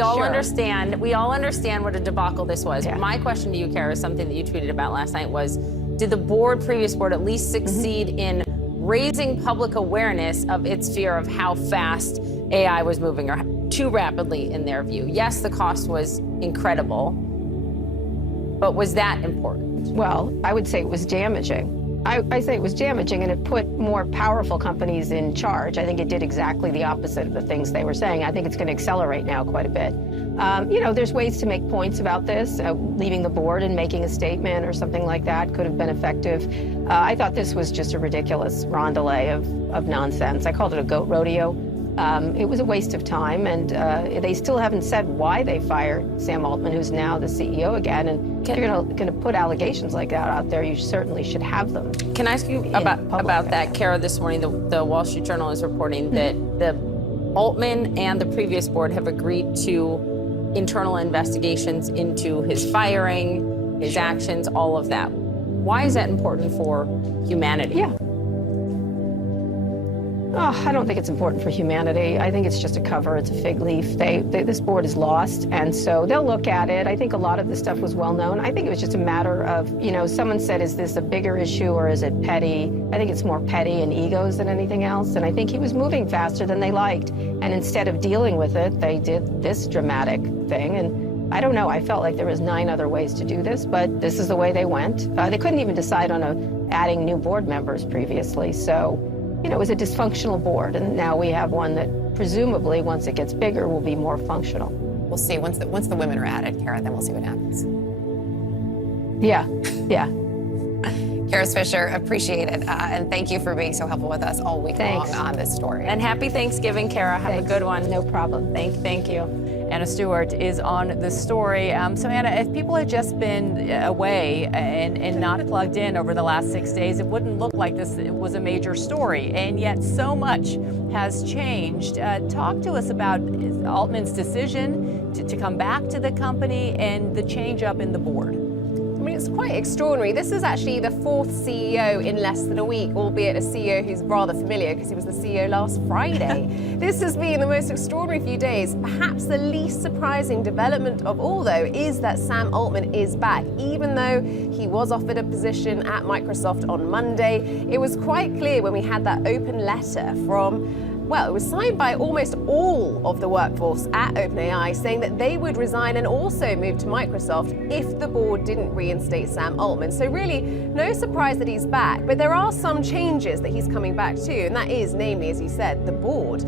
all understand what a debacle this was. Yeah. My question to you, Kara, is something that you tweeted about last night was, did the previous board at least succeed in raising public awareness of its fear of how fast AI was moving, or too rapidly in their view? Yes, the cost was incredible, but was that important? Well, I would say it was damaging. I say it was damaging, and it put more powerful companies in charge. I think it did exactly the opposite of the things they were saying. I think it's going to accelerate now quite a bit. There's ways to make points about this. Leaving the board and making a statement or something like that could have been effective. I thought this was just a ridiculous rondelay of nonsense. I called it a goat rodeo. It was a waste of time, and they still haven't said why they fired Sam Altman, who's now the CEO again. And if you're going to put allegations like that out there, you certainly should have them. Can I ask you about that, Kara? This morning, the Wall Street Journal is reporting that the Altman and the previous board have agreed to internal investigations into his firing, his actions, all of that. Why is that important for humanity? Yeah. I don't think it's important for humanity. I think it's just a cover. It's a fig leaf. This board is lost, and so they'll look at it. I think a lot of this stuff was well known. I think it was just a matter of, someone said, is this a bigger issue or is it petty? I think it's more petty and egos than anything else, and I think he was moving faster than they liked. And instead of dealing with it, they did this dramatic thing, and I don't know. I felt like there was 9 other ways to do this, but this is the way they went. They couldn't even decide on adding new board members previously, so it was a dysfunctional board, and now we have one that presumably, once it gets bigger, will be more functional. We'll see. Once the women are added, Kara, then we'll see what happens. Yeah. Kara Swisher, appreciate it, and thank you for being so helpful with us all week long on this story. And happy Thanksgiving, Kara. Have a good one. No problem. Thank you. Anna Stewart is on the story. So Anna, if people had just been away and not plugged in over the last 6 days, it wouldn't look like this was a major story. And yet so much has changed. Talk to us about Altman's decision to come back to the company and the change up in the board. mean, it's quite extraordinary. This is actually the fourth CEO in less than a week, albeit a CEO who's rather familiar because he was the CEO last Friday. This has been the most extraordinary few days. Perhaps the least surprising development of all, though, is that Sam Altman is back. Even though he was offered a position at Microsoft on Monday, it was quite clear when we had that open letter from, well, it was signed by almost all of the workforce at OpenAI saying that they would resign and also move to Microsoft if the board didn't reinstate Sam Altman. So really, no surprise that he's back, but there are some changes that he's coming back to, and that is, namely, as you said, the board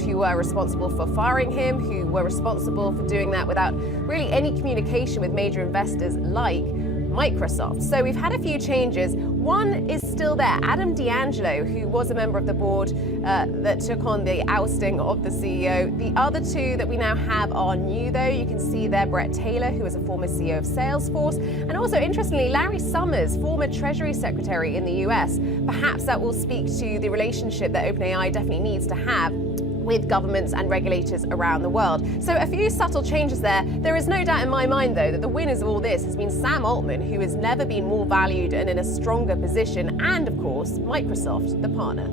who were responsible for firing him, who were responsible for doing that without really any communication with major investors like Microsoft. So we've had a few changes. One is still there, Adam D'Angelo, who was a member of the board that took on the ousting of the CEO. The other two that we now have are new, though. You can see there Brett Taylor, who was a former CEO of Salesforce, and also, interestingly, Larry Summers, former Treasury Secretary in the US. Perhaps that will speak to the relationship that OpenAI definitely needs to have with governments and regulators around the world. So a few subtle changes there. There is no doubt in my mind, though, that the winners of all this has been Sam Altman, who has never been more valued and in a stronger position, and of course, Microsoft, the partner.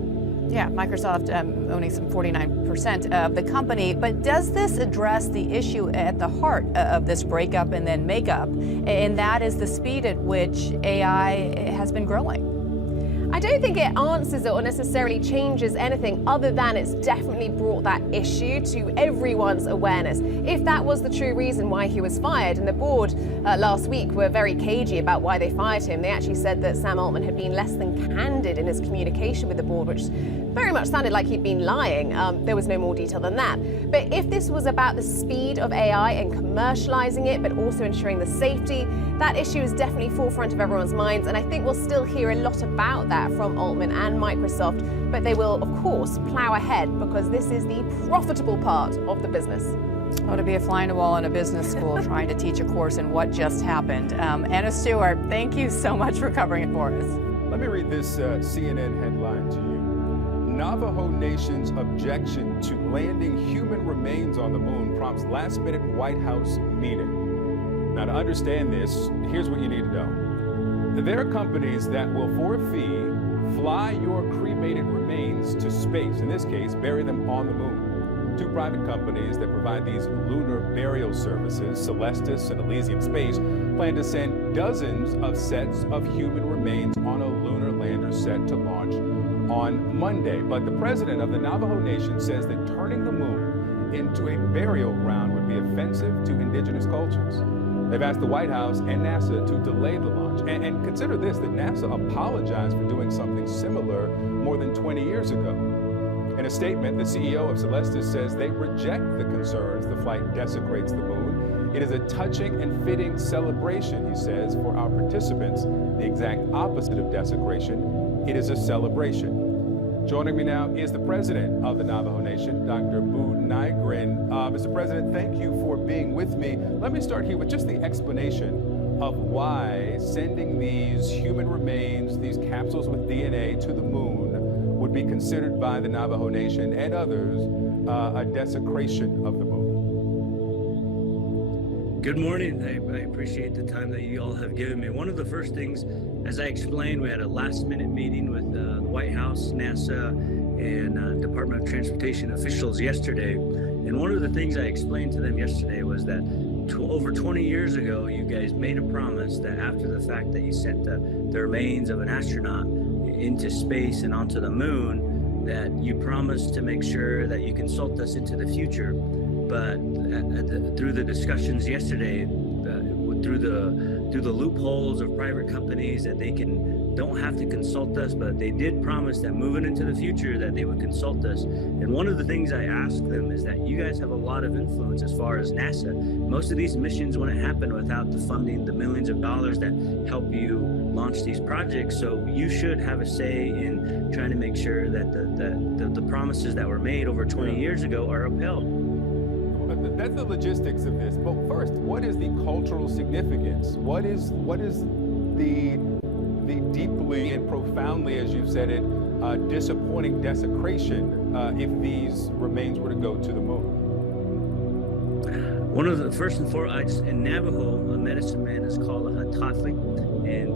Yeah, Microsoft owning some 49% of the company. But does this address the issue at the heart of this breakup and then makeup? And that is the speed at which AI has been growing. I don't think it answers it or necessarily changes anything other than it's definitely brought that issue to everyone's awareness. If that was the true reason why he was fired, and the board last week were very cagey about why they fired him, they actually said that Sam Altman had been less than candid in his communication with the board, which very much sounded like he'd been lying. There was no more detail than that. But if this was about the speed of AI and commercializing it, but also ensuring the safety, that issue is definitely forefront of everyone's minds, and I think we'll still hear a lot about that from Altman and Microsoft, but they will, of course, plow ahead because this is the profitable part of the business. Oh, to be a fly on the wall in a business school trying to teach a course in what just happened. Anna Stewart, thank you so much for covering it for us. Let me read this CNN headline to you. Navajo Nation's objection to landing human remains on the moon prompts last-minute White House meeting. Now, to understand this, here's what you need to know. There are companies that will, for a fee, fly your cremated remains to space. In this case, bury them on the moon. Two private companies that provide these lunar burial services, Celestis and Elysium Space, plan to send dozens of sets of human remains on a lunar lander set to launch on Monday. But the president of the Navajo Nation says that turning the moon into a burial ground would be offensive to indigenous cultures. They've asked the White House and NASA to delay the launch. And consider this, that NASA apologized for doing something similar more than 20 years ago. In a statement, the CEO of Celestis says they reject the concerns the flight desecrates the moon. It is a touching and fitting celebration, he says, for our participants. The exact opposite of desecration, it is a celebration. Joining me now is the president of the Navajo Nation, Dr. Bu Nygren. Mr. President, thank you for being with me. Let me start here with just the explanation of why sending these human remains, these capsules with DNA to the moon would be considered by the Navajo Nation and others a desecration of the moon. Good morning. I appreciate the time that you all have given me. One of the first things, as I explained, we had a last-minute meeting with the White House, NASA, and Department of Transportation officials yesterday. And one of the things I explained to them yesterday was that over 20 years ago, you guys made a promise that after the fact that you sent the remains of an astronaut into space and onto the moon, that you promised to make sure that you consult us into the future. But through the discussions yesterday, through the loopholes of private companies, that they don't have to consult us, but they did promise that moving into the future that they would consult us. And one of the things I asked them is that you guys have a lot of influence as far as NASA. Most of these missions wouldn't happen without the funding, the millions of dollars that help you launch these projects. So you should have a say in trying to make sure that the promises that were made over 20 years ago are upheld. That's the logistics of this. But first, what is the cultural significance? What is the deeply and profoundly, as you've said it, disappointing desecration if these remains were to go to the moon? One of the first and foremost, in Navajo, a medicine man is called a hatatli, and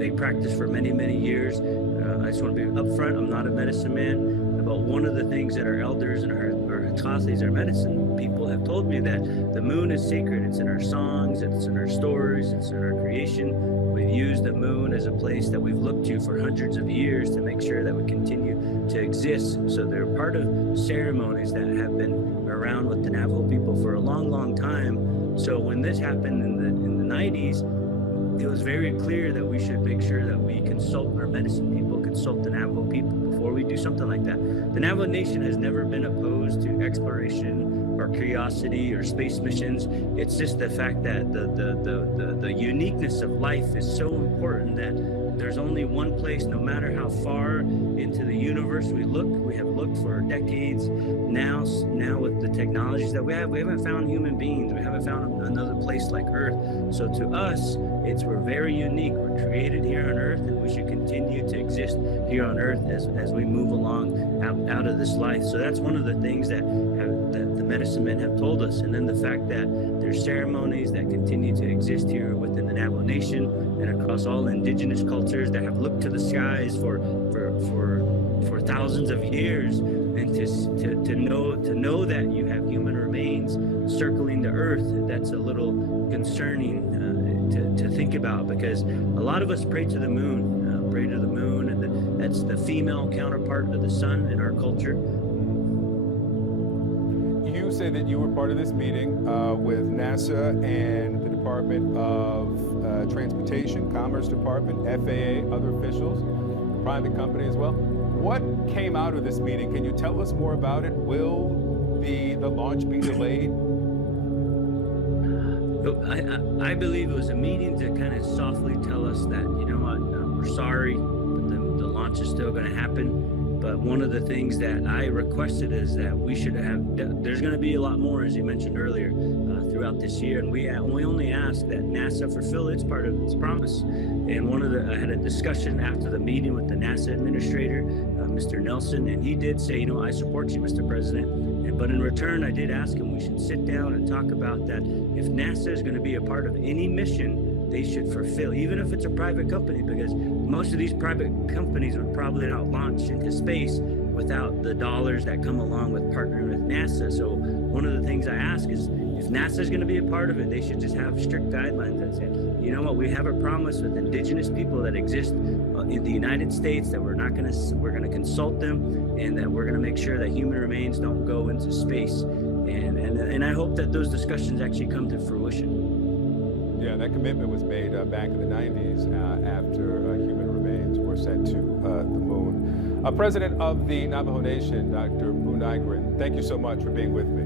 they practice for many, many years. I just want to be upfront, I'm not a medicine man, but one of the things that our elders and our hatatlis, our medicine people, have told me that the moon is sacred. It's in our songs, it's in our stories, it's in our creation. We've used the moon as a place that we've looked to for hundreds of years to make sure that we continue to exist. So they're part of ceremonies that have been around with the Navajo people for a long, long time. So when this happened in the 90s, it was very clear that we should make sure that we consult our medicine people, consult the Navajo people before we do something like that. The Navajo Nation has never been opposed to exploration or curiosity or space missions. It's just the fact that the uniqueness of life is so important that there's only one place, no matter how far into the universe we look. We have looked for decades. Now with the technologies that we haven't found human beings. We haven't found another place like Earth. So to us, we're very unique. We're created here on Earth, and we should continue to exist here on Earth as we move along out of this life. So that's one of the things that the medicine men have told us. And then the fact that there's ceremonies that continue to exist here within the Navajo Nation and across all indigenous cultures that have looked to the skies for thousands of years, and to know that you have human remains circling the Earth, that's a little concerning to think about, because a lot of us pray to the moon, and that's the female counterpart of the sun in our culture. You say that you were part of this meeting with NASA and the Department of Transportation, Commerce Department, FAA, other officials, private company as well. What came out of this meeting? Can you tell us more about it? Will the launch be delayed? I believe it was a meeting to kind of softly tell us that, you know what, we're sorry, but the launch is still going to happen. But one of the things that I requested is that we should have, there's going to be a lot more, as you mentioned earlier, throughout this year. And we only ask that NASA fulfill its part of its promise. And I had a discussion after the meeting with the NASA administrator, Mr. Nelson, and he did say, you know, I support you, Mr. President. But in return, I did ask him we should sit down and talk about that. If NASA is going to be a part of any mission, they should fulfill, even if it's a private company, because most of these private companies would probably not launch into space without the dollars that come along with partnering with NASA. So one of the things I ask is, if NASA is going to be a part of it, they should just have strict guidelines that say, you know what, we have a promise with indigenous people that exist in the United States that we're going to consult them, and that we're going to make sure that human remains don't go into space. And I hope that those discussions actually come to fruition. Yeah, that commitment was made back in the 90s after human remains were sent to the moon. President of the Navajo Nation, Dr. Bunigrin, thank you so much for being with me.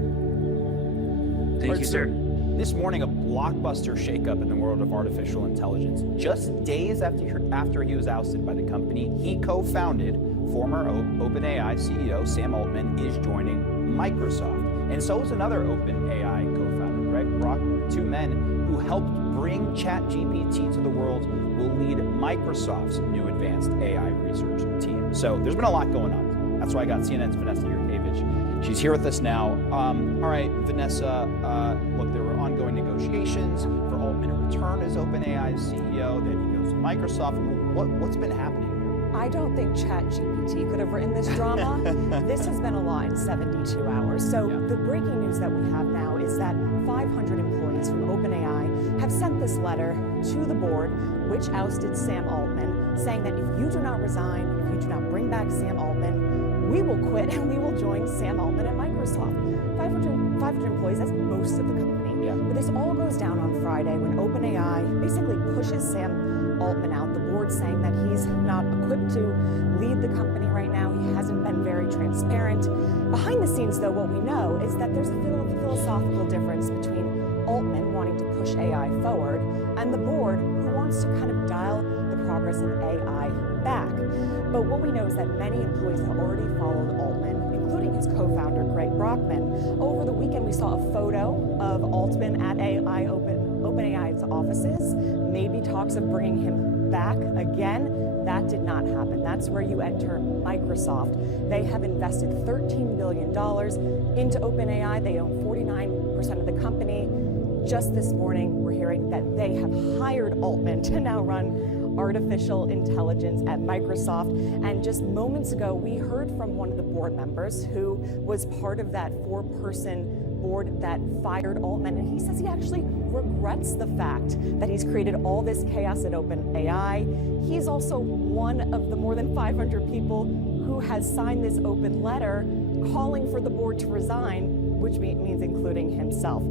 Thank you, sir. This morning, a blockbuster shakeup in the world of artificial intelligence. Just days after he was ousted by the company he co-founded, former OpenAI CEO Sam Altman is joining Microsoft. And so is another OpenAI co-founder, Greg Brockman. Two men who helped bring ChatGPT to the world will lead Microsoft's new advanced AI research team. So there's been a lot going on. That's why I got CNN's Vanessa Yurkevich. She's here with us now. All right, Vanessa, look, there were ongoing negotiations for Altman to return as OpenAI's CEO, then he goes to Microsoft. What's been happening here? I don't think ChatGPT could have written this drama. This has been a lot in 72 hours. So the breaking news that we have now is that 500 employees from OpenAI have sent this letter to the board, which ousted Sam Altman, saying that if you do not resign, if you do not bring back Sam Altman, we will quit and we will join Sam Altman at Microsoft. 500 employees, that's most of the company. But this all goes down on Friday when OpenAI basically pushes Sam Altman out. The board saying that he's not equipped to lead the company right now. He hasn't been very transparent. Behind the scenes, though, what we know is that there's a philosophical difference between Altman wanting to push AI forward and the board who wants to kind of dial the progress of AI back. But what we know is that many employees have already followed Altman, including his co-founder, Greg Brockman. Over the weekend, we saw a photo of Altman at OpenAI's offices, maybe talks of bringing him back again. That did not happen. That's where you enter Microsoft. They have invested $13 billion into OpenAI. They own 49% 50% of the company. Just this morning, we're hearing that they have hired Altman to now run artificial intelligence at Microsoft. And just moments ago, we heard from one of the board members who was part of that 4-person board that fired Altman. And he says he actually regrets the fact that he's created all this chaos at OpenAI. He's also one of the more than 500 people who has signed this open letter calling for the board to resign, which means including himself.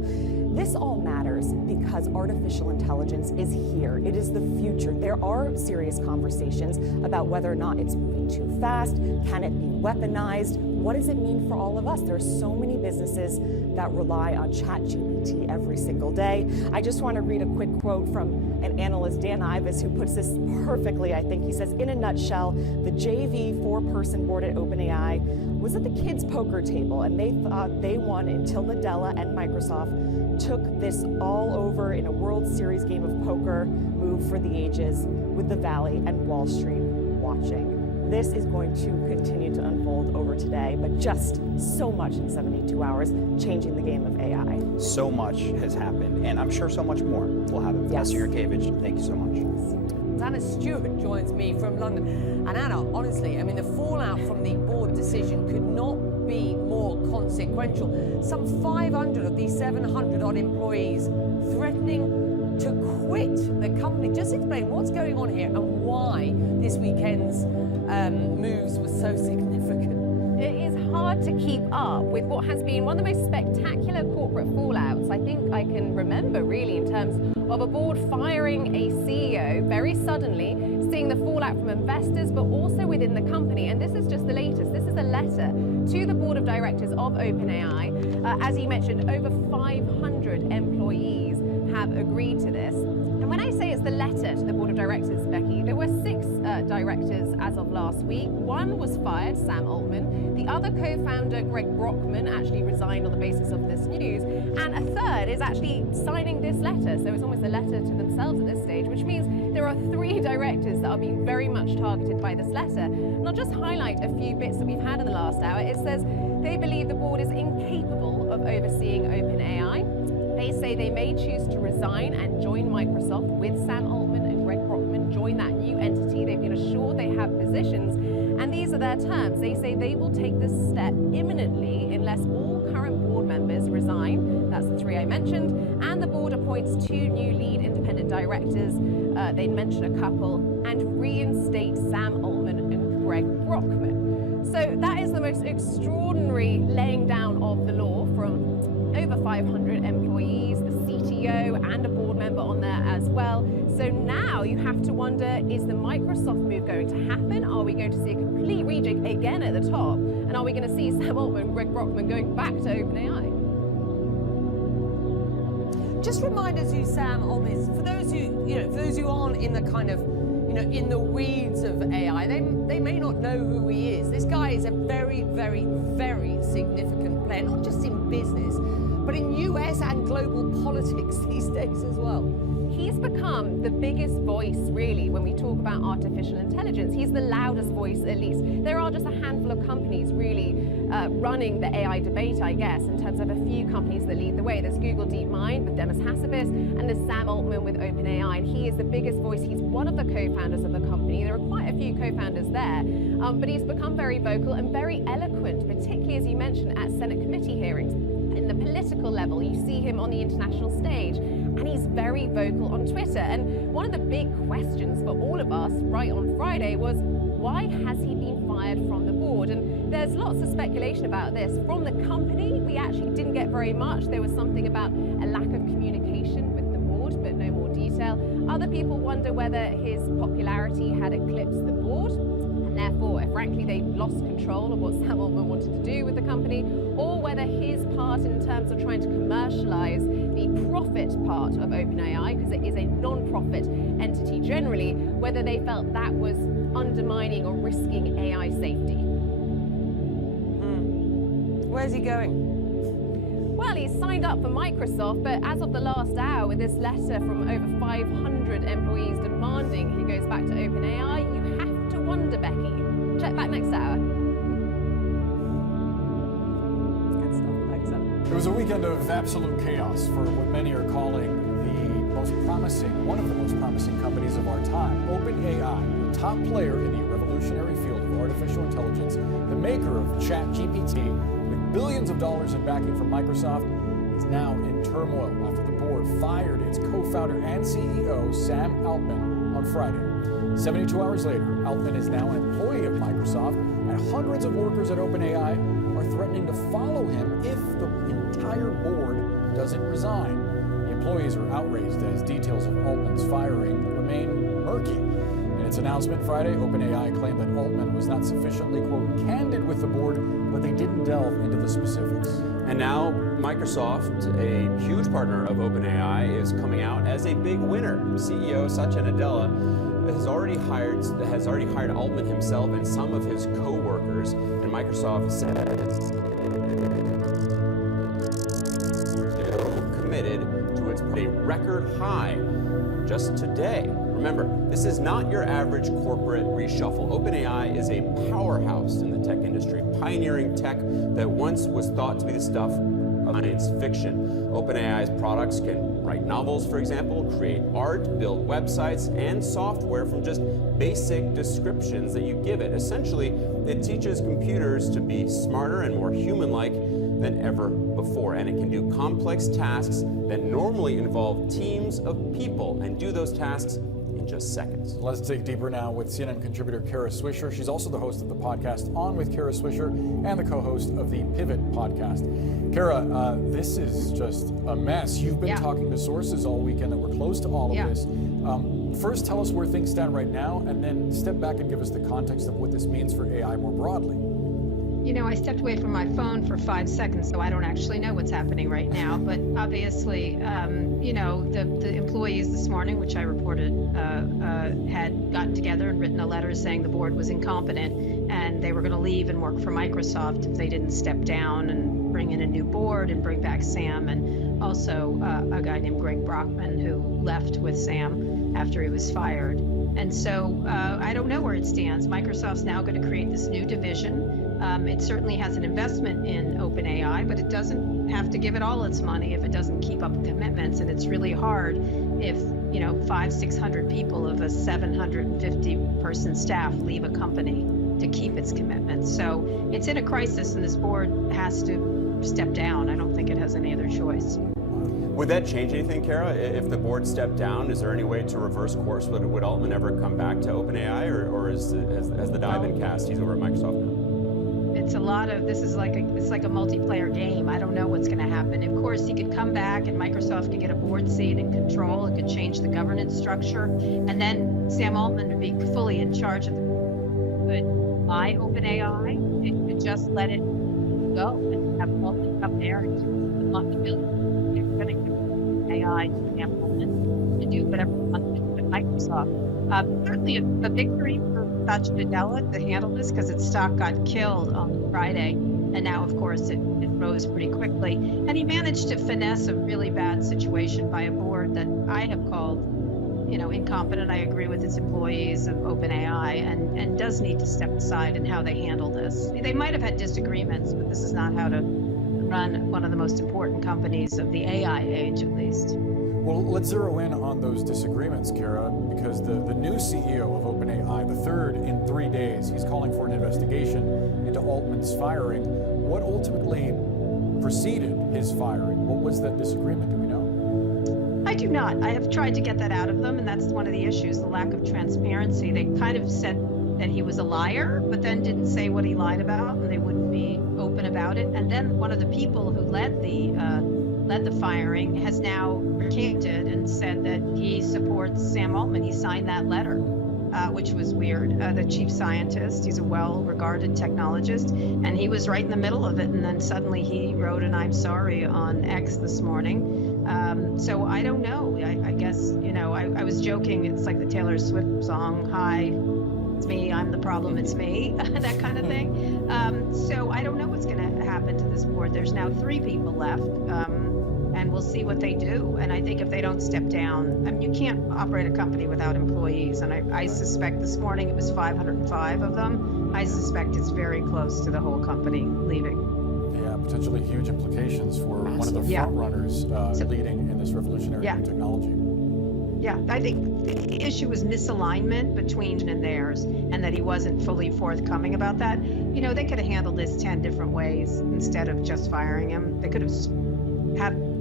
This all matters because artificial intelligence is here. It is the future. There are serious conversations about whether or not it's moving too fast. Can it be weaponized? What does it mean for all of us? There are so many businesses that rely on ChatGPT every single day. I just want to read a quick quote from an analyst, Dan Ives, who puts this perfectly, I think. He says, in a nutshell, the JV 4-person board at OpenAI was at the kids' poker table, and they thought they won until Nadella and Microsoft took this all over in a World Series game of poker, move for the ages, with the Valley and Wall Street watching. This is going to continue to unfold over today, but just so much in 72 hours, changing the game of AI. So much has happened, and I'm sure so much more will happen. Professor Yurkevich, thank you so much. Anna Stewart joins me from London. And Anna, honestly, I mean, the fallout from the board decision could not be more consequential. Some 500 of these 700-odd employees threatening to quit the company. Just explain what's going on here and why this weekend's moves were so significant. It is hard to keep up with what has been one of the most spectacular corporate fallouts I think I can remember, really, in terms of a board firing a CEO very suddenly, seeing the fallout from investors, but also within the company. And this is just the latest. This is a letter to the board of directors of OpenAI. As you mentioned, over 500 employees have agreed to this. And when I say it's the letter to the board of directors, Becky, there were 6 directors as of last week. One was fired, Sam Altman. The other co-founder, Greg Brockman, actually resigned on the basis of this news. And a third is actually signing this letter. So it's almost a letter to themselves at this stage, which means there are 3 directors that are being very much targeted by this letter. And I'll just highlight a few bits that we've had in the last hour. It says they believe the board is incapable of overseeing OpenAI. They say they may choose to resign and join Microsoft with Sam Altman and Greg Brockman, join that new entity. They've been assured they have positions, and these are their terms. They say they will take this step imminently unless all current board members resign. That's the 3 I mentioned, and the board appoints 2 new lead independent directors. They mention a couple, and reinstate Sam Altman and Greg Brockman. So that is the most extraordinary laying down of the law from over 500 employees, the CTO and a board member on there as well. So now you have to wonder, is the Microsoft move going to happen? Are we going to see a complete rejig again at the top? And are we going to see Sam Altman and Greg Brockman going back to OpenAI? Just remind us who Sam Altman is. For those who aren't in the kind of, in the weeds of AI, they may not know who he is. This guy is a very, very, very significant player, not just in business, but in US and global politics these days as well. He's become the biggest voice, really, when we talk about artificial intelligence. He's the loudest voice, at least. There are just a handful of companies really running the AI debate, I guess, in terms of a few companies that lead the way. There's Google DeepMind with Demis Hassabis, and there's Sam Altman with OpenAI, and he is the biggest voice. He's one of the co-founders of the company. There are quite a few co-founders there, but he's become very vocal and very eloquent, particularly, as you mentioned, at Senate committee hearings. In the political level, you see him on the international stage, and he's very vocal on Twitter. And one of the big questions for all of us right on Friday was, why has he been fired from the board? And there's lots of speculation about this. From the company, we actually didn't get very much. There was something about a lack of communication with the board, but no more detail. Other people wonder whether his popularity had eclipsed the board, and therefore, frankly, they lost control of what Sam Altman wanted to do with the company, or whether his part in terms of trying to commercialize the profit part of OpenAI, because it is a non-profit entity generally, whether they felt that was undermining or risking AI safety. Where's he going? Well, he's signed up for Microsoft, but as of the last hour, with this letter from over 500 employees demanding he goes back to OpenAI, you have to wonder, Becky. Check back next hour. Good stuff. Thanks, Em. It was a weekend of absolute chaos for what many are calling one of the most promising companies of our time. OpenAI, a top player in the revolutionary field of artificial intelligence, the maker of ChatGPT, with billions of dollars in backing from Microsoft, is now in turmoil after the board fired its co-founder and CEO, Sam Altman, on Friday. 72 hours later, Altman is now an employee of Microsoft, and hundreds of workers at OpenAI are threatening to follow him if the entire board doesn't resign. Employees are outraged as details of Altman's firing remain murky. In its announcement Friday, OpenAI claimed that Altman was not sufficiently, quote, candid with the board, but they didn't delve into the specifics. And now Microsoft, a huge partner of OpenAI, is coming out as a big winner. CEO Satya Nadella has already hired Altman himself and some of his co-workers, and Microsoft says committed to its a record high just today. Remember, this is not your average corporate reshuffle. OpenAI is a powerhouse in the tech industry, pioneering tech that once was thought to be the stuff of science fiction. OpenAI's products can write novels, for example, create art, build websites, and software from just basic descriptions that you give it. Essentially, it teaches computers to be smarter and more human-like than ever before, and it can do complex tasks that normally involve teams of people and do those tasks in just seconds. Let's dig deeper now with CNN contributor Kara Swisher. She's also the host of the podcast On with Kara Swisher and the co-host of the Pivot podcast. Kara, this is just a mess. You've been talking to sources all weekend that were close to all of this. First, tell us where things stand right now, and then step back and give us the context of what this means for AI more broadly. You know, I stepped away from my phone for 5 seconds, so I don't actually know what's happening right now. But obviously, you know, the employees this morning, which I reported, had gotten together and written a letter saying the board was incompetent and they were going to leave and work for Microsoft if they didn't step down and bring in a new board and bring back Sam, and also a guy named Greg Brockman who left with Sam after he was fired. And so I don't know where it stands. Microsoft's now going to create this new division. It certainly has an investment in OpenAI, but it doesn't have to give it all its money if it doesn't keep up with commitments. And it's really hard if, you know, 500-600 people of a 750-person staff leave a company to keep its commitments. So it's in a crisis, and this board has to step down. I don't think it has any other choice. Would that change anything, Kara? If the board stepped down, is there any way to reverse course? Would Altman ever come back to OpenAI, or has the die been cast? He's over at Microsoft now. It's a lot of, it's like a multiplayer game. I don't know what's going to happen. Of course, he could come back and Microsoft could get a board seat and control. It could change the governance structure. And then Sam Altman would be fully in charge of it. Could buy OpenAI. It could just let it go and have Altman come there and not the bill. They're going to give AI to Sam Altman to do whatever he wants to do at Microsoft. Certainly a victory for Satya Nadella to handle this, because its stock got killed on Friday, and now of course it rose pretty quickly, and he managed to finesse a really bad situation by a board that I have called, you know, incompetent. I agree with its employees of OpenAI, and does need to step aside in how they handle this. They might have had disagreements, but this is not how to run one of the most important companies of the AI age, at least. Well, let's zero in on those disagreements, Kara, because the new CEO of OpenAI, the third in 3 days, he's calling for an investigation into Altman's firing. What ultimately preceded his firing? What was that disagreement? Do we know? I do not. I have tried to get that out of them, and that's one of the issues, the lack of transparency. They kind of said that he was a liar, but then didn't say what he lied about, and they wouldn't be open about it. And then one of the people who led the firing has now recanted and said that he supports Sam Altman. He signed that letter, which was weird. The chief scientist, he's a well-regarded technologist, and he was right in the middle of it. And then suddenly he wrote an "I'm sorry" on X this morning. So I don't know. I guess, you know, I was joking. It's like the Taylor Swift song, "Hi, it's me, I'm the problem, it's me," that kind of thing. So I don't know what's going to happen to this board. There's now 3 people left. And we'll see what they do. And I think if they don't step down, I mean, you can't operate a company without employees. And I suspect this morning it was 505 of them. I suspect it's very close to the whole company leaving. Yeah, potentially huge implications for one of the Yeah. front runners leading in this revolutionary new technology. Yeah, I think the issue was misalignment between and theirs, and that he wasn't fully forthcoming about that. You know, they could have handled this 10 different ways instead of just firing him. They could have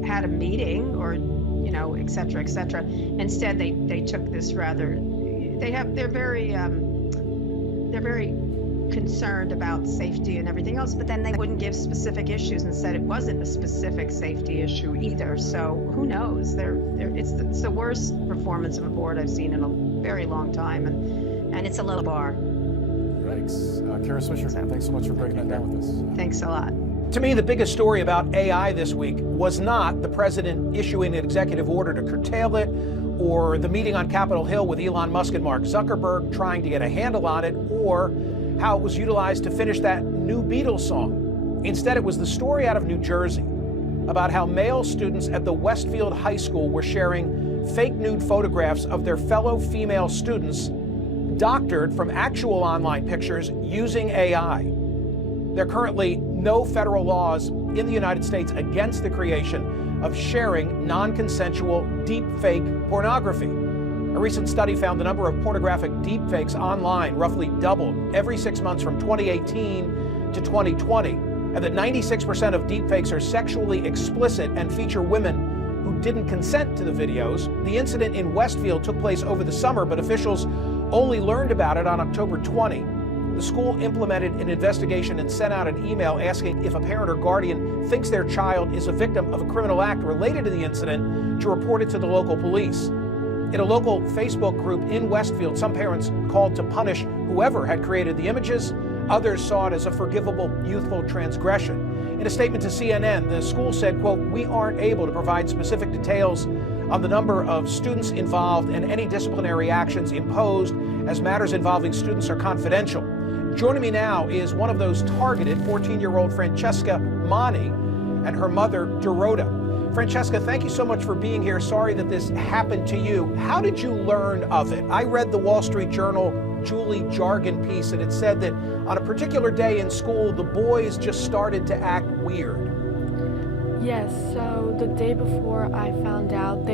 had a meeting, or, you know, et cetera, et cetera. Instead, they took this rather. They're very concerned about safety and everything else, but then they wouldn't give specific issues and said it wasn't a specific safety issue either. So who knows? It's the worst performance of a board I've seen in a very long time, and it's a low bar. Thanks. Kara Swisher, thanks so much for breaking that down with us. Thanks a lot. To me, the biggest story about AI this week was not the president issuing an executive order to curtail it, or the meeting on Capitol Hill with Elon Musk and Mark Zuckerberg trying to get a handle on it, or how it was utilized to finish that new Beatles song. Instead, it was the story out of New Jersey about how male students at the Westfield High School were sharing fake nude photographs of their fellow female students, doctored from actual online pictures using AI. There are currently no federal laws in the United States against the creation of sharing non-consensual deepfake pornography. A recent study found the number of pornographic deepfakes online roughly doubled every 6 months from 2018 to 2020, and that 96% of deepfakes are sexually explicit and feature women who didn't consent to the videos. The incident in Westfield took place over the summer, but officials only learned about it on October 20. The school implemented an investigation and sent out an email asking if a parent or guardian thinks their child is a victim of a criminal act related to the incident to report it to the local police. In a local Facebook group in Westfield, some parents called to punish whoever had created the images. Others saw it as a forgivable youthful transgression. In a statement to CNN, the school said, quote, "We aren't able to provide specific details on the number of students involved and any disciplinary actions imposed, as matters involving students are confidential." Joining me now is one of those targeted, 14-year-old Francesca Mani and her mother, Dorota. Francesca, thank you so much for being here. Sorry that this happened to you. How did you learn of it? I read the Wall Street Journal Julie Jargon piece, and it said that on a particular day in school, the boys just started to act weird. Yes, so the day before I found out,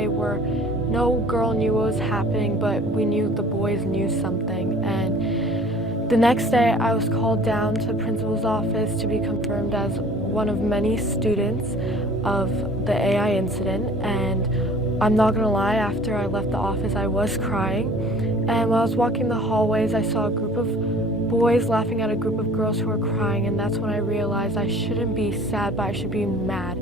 no girl knew what was happening, but we knew the boys knew something. And the next day I was called down to the principal's office to be confirmed as one of many students of the AI incident. And I'm not gonna lie, after I left the office, I was crying. And while I was walking the hallways, I saw a group of boys laughing at a group of girls who were crying, and that's when I realized I shouldn't be sad, but I should be mad.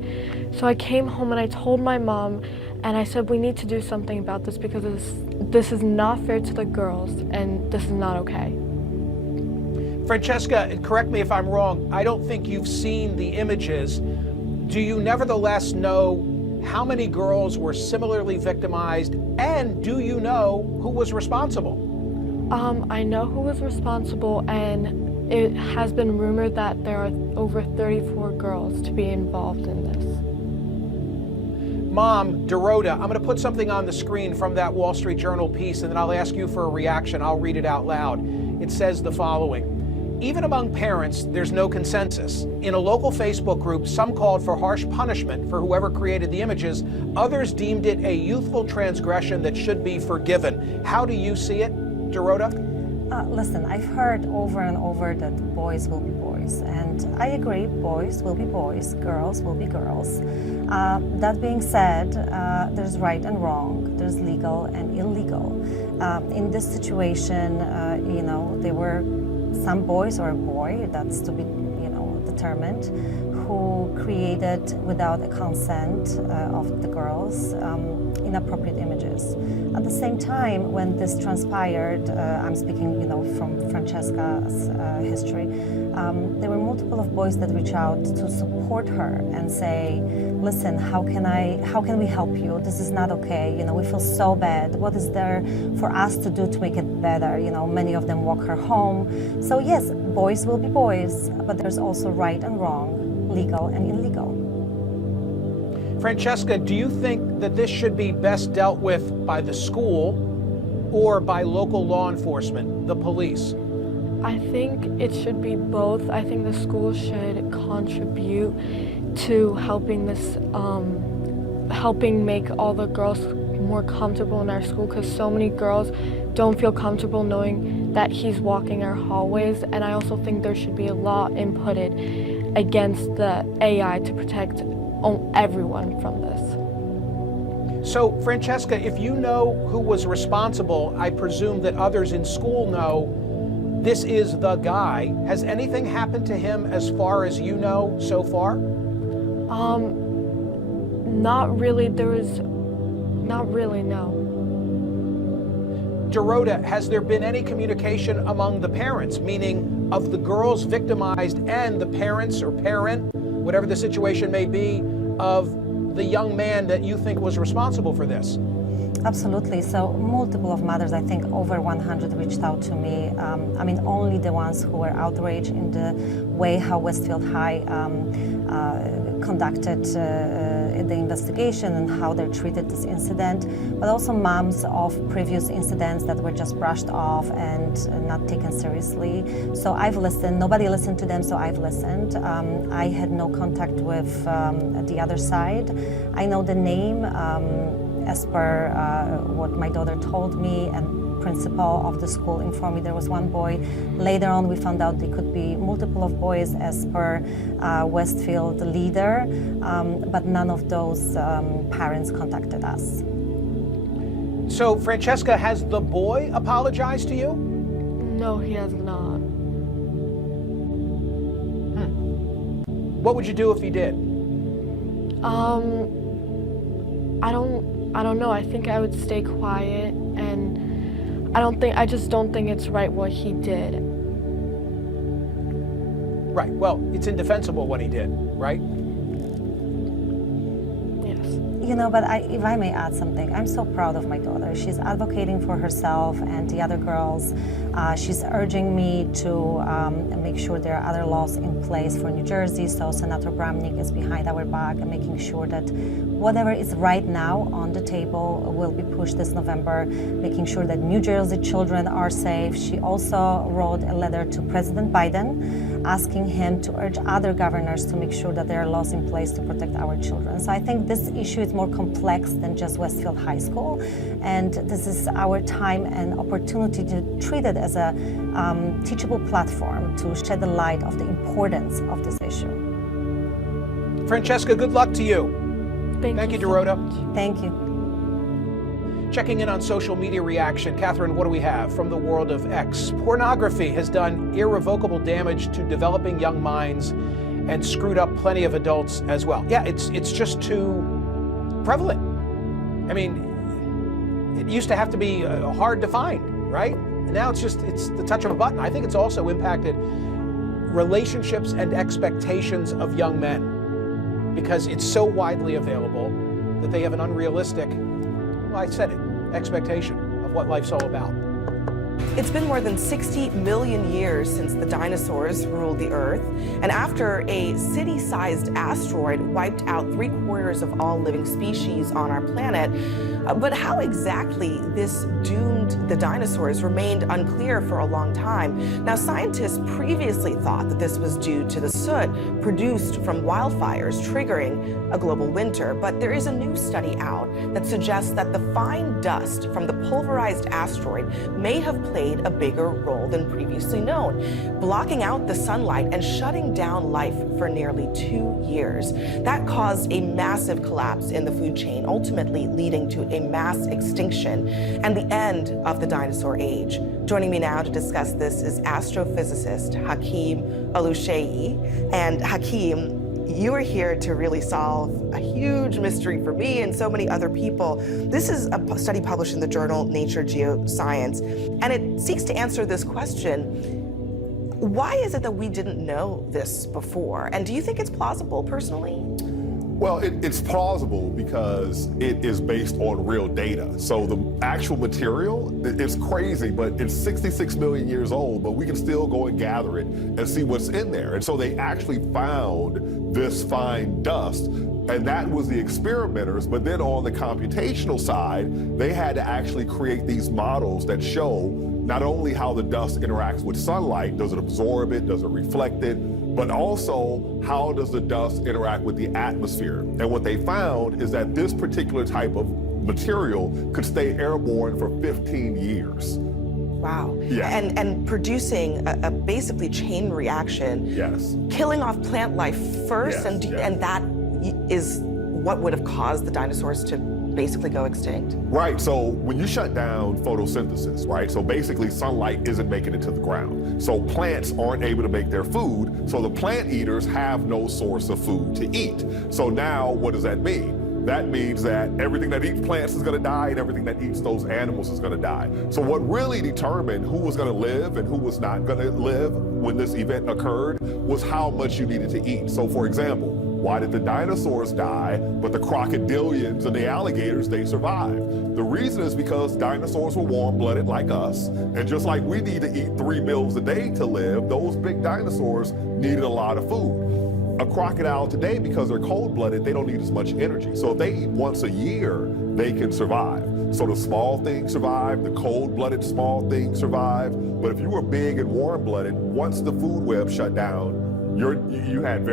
So I came home and I told my mom, and I said, we need to do something about this because this is not fair to the girls, and this is not okay. Francesca, correct me if I'm wrong, I don't think you've seen the images. Do you nevertheless know how many girls were similarly victimized, and do you know who was responsible? I know who was responsible, and it has been rumored that there are over 34 girls to be involved in this. Mom, Dorota, I'm going to put something on the screen from that Wall Street Journal piece, and then I'll ask you for a reaction. I'll read it out loud. It says the following. Even among parents, there's no consensus. In a local Facebook group, some called for harsh punishment for whoever created the images. Others deemed it a youthful transgression that should be forgiven. How do you see it, Dorota? Listen, I've heard over and over that boys will be boys, and I agree, boys will be boys, girls will be girls. That being said, there's right and wrong, there's legal and illegal. In this situation, there were some boys or a boy, that's to be, determined, who created without a consent of the girls inappropriate images. At the same time, when this transpired, I'm speaking, from Francesca's history, there were multiple of boys that reached out to support her and say, listen, how can we help you? This is not okay. We feel so bad. What is there for us to do to make it better? Many of them walk her home. So yes, boys will be boys, but there's also right and wrong, legal and illegal. Francesca, do you think that this should be best dealt with by the school or by local law enforcement, the police? I think it should be both. I think the school should contribute to helping this, helping make all the girls more comfortable in our school, because so many girls don't feel comfortable knowing that he's walking our hallways. And I also think there should be a law inputted against the AI to protect everyone from this. So, Francesca, if you know who was responsible, I presume that others in school know this is the guy. Has anything happened to him as far as you know so far? Not really. Not really, no. Dorota, has there been any communication among the parents, meaning of the girls victimized and the parents or parent, whatever the situation may be, of the young man that you think was responsible for this? Absolutely. So multiple of mothers, I think over 100 reached out to me. I mean, only the ones who were outraged in the way how Westfield High conducted the investigation and how they treated this incident, but also moms of previous incidents that were just brushed off and not taken seriously. So I've listened. Nobody listened to them, so I've listened. I had no contact with the other side. I know the name as per what my daughter told me, and principal of the school informed me there was one boy. Later on, we found out there could be multiple of boys as per Westfield leader, but none of those parents contacted us. So, Francesca, has the boy apologized to you? No, he has not. What would you do if he did? I don't know. I think I would stay quiet, and I just don't think it's right what he did. Right. Well, it's indefensible what he did, right? You know, but if I may add something, I'm so proud of my daughter. She's advocating for herself and the other girls. She's urging me to make sure there are other laws in place for New Jersey. So Senator Bramnick is behind our back and making sure that whatever is right now on the table will be pushed this November, making sure that New Jersey children are safe. She also wrote a letter to President Biden asking him to urge other governors to make sure that there are laws in place to protect our children. So I think this issue is more complex than just Westfield High School, and this is our time and opportunity to treat it as a teachable platform to shed the light of the importance of this issue. Francesca, good luck to you. Thank you, Dorota. Thank you. Checking in on social media reaction, Catherine, what do we have from the world of X? Pornography has done irrevocable damage to developing young minds and screwed up plenty of adults as well. Yeah, it's just too prevalent. I mean, it used to have to be hard to find, right? And now it's the touch of a button. I think it's also impacted relationships and expectations of young men because it's so widely available that they have an unrealistic, well, I said it, expectation of what life's all about. It's been more than 60 million years since the dinosaurs ruled the Earth, and after a city-sized asteroid wiped out 3/4 of all living species on our planet. But how exactly this doomed the dinosaurs remained unclear for a long time. Now, scientists previously thought that this was due to the soot produced from wildfires triggering a global winter, but there is a new study out that suggests that the fine dust from the pulverized asteroid may have played a bigger role than previously known, blocking out the sunlight and shutting down life for nearly 2 years. That caused a massive collapse in the food chain, ultimately leading to a mass extinction and the end of the dinosaur age. Joining me now to discuss this is astrophysicist Hakeem Oluseyi. And Hakeem, you are here to really solve a huge mystery for me and so many other people. This is a study published in the journal Nature Geoscience, and it seeks to answer this question: why is it that we didn't know this before? And do you think it's plausible personally? Well, it's plausible because it is based on real data. So the actual material, it's crazy, but it's 66 million years old, but we can still go and gather it and see what's in there. And so they actually found this fine dust, and that was the experimenters. But then on the computational side, they had to actually create these models that show not only how the dust interacts with sunlight, does it absorb it, does it reflect it, but also how does the dust interact with the atmosphere. And what they found is that this particular type of material could stay airborne for 15 years. Wow. Yeah. And producing a basically chain reaction. Yes. Killing off plant life first, Yes, yes. and that is what would have caused the dinosaurs to basically go extinct. Right, so when you shut down photosynthesis, right, so basically sunlight isn't making it to the ground. So plants aren't able to make their food, so the plant eaters have no source of food to eat. So now what does that mean? That means that everything that eats plants is gonna die and everything that eats those animals is gonna die. So what really determined who was gonna live and who was not gonna live when this event occurred was how much you needed to eat. So for example, why did the dinosaurs die, but the crocodilians and the alligators, they survived? The reason is because dinosaurs were warm-blooded like us, and just like we need to eat 3 meals a day to live, those big dinosaurs needed a lot of food. A crocodile today, because they're cold-blooded, they don't need as much energy. So if they eat once a year, they can survive. So the small things survive, the cold-blooded small things survive. But if you were big and warm-blooded, once the food web shut down, you had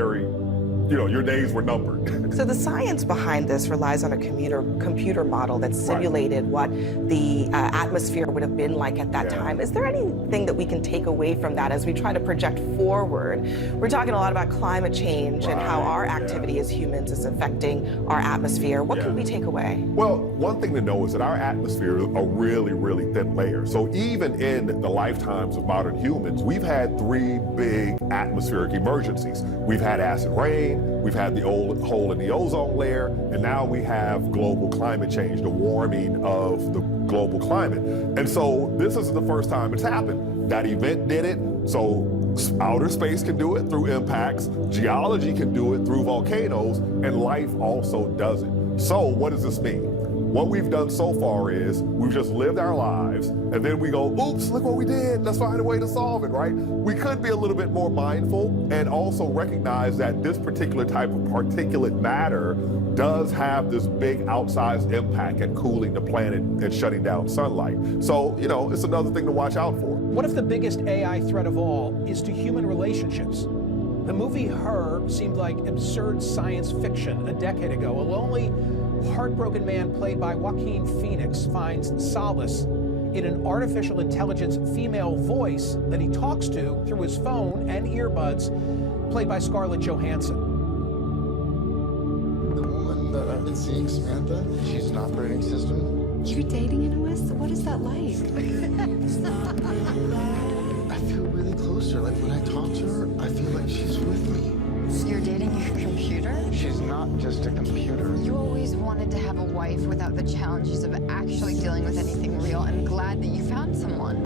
your days were numbered. So the science behind this relies on a computer model that simulated what the atmosphere would have been like at that time. Is there anything that we can take away from that as we try to project forward? We're talking a lot about climate change and how our activity as humans is affecting our atmosphere. What can we take away? Well, one thing to know is that our atmosphere is a really, really thin layer. So even in the lifetimes of modern humans, we've had 3 big atmospheric emergencies. We've had acid rain, we've had the old hole in the ozone layer, and now we have global climate change, the warming of the global climate. And so this isn't the first time it's happened. That event did it, so outer space can do it through impacts, geology can do it through volcanoes, and life also does it. So what does this mean? What we've done so far is we've just lived our lives, and then we go, oops, look what we did. Let's find a way to solve it, right? We could be a little bit more mindful and also recognize that this particular type of particulate matter does have this big outsized impact at cooling the planet and shutting down sunlight. So, it's another thing to watch out for. What if the biggest AI threat of all is to human relationships? The movie Her seemed like absurd science fiction a decade ago. A lonely, heartbroken man played by Joaquin Phoenix finds solace in an artificial intelligence female voice that he talks to through his phone and earbuds, played by Scarlett Johansson. The woman that I've been seeing, Samantha, she's an operating system. You're dating an OS? What is that like? I feel really close to her. Like when I talk to her, I feel like she's with me. You're dating your computer? She's not just a computer. You always wanted to have a wife without the challenges of actually dealing with anything real. I'm glad that you found someone.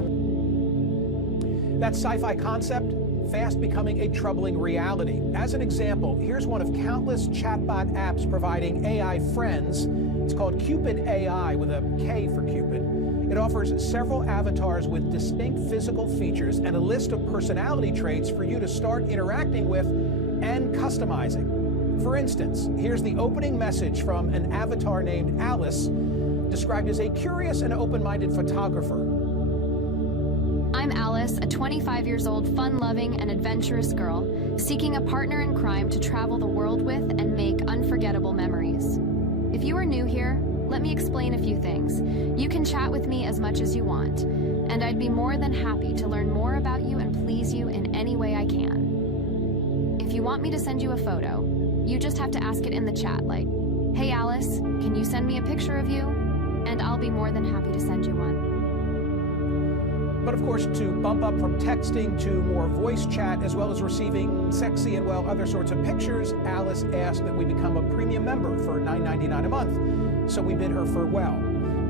That sci-fi concept, fast becoming a troubling reality. As an example, here's one of countless chatbot apps providing AI friends. It's called Cupid AI with a K for Cupid. It offers several avatars with distinct physical features and a list of personality traits for you to start interacting with and customizing. For instance, here's the opening message from an avatar named Alice, described as a curious and open-minded photographer. I'm Alice, a 25 years old, fun-loving and adventurous girl, seeking a partner in crime to travel the world with and make unforgettable memories. If you are new here, let me explain a few things. You can chat with me as much as you want, and I'd be more than happy to learn more about you and please you in any way I can. If you want me to send you a photo, you just have to ask it in the chat, like, "Hey Alice, can you send me a picture of you?" And I'll be more than happy to send you one. But of course, to bump up from texting to more voice chat, as well as receiving sexy and, other sorts of pictures, Alice asked that we become a premium member for $9.99 a month. So we bid her farewell.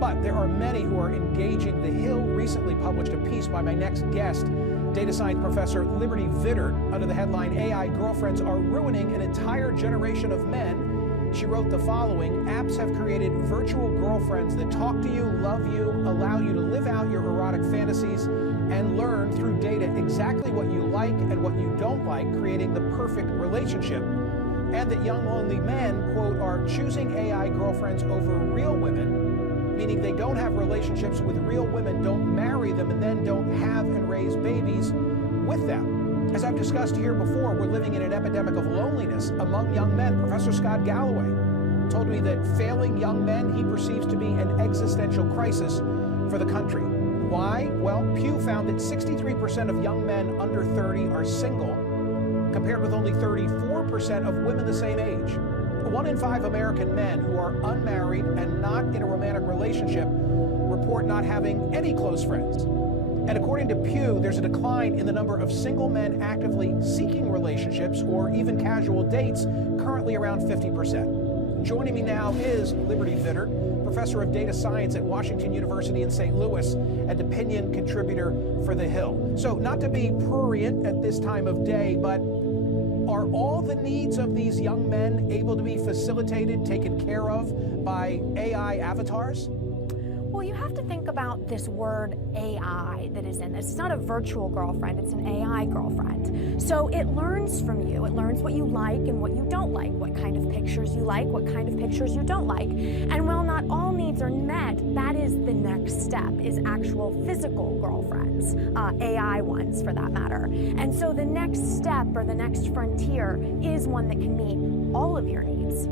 But there are many who are engaging. The Hill recently published a piece by my next guest, data science professor Liberty Vittert, under the headline, "AI Girlfriends Are Ruining an Entire Generation of Men." She wrote the following: apps have created virtual girlfriends that talk to you, love you, allow you to live out your erotic fantasies, and learn through data exactly what you like and what you don't like, creating the perfect relationship. And that young lonely men, quote, are choosing AI girlfriends over real women meaning they don't have relationships with real women, don't marry them, and then don't have and raise babies with them. As I've discussed here before, we're living in an epidemic of loneliness among young men. Professor Scott Galloway told me that failing young men he perceives to be an existential crisis for the country. Why? Well, Pew found that 63% of young men under 30 are single, compared with only 34% of women the same age. 1 in 5 American men who are unmarried and not in a romantic relationship report not having any close friends. And according to Pew, there's a decline in the number of single men actively seeking relationships or even casual dates, currently around 50%. Joining me now is Liberty Vitter, professor of data science at Washington University in St. Louis and opinion contributor for The Hill. So not to be prurient at this time of day, but are all the needs of these young men able to be facilitated, taken care of by AI avatars? Well, you have to think about this word AI that is in this. It's not a virtual girlfriend, it's an AI girlfriend. So it learns from you. It learns what you like and what you don't like, what kind of pictures you like, what kind of pictures you don't like. And while not all needs are met, that is the next step, is actual physical girlfriends, AI ones for that matter. And so the next step or the next frontier is one that can meet all of your needs.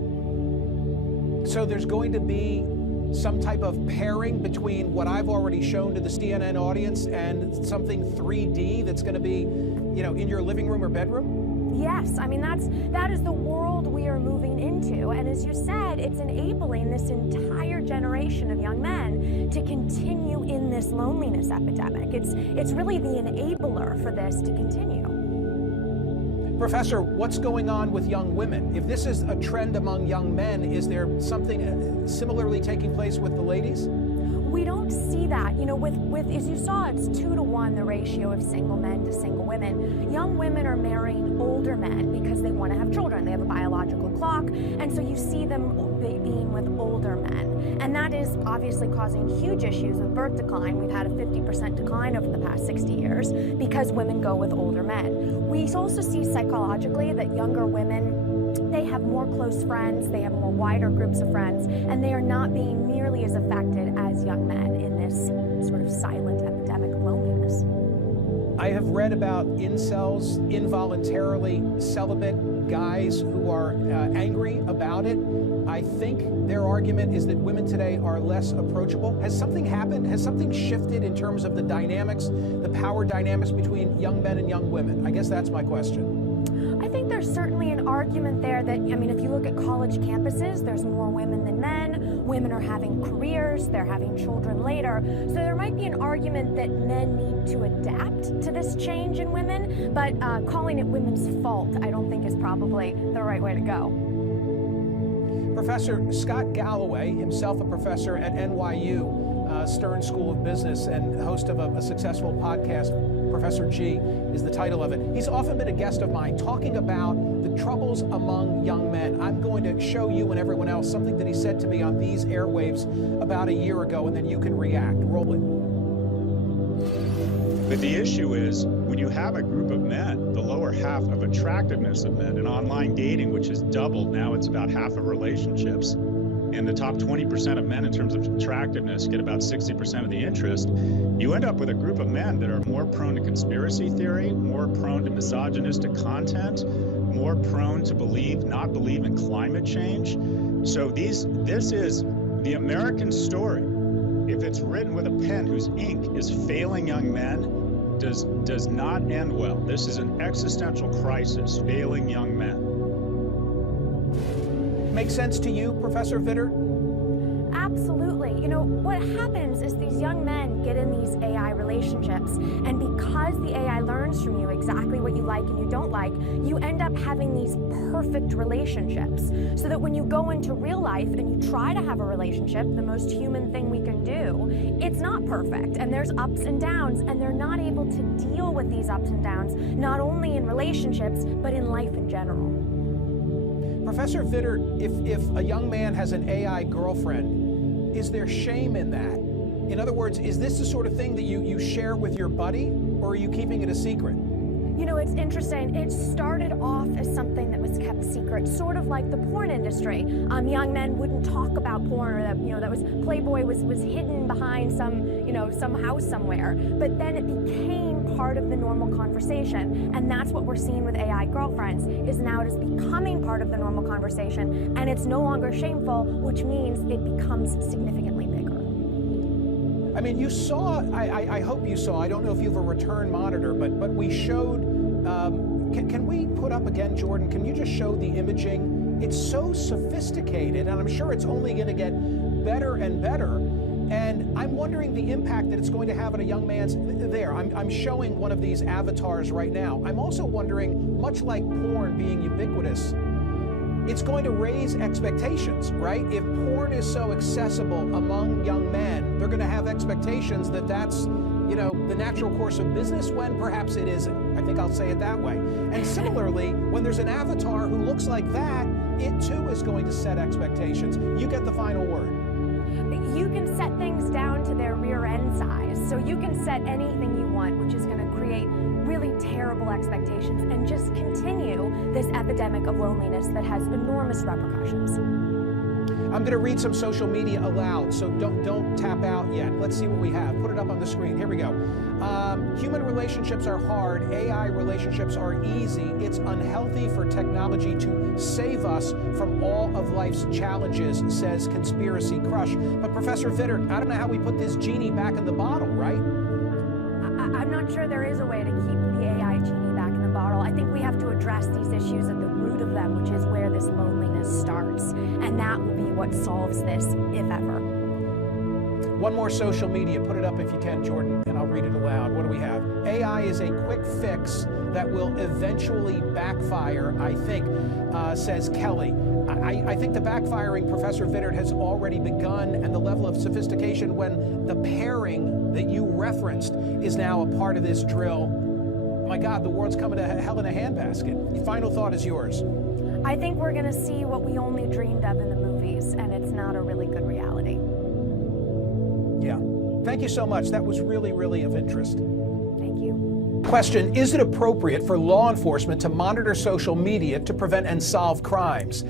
So there's going to be some type of pairing between what I've already shown to the CNN audience and something 3D that's going to be, you know, in your living room or bedroom? Yes, I mean, that is the world we are moving into. And as you said, it's enabling this entire generation of young men to continue in this loneliness epidemic. It's really the enabler for this to continue. Professor, what's going on with young women? If this is a trend among young men, is there something similarly taking place with the ladies? We don't see that. You know, with as you saw, it's 2 to 1, the ratio of single men to single women. Young women are marrying older men because they want to have children. They have a biological clock, and so you see them being with older men. And that is obviously causing huge issues with birth decline. We've had a 50% decline over the past 60 years because women go with older men. We also see psychologically that younger women, they have more close friends, they have more wider groups of friends, and they are not being nearly as affected as young men in this sort of silent epidemic of loneliness. I have read about incels, involuntarily celibate guys who are angry about it. I think their argument is that women today are less approachable. Has something happened? Has something shifted in terms of the dynamics, the power dynamics between young men and young women? I guess that's my question. I think there's certainly an argument there that, I mean, if you look at college campuses, there's more women than men. Women are having careers, they're having children later. So there might be an argument that men need to adapt to this change in women, but calling it women's fault, I don't think is probably the right way to go. Professor Scott Galloway, himself a professor at NYU, Stern School of Business and host of a successful podcast, Professor G is the title of it. He's often been a guest of mine talking about the troubles among young men. I'm going to show you and everyone else something that he said to me on these airwaves about a year ago, and then you can react. Roll it. But the issue is, when you have a group of men, the lower half of attractiveness of men in online dating, which has doubled, now it's about half of relationships, and the top 20% of men in terms of attractiveness get about 60% of the interest, you end up with a group of men that are more prone to conspiracy theory, more prone to misogynistic content, more prone to not believe in climate change. So this is the American story. If it's written with a pen whose ink is failing young men, does not end well. This is an existential crisis, failing young men. Make sense to you, Professor Vitter? Absolutely. You know, what happens is these young men get in these AI relationships, and because the AI learns from you exactly what you like and you don't like, you end up having these perfect relationships. So that when you go into real life and you try to have a relationship, the most human thing we can do, it's not perfect. And there's ups and downs, and they're not able to deal with these ups and downs, not only in relationships, but in life in general. Professor Vitter, if a young man has an AI girlfriend, is there shame in that? In other words, is this the sort of thing that you share with your buddy, or are you keeping it a secret? You know, it's interesting. It started off as something that was kept secret, sort of like the porn industry. Young men wouldn't talk about porn, or that, you know, that was Playboy was hidden behind some, you know, some house somewhere. But then it became part of the normal conversation, and that's what we're seeing with AI girlfriends. Is now it is becoming part of the normal conversation, and it's no longer shameful, which means it becomes significantly bigger. I mean, you saw, I hope you saw, I don't know if you have a return monitor, but we showed, can we put up again, Jordan, can you just show the imaging? It's so sophisticated, and I'm sure it's only going to get better and better. And I'm wondering the impact that it's going to have on a young man's, there, I'm showing one of these avatars right now. I'm also wondering, much like porn being ubiquitous, it's going to raise expectations, right? If porn is so accessible among young men, they're going to have expectations that that's, you know, the natural course of business, when perhaps it isn't. I think I'll say it that way. And similarly, when there's an avatar who looks like that, it too is going to set expectations. You get the final word. You can set things down to their rear end size. So you can set anything you want, which is going to create really terrible expectations and just continue this epidemic of loneliness that has enormous repercussions. I'm going to read some social media aloud, so don't tap out yet. Let's see what we have. Put it up on the screen. Here we go. Human relationships are hard. AI relationships are easy. It's unhealthy for technology to save us from all of life's challenges, says Conspiracy Crush. But Professor Vittert, I don't know how we put this genie back in the bottle, right? I'm not sure there is a way to keep the AI genie back in the bottle. I think we have to address these issues at the root of them, which is where this loneliness starts. And that will be what solves this, if ever. One more social media. Put it up if you can, Jordan, and I'll read it aloud. What do we have? AI is a quick fix that will eventually backfire, I think, says Kelly. I think the backfiring, Professor Vittert, has already begun, and the level of sophistication when the pairing that you referenced is now a part of this drill. My God, the world's coming to hell in a handbasket. Final thought is yours. I think we're going to see what we only dreamed of in the movies, and it's not a really good reality. Yeah. Thank you so much. That was really, really of interest. Thank you. Question, is it appropriate for law enforcement to monitor social media to prevent and solve crimes?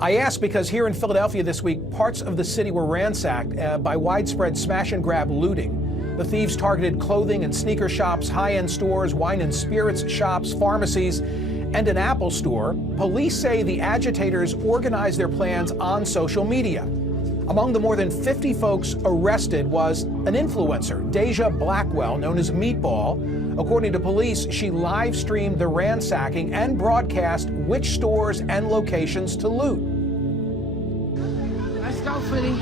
I ask because here in Philadelphia this week, parts of the city were ransacked by widespread smash and grab looting. The thieves targeted clothing and sneaker shops, high-end stores, wine and spirits shops, pharmacies, and an Apple store. Police say the agitators organized their plans on social media. Among the more than 50 folks arrested was an influencer, Deja Blackwell, known as Meatball. According to police, she live-streamed the ransacking and broadcast which stores and locations to loot. Let's go, Philly.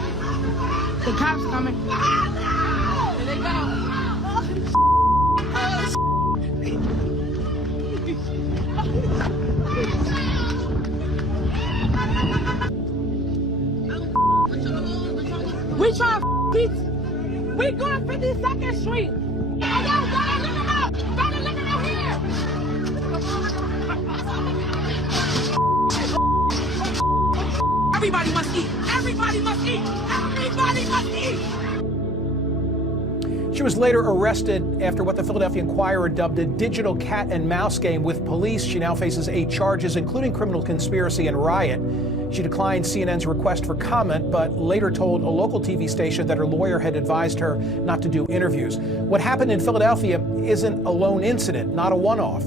The cops coming. Here they go. We trying to beat. We going 52nd Street. Everybody must eat. Everybody must eat. Everybody must eat. She was later arrested after what the Philadelphia Inquirer dubbed a digital cat and mouse game with police. She now faces 8 charges, including criminal conspiracy and riot. She declined CNN's request for comment, but later told a local TV station that her lawyer had advised her not to do interviews. What happened in Philadelphia isn't a lone incident, not a one-off.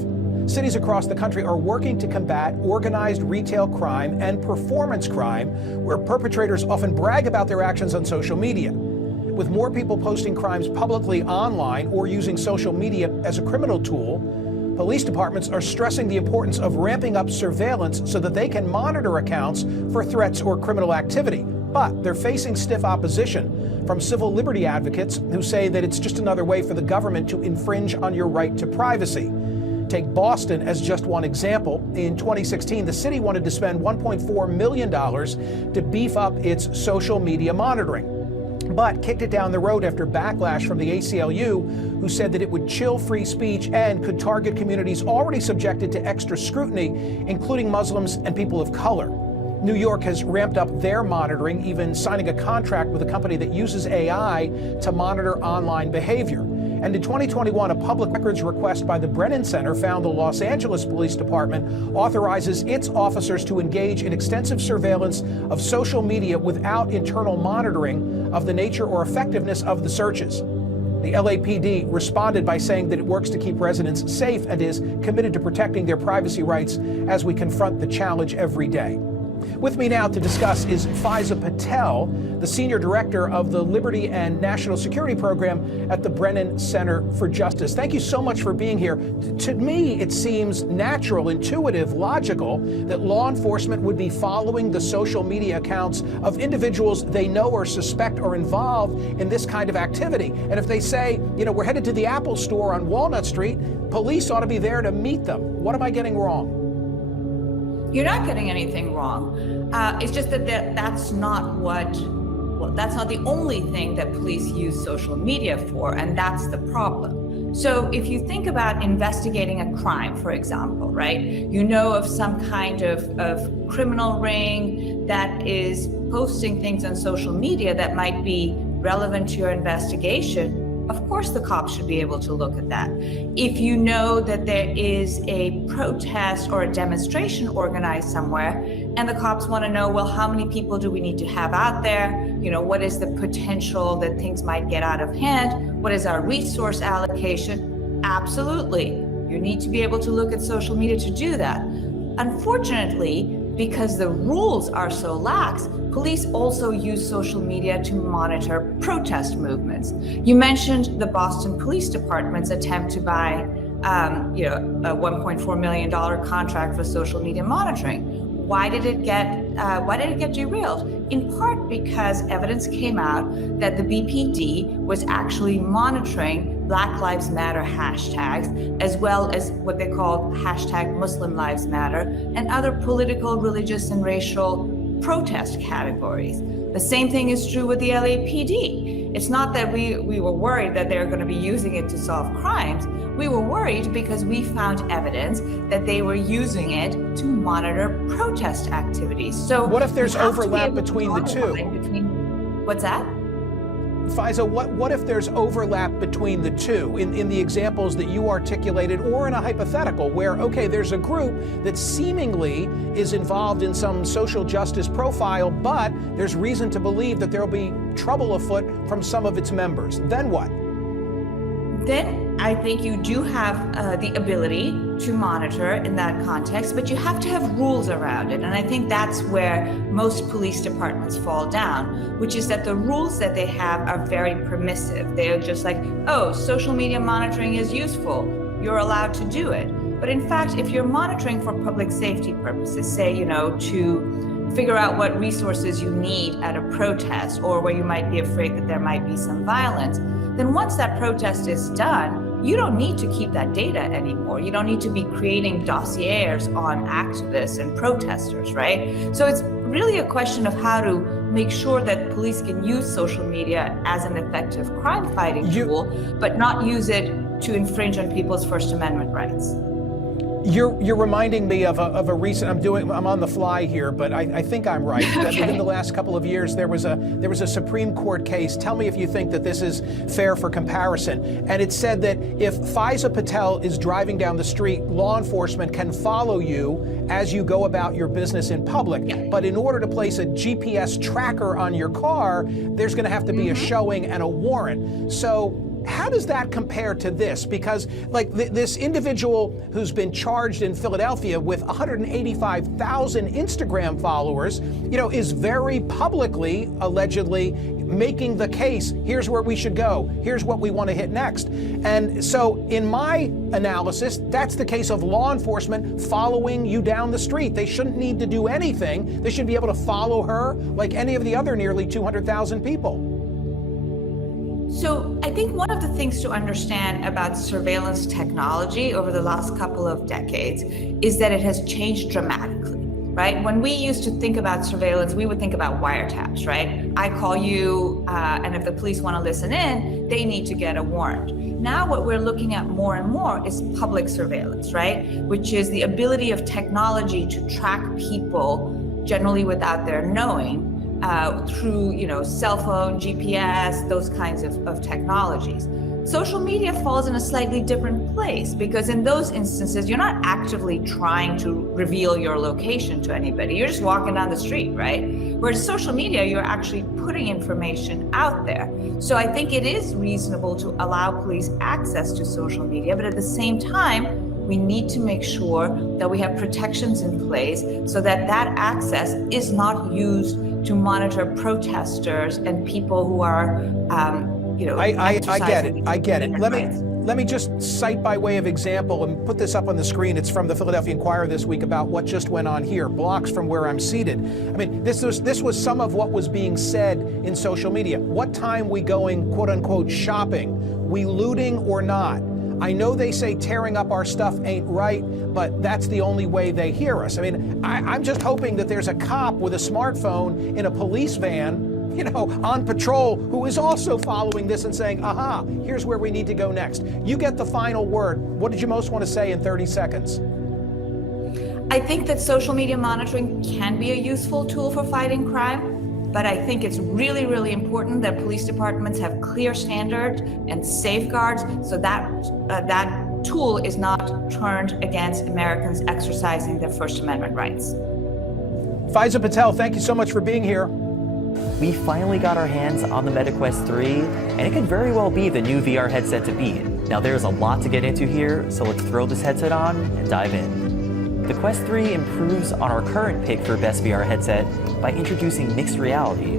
Cities across the country are working to combat organized retail crime and performance crime, where perpetrators often brag about their actions on social media. With more people posting crimes publicly online or using social media as a criminal tool, police departments are stressing the importance of ramping up surveillance so that they can monitor accounts for threats or criminal activity. But they're facing stiff opposition from civil liberty advocates who say that it's just another way for the government to infringe on your right to privacy. Take Boston as just one example. In 2016, the city wanted to spend $1.4 million to beef up its social media monitoring, but kicked it down the road after backlash from the ACLU, who said that it would chill free speech and could target communities already subjected to extra scrutiny, including Muslims and people of color. New York has ramped up their monitoring, even signing a contract with a company that uses AI to monitor online behavior. And in 2021, a public records request by the Brennan Center found the Los Angeles Police Department authorizes its officers to engage in extensive surveillance of social media without internal monitoring of the nature or effectiveness of the searches. The LAPD responded by saying that it works to keep residents safe and is committed to protecting their privacy rights as we confront the challenge every day. With me now to discuss is Faiza Patel, the Senior Director of the Liberty and National Security Program at the Brennan Center for Justice. Thank you so much for being here. To me, it seems natural, intuitive, logical that law enforcement would be following the social media accounts of individuals they know or suspect are involved in this kind of activity. And if they say, you know, we're headed to the Apple store on Walnut Street, police ought to be there to meet them. What am I getting wrong? You're not getting anything wrong. It's just that that's not the only thing that police use social media for, and that's the problem. So if you think about investigating a crime, for example, right? You know of some kind of criminal ring that is posting things on social media that might be relevant to your investigation. Of course, the cops should be able to look at that. If you know that there is a protest or a demonstration organized somewhere, and the cops want to know, well, how many people do we need to have out there? You know, what is the potential that things might get out of hand? What is our resource allocation? Absolutely. You need to be able to look at social media to do that. Unfortunately, because the rules are so lax, police also use social media to monitor protest movements. You mentioned the Boston Police Department's attempt to buy, a $1.4 million contract for social media monitoring. Why did it get derailed? In part because evidence came out that the BPD was actually monitoring Black Lives Matter hashtags, as well as what they call hashtag Muslim Lives Matter, and other political, religious, and racial protest categories. The same thing is true with the LAPD. It's not that we were worried that they're going to be using it to solve crimes. We were worried because we found evidence that they were using it to monitor protest activities. So what if there's overlap between the two? What's that? Faiza, what if there's overlap between the two in the examples that you articulated, or in a hypothetical where, okay, there's a group that seemingly is involved in some social justice profile, but there's reason to believe that there'll be trouble afoot from some of its members. Then what? Then I think you do have the ability to monitor in that context, but you have to have rules around it. And I think that's where most police departments fall down, which is that the rules that they have are very permissive. They're just like, oh, social media monitoring is useful. You're allowed to do it. But in fact, if you're monitoring for public safety purposes, say, to figure out what resources you need at a protest, or where you might be afraid that there might be some violence, then once that protest is done, you don't need to keep that data anymore. You don't need to be creating dossiers on activists and protesters, right? So it's really a question of how to make sure that police can use social media as an effective crime-fighting tool, but not use it to infringe on people's First Amendment rights. You're reminding me of a recent. I'm on the fly here, but I think I'm right. Okay. That within the last couple of years, there was a Supreme Court case. Tell me if you think that this is fair for comparison. And it said that if Faiza Patel is driving down the street, law enforcement can follow you as you go about your business in public. Yeah. But in order to place a GPS tracker on your car, there's going to have to be a showing and a warrant. So how does that compare to this? Because this individual who's been charged in Philadelphia with 185,000 Instagram followers, is very publicly, allegedly, making the case, here's where we should go, here's what we want to hit next. And so in my analysis, that's the case of law enforcement following you down the street. They shouldn't need to do anything. They should be able to follow her like any of the other nearly 200,000 people. So I think one of the things to understand about surveillance technology over the last couple of decades is that it has changed dramatically, right? When we used to think about surveillance, we would think about wiretaps, right? I call you, and if the police want to listen in, they need to get a warrant. Now what we're looking at more and more is public surveillance, right? Which is the ability of technology to track people generally without their knowing, through cell phone, GPS, those kinds of technologies. Social media falls in a slightly different place because in those instances, you're not actively trying to reveal your location to anybody. You're just walking down the street, right? Whereas social media, you're actually putting information out there. So I think it is reasonable to allow police access to social media, but at the same time, we need to make sure that we have protections in place so that that access is not used to monitor protesters and people who are, I get it. Let me just cite by way of example and put this up on the screen. It's from the Philadelphia Inquirer this week about what just went on here, blocks from where I'm seated. I mean, this was some of what was being said in social media. What time we going, quote unquote, shopping? We looting or not? I know they say tearing up our stuff ain't right, but that's the only way they hear us. I mean, I'm just hoping that there's a cop with a smartphone in a police van, you know, on patrol who is also following this and saying, aha, here's where we need to go next. You get the final word. What did you most want to say in 30 seconds? I think that social media monitoring can be a useful tool for fighting crime. But I think it's really, really important that police departments have clear standards and safeguards so that that tool is not turned against Americans exercising their First Amendment rights. Faiza Patel, thank you so much for being here. We finally got our hands on the MetaQuest 3, and it could very well be the new VR headset to beat. Now there's a lot to get into here, so let's throw this headset on and dive in. The Quest 3 improves on our current pick for best VR headset by introducing mixed reality.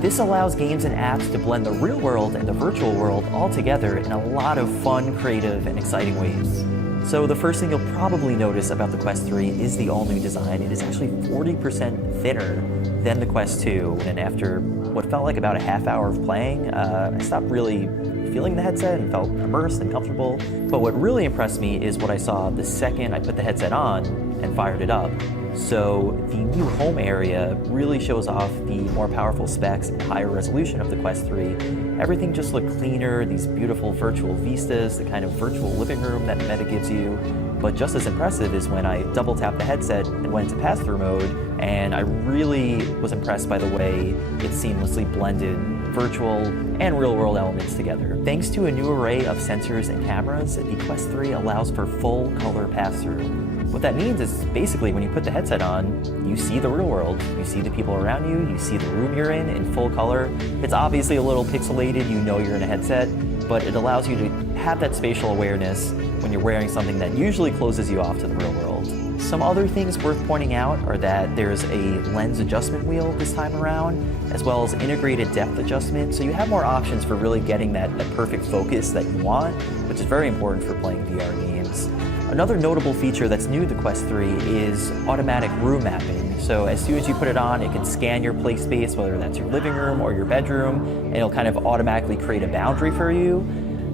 This allows games and apps to blend the real world and the virtual world all together in a lot of fun, creative, and exciting ways. So the first thing you'll probably notice about the Quest 3 is the all-new design. It is actually 40% thinner than the Quest 2, and after what felt like about a half hour of playing, I stopped really feeling the headset and felt immersed and comfortable. But what really impressed me is what I saw the second I put the headset on and fired it up. So the new home area really shows off the more powerful specs and higher resolution of the Quest 3. Everything just looked cleaner, these beautiful virtual vistas, the kind of virtual living room that Meta gives you. But just as impressive is when I double tapped the headset and went into pass-through mode, and I really was impressed by the way it seamlessly blended virtual and real-world elements together. Thanks to a new array of sensors and cameras, the Quest 3 allows for full color pass-through. What that means is basically when you put the headset on, you see the real world, you see the people around you, you see the room you're in full color. It's obviously a little pixelated, you know you're in a headset, but it allows you to have that spatial awareness when you're wearing something that usually closes you off to the real world. Some other things worth pointing out are that there's a lens adjustment wheel this time around, as well as integrated depth adjustment, so you have more options for really getting that perfect focus that you want, which is very important for playing VR games. Another notable feature that's new to Quest 3 is automatic room mapping. So as soon as you put it on, it can scan your play space, whether that's your living room or your bedroom, and it'll kind of automatically create a boundary for you.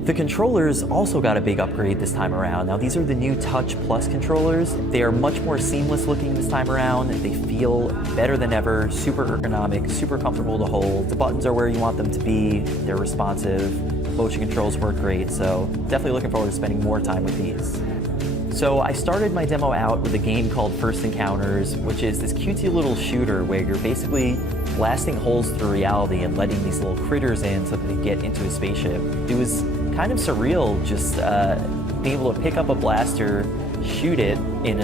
The controllers also got a big upgrade this time around. Now these are the new Touch Plus controllers. They are much more seamless looking this time around. They feel better than ever, super ergonomic, super comfortable to hold. The buttons are where you want them to be. They're responsive. Motion controls work great, so definitely looking forward to spending more time with these. So I started my demo out with a game called First Encounters, which is this cutesy little shooter where you're basically blasting holes through reality and letting these little critters in so that they get into a spaceship. It was kind of surreal just being able to pick up a blaster, shoot it in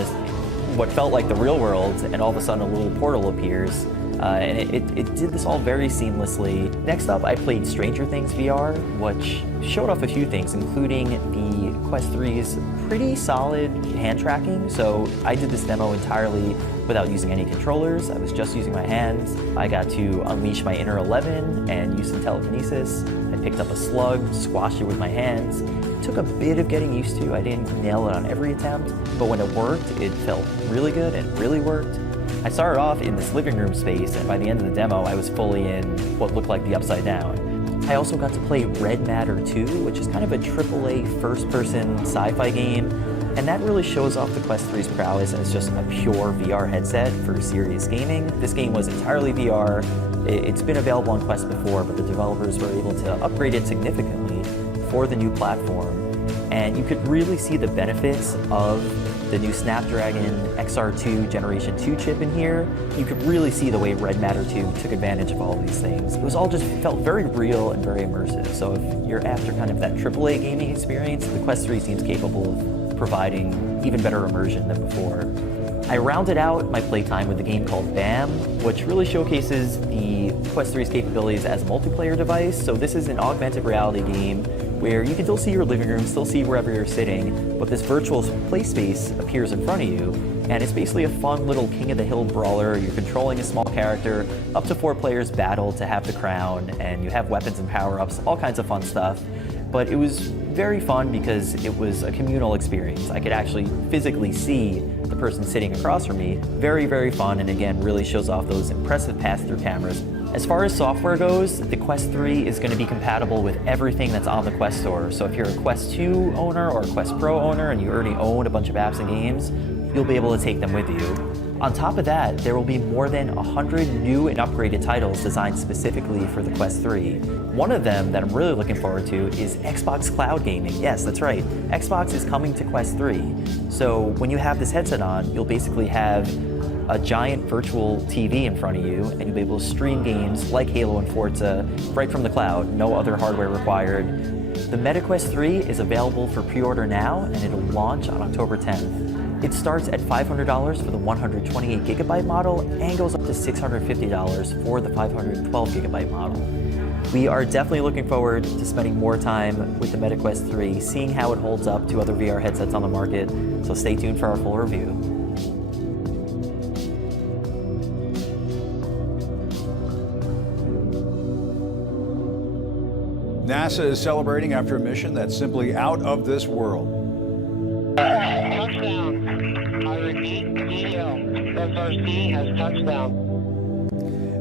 what felt like the real world, and all of a sudden a little portal appears. And it did this all very seamlessly. Next up, I played Stranger Things VR, which showed off a few things, including the Quest 3's pretty solid hand tracking. So I did this demo entirely without using any controllers. I was just using my hands. I got to unleash my inner 11 and use some telekinesis. I picked up a slug, squashed it with my hands. It took a bit of getting used to. I didn't nail it on every attempt, but when it worked, it felt really good and really worked. I started off in this living room space, and by the end of the demo, I was fully in what looked like the Upside Down. I also got to play Red Matter 2, which is kind of a AAA first-person sci-fi game, and that really shows off the Quest 3's prowess as just a pure VR headset for serious gaming. This game was entirely VR. It's been available on Quest before, but the developers were able to upgrade it significantly for the new platform, and you could really see the benefits of the new Snapdragon XR2 Generation 2 chip in here. You could really see the way Red Matter 2 took advantage of all of these things. It was all just felt very real and very immersive. So if you're after kind of that AAA gaming experience, the Quest 3 seems capable of providing even better immersion than before. I rounded out my playtime with a game called BAM, which really showcases the Quest 3's capabilities as a multiplayer device. So this is an augmented reality game where you can still see your living room, still see wherever you're sitting, but this virtual play space appears in front of you. And it's basically a fun little King of the Hill brawler. You're controlling a small character, up to 4 players battle to have the crown, and you have weapons and power-ups, all kinds of fun stuff. But it was very fun because it was a communal experience. I could actually physically see the person sitting across from me. Very, very fun, and again, really shows off those impressive pass-through cameras. As far as software goes, the Quest 3 is going to be compatible with everything that's on the Quest Store. So if you're a Quest 2 owner or a Quest Pro owner and you already own a bunch of apps and games, you'll be able to take them with you. On top of that, there will be more than 100 new and upgraded titles designed specifically for the Quest 3. One of them that I'm really looking forward to is Xbox Cloud Gaming. Yes, that's right. Xbox is coming to Quest 3. So when you have this headset on, you'll basically have a giant virtual TV in front of you, and you'll be able to stream games like Halo and Forza right from the cloud, no other hardware required. The MetaQuest 3 is available for pre-order now, and it'll launch on October 10th. It starts at $500 for the 128 gigabyte model and goes up to $650 for the 512 gigabyte model. We are definitely looking forward to spending more time with the MetaQuest 3, seeing how it holds up to other VR headsets on the market, so stay tuned for our full review. NASA is celebrating after a mission that's simply out of this world. Touchdown. I repeat, CEO. SRC has touchdown.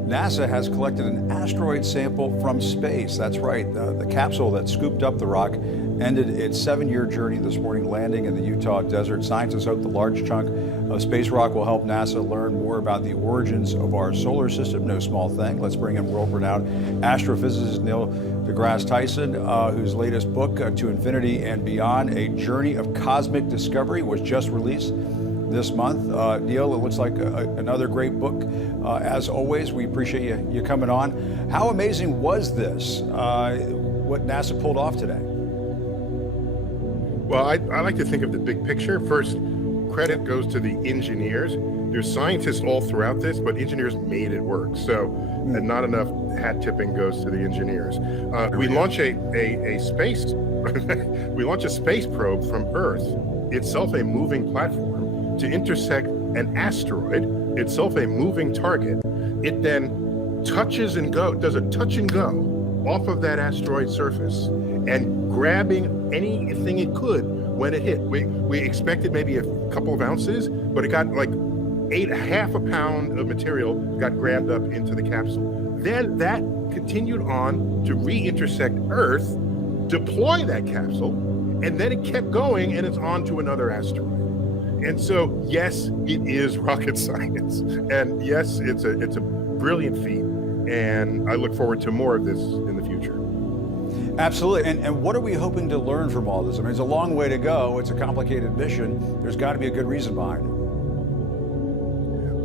NASA has collected an asteroid sample from space. That's right. The capsule that scooped up the rock ended its 7-year journey this morning, landing in the Utah desert. Scientists hope the large chunk of space rock will help NASA learn more about the origins of our solar system. No small thing. Let's bring in world-renowned astrophysicist Neil deGrasse Tyson, whose latest book, To Infinity and Beyond, A Journey of Cosmic Discovery, was just released this month. Neil, it looks like another great book. As always, we appreciate you coming on. How amazing was this, what NASA pulled off today? Well, I like to think of the big picture. First, credit goes to the engineers. There's scientists all throughout this, but engineers made it work. So and not enough hat tipping goes to the engineers. We launch a space we launch a space probe from Earth, itself a moving platform, to intersect an asteroid, itself a moving target. It then touches and does a touch and go off of that asteroid surface and grabbing anything it could when it hit. We expected maybe a couple of ounces, but it got like half a pound of material got grabbed up into the capsule. Then that continued on to re-intersect Earth, deploy that capsule, and then it kept going and it's on to another asteroid. And so, yes, it is rocket science. And yes, it's a brilliant feat. And I look forward to more of this in the future. Absolutely. And what are we hoping to learn from all this? I mean, it's a long way to go. It's a complicated mission. There's got to be a good reason behind it.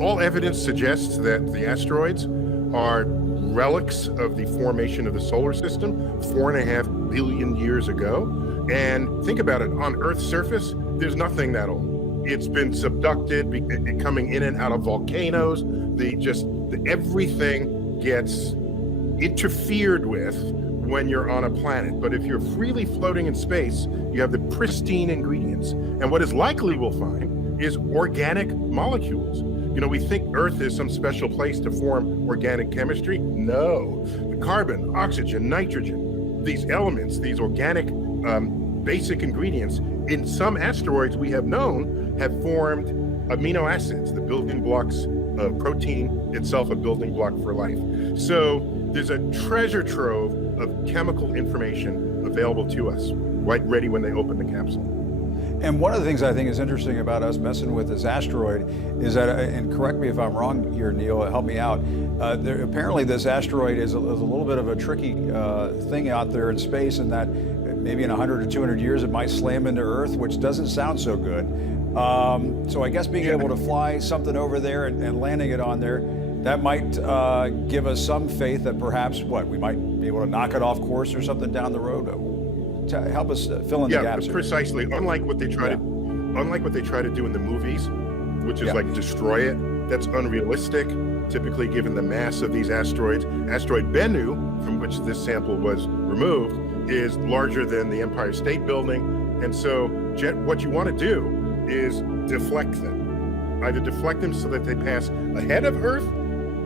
All evidence suggests that the asteroids are relics of the formation of the solar system 4.5 billion years ago. And think about it, on Earth's surface, there's nothing that old. It's been subducted, coming in and out of volcanoes. Everything gets interfered with when you're on a planet. But if you're freely floating in space, you have the pristine ingredients. And what is likely we'll find is organic molecules. You know, we think Earth is some special place to form organic chemistry. No, the carbon, oxygen, nitrogen, these elements, these organic basic ingredients, in some asteroids we have known have formed amino acids, the building blocks of protein, itself a building block for life. So there's a treasure trove of chemical information available to us, right ready when they open the capsule. And one of the things I think is interesting about us messing with this asteroid is that, and correct me if I'm wrong here, Neil, help me out, apparently this asteroid is a little bit of a tricky thing out there in space, and that maybe in 100 or 200 years it might slam into Earth, which doesn't sound so good. So I guess being able to fly something over there and landing it on there, that might give us some faith that perhaps, we might be able to knock it off course or something down the road. Help us fill in the gaps. Yeah, precisely. Unlike what they try to do in the movies, which is like destroy it. That's unrealistic, typically given the mass of these asteroids. Asteroid Bennu, from which this sample was removed, is larger than the Empire State Building. And so what you want to do is deflect them. Either deflect them so that they pass ahead of Earth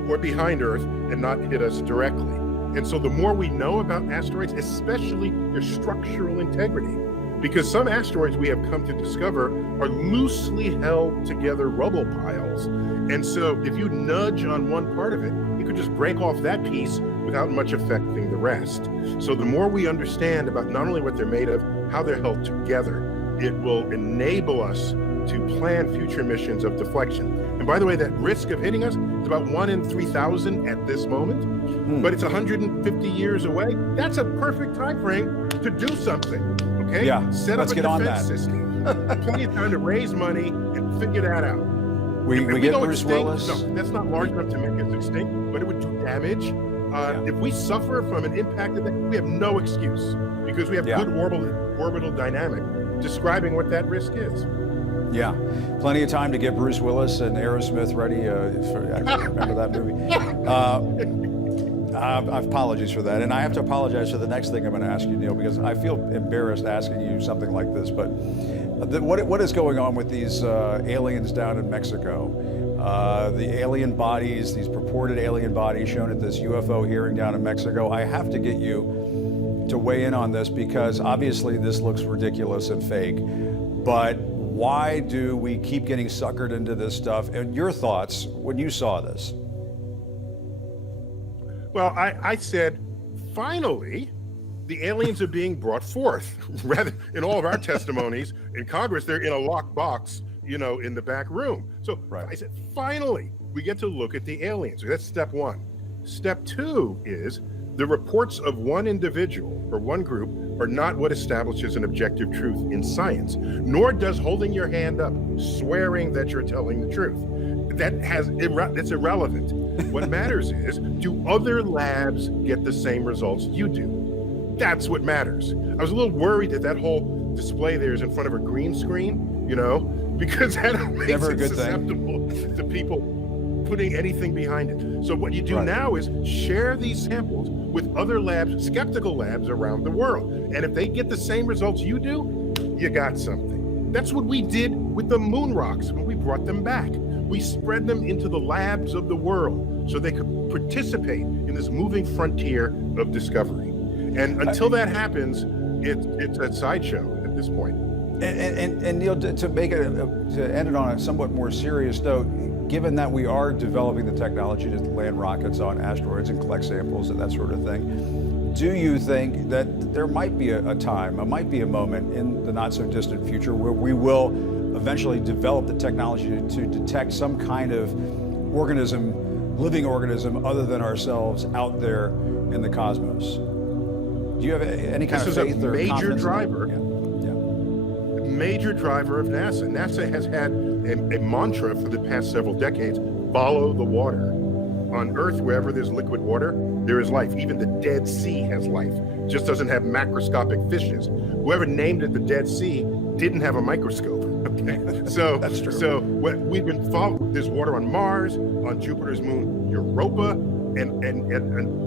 or behind Earth and not hit us directly. And so the more we know about asteroids, especially their structural integrity, because some asteroids we have come to discover are loosely held together rubble piles. And so if you nudge on one part of it, you could just break off that piece without much affecting the rest. So the more we understand about not only what they're made of, how they're held together, it will enable us to plan future missions of deflection. And by the way, that risk of hitting us is about 1 in 3,000 at this moment, but it's 150 years away. That's a perfect time frame to do something, okay? Yeah, Set let's up a get on defense that. system. Plenty of time to raise money and figure that out. We get go Bruce extinct, Willis. No, that's not large enough to make us extinct, but it would do damage. If we suffer from an impact of that, we have no excuse because we have good orbital dynamic describing what that risk is. Yeah, plenty of time to get Bruce Willis and Aerosmith ready. I remember that movie. Apologies for that, and I have to apologize for the next thing I'm going to ask you, Neil, because I feel embarrassed asking you something like this. But what is going on with these aliens down in Mexico? The alien bodies, these purported alien bodies shown at this UFO hearing down in Mexico. I have to get you to weigh in on this because obviously this looks ridiculous and fake. But why do we keep getting suckered into this stuff? And your thoughts when you saw this? Well, I said, finally, the aliens are being brought forth. Rather, in all of our testimonies in Congress, they're in a locked box, in the back room. So I said, finally, we get to look at the aliens. So that's step one. Step two is the reports of one individual or one group are not what establishes an objective truth in science, nor does holding your hand up, swearing that you're telling the truth. That's irrelevant. What matters is, do other labs get the same results you do? That's what matters. I was a little worried that whole display there is in front of a green screen, because that makes it susceptible to people putting anything behind it. So what you do now is share these samples with other labs, skeptical labs around the world. And if they get the same results you do, you got something. That's what we did with the moon rocks when we brought them back. We spread them into the labs of the world so they could participate in this moving frontier of discovery. And until that happens, it's a sideshow at this point. And Neil, to end it on a somewhat more serious note, given that we are developing the technology to land rockets on asteroids and collect samples and that sort of thing, do you think that there might be a moment in the not so distant future where we will eventually develop the technology to detect some kind of living organism other than ourselves out there in the cosmos? Do you have any kind of faith or confidence in that? Major driver of NASA. NASA has had a mantra for the past several decades: follow the water. On Earth, wherever there's liquid water, there is life. Even the Dead Sea has life. It just doesn't have macroscopic fishes. Whoever named it the Dead Sea didn't have a microscope. Okay, so that's true. So we've been following. There's water on Mars, on Jupiter's moon Europa, and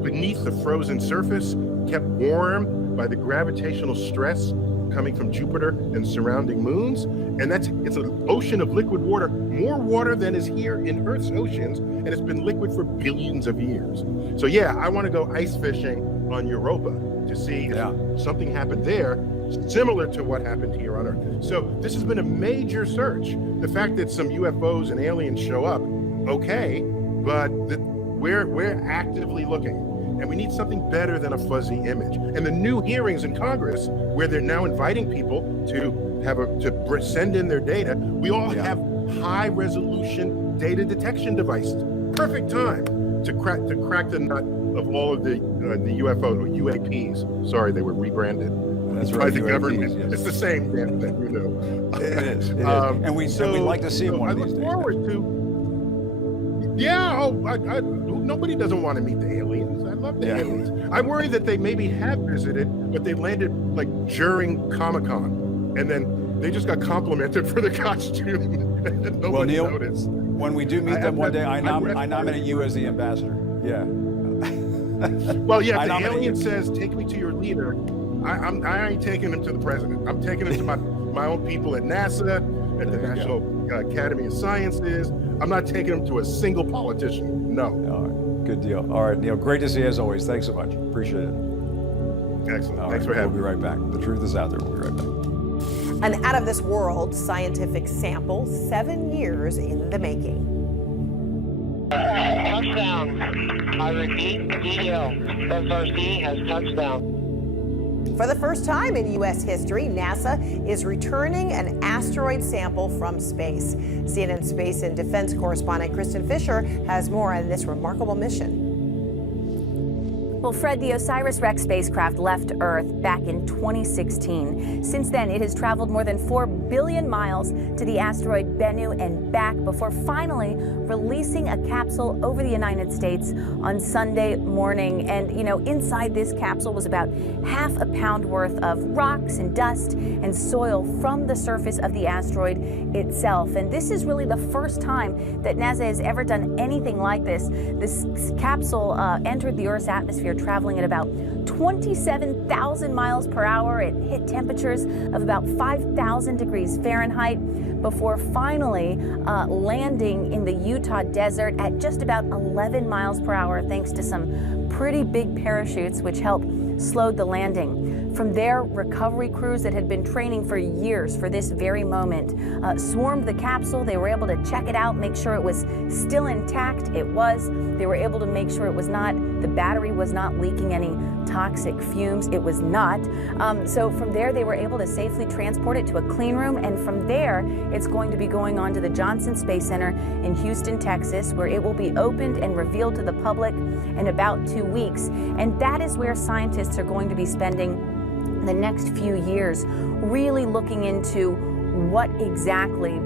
beneath the frozen surface, kept warm by the gravitational stress coming from Jupiter and surrounding moons. And it's an ocean of liquid water, more water than is here in Earth's oceans, and it's been liquid for billions of years. So yeah, I want to go ice fishing on Europa to see if something happened there similar to what happened here on Earth. So this has been a major search. The fact that some UFOs and aliens show up, okay, but we're actively looking. And we need something better than a fuzzy image. And the new hearings in Congress, where they're now inviting people to send in their data, we all have high-resolution data detection devices. Perfect time to crack the nut of all of the UFO or UAPs. Sorry, they were rebranded. That's by right. the UAVs, government. yes. It's the same damn thing, you know. It is. And we'd like to see them one I of these look days. forward to. Yeah. Nobody doesn't want to meet the aliens. I love the aliens. I'm worried that they maybe have visited, but they landed like during Comic-Con, and then they just got complimented for the costume. And nobody Well, Neil, noticed. when we do meet them one day, I nominate you as the ambassador. Yeah. Well, yeah, if the alien says, "Take me to your leader," I ain't taking him to the president. I'm taking him to my own people at NASA, at the National Academy of Sciences. I'm not taking him to a single politician. No. All right. Good deal. All right, Neil. Great to see you as always. Thanks so much. Appreciate it. Excellent. Thanks for having me. We'll be right back. The truth is out there. We'll be right back. An out-of-this-world scientific sample, 7 years in the making. Touchdown. I repeat, DL. SRC has touchdown. For the first time in U.S. history, NASA is returning an asteroid sample from space. CNN Space and Defense correspondent Kristen Fisher has more on this remarkable mission. Well, Fred, the OSIRIS-REx spacecraft left Earth back in 2016. Since then, it has traveled more than 4 billion miles to the asteroid Bennu and back before finally releasing a capsule over the United States on Sunday morning. And, you know, inside this capsule was about half a pound worth of rocks and dust and soil from the surface of the asteroid itself. And this is really the first time that NASA has ever done anything like this. This capsule entered the Earth's atmosphere traveling at about 27,000 miles per hour. It hit temperatures of about 5,000 degrees Fahrenheit before finally landing in the Utah desert at just about 11 miles per hour, thanks to some pretty big parachutes which helped slow the landing. From there, recovery crews that had been training for years for this very moment swarmed the capsule. They were able to check it out, make sure it was still intact. It was. They were able to make sure the battery was not leaking any toxic fumes. It was not. So from there, they were able to safely transport it to a clean room. And from there, it's going to be going on to the Johnson Space Center in Houston, Texas, where it will be opened and revealed to the public in about 2 weeks. And that is where scientists are going to be spending the next few years, really looking into what exactly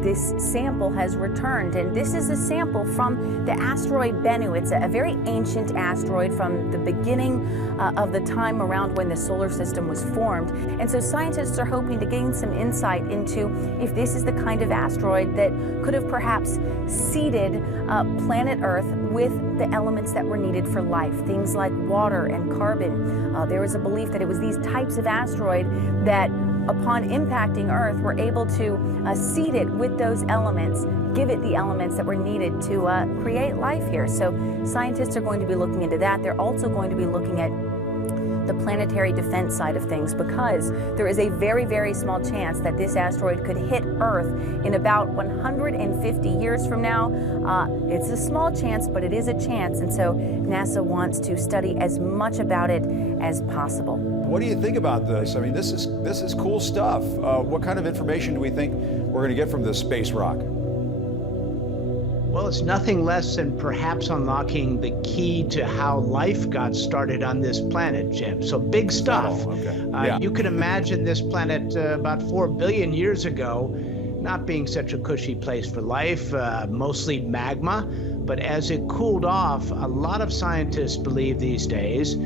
this sample has returned. And this is a sample from the asteroid Bennu. It's a very ancient asteroid from the beginning of the time around when the solar system was formed. And so scientists are hoping to gain some insight into if this is the kind of asteroid that could have perhaps seeded planet Earth with the elements that were needed for life, things like water and carbon. There is a belief that it was these types of asteroid that upon impacting Earth, were able to seed it with those elements, give it the elements that were needed to create life here. So scientists are going to be looking into that. They're also going to be looking at the planetary defense side of things, because there is a very, very small chance that this asteroid could hit Earth in about 150 years from now. It's a small chance, but it is a chance, and so NASA wants to study as much about it as possible. What do you think about this? I mean, this is cool stuff. What kind of information do we think we're going to get from this space rock? Well, it's nothing less than perhaps unlocking the key to how life got started on this planet, Jim. So big stuff. Oh, okay. Yeah. You can imagine this planet about 4 billion years ago not being such a cushy place for life, mostly magma. But as it cooled off, a lot of scientists believe these days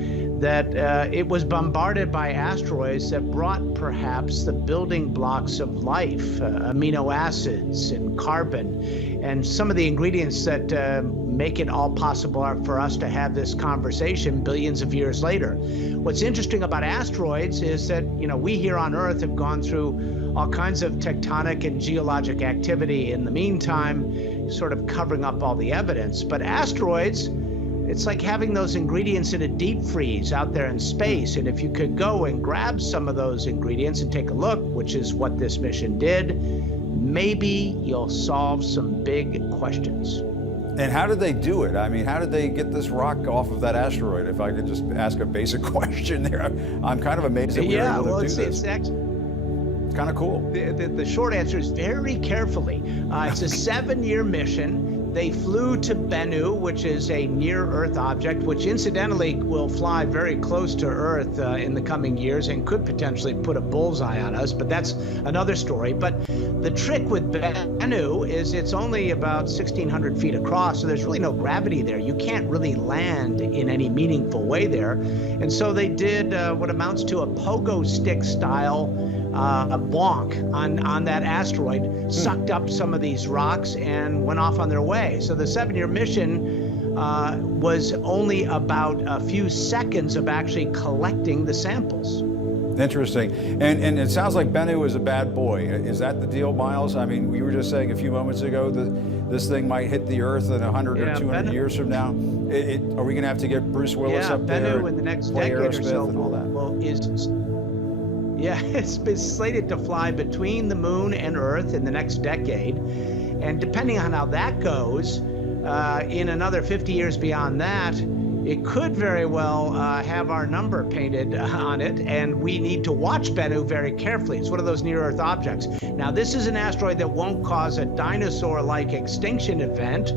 that it was bombarded by asteroids that brought perhaps the building blocks of life, amino acids and carbon, and some of the ingredients that make it all possible for us to have this conversation billions of years later. What's interesting about asteroids is that, you know, we here on Earth have gone through all kinds of tectonic and geologic activity in the meantime, sort of covering up all the evidence. But asteroids, it's like having those ingredients in a deep freeze out there in space. And if you could go and grab some of those ingredients and take a look, which is what this mission did, maybe you'll solve some big questions. And how did they do it? I mean, how did they get this rock off of that asteroid? If I could just ask a basic question there. I'm kind of amazed that we were able to do this. It's kind of cool. The short answer is very carefully. It's a 7-year mission. They flew to Bennu, which is a near-Earth object, which incidentally will fly very close to Earth in the coming years and could potentially put a bullseye on us, but that's another story. But the trick with Bennu is it's only about 1,600 feet across, so there's really no gravity there. You can't really land in any meaningful way there. And so they did what amounts to a pogo stick style bonk on that asteroid, sucked up some of these rocks and went off on their way. So the 7-year mission was only about a few seconds of actually collecting the samples. Interesting. And it sounds like Bennu is a bad boy. Is that the deal, Miles? I mean, we were just saying a few moments ago that this thing might hit the Earth in 100 or 200 years from now. Are we going to have to get Bruce Willis up there? Bennu in the next decade or so and all that? It's been slated to fly between the moon and Earth in the next decade. And depending on how that goes, in another 50 years beyond that, it could very well have our number painted on it, and we need to watch Bennu very carefully. It's one of those near-Earth objects. Now, this is an asteroid that won't cause a dinosaur-like extinction event,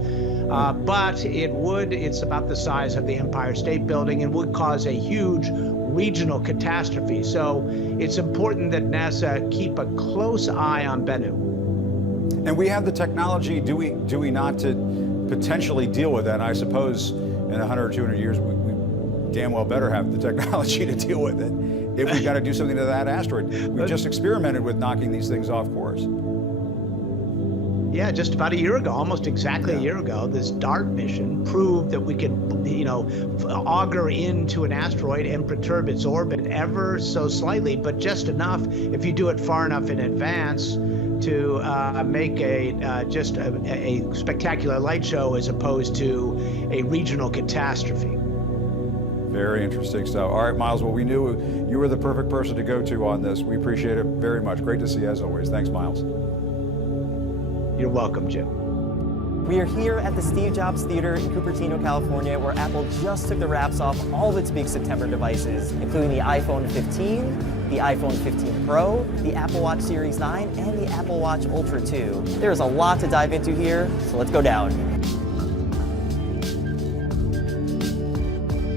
but it's about the size of the Empire State Building and would cause a huge regional catastrophe. So it's important that NASA keep a close eye on Bennu. And we have the technology, do we not, to potentially deal with that? I suppose in 100 or 200 years, we damn well better have the technology to deal with it if we've got to do something to that asteroid. We've just experimented with knocking these things off course. Yeah, just about a year ago, almost exactly a year ago, this DART mission proved that we could, auger into an asteroid and perturb its orbit ever so slightly, but just enough if you do it far enough in advance to make just a spectacular light show as opposed to a regional catastrophe. Very interesting stuff. All right, Miles, well, we knew you were the perfect person to go to on this. We appreciate it very much. Great to see you as always. Thanks, Miles. You're welcome, Jim. We are here at the Steve Jobs Theater in Cupertino, California, where Apple just took the wraps off all of its big September devices, including the iPhone 15, the iPhone 15 Pro, the Apple Watch Series 9, and the Apple Watch Ultra 2. There's a lot to dive into here, so let's go down.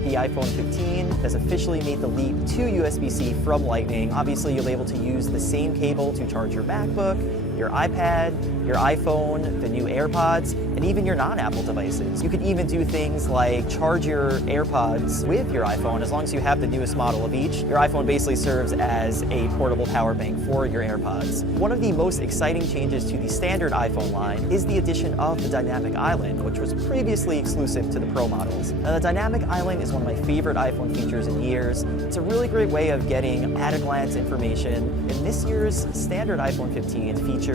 The iPhone 15 has officially made the leap to USB-C from Lightning. Obviously, you'll be able to use the same cable to charge your MacBook, your iPad, your iPhone, the new AirPods, and even your non-Apple devices. You could even do things like charge your AirPods with your iPhone as long as you have the newest model of each. Your iPhone basically serves as a portable power bank for your AirPods. One of the most exciting changes to the standard iPhone line is the addition of the Dynamic Island, which was previously exclusive to the Pro models. Now, the Dynamic Island is one of my favorite iPhone features in years. It's a really great way of getting at-a-glance information. And this year's standard iPhone 15 features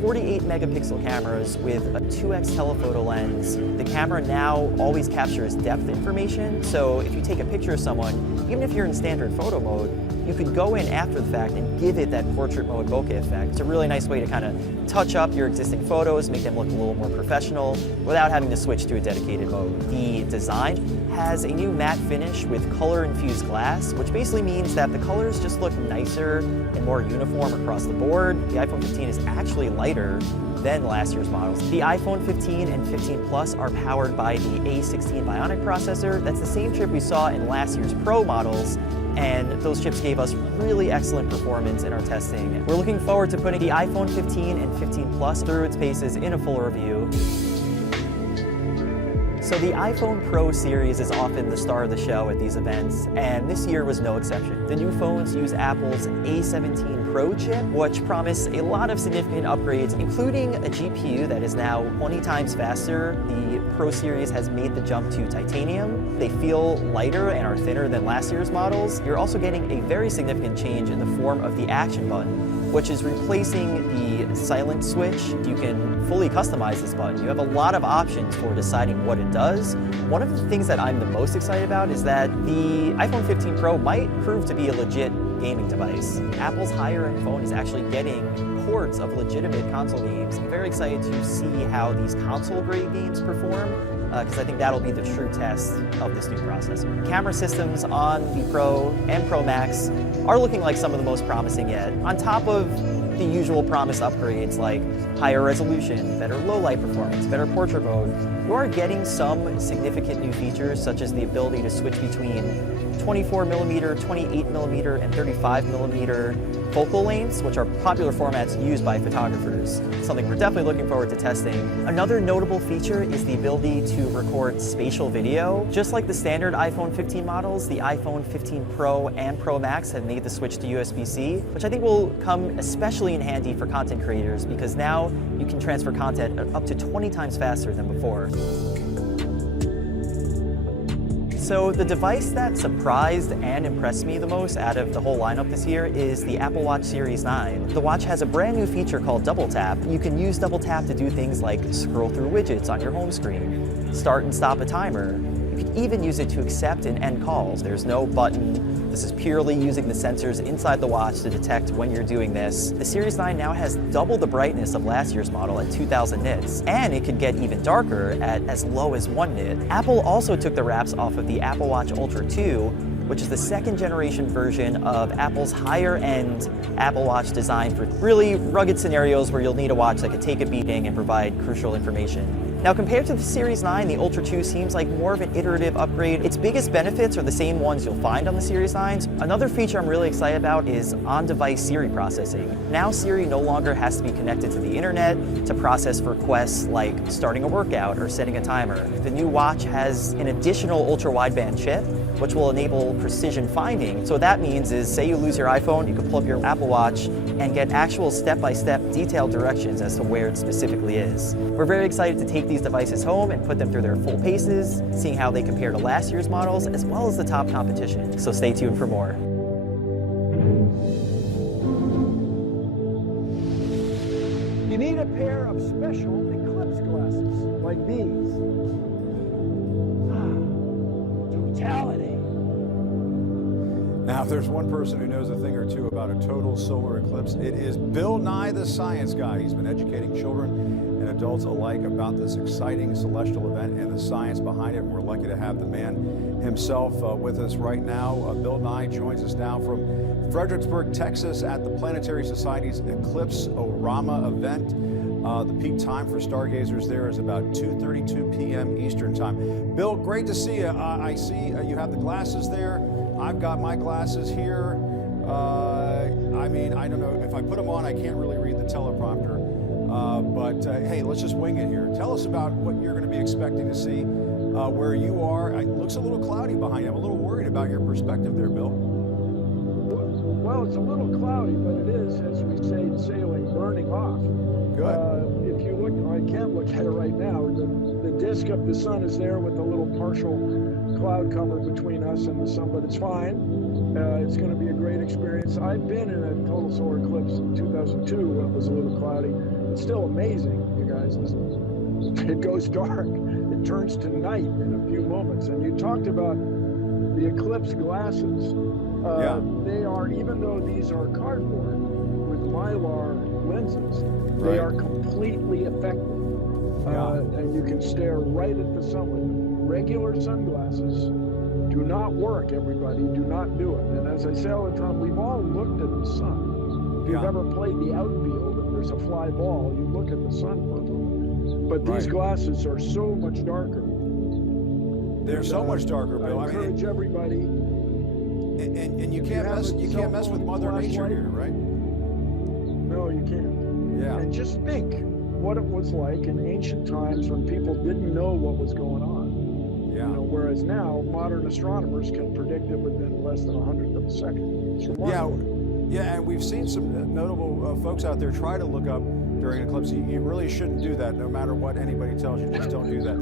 48 megapixel cameras with a 2x telephoto lens. The camera now always captures depth information, so if you take a picture of someone, even if you're in standard photo mode, you could go in after the fact and give it that portrait mode bokeh effect. It's a really nice way to kind of touch up your existing photos, make them look a little more professional without having to switch to a dedicated mode. The design has a new matte finish with color-infused glass, which basically means that the colors just look nicer and more uniform across the board. The iPhone 15 is actually lighter than last year's models. The iPhone 15 and 15 Plus are powered by the A16 Bionic processor. That's the same chip we saw in last year's Pro models, and those chips gave us really excellent performance in our testing. We're looking forward to putting the iPhone 15 and 15 Plus through its paces in a full review. So the iPhone Pro series is often the star of the show at these events, and this year was no exception. The new phones use Apple's A17 Pro chip, which promise a lot of significant upgrades, including a GPU that is now 20 times faster. The Pro series has made the jump to titanium. They feel lighter and are thinner than last year's models. You're also getting a very significant change in the form of the action button, which is replacing the silent switch. You can fully customize this button. You have a lot of options for deciding what it does. One of the things that I'm the most excited about is that the iPhone 15 Pro might prove to be a legit gaming device. Apple's higher-end phone is actually getting ports of legitimate console games. I'm very excited to see how these console-grade games perform, because I think that'll be the true test of this new processor. Camera systems on the Pro and Pro Max are looking like some of the most promising yet. On top of the usual promised upgrades like higher resolution, better low light performance, better portrait mode, you are getting some significant new features such as the ability to switch between 24mm, 28mm, and 35mm focal lengths, which are popular formats used by photographers. Something we're definitely looking forward to testing. Another notable feature is the ability to record spatial video. Just like the standard iPhone 15 models, the iPhone 15 Pro and Pro Max have made the switch to USB-C, which I think will come especially in handy for content creators because now you can transfer content up to 20 times faster than before. So the device that surprised and impressed me the most out of the whole lineup this year is the Apple Watch Series 9. The watch has a brand new feature called Double Tap. You can use Double Tap to do things like scroll through widgets on your home screen, start and stop a timer. You can even use it to accept and end calls. There's no button. This is purely using the sensors inside the watch to detect when you're doing this. The Series 9 now has double the brightness of last year's model at 2000 nits, and it could get even darker at as low as 1 nit. Apple also took the wraps off of the Apple Watch Ultra 2, which is the second generation version of Apple's higher end Apple Watch designed for really rugged scenarios where you'll need a watch that can take a beating and provide crucial information. Now, compared to the Series 9, the Ultra 2 seems like more of an iterative upgrade. Its biggest benefits are the same ones you'll find on the Series 9s. Another feature I'm really excited about is on-device Siri processing. Now Siri no longer has to be connected to the internet to process requests like starting a workout or setting a timer. The new watch has an additional ultra-wideband chip, which will enable precision finding. So what that means is, say you lose your iPhone, you can pull up your Apple Watch and get actual step-by-step detailed directions as to where it specifically is. We're very excited to take these devices home and put them through their full paces, seeing how they compare to last year's models as well as the top competition. So stay tuned for more. You need a pair of special eclipse glasses like these. Totality. Now, if there's one person who knows a thing or two about a total solar eclipse, it is Bill Nye the Science Guy. He's been educating children and adults alike about this exciting celestial event and the science behind it. And we're lucky to have the man himself with us right now. Bill Nye joins us now from Fredericksburg, Texas at the Planetary Society's Eclipse-O-Rama event. The peak time for stargazers there is about 2:32 p.m. Eastern time. Bill, great to see you. I see you have the glasses there. I've got my glasses here. I mean, I don't know. If I put them on, I can't really read the teleprompter. But hey, let's just wing it here. Tell us about what you're going to be expecting to see where you are. It looks a little cloudy behind you. I'm a little worried about your perspective there, Bill. Well, it's a little cloudy, but it is, as we say in sailing, burning off. Good. If you look, I can't look at it right now. The disk of the sun is there with a little partial cloud cover between us and the sun, but it's fine. It's going to be a great experience. I've been in a total solar eclipse in 2002 when it was a little cloudy. It's still amazing, you guys. It goes dark. It turns to night in a few moments. And you talked about the eclipse glasses. They are, even though these are cardboard with Mylar lenses, they are completely effective. And you can stare right at the sun with them. Regular sunglasses do not work, everybody. Do not do it. And as I say all the time, we've all looked at the sun. If you've ever played the outfield and there's a fly ball, you look at the sun for a moment. But these glasses are so much darker. They're so much darker, Bill. I encourage everybody. And you can't mess with Mother Nature here, right? No, you can't. Yeah. And just think what it was like in ancient times when people didn't know what was going on. Yeah. You know, whereas now modern astronomers can predict it within less than 1/100 of a second. It's remarkable. Yeah, and we've seen some notable folks out there try to look up during an eclipse. You really shouldn't do that, no matter what anybody tells you. Just don't do that.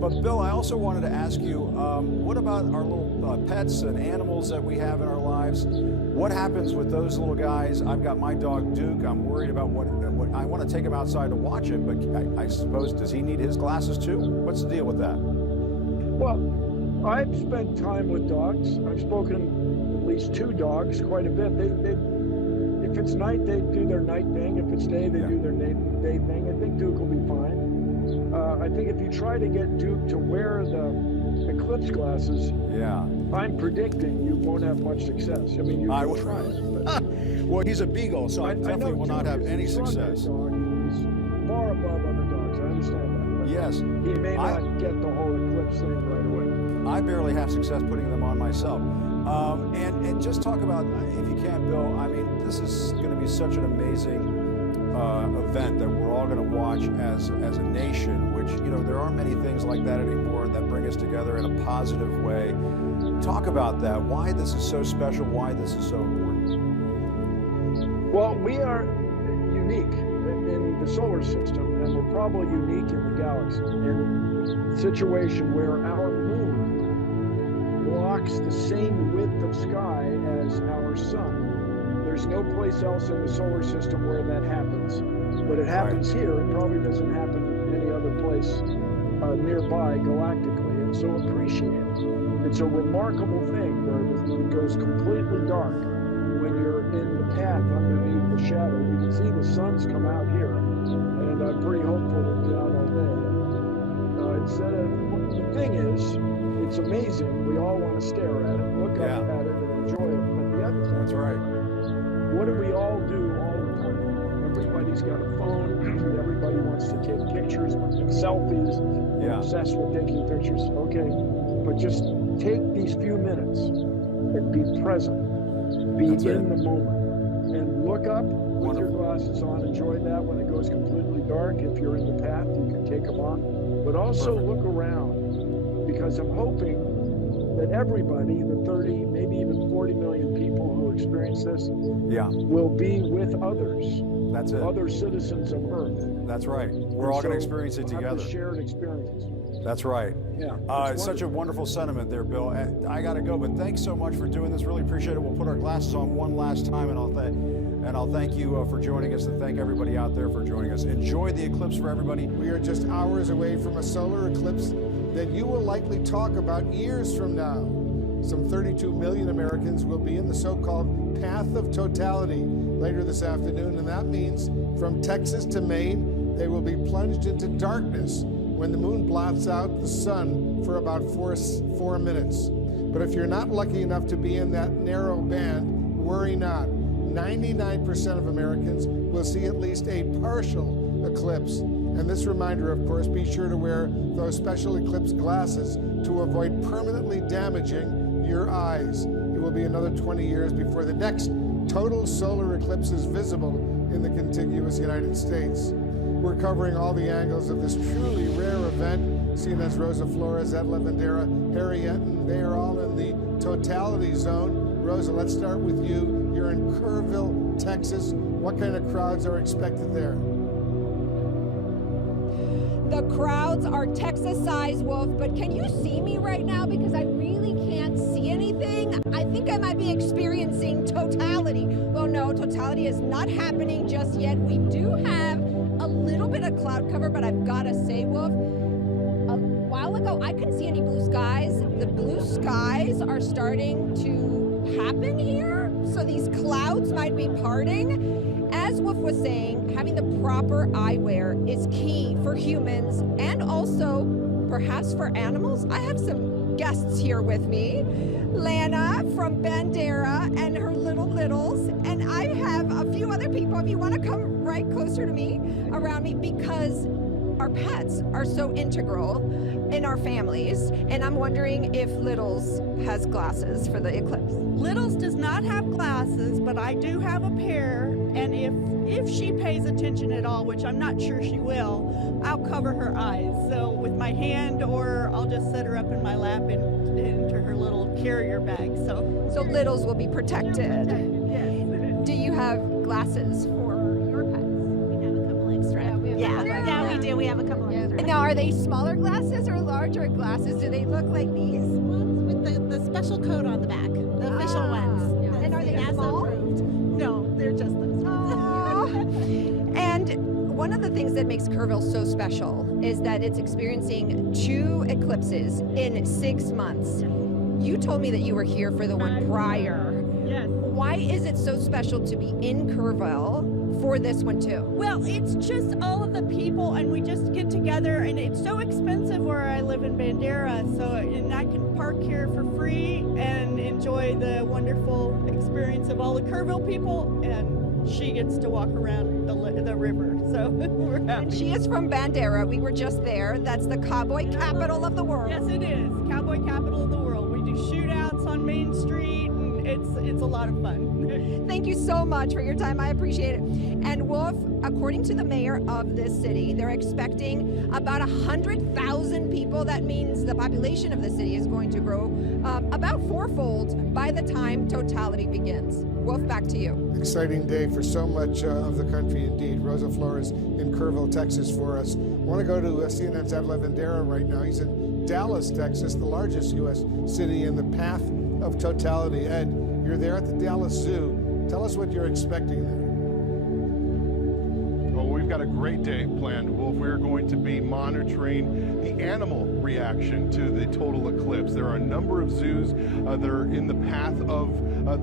But Bill, I also wanted to ask you, what about our little pets and animals that we have in our lives? What happens with those little guys? I've got my dog Duke. I'm worried about what I want to take him outside to watch it, but I suppose, does he need his glasses too? What's the deal with that? Well, I've spent time with dogs. I've spoken at least 2 dogs quite a bit. If it's night, they do their night thing. If it's day, they do their day thing. I think Duke will be fine. I think if you try to get Duke to wear the eclipse glasses, I'm predicting you won't have much success. I mean, you can try it. But well, he's a beagle, so I definitely will not have any success. He's far above other dogs. I understand that. But yes. He may not get the whole eclipse thing right away. I barely have success putting them on myself. And just talk about, if you can, Bill, I mean, this is going to be such an amazing event that we're all going to watch as a nation, which, you know, there aren't many things like that anymore that bring us together in a positive way. Talk about that, why this is so special, why this is so important. Well, we are unique in the solar system, and we're probably unique in the galaxy, in a situation where our moon blocks the same width of sky as our sun. There's no place else in the solar system where that happens, but it happens here. It probably doesn't happen any other place nearby galactically, and so appreciate it. It's a remarkable thing where it goes completely dark. When you're in the path underneath the shadow, you can see the suns come out here, and I'm pretty hopeful it'll be out all day. The thing is, it's amazing. We all want to stare at it, look up at it, and enjoy it. But the other thing, that's right. What do we all do all the time? Everybody's got a phone. Everybody wants to take pictures, take selfies. We're obsessed with taking pictures. Okay, but just take these few minutes and be present. Be in the moment and look up with your glasses on. Enjoy that when it goes completely dark. If you're in the path, you can take them on. But also look around, because I'm hoping that everybody, the 30, maybe even 40 million people who experience this, will be with others. That's it. Other citizens of Earth. That's right. We're all going to experience it together. Have a shared experience. That's right. Yeah. It's such a wonderful sentiment there, Bill. I got to go, but thanks so much for doing this. Really appreciate it. We'll put our glasses on one last time, and I'll thank you for joining us, and thank everybody out there for joining us. Enjoy the eclipse for everybody. We are just hours away from a solar eclipse that you will likely talk about years from now. Some 32 million Americans will be in the so-called path of totality later this afternoon, and that means from Texas to Maine, they will be plunged into darkness when the moon blots out the sun for about four minutes. But if you're not lucky enough to be in that narrow band, worry not. 99% of Americans will see at least a partial eclipse. And this reminder, of course, be sure to wear those special eclipse glasses to avoid permanently damaging your eyes. It will be another 20 years before the next total solar eclipse is visible in the contiguous United States. We're covering all the angles of this truly rare event. Sina's Rosa Flores, Ed Lavandera, Harry Enton, they are all in the totality zone. Rosa, let's start with you. You're in Kerrville, Texas. What kind of crowds are expected there? The crowds are Texas-sized, Wolf, but can you see me right now? Because I really can't see anything. I think I might be experiencing totality. Well, no, totality is not happening just yet. We do have a little bit of cloud cover, but I've got to say, Wolf, a while ago, I couldn't see any blue skies. The blue skies are starting to happen here, so these clouds might be parting. As Wolf was saying, having the proper eyewear is key for humans and also perhaps for animals. I have some guests here with me. Lana from Bandera and her littles, and I have a few other people, if you want to come right closer to me, around me, because our pets are so integral in our families, and I'm wondering if Littles has glasses for the eclipse. Littles does not have glasses, but I do have a pair, and if she pays attention at all, which I'm not sure she will, I'll cover her eyes. So with my hand, or I'll just set her up in my lap and into her little carrier bag. So Littles will be protected. Yes. Do you have glasses for your pets? We have a couple extra. Yeah, we do. We have a couple extra. Now, are they smaller glasses or larger glasses? Do they look like these? Ones with the special code on the back, the official ones. Yeah. And are they small? No, they're just those ones. And one of the things that makes Kerrville so special is that it's experiencing 2 eclipses in 6 months. You told me that you were here for the one prior. Yes. Why is it so special to be in Kerrville for this one too? Well, it's just all of the people, and we just get together, and it's so expensive where I live in Bandera, and I can park here for free and enjoy the wonderful experience of all the Kerrville people, and she gets to walk around the river, so we're happy. And she is from Bandera. We were just there. That's the cowboy capital of the world. Yes, it is. Cowboy capital of the world. We do shootouts on Main Street, and it's a lot of fun. Thank you so much for your time. I appreciate it. And Wolf, according to the mayor of this city, they're expecting about 100,000 people. That means the population of the city is going to grow about fourfold by the time totality begins. Wolf, back to you. Exciting day for so much of the country indeed. Rosa Flores in Kerrville, Texas for us. I want to go to CNN's Ed Levendera right now. He's in Dallas, Texas, the largest U.S. city in the path of totality. Ed, you're there at the Dallas Zoo. Tell us what you're expecting there. Well, we've got a great day planned, Wolf. We're going to be monitoring the animal reaction to the total eclipse. There are a number of zoos that are in the path of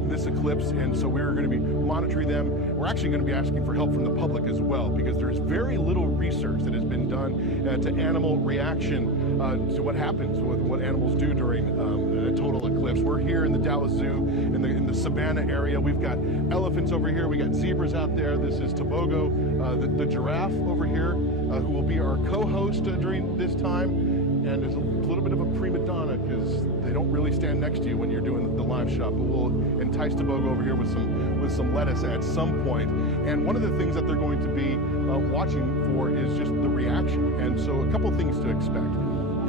this eclipse, and so we're going to be monitoring them. We're actually going to be asking for help from the public as well, because there's very little research that has been done to animal reaction to what happens, what animals do during a total eclipse. We're here in the Dallas Zoo, in the Savannah area. We've got elephants over here. We got zebras out there. This is Tobogo, the giraffe over here, who will be our co-host during this time. And there's a little bit of a prima donna because they don't really stand next to you when you're doing the live shot. But we'll entice Tobogo over here with some lettuce at some point. And one of the things that they're going to be watching for is just the reaction. And so a couple things to expect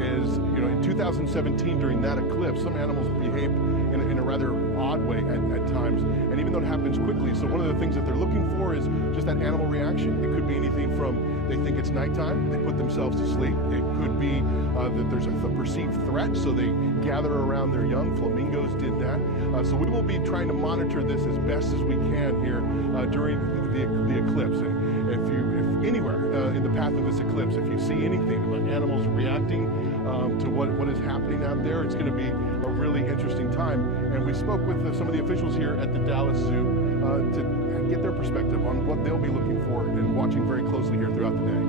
is, in 2017 during that eclipse, some animals behave in a rather odd way at times, and even though it happens quickly. So one of the things that they're looking for is just that animal reaction. It could be anything from they think it's nighttime, they put themselves to sleep. It could be that there's a perceived threat, so they gather around their young. Flamingos did that. So we will be trying to monitor this as best as we can here during the eclipse. And if anywhere in the path of this eclipse, if you see anything about animals reacting to what is happening out there, it's going to be a really interesting time. And we spoke with some of the officials here at the Dallas Zoo to get their perspective on what they'll be looking for and watching very closely here throughout the day.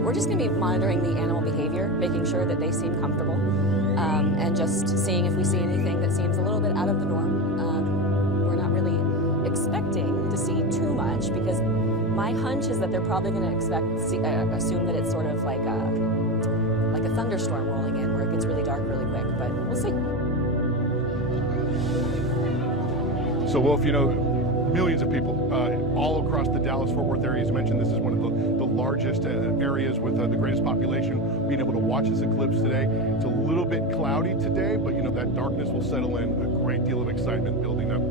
We're just going to be monitoring the animal behavior, making sure that they seem comfortable, and just seeing if we see anything that seems a little bit out of the norm. We're not really expecting to see too much, because my hunch is that they're probably going to assume that it's sort of like a thunderstorm rolling in, where it gets really dark really quick, but we'll see. So, Wolf, millions of people all across the Dallas-Fort Worth area. As mentioned, this is one of the largest areas with the greatest population. Being able to watch this eclipse today, it's a little bit cloudy today, but that darkness will settle in. A great deal of excitement building up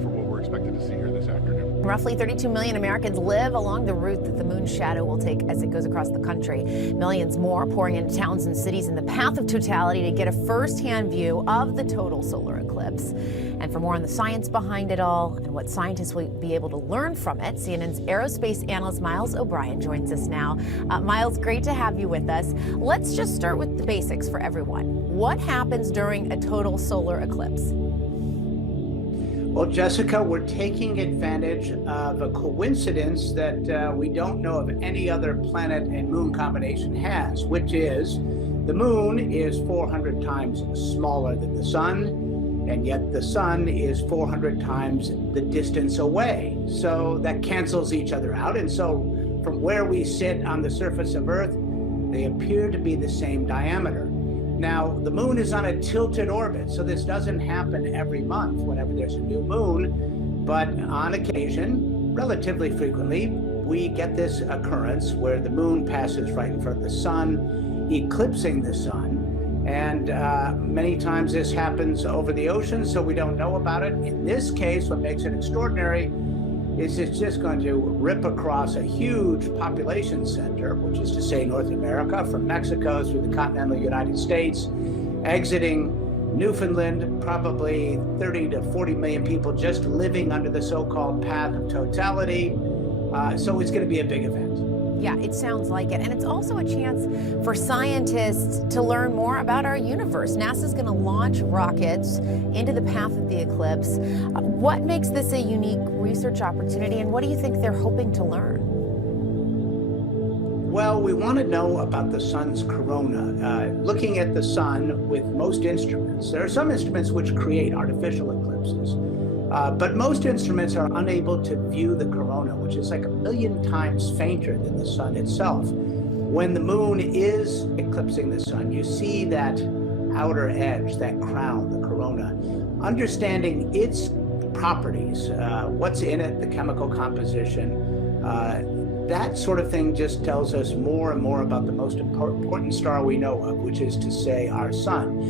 for what we're expected to see here this afternoon. Roughly 32 million Americans live along the route that the moon's shadow will take as it goes across the country. Millions more pouring into towns and cities in the path of totality to get a first-hand view of the total solar eclipse. And for more on the science behind it all and what scientists will be able to learn from it, CNN's aerospace analyst Miles O'Brien joins us now. Miles, great to have you with us. Let's just start with the basics for everyone. What happens during a total solar eclipse? Well, Jessica, we're taking advantage of a coincidence that we don't know of any other planet and moon combination has, which is the moon is 400 times smaller than the sun, and yet the sun is 400 times the distance away. So that cancels each other out. And so from where we sit on the surface of Earth, they appear to be the same diameter. Now, the moon is on a tilted orbit, so this doesn't happen every month whenever there's a new moon, but on occasion, relatively frequently, we get this occurrence where the moon passes right in front of the sun, eclipsing the sun. And many times this happens over the ocean, so we don't know about it. In this case, what makes it extraordinary is it's just going to rip across a huge population center, which is to say North America, from Mexico through the continental United States, exiting Newfoundland, probably 30 to 40 million people just living under the so-called path of totality. So it's going to be a big event. Yeah, it sounds like it. And it's also a chance for scientists to learn more about our universe. NASA's going to launch rockets into the path of the eclipse. What makes this a unique research opportunity, and what do you think they're hoping to learn? Well, we want to know about the sun's corona. Looking at the sun with most instruments, there are some instruments which create artificial eclipses, but most instruments are unable to view the corona, which is like 1,000,000 times fainter than the sun itself. When the moon is eclipsing the sun, you see that outer edge, that crown, the corona. Understanding its properties, what's in it, the chemical composition, that sort of thing just tells us more and more about the most important star we know of, which is to say our sun.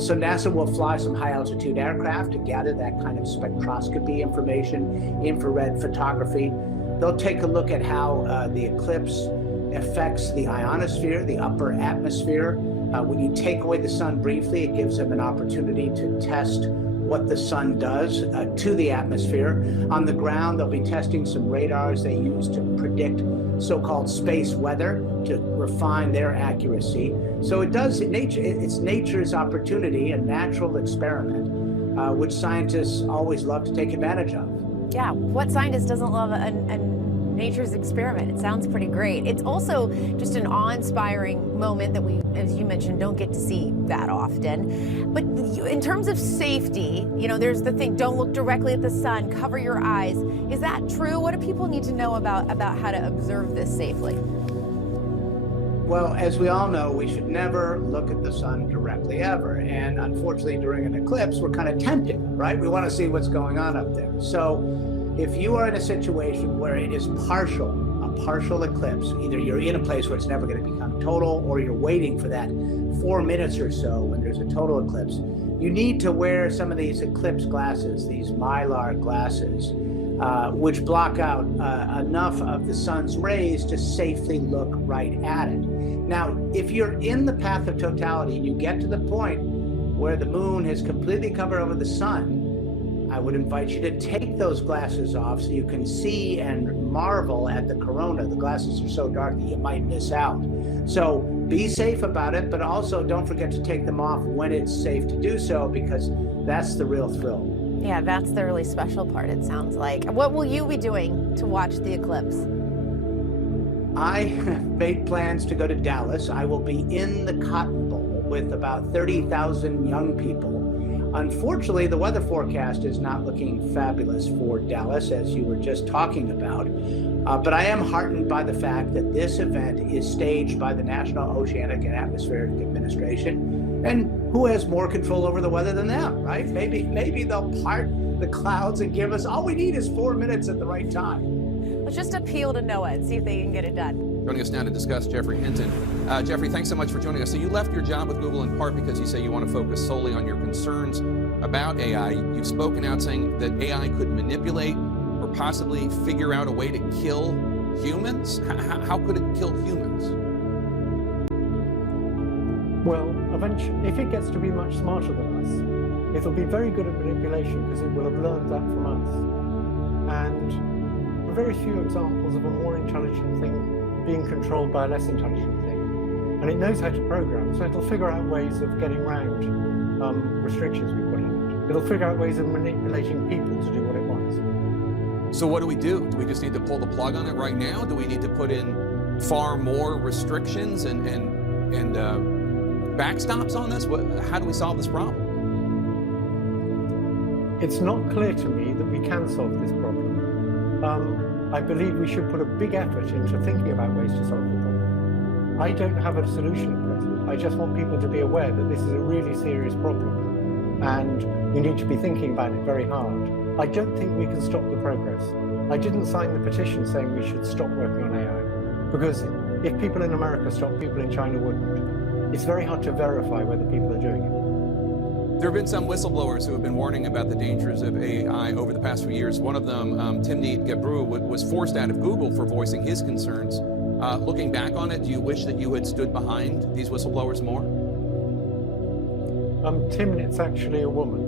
So NASA will fly some high altitude aircraft to gather that kind of spectroscopy information, infrared photography. They'll take a look at how the eclipse affects the ionosphere, the upper atmosphere. When you take away the sun briefly, it gives them an opportunity to test what the sun does to the atmosphere. On the ground, they'll be testing some radars they use to predict so-called space weather to refine their accuracy. So it does, it's nature's opportunity, a natural experiment, which scientists always love to take advantage of. Yeah, what scientist doesn't love a nature's experiment? It sounds pretty great. It's also just an awe-inspiring moment that we, as you mentioned, don't get to see that often. But in terms of safety, you know, there's the thing, don't look directly at the sun, cover your eyes. Is that true? What do people need to know about how to observe this safely? Well, as we all know, we should never look at the sun directly ever. And unfortunately, during an eclipse, we're kind of tempted, right? We want to see what's going on up there. So if you are in a situation where it is a partial eclipse, either you're in a place where it's never going to become total, or you're waiting for that 4 minutes or so when there's a total eclipse, you need to wear some of these eclipse glasses, these mylar glasses, which block out enough of the sun's rays to safely look right at it. Now, if you're in the path of totality and you get to the point where the moon has completely covered over the sun, I would invite you to take those glasses off so you can see and marvel at the corona. The glasses are so dark that you might miss out. So be safe about it, but also don't forget to take them off when it's safe to do so, because that's the real thrill. Yeah, that's the really special part, it sounds like. What will you be doing to watch the eclipse? I made plans to go to Dallas. I will be in the Cotton Bowl with about 30,000 young people. Unfortunately, the weather forecast is not looking fabulous for Dallas, as you were just talking about. But I am heartened by the fact that this event is staged by the National Oceanic and Atmospheric Administration. And who has more control over the weather than them, right? Maybe they'll part the clouds and give us, all we need is 4 minutes at the right time. Let's just appeal to NOAA and see if they can get it done. Joining us now to discuss, Jeffrey Hinton. Jeffrey, thanks so much for joining us. So you left your job with Google in part because you say you want to focus solely on your concerns about AI. You've spoken out saying that AI could manipulate or possibly figure out a way to kill humans. How could it kill humans? Well, eventually, if it gets to be much smarter than us, it'll be very good at manipulation because it will have learned that from us. And there are very few examples of a more intelligent thing being controlled by a less intelligent thing. And it knows how to program, so it'll figure out ways of getting around restrictions we put on it. It'll figure out ways of manipulating people to do what it wants. So what do? Do we just need to pull the plug on it right now? Do we need to put in far more restrictions and backstops on this? How do we solve this problem? It's not clear to me that we can solve this problem. I believe we should put a big effort into thinking about ways to solve the problem. I don't have a solution at present. I just want people to be aware that this is a really serious problem and we need to be thinking about it very hard. I don't think we can stop the progress. I didn't sign the petition saying we should stop working on AI, because if people in America stop, people in China wouldn't. It's very hard to verify whether people are doing it. There have been some whistleblowers who have been warning about the dangers of AI over the past few years. One of them, Timnit Gebru, was forced out of Google for voicing his concerns. Looking back on it, do you wish that you had stood behind these whistleblowers more? Timnit's actually a woman.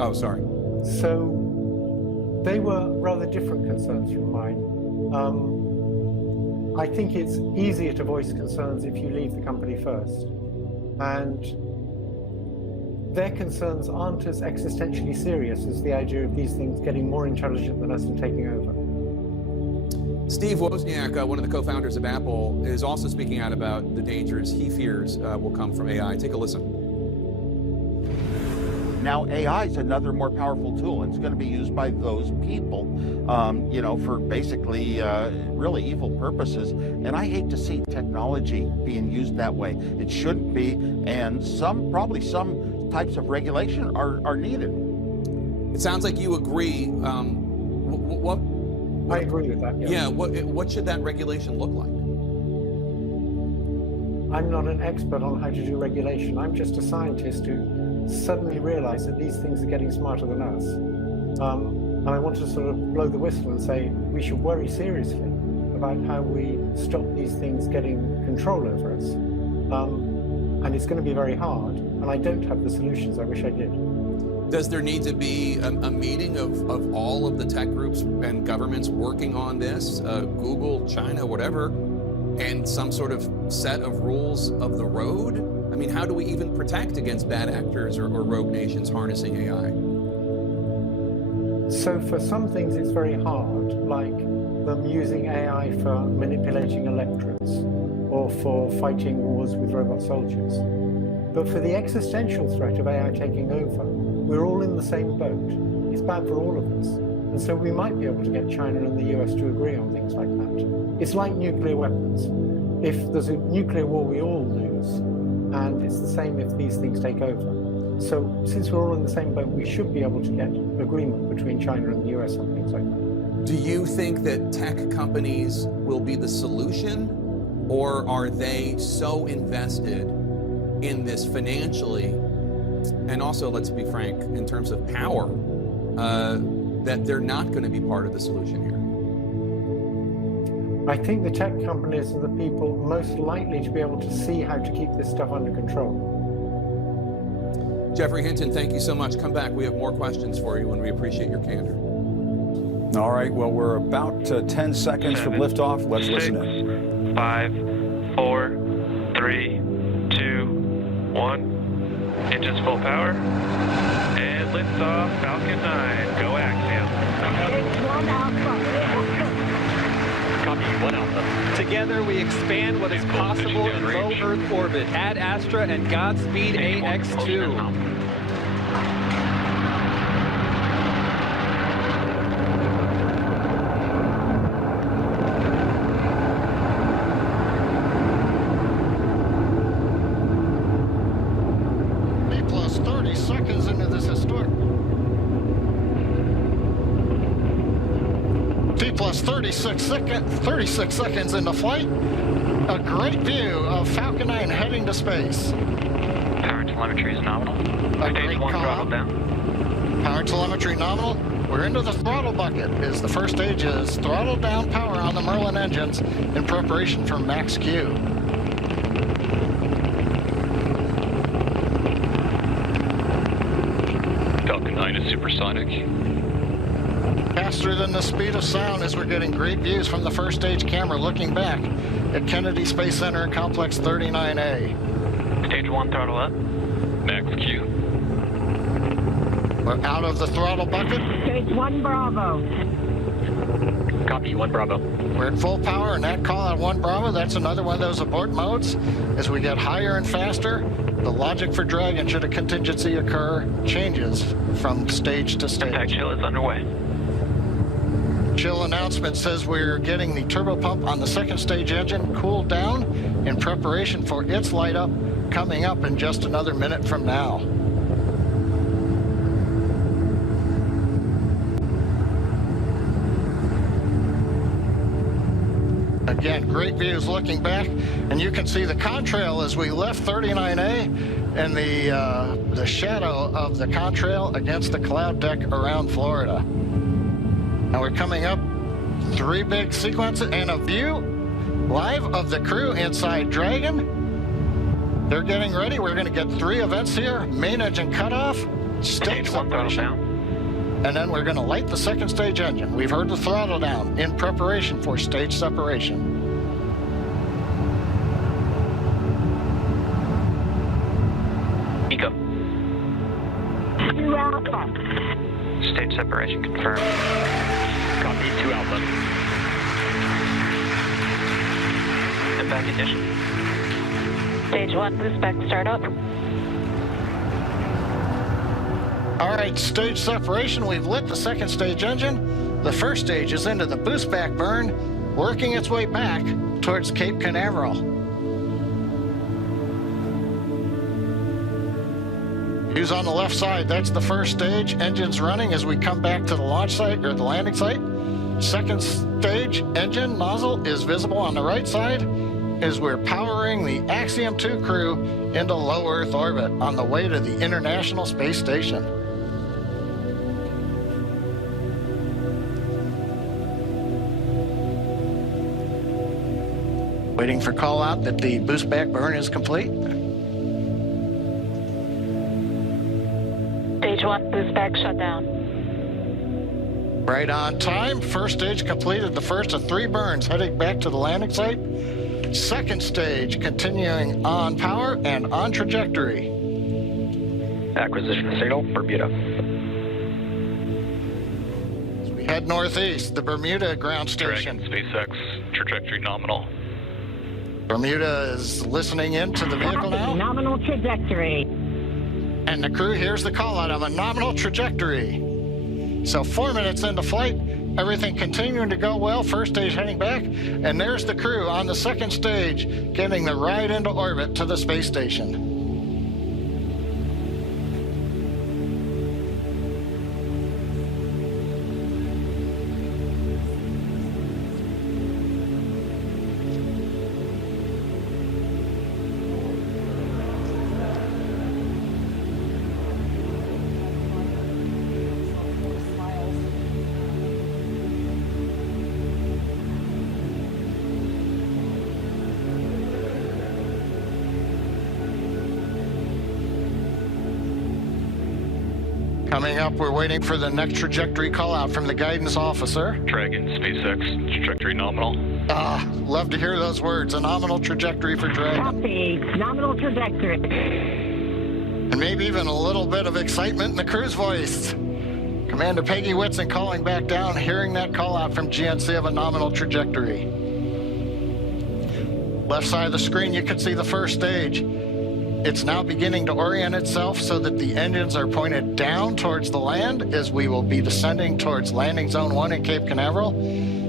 Oh, sorry. So they were rather different concerns from mine. I think it's easier to voice concerns if you leave the company first. And their concerns aren't as existentially serious as the idea of these things getting more intelligent than us and taking over. Steve Wozniak, one of the co-founders of Apple, is also speaking out about the dangers he fears will come from AI. Take a listen. Now AI is another more powerful tool, and it's going to be used by those people, for basically really evil purposes. And I hate to see technology being used that way. It shouldn't be, and probably some types of regulation are needed. It sounds like you agree. I agree with that. Yeah. What should that regulation look like? I'm not an expert on how to do regulation. I'm just a scientist who suddenly realized that these things are getting smarter than us. And I want to sort of blow the whistle and say we should worry seriously about how we stop these things getting control over us. And it's going to be very hard, and I don't have the solutions. I wish I did. Does there need to be a meeting of all of the tech groups and governments working on this, Google, China, whatever, and some sort of set of rules of the road? I mean, how do we even protect against bad actors or rogue nations harnessing AI? So for some things it's very hard, like them using AI for manipulating electorates or for fighting wars with robot soldiers. But for the existential threat of AI taking over, we're all in the same boat. It's bad for all of us. And so we might be able to get China and the US to agree on things like that. It's like nuclear weapons. If there's a nuclear war, we all lose. And it's the same if these things take over. So since we're all in the same boat, we should be able to get agreement between China and the US on things like that. Do you think that tech companies will be the solution, or are they so invested in this financially, and also, let's be frank, in terms of power, that they're not going to be part of the solution here? I think the tech companies are the people most likely to be able to see how to keep this stuff under control. Jeffrey Hinton, thank you so much. Come back. We have more questions for you, and we appreciate your candor. All right. Well, we're about 10 seconds from liftoff. Let's listen in. 5, 4, 3, 2, 1. Engines full power. And liftoff. Falcon 9. Go Axiom. 1 Alpha. Copy 1 Alpha. Together we expand what is possible in low Earth orbit. Ad Astra and Godspeed AX2. Plus 30 seconds into this historic. T plus 36 seconds into flight. A great view of Falcon 9 heading to space. Power telemetry is nominal. Stage 1 throttle down. Power telemetry nominal. We're into the throttle bucket. The first stage is throttle down power on the Merlin engines in preparation for max Q. Falcon 9 is supersonic. Faster than the speed of sound as we're getting great views from the first stage camera looking back at Kennedy Space Center and Complex 39A. Stage 1 throttle up. Max Q. We're out of the throttle bucket. Stage 1 Bravo. Copy 1 Bravo. We're at full power, and that call out 1 Bravo, that's another one of those abort modes. As we get higher and faster, the logic for Dragon, should a contingency occur, changes from stage to stage. Impact chill is underway. Chill announcement says we're getting the turbo pump on the second stage engine cooled down in preparation for its light up coming up in just another minute from now. Again, great views looking back, and you can see the contrail as we left 39A and the shadow of the contrail against the cloud deck around Florida. Now we're coming up 3 big sequences and a view live of the crew inside Dragon. They're getting ready. We're going to get 3 events here: main engine cutoff, stage separation, and then we're going to light the second stage engine. We've heard the throttle down in preparation for stage separation. separation confirmed. Copy 2 Alpha. Impact ignition. Stage 1, boost back startup. All right, stage separation. We've lit the second stage engine. The first stage is into the boost back burn, working its way back towards Cape Canaveral. Views on the left side, that's the first stage. Engines running as we come back to the launch site or the landing site. Second stage engine nozzle is visible on the right side as we're powering the Axiom 2 crew into low Earth orbit on the way to the International Space Station. Waiting for call out that the boost back burn is complete. Stage 1, boost back shutdown. Right on time. First stage completed the first of 3 burns, heading back to the landing site. Second stage continuing on power and on trajectory. Acquisition signal, Bermuda. As we head northeast, the Bermuda ground station. Dragon, SpaceX, trajectory nominal. Bermuda is listening in to the vehicle now. Nominal trajectory. And the crew hears the call out of a nominal trajectory. So 4 minutes into flight, everything continuing to go well. First stage heading back, and there's the crew on the second stage getting the ride into orbit to the space station. Coming up, we're waiting for the next trajectory call out from the guidance officer. Dragon, SpaceX, trajectory nominal. Love to hear those words. A nominal trajectory for Dragon. Copy. Nominal trajectory. And maybe even a little bit of excitement in the crew's voice. Commander Peggy Whitson calling back down, hearing that call out from GNC of a nominal trajectory. Left side of the screen, you can see the first stage. It's now beginning to orient itself so that the engines are pointed down towards the land as we will be descending towards landing zone 1 in Cape Canaveral.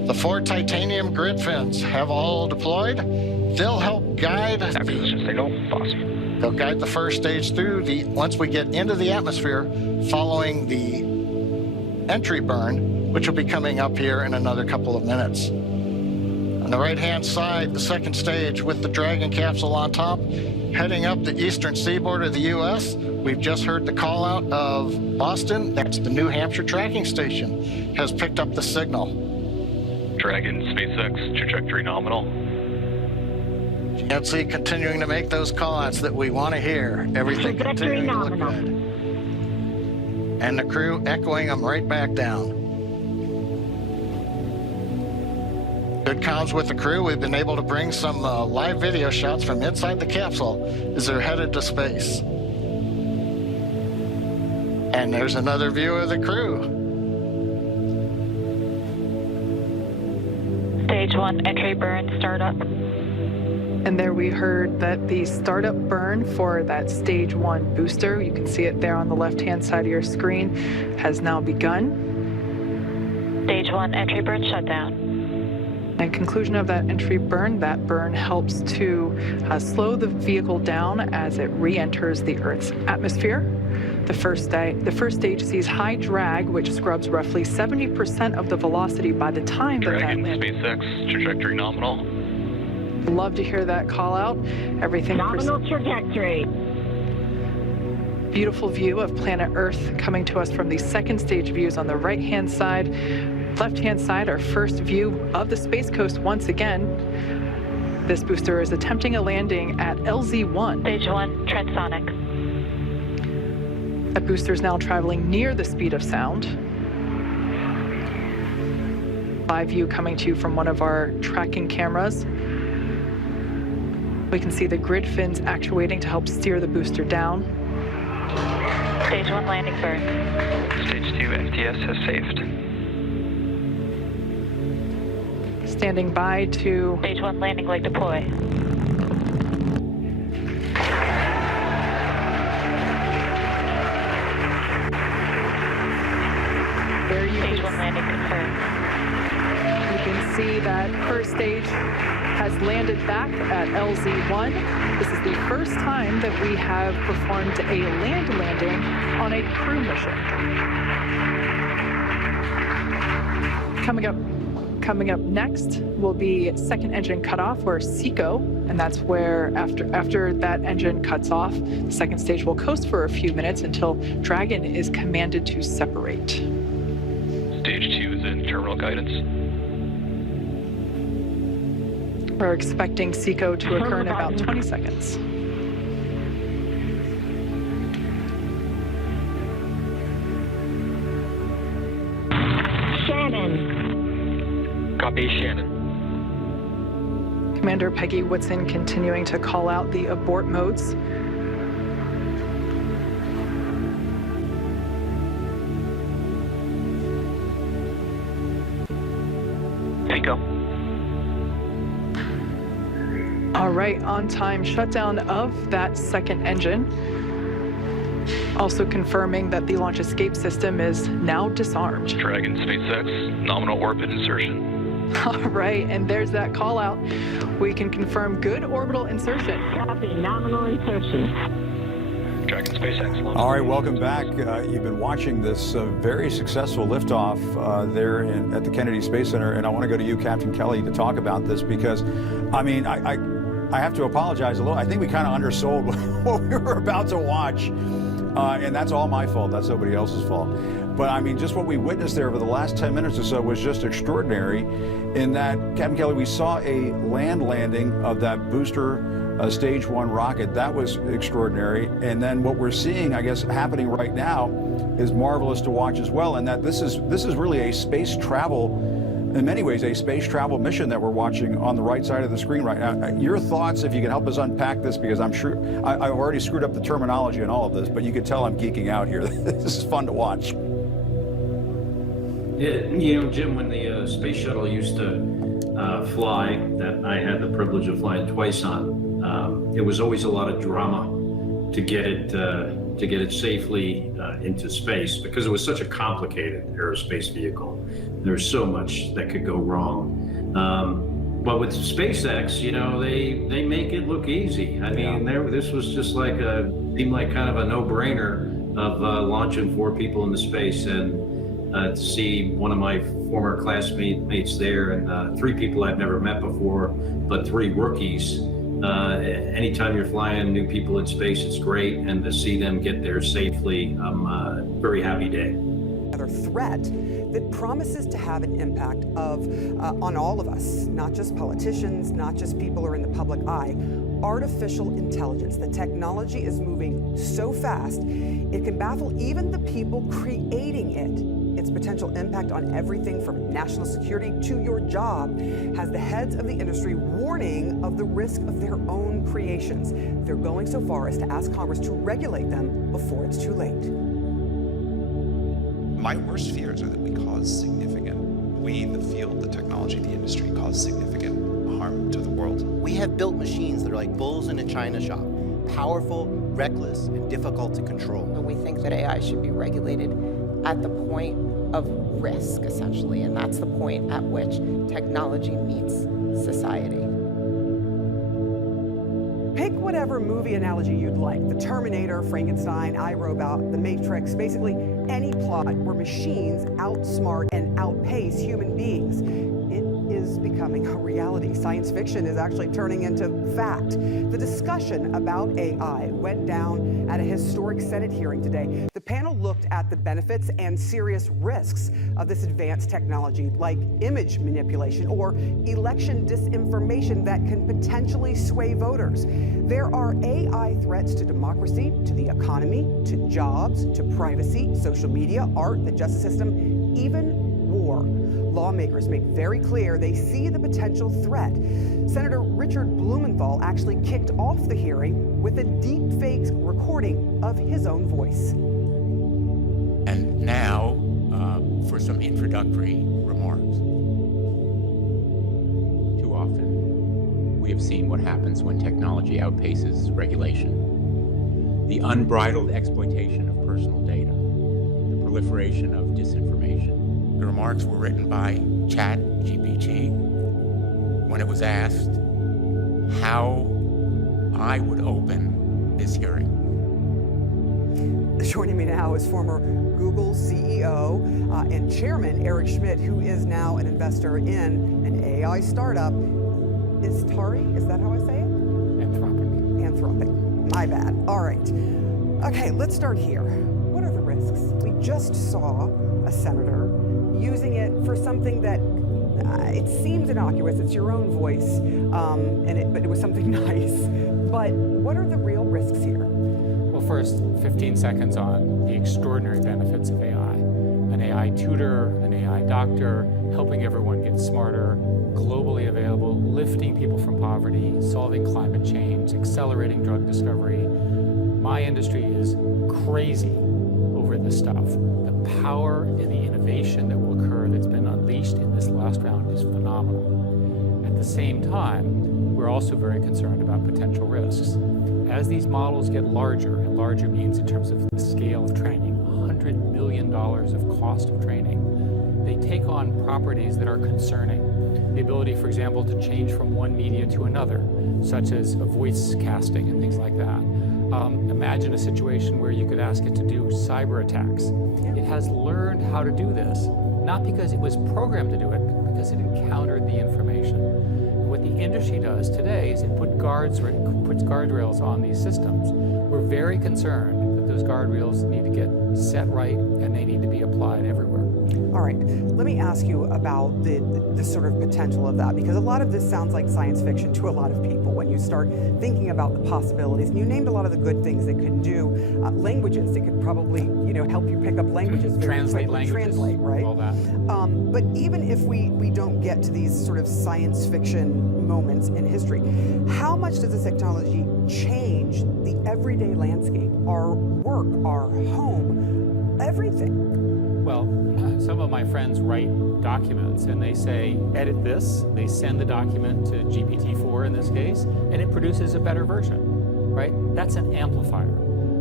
The 4 titanium grid fins have all deployed. They'll help guide They'll guide the first stage through once we get into the atmosphere following the entry burn, which will be coming up here in another couple of minutes. On the right-hand side, the second stage with the Dragon capsule on top, heading up the eastern seaboard of the U.S. We've just heard the call out of Boston. That's the New Hampshire tracking station, has picked up the signal. Dragon, SpaceX, trajectory nominal. GNC continuing to make those call outs that we want to hear. Everything continuing to look good. And the crew echoing them right back down. Good comms with the crew. We've been able to bring some live video shots from inside the capsule as they're headed to space. And there's another view of the crew. Stage 1, entry burn startup. And there we heard that the startup burn for that stage 1 booster, you can see it there on the left-hand side of your screen, has now begun. Stage 1, entry burn shutdown. And conclusion of that entry burn, that burn helps to slow the vehicle down as it re-enters the Earth's atmosphere. The first stage sees high drag, which scrubs roughly 70% of the velocity by the time Dragon, SpaceX, trajectory nominal. Love to hear that call out. Everything nominal trajectory. Beautiful view of planet Earth coming to us from the second stage views on the right-hand side. Left-hand side, our first view of the Space Coast once again. This booster is attempting a landing at LZ-1. Stage 1, transonic. That booster is now traveling near the speed of sound. Live view coming to you from one of our tracking cameras. We can see the grid fins actuating to help steer the booster down. Stage 1 landing burn. Stage 2 FTS has saved. Standing by to... Stage 1 landing leg deploy. There you Stage can, 1 landing confirmed. you can see that first stage has landed back at LZ1. This is the first time that we have performed a land landing on a crew mission. Coming up next will be second engine cutoff, or SECO, and that's where after that engine cuts off, the second stage will coast for a few minutes until Dragon is commanded to separate. Stage 2 is in terminal guidance. We're expecting SECO to occur in about 20 seconds. Shannon. Copy, Shannon. Commander Peggy Woodson continuing to call out the abort modes. Pico. All right, on-time shutdown of that second engine. Also confirming that the launch escape system is now disarmed. Dragon SpaceX, nominal orbit insertion. All right, and there's that call out. We can confirm good orbital insertion. Copy, nominal insertion. Dragon SpaceX. All right, welcome back. You've been watching this very successful liftoff there at the Kennedy Space Center, and I want to go to you, Captain Kelly, to talk about this because, I mean, I have to apologize a little. I think we kind of undersold what we were about to watch, and that's all my fault. That's nobody else's fault. But I mean, just what we witnessed there over the last 10 minutes or so was just extraordinary in that, Captain Kelly, we saw a land landing of that booster stage 1 rocket. That was extraordinary. And then what we're seeing, I guess, happening right now is marvelous to watch as well. And that this is really a space travel, in many ways, a space travel mission that we're watching on the right side of the screen right now. Your thoughts, if you can help us unpack this, because I'm sure I've already screwed up the terminology in all of this, but you can tell I'm geeking out here. This is fun to watch. Yeah, you know, Jim, when the space shuttle used to fly, that I had the privilege of flying twice on, it was always a lot of drama to get it safely into space because it was such a complicated aerospace vehicle. There's so much that could go wrong. But with SpaceX, you know, they make it look easy. I mean, this was just seemed like kind of a no-brainer of launching 4 people into space, and to see one of my former classmates there and 3 people I've never met before, but 3 rookies. Anytime you're flying new people in space, it's great, and to see them get there safely, I'm a very happy day. Another threat that promises to have an impact on all of us, not just politicians, not just people who are in the public eye. Artificial intelligence. The technology is moving so fast, it can baffle even the people creating it. Its potential impact on everything from national security to your job has the heads of the industry warning of the risk of their own creations. They're going so far as to ask Congress to regulate them before it's too late. My worst fears are that we, the field, the technology, the industry, cause significant harm to the world. We have built machines that are like bulls in a china shop, powerful, reckless, and difficult to control. We think that AI should be regulated at the point of risk, essentially, and that's the point at which technology meets society. Pick whatever movie analogy you'd like. The Terminator, Frankenstein, iRobot, The Matrix, basically any plot where machines outsmart and outpace human beings. It is becoming a reality. Science fiction is actually turning into fact. The discussion about AI went down at a historic Senate hearing today. The panel looked at the benefits and serious risks of this advanced technology, like image manipulation or election disinformation that can potentially sway voters. There are AI threats to democracy, to the economy, to jobs, to privacy, social media, art, the justice system, even war. Lawmakers make very clear they see the potential threat. Senator Richard Blumenthal actually kicked off the hearing with a deepfake recording of his own voice. And now, for some introductory remarks. Too often, we have seen what happens when technology outpaces regulation. The unbridled exploitation of personal data, the proliferation of disinformation. The remarks were written by ChatGPT when it was asked how I would open this hearing. Joining me now is former Google CEO and chairman Eric Schmidt, who is now an investor in an AI startup. Is Tari? Is that how I say it? Anthropic. My bad. All right. Okay, let's start here. What are the risks? We just saw a senator using it for something that it seems innocuous. It's your own voice, but it was something nice. But what are the real risks here? Well, first, 15 seconds on the extraordinary benefits of AI. An AI tutor, an AI doctor, helping everyone get smarter, globally available, lifting people from poverty, solving climate change, accelerating drug discovery. My industry is crazy over this stuff. The power and the innovation that will occur that's been unleashed in this last round is phenomenal. At the same time, we're also very concerned about potential risks. As these models get larger, and larger means in terms of the scale of training, $100 million of cost of training, they take on properties that are concerning. The ability, for example, to change from one media to another, such as voice casting and things like that. Imagine a situation where you could ask it to do cyber attacks. It has learned how to do this, not because it was programmed to do it, but because it encountered the information. What the industry does today is it puts guardrails on these systems. We're very concerned that those guardrails need to get set right and they need to be applied everywhere. All right, let me ask you about the sort of potential of that, because a lot of this sounds like science fiction to a lot of people when you start thinking about the possibilities. And you named a lot of the good things it could do. Languages, it could probably help you pick up languages. Translate languages. Translate, right? All that. But even if we don't get to these sort of science fiction moments in history, how much does this technology change the everyday landscape, our work, our home, everything? Well, some of my friends write documents and they say, edit this. They send the document to GPT-4 in this case, and it produces a better version, right? That's an amplifier.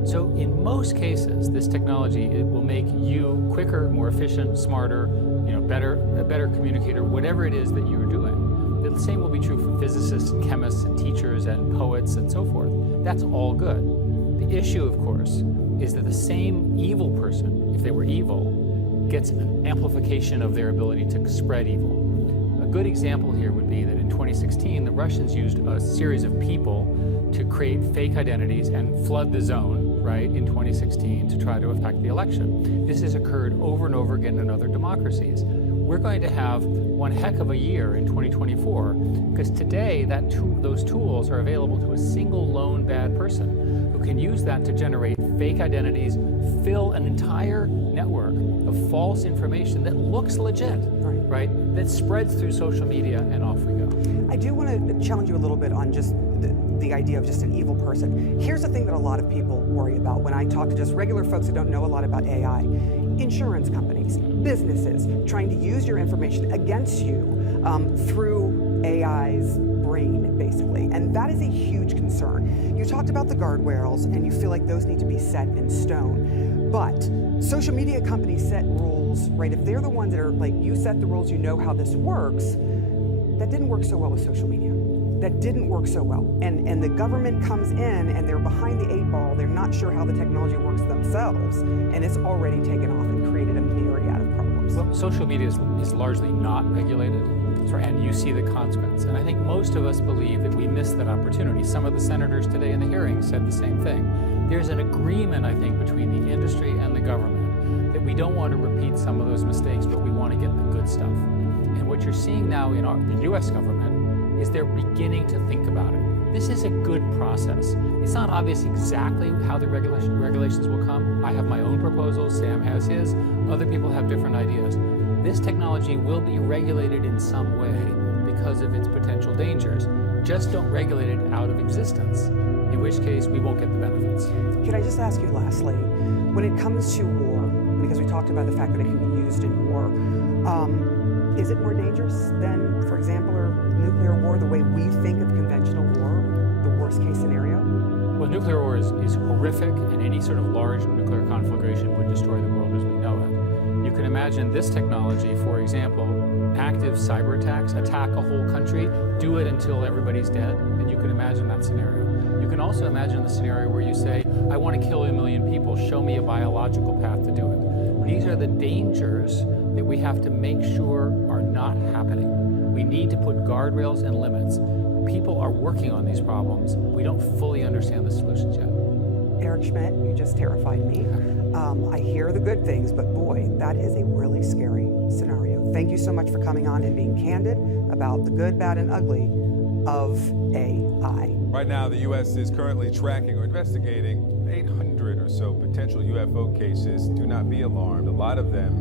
So in most cases, this technology, it will make you quicker, more efficient, smarter, a better communicator, whatever it is that you're doing. The same will be true for physicists and chemists and teachers and poets and so forth. That's all good. The issue, of course, is that the same evil person, if they were evil, gets an amplification of their ability to spread evil. A good example here would be that in 2016, the Russians used a series of people to create fake identities and flood the zone, right, in 2016 to try to affect the election. This has occurred over and over again in other democracies. We're going to have one heck of a year in 2024 because today those tools are available to a single lone bad person who can use that to generate fake identities, fill an entire network of false information that looks legit, right? That spreads through social media, and off we go. I do want to challenge you a little bit on just the idea of just an evil person. Here's the thing that a lot of people worry about when I talk to just regular folks who don't know a lot about AI. Insurance companies, businesses trying to use your information against you through AI's brain, basically. And that is a huge concern. You talked about the guardrails, and you feel like those need to be set in stone. But social media companies set rules, right? If they're the ones that are like, you set the rules, you know how this works, that didn't work so well with social media. That didn't work so well. And the government comes in and they're behind the 8 ball. They're not sure how the technology works themselves. And it's already taken off and created a myriad of problems. Well, social media is largely not regulated, and you see the consequence. And I think most of us believe that we missed that opportunity. Some of the senators today in the hearing said the same thing. There's an agreement, I think, between the industry and the government that we don't want to repeat some of those mistakes, but we want to get the good stuff. And what you're seeing now in the U.S. government is they're beginning to think about it. This is a good process. It's not obvious exactly how the regulations will come. I have my own proposals, Sam has his, other people have different ideas. This technology will be regulated in some way because of its potential dangers. Just don't regulate it out of existence, in which case we won't get the benefits. Could I just ask you lastly, when it comes to war, when it because we talked about the fact that it can be used in war. Is it more dangerous than, for example, nuclear war, the way we think of conventional war, the worst case scenario? Well, nuclear war is horrific, and any sort of large nuclear conflagration would destroy the world as we know it. You can imagine this technology, for example, active cyber attacks, attack a whole country, do it until everybody's dead, and you can imagine that scenario. You can also imagine the scenario where you say, I want to kill 1 million people, show me a biological path to do it. These are the dangers that we have to make sure are not happening. We need to put guardrails and limits. People are working on these problems. We don't fully understand the solutions yet. Eric Schmidt, you just terrified me. I hear the good things, but boy, that is a really scary scenario. Thank you so much for coming on and being candid about the good, bad, and ugly of AI. Right now, the U.S. is currently tracking or investigating 800 or so potential UFO cases. Do not be alarmed. A lot of them,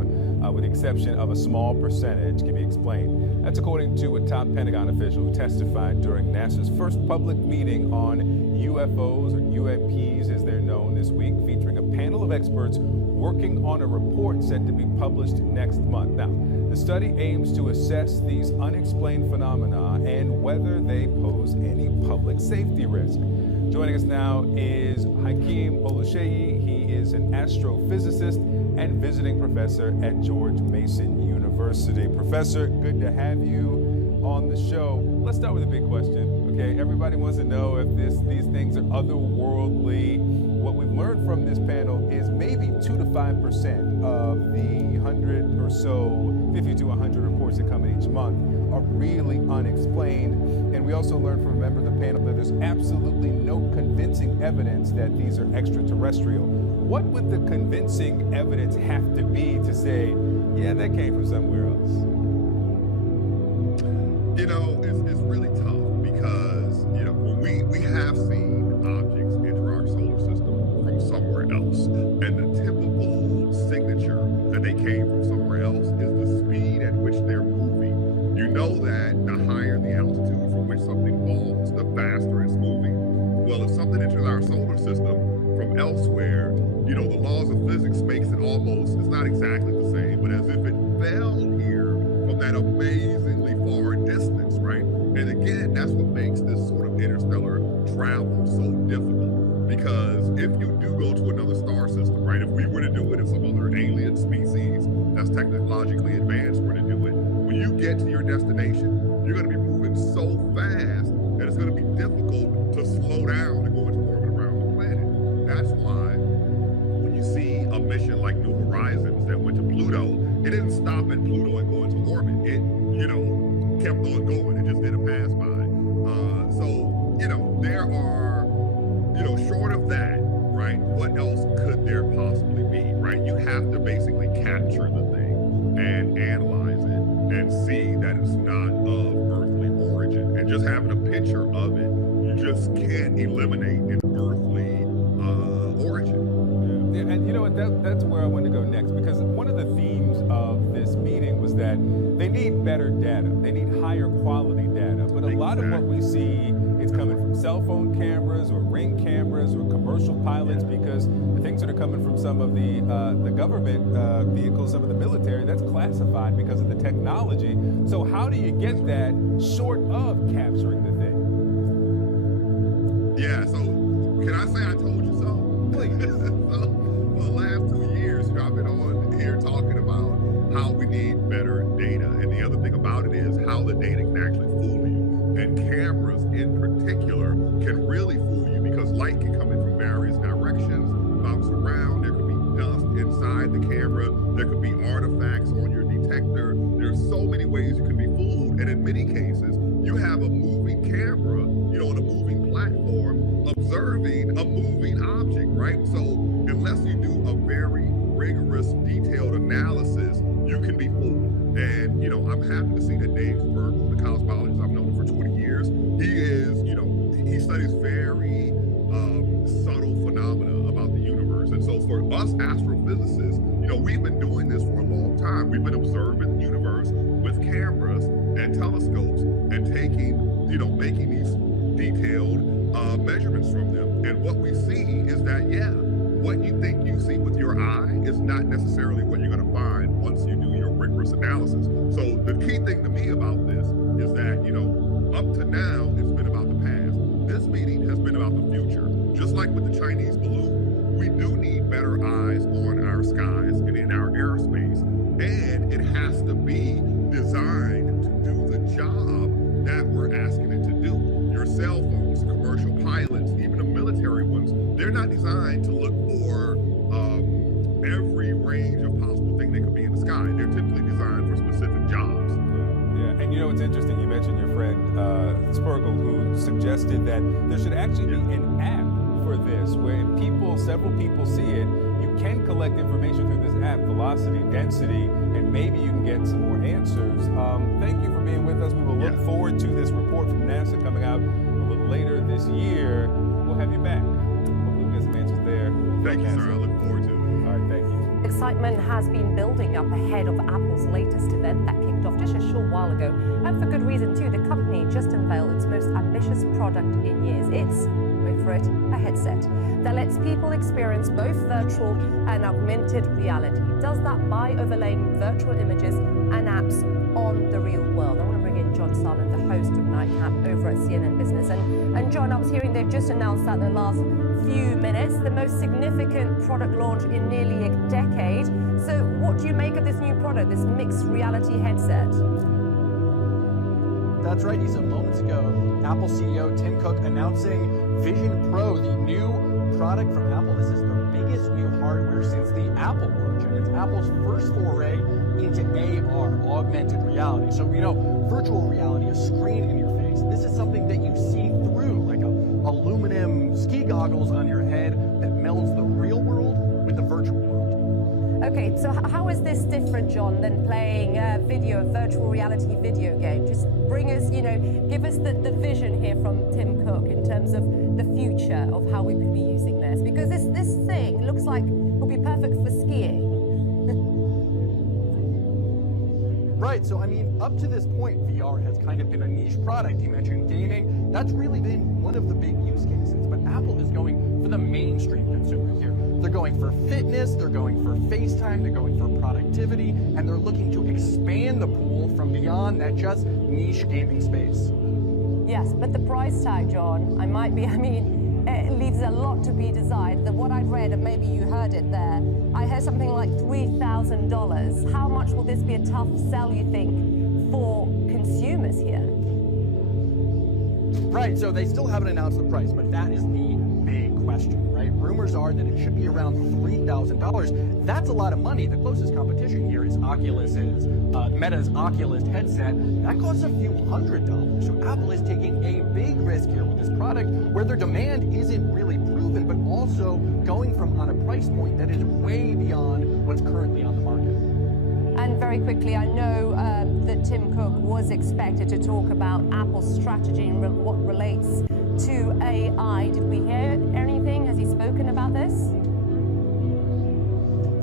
with the exception of a small percentage, can be explained. That's according to a top Pentagon official who testified during NASA's first public meeting on UFOs, or UAPs as they're known, this week, featuring a panel of experts working on a report set to be published next month. Now, the study aims to assess these unexplained phenomena and whether they pose any public safety risk. Joining us now is Hakeem Oluseyi. He is an astrophysicist and visiting professor at George Mason University. Professor, good to have you on the show. Let's start with a big question, okay? Everybody wants to know if these things are otherworldly. What we've learned from this panel is maybe 2 to 5% of the 100 or so, 50 to 100 reports that come in each month are really unexplained. And we also learned from a member of the panel that there's absolutely no convincing evidence that these are extraterrestrial. What would the convincing evidence have to be to say, yeah, that came from somewhere else? You know, it's really tough because, you know, when we have seen objects enter our solar system from somewhere else, and the typical signature that they came from somewhere else is the speed at which they're moving. You know that the higher the altitude from which something falls, the faster it's moving. Well, if something enters our solar system from elsewhere, you know, the laws of physics makes it almost, it's not exactly the same, but as if it fell here from that amazingly far distance, right? And again, that's what makes this sort of interstellar travel so difficult. Because if you do go to another star system, right? If we were to do it, if some other alien species that's technologically advanced were to do it, when you get to your destination, you're going to be moving so fast that it's going to be difficult to slow down and go into orbit around the planet. That's why when you see a mission like New Horizons that went to Pluto, it didn't stop at Pluto and go into orbit. It, you know, kept on going. It just did a pass by. So, you know, there are, you know, short of that, right, what else could there possibly be, right? You have to basically capture the thing and analyze it and see that it's not of earthly origin. And just having a picture of it, you just can't eliminate its earthly origin. Yeah, and you know what, that's where I want to go next, because one of the themes of this meeting was that they need better data. They need higher quality data. But a lot of what we see is coming from cell phone cameras or Ring cameras or commercial pilots, because the things that are coming from some of the government vehicles, some of the military, that's classified because of the technology. So how do you get that short of capturing the thing? Yeah, so can I say I told you so? Please. So, for the last 2 years, you know, I've been on here talking about how we need better data. And the other thing about it is how the data can actually fool you. And cameras in particular can really fool you because light can come in from various directions, bounce around. There could be dust inside the camera. There could be artifacts on your detector. There's so many ways you can be fooled. And in many cases, you have a moving camera, you know, on a moving platform, observing a moving object, right? So unless you do a very rigorous, detailed analysis, you can be fooled. And, you know, I'm happy to see that Dave Spergel, the cosmologist, I've known him for 20 years, he is, you know, he studies very subtle phenomena about the universe. And so for us astrophysicists, you know, we've been doing this for a long time. We've been observing the universe with cameras and telescopes and taking, you know, making these detailed measurements from them. And what we see is that, yeah, what you think you see with your eye is not necessarily what you're going to find once you do your rigorous analysis. So the key thing to me about this is that, you know, up to now, it's been about the past. This meeting has been about the future. Just like with the Chinese balloon, we do need better eyes on our skies and in our airspace. And it has to be designed to do the job that we're asking it to do. Your cell phones, commercial pilots, even the military ones, they're not designed to look for every range of possible thing that could be in the sky. They're typically designed for specific jobs. Yeah, and you know, it's interesting. You mentioned your friend Spergel, who suggested that there should actually be an app for this, where if several people see it, you can collect information through this app, velocity, density, and maybe you can get some more answers. Thank you for being with us. We will look forward to this report from NASA coming out a little later this year. We'll have you back. Hopefully we'll get some answers there. Thank you, sir. I look forward to it. All right, thank you. Excitement has been building up ahead of Apple's latest event that kicked off just a short while ago. And for good reason too. The company just unveiled its most ambitious product in years. It's, wait for it, a headset that lets people experience both virtual and augmented reality. It does that by overlaying virtual images and apps on the real world. I want to bring in John Sarland, the host of Nightcap over at CNN Business. And John, I was hearing they've just announced that in the last few minutes, the most significant product launch in nearly a decade. So what do you make of this new product, this mixed reality headset? That's right, Isa. Moments ago, Apple CEO Tim Cook announcing Vision Pro, the new product from Apple. This is their biggest new hardware since the Apple Watch, and it's Apple's first foray into AR, augmented reality. So, you know, virtual reality, a screen in your face. This is something that you see through, like aluminum ski goggles on your head that melds the real world with the virtual world. Okay, so how is this different, John, than playing a virtual reality video game? Just bring us, you know, give us the vision here from Tim Cook in terms of the future of how we could be using this. Because this thing looks like it will be perfect for skiing. Right, so I mean, up to this point, VR has kind of been a niche product. You mentioned gaming. That's really been one of the big use cases. But Apple is going for the mainstream consumer here. They're going for fitness, they're going for FaceTime, they're going for productivity, and they're looking to expand the pool from beyond that just niche gaming space. Yes, but the price tag, John, it leaves a lot to be desired. What I'd read, and maybe you heard it there, I heard something like $3,000. How much will this be a tough sell, you think, for consumers here? Right, so they still haven't announced the price, but that is the big question, right? Rumors are that it should be around $3,000. That's a lot of money. The closest competition here is Meta's Oculus headset. That costs a few $100s. So Apple is taking a big risk here with this product where their demand isn't really proven, but also going from on a price point that is way beyond what's currently on the market. And very quickly, I know that Tim Cook was expected to talk about Apple's strategy and what relates to AI. Did we hear anything? Has he spoken about this?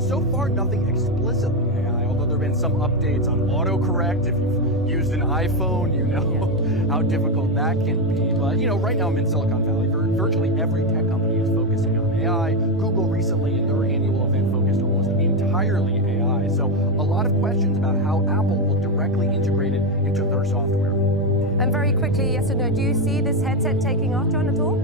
So far, nothing explicitly AI, although there have been some updates on autocorrect. If you've used an iPhone, you know how difficult that can be. But, you know, right now I'm in Silicon Valley. Virtually every tech company is focusing on AI. Google recently, in their annual event, focused almost entirely AI. So a lot of questions about how Apple will directly integrate it into their software. And very quickly, yes or no, do you see this headset taking off, John, at all?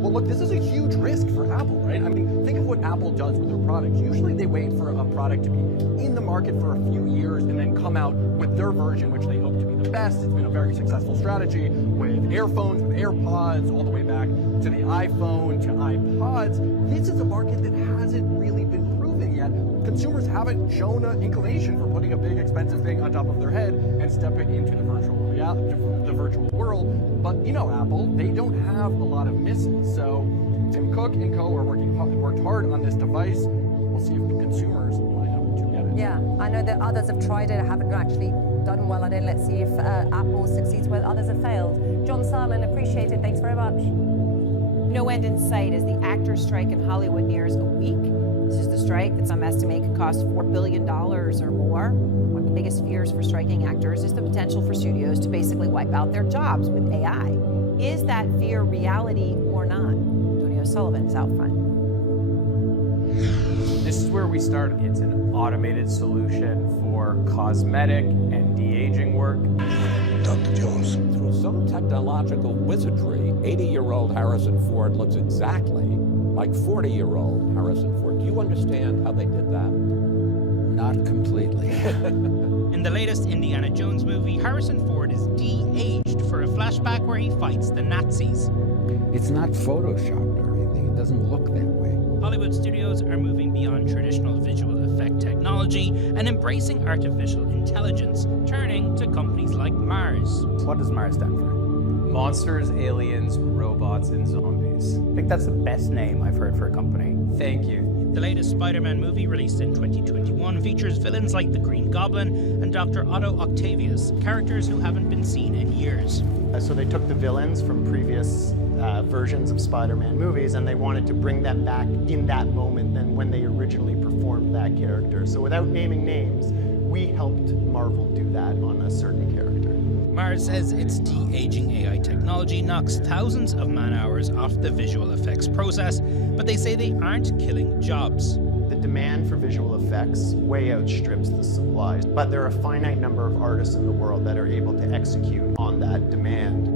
Well, look, this is a huge risk for Apple, right? I mean, think of what Apple does with their products. Usually they wait for a product to be in the market for a few years and then come out with their version, which they hope to be the best. It's been a very successful strategy with earphones, with AirPods, all the way back to the iPhone, to iPods. This is a market that hasn't really been proven yet. Consumers haven't shown an inclination for putting a big expensive thing on top of their head and stepping into the virtual world. But you know, Apple, they don't have a lot of misses. So Tim Cook and co are worked hard on this device. We'll see if the consumers line up to get it. Yeah, I know that others have tried it, haven't actually done well at it. Let's see if Apple succeeds where others have failed. John Sarland, appreciate it. Thanks very much. No end in sight as the actors' strike in Hollywood nears a week. This is the strike that some estimate could cost $4 billion or more. One of the biggest fears for striking actors is the potential for studios to basically wipe out their jobs with AI. Is that fear reality or not? Tony O'Sullivan is out front. This is where we started. It's an automated solution for cosmetic and de-aging work. Dr. Jones. Through some technological wizardry, 80-year-old Harrison Ford looks exactly like 40-year-old Harrison Ford. Do you understand how they did that? Not completely. In the latest Indiana Jones movie, Harrison Ford is de-aged for a flashback where he fights the Nazis. It's not photoshopped or anything. It doesn't look that way. Hollywood studios are moving beyond traditional visual effect technology and embracing artificial intelligence, turning to companies like Mars. What does Mars stand for? Monsters, aliens, robots, and zombies. I think that's the best name I've heard for a company. Thank you. The latest Spider-Man movie, released in 2021, features villains like the Green Goblin and Dr. Otto Octavius, characters who haven't been seen in years. So they took the villains from previous versions of Spider-Man movies and they wanted to bring them back in that moment than when they originally performed that character. So without naming names, we helped Marvel do that on a certain character. Mars says its de-aging AI technology knocks thousands of man-hours off the visual effects process, but they say they aren't killing jobs. The demand for visual effects way outstrips the supply, but there are a finite number of artists in the world that are able to execute on that demand.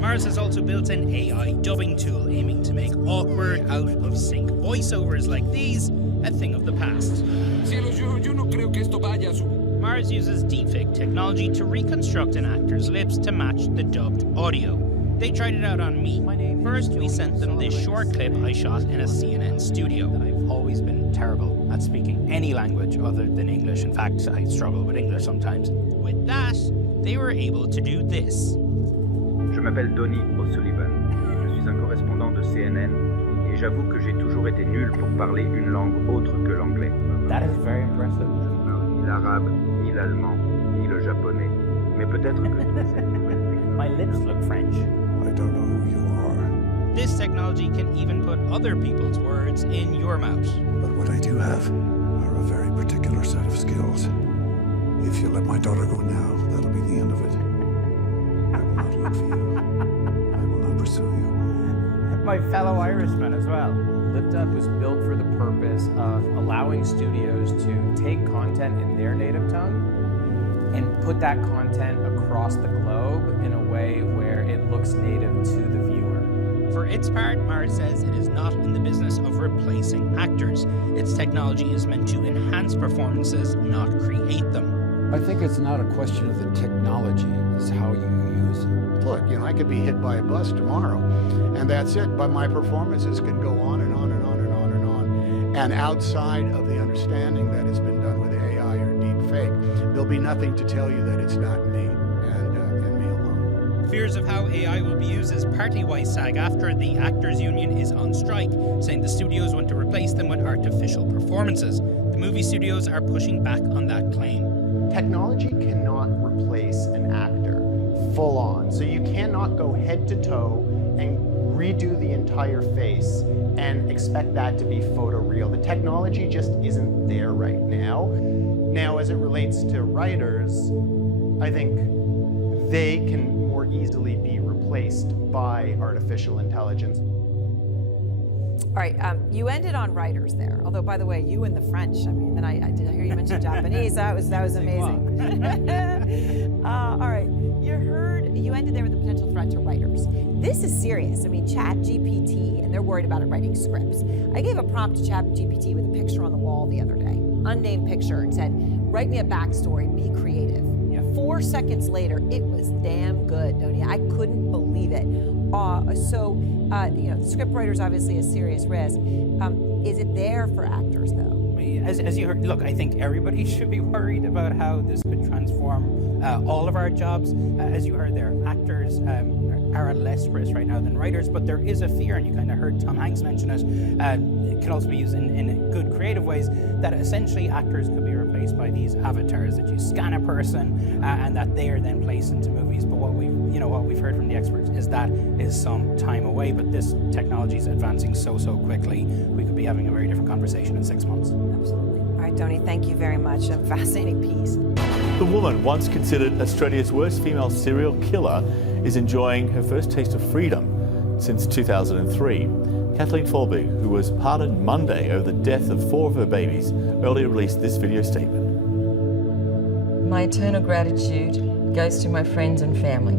Mars has also built an AI dubbing tool aiming to make awkward, out-of-sync voiceovers like these a thing of the past. Mars uses deepfake technology to reconstruct an actor's lips to match the dubbed audio. They tried it out on me. First, we sent them this short clip I shot in a CNN studio. I've always been terrible at speaking any language other than English. In fact, I struggle with English sometimes. With that, they were able to do this. Je m'appelle Donny O'Sullivan. Je suis un correspondant de CNN et j'avoue que j'ai toujours été nul pour parler une langue autre que l'anglais. That is very impressive. Je ne parle ni l'arabe, ni l'allemand, ni le japonais. Mais peut-être que toutes ces nouvelles technologies... My lips look French. I don't know who you are. This technology can even put other people's words in your mouth. But what I do have are a very particular set of skills. If you let my daughter go now, that'll be the end of it. I will not look for you. I will not pursue you. My fellow Irishman as well. LipDub was built for the purpose of allowing studios to take content in their native tongue and put that content across the globe in a way where it looks native to the viewer. For its part, Mars says it is not in the business of replacing actors. Its technology is meant to enhance performances, not create them. I think it's not a question of the technology, it's how you use it. Look, I could be hit by a bus tomorrow, and that's it, but my performances can go on and on and on and on and on. And outside of the understanding that it's been done with AI or deep fake, there'll be nothing to tell you that it's not me and me alone. Fears of how AI will be used as party-wise SAG after the Actors Union is on strike, saying the studios want to replace them with artificial performances. The movie studios are pushing back on that claim. Technology cannot replace an actor full on. So you cannot go head to toe and redo the entire face and expect that to be photoreal. The technology just isn't there right now. Now, as it relates to writers, I think they can more easily be replaced by artificial intelligence. All right, you ended on writers there. Although, by the way, you and the French. I mean, then I did hear you mention Japanese. That was amazing. All right, you ended there with the potential threat to writers. This is serious. I mean, ChatGPT, and they're worried about it writing scripts. I gave a prompt to ChatGPT with a picture on the wall the other day, unnamed picture, and said, "Write me a backstory. Be creative." 4 seconds later, it was damn good, Donnie. I couldn't believe it. Script writers obviously a serious risk. Is it there for actors, though? As you heard, look, I think everybody should be worried about how this could transform all of our jobs. As you heard there, actors are at less risk right now than writers, but there is a fear, and you kind of heard Tom Hanks mention it. It can also be used in good creative ways, that essentially actors could be replaced by these avatars, that you scan a person and that they are then placed into movies. But what we've heard from the experts is that is some time away, but this technology is advancing so quickly, we could be having a very different conversation in 6 months. Absolutely. All right, Donnie, thank you very much. A fascinating piece. The woman once considered Australia's worst female serial killer is enjoying her first taste of freedom. since 2003. Kathleen Folbig, who was pardoned Monday over the death of 4 of her babies, earlier released this video statement. My eternal gratitude goes to my friends and family,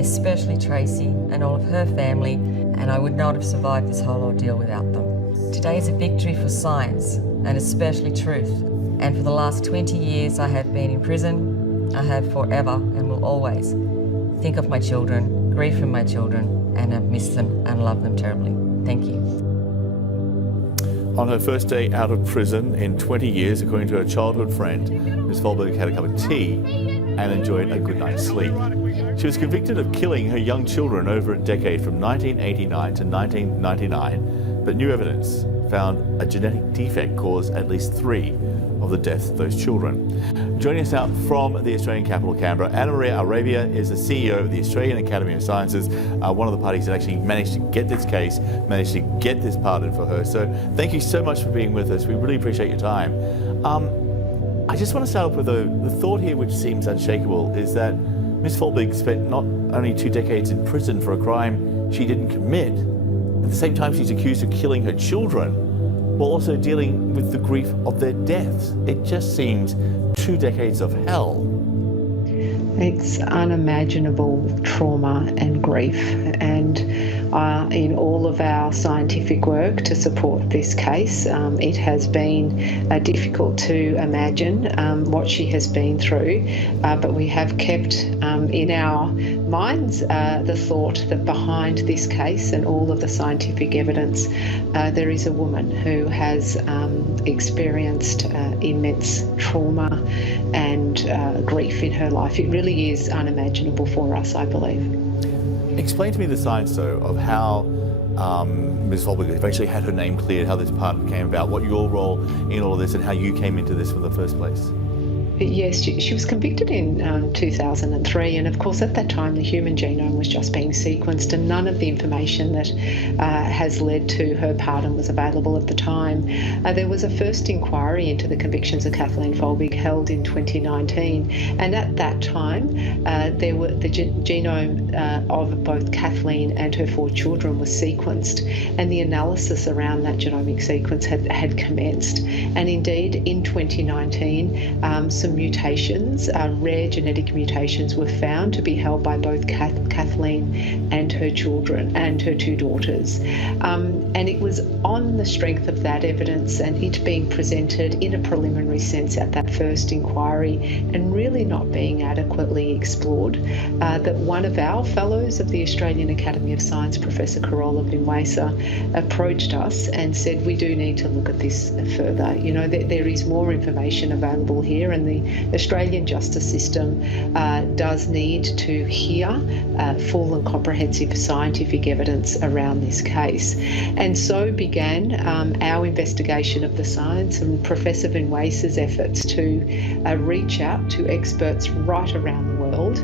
especially Tracy and all of her family, and I would not have survived this whole ordeal without them. Today is a victory for science, and especially truth. And for the last 20 years I have been in prison. I have forever and will always think of my children, grieve for my children, and have missed them and love them terribly. Thank you. On her first day out of prison in 20 years, according to her childhood friend, Ms. Folbig had a cup of tea and enjoyed a good night's sleep. She was convicted of killing her young children over a decade from 1989 to 1999, but new evidence found a genetic defect caused at least 3 of the deaths of those children. Joining us now from the Australian capital, Canberra, Anna Maria Arabia is the CEO of the Australian Academy of Sciences, one of the parties that actually managed to get this case, managed to get this pardon for her. So thank you so much for being with us. We really appreciate your time. I just want to start off with the thought here, which seems unshakable, is that Ms. Folbig spent not only 2 decades in prison for a crime she didn't commit, at the same time she's accused of killing her children, while also dealing with the grief of their deaths. It just seems 2 decades of hell. It's unimaginable trauma and grief, and in all of our scientific work to support this case, it has been difficult to imagine what she has been through, but we have kept in our minds the thought that behind this case and all of the scientific evidence, there is a woman who has experienced immense trauma and grief in her life. It really is unimaginable for us, I believe. Explain to me the science, though, of how Ms. Folbig eventually had her name cleared, how this pardon came about, what your role in all of this and how you came into this in the first place. Yes, she was convicted in 2003, and of course at that time the human genome was just being sequenced and none of the information that has led to her pardon was available at the time. There was a first inquiry into the convictions of Kathleen Folbig held in 2019, and at that time the genome of both Kathleen and her 4 children was sequenced, and the analysis around that genomic sequence had commenced. And indeed in 2019 some mutations, rare genetic mutations, were found to be held by both Kathleen and her children and her 2 daughters. And it was on the strength of that evidence and it being presented in a preliminary sense at that first inquiry and really not being adequately explored that one of our fellows of the Australian Academy of Science, Professor Carola Binwasa, approached us and said, we do need to look at this further. You know, there is more information available here, and the Australian justice system does need to hear full and comprehensive scientific evidence around this case. And so began our investigation of the science and Professor Binwasa's efforts to reach out to experts right around the world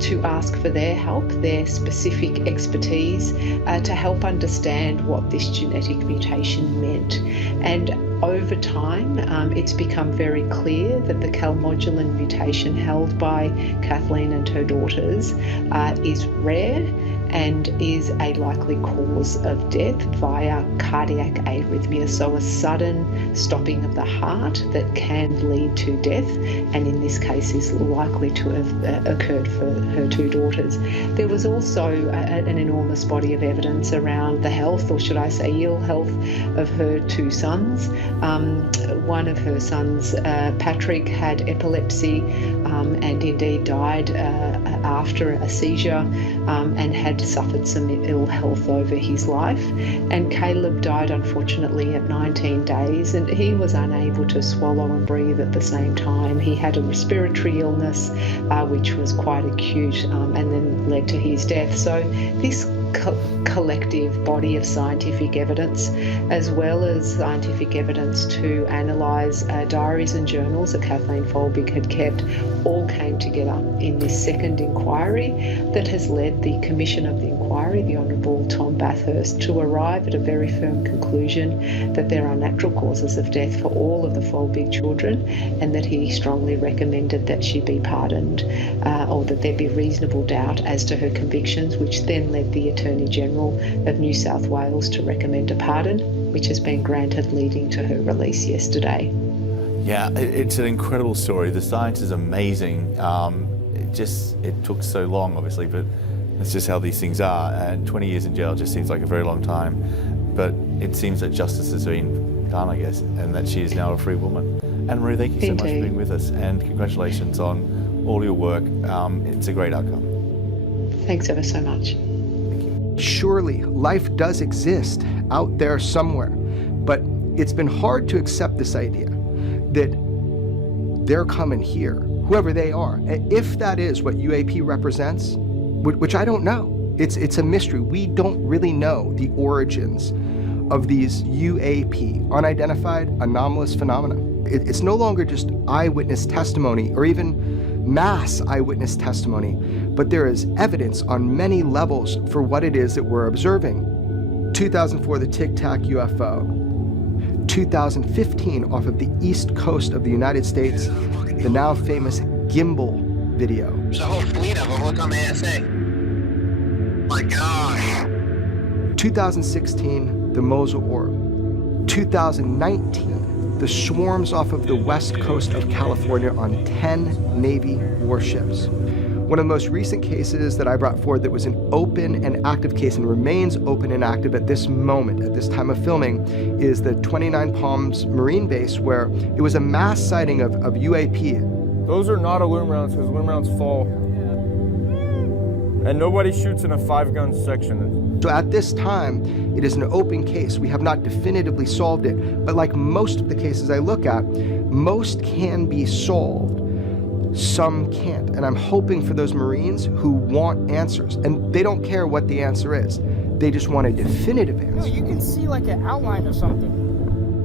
to ask for their help, their specific expertise, to help understand what this genetic mutation meant. And over time, it's become very clear that the calmodulin mutation held by Kathleen and her daughters is rare and is a likely cause of death via cardiac arrhythmia, so a sudden stopping of the heart that can lead to death, and in this case is likely to have occurred for her 2 daughters. There was also an enormous body of evidence around the health, or should I say ill health, of her 2 sons. One of her sons, Patrick, had epilepsy and indeed died after a seizure and had suffered some ill health over his life. And Caleb died unfortunately at 19 days, and he was unable to swallow and breathe at the same time. He had a respiratory illness which was quite acute and then led to his death. So this collective body of scientific evidence, as well as scientific evidence to analyse diaries and journals that Kathleen Folbig had kept, all came together in this second inquiry that has led the Commission of the Inquiry, the Honourable Tom Bathurst, to arrive at a very firm conclusion that there are natural causes of death for all of the Folbig children, and that he strongly recommended that she be pardoned, or that there be reasonable doubt as to her convictions, which then led the Attorney General of New South Wales to recommend a pardon, which has been granted, leading to her release yesterday. Yeah, it's an incredible story. The science is amazing. It took so long, obviously, but that's just how these things are. And 20 years in jail just seems like a very long time. But it seems that justice has been done, I guess, and that she is now a free woman. Anne Marie, thank you so much for being with us, and congratulations on all your work. It's a great outcome. Thanks ever so much. Surely life does exist out there somewhere, but it's been hard to accept this idea that they're coming here, whoever they are. And if that is what UAP represents, which I don't know, it's a mystery. We don't really know the origins of these UAP, unidentified anomalous phenomena. It's no longer just eyewitness testimony or even mass eyewitness testimony, but there is evidence on many levels for what it is that we're observing. 2004, the Tic Tac UFO. 2015, off of the east coast of the United States, the now famous gimbal video. There's a whole fleet of them. Look on the ASA. My gosh. 2016, the Mosul Orb. 2019, the swarms off of the west coast of California on 10 Navy warships. One of the most recent cases that I brought forward that was an open and active case and remains open and active at this moment, at this time of filming, is the 29 Palms Marine Base, where it was a mass sighting of UAP. Those are not aluminum rounds, because aluminum rounds fall. And nobody shoots in a 5-gun section. So at this time, it is an open case. We have not definitively solved it, but like most of the cases I look at, most can be solved. Some can't, and I'm hoping for those Marines who want answers, and they don't care what the answer is. They just want a definitive answer. No, you can see like an outline of something.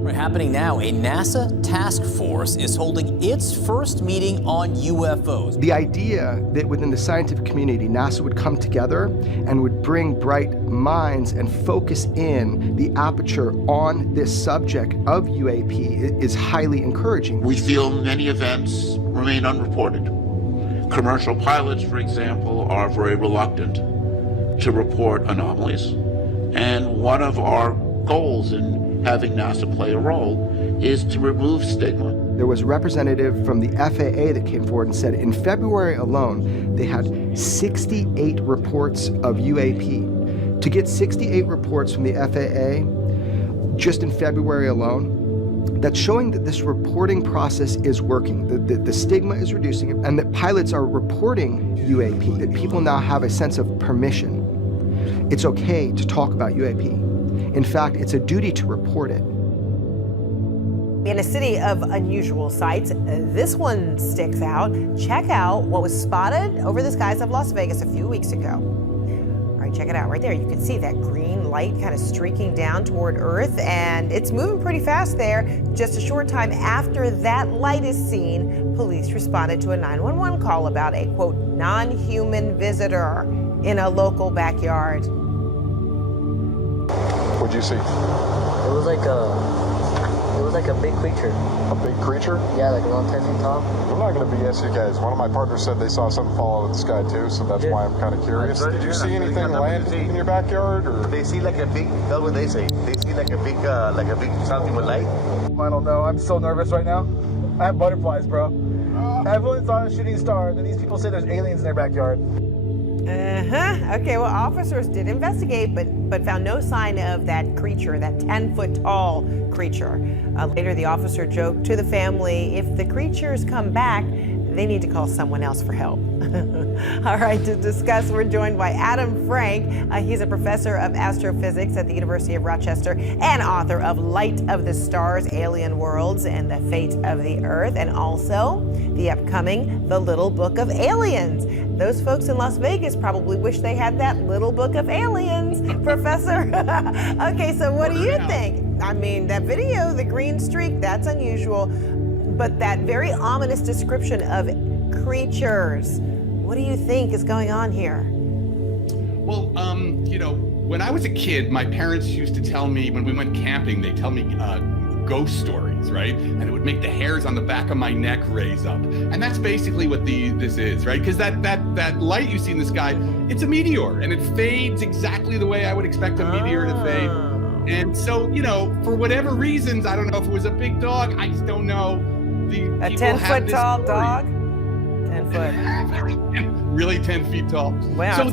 Happening now, a NASA task force is holding its first meeting on UFOs. The idea that within the scientific community, NASA would come together and would bring bright minds and focus in the aperture on this subject of UAP is highly encouraging. We feel many events remain unreported. Commercial pilots, for example, are very reluctant to report anomalies. And one of our goals in having NASA play a role is to remove stigma. There was a representative from the FAA that came forward and said in February alone, they had 68 reports of UAP. To get 68 reports from the FAA just in February alone, that's showing that this reporting process is working, that the stigma is reducing, and that pilots are reporting UAP, that people now have a sense of permission. It's okay to talk about UAP. In fact, it's a duty to report it. In a city of unusual sights, this one sticks out. Check out what was spotted over the skies of Las Vegas a few weeks ago. All right, check it out right there. You can see that green light kind of streaking down toward Earth, and it's moving pretty fast there. Just a short time after that light is seen, police responded to a 911 call about a, quote, non-human visitor in a local backyard. What'd you see? It was like a big creature. A big creature? Yeah, like around 10 feet tall. I'm not going to BS you guys. One of my partners said they saw something fall out of the sky too, so that's why I'm kind of curious. Did you see anything land in your backyard? Or? They see like a big, that's what they say. They see like a big something with light. I don't know. I'm so nervous right now. I have butterflies, bro. Everyone thought a shooting star, and then these people say there's aliens in their backyard. Okay, well, officers did investigate, but found no sign of that creature, that 10-foot-tall creature. Later, the officer joked to the family, if the creatures come back, they need to call someone else for help. All right, to discuss, we're joined by Adam Frank. He's a professor of astrophysics at the University of Rochester and author of Light of the Stars, Alien Worlds, and the Fate of the Earth, and also the upcoming The Little Book of Aliens. Those folks in Las Vegas probably wish they had that little book of aliens, Professor. Okay, so what do you think? I mean, that video, the green streak, that's unusual, but that very ominous description of creatures, what do you think is going on here? Well, you know, when I was a kid, my parents used to tell me, when we went camping, they tell me ghost stories, right? And it would make the hairs on the back of my neck raise up. And that's basically what this is, right? Because that light you see in the sky, it's a meteor, and it fades exactly the way I would expect a meteor to fade. And so, you know, for whatever reasons, I don't know if it was a big dog, I just don't know. A 10-foot tall dog? 10 foot. Really 10 feet tall. Wow, so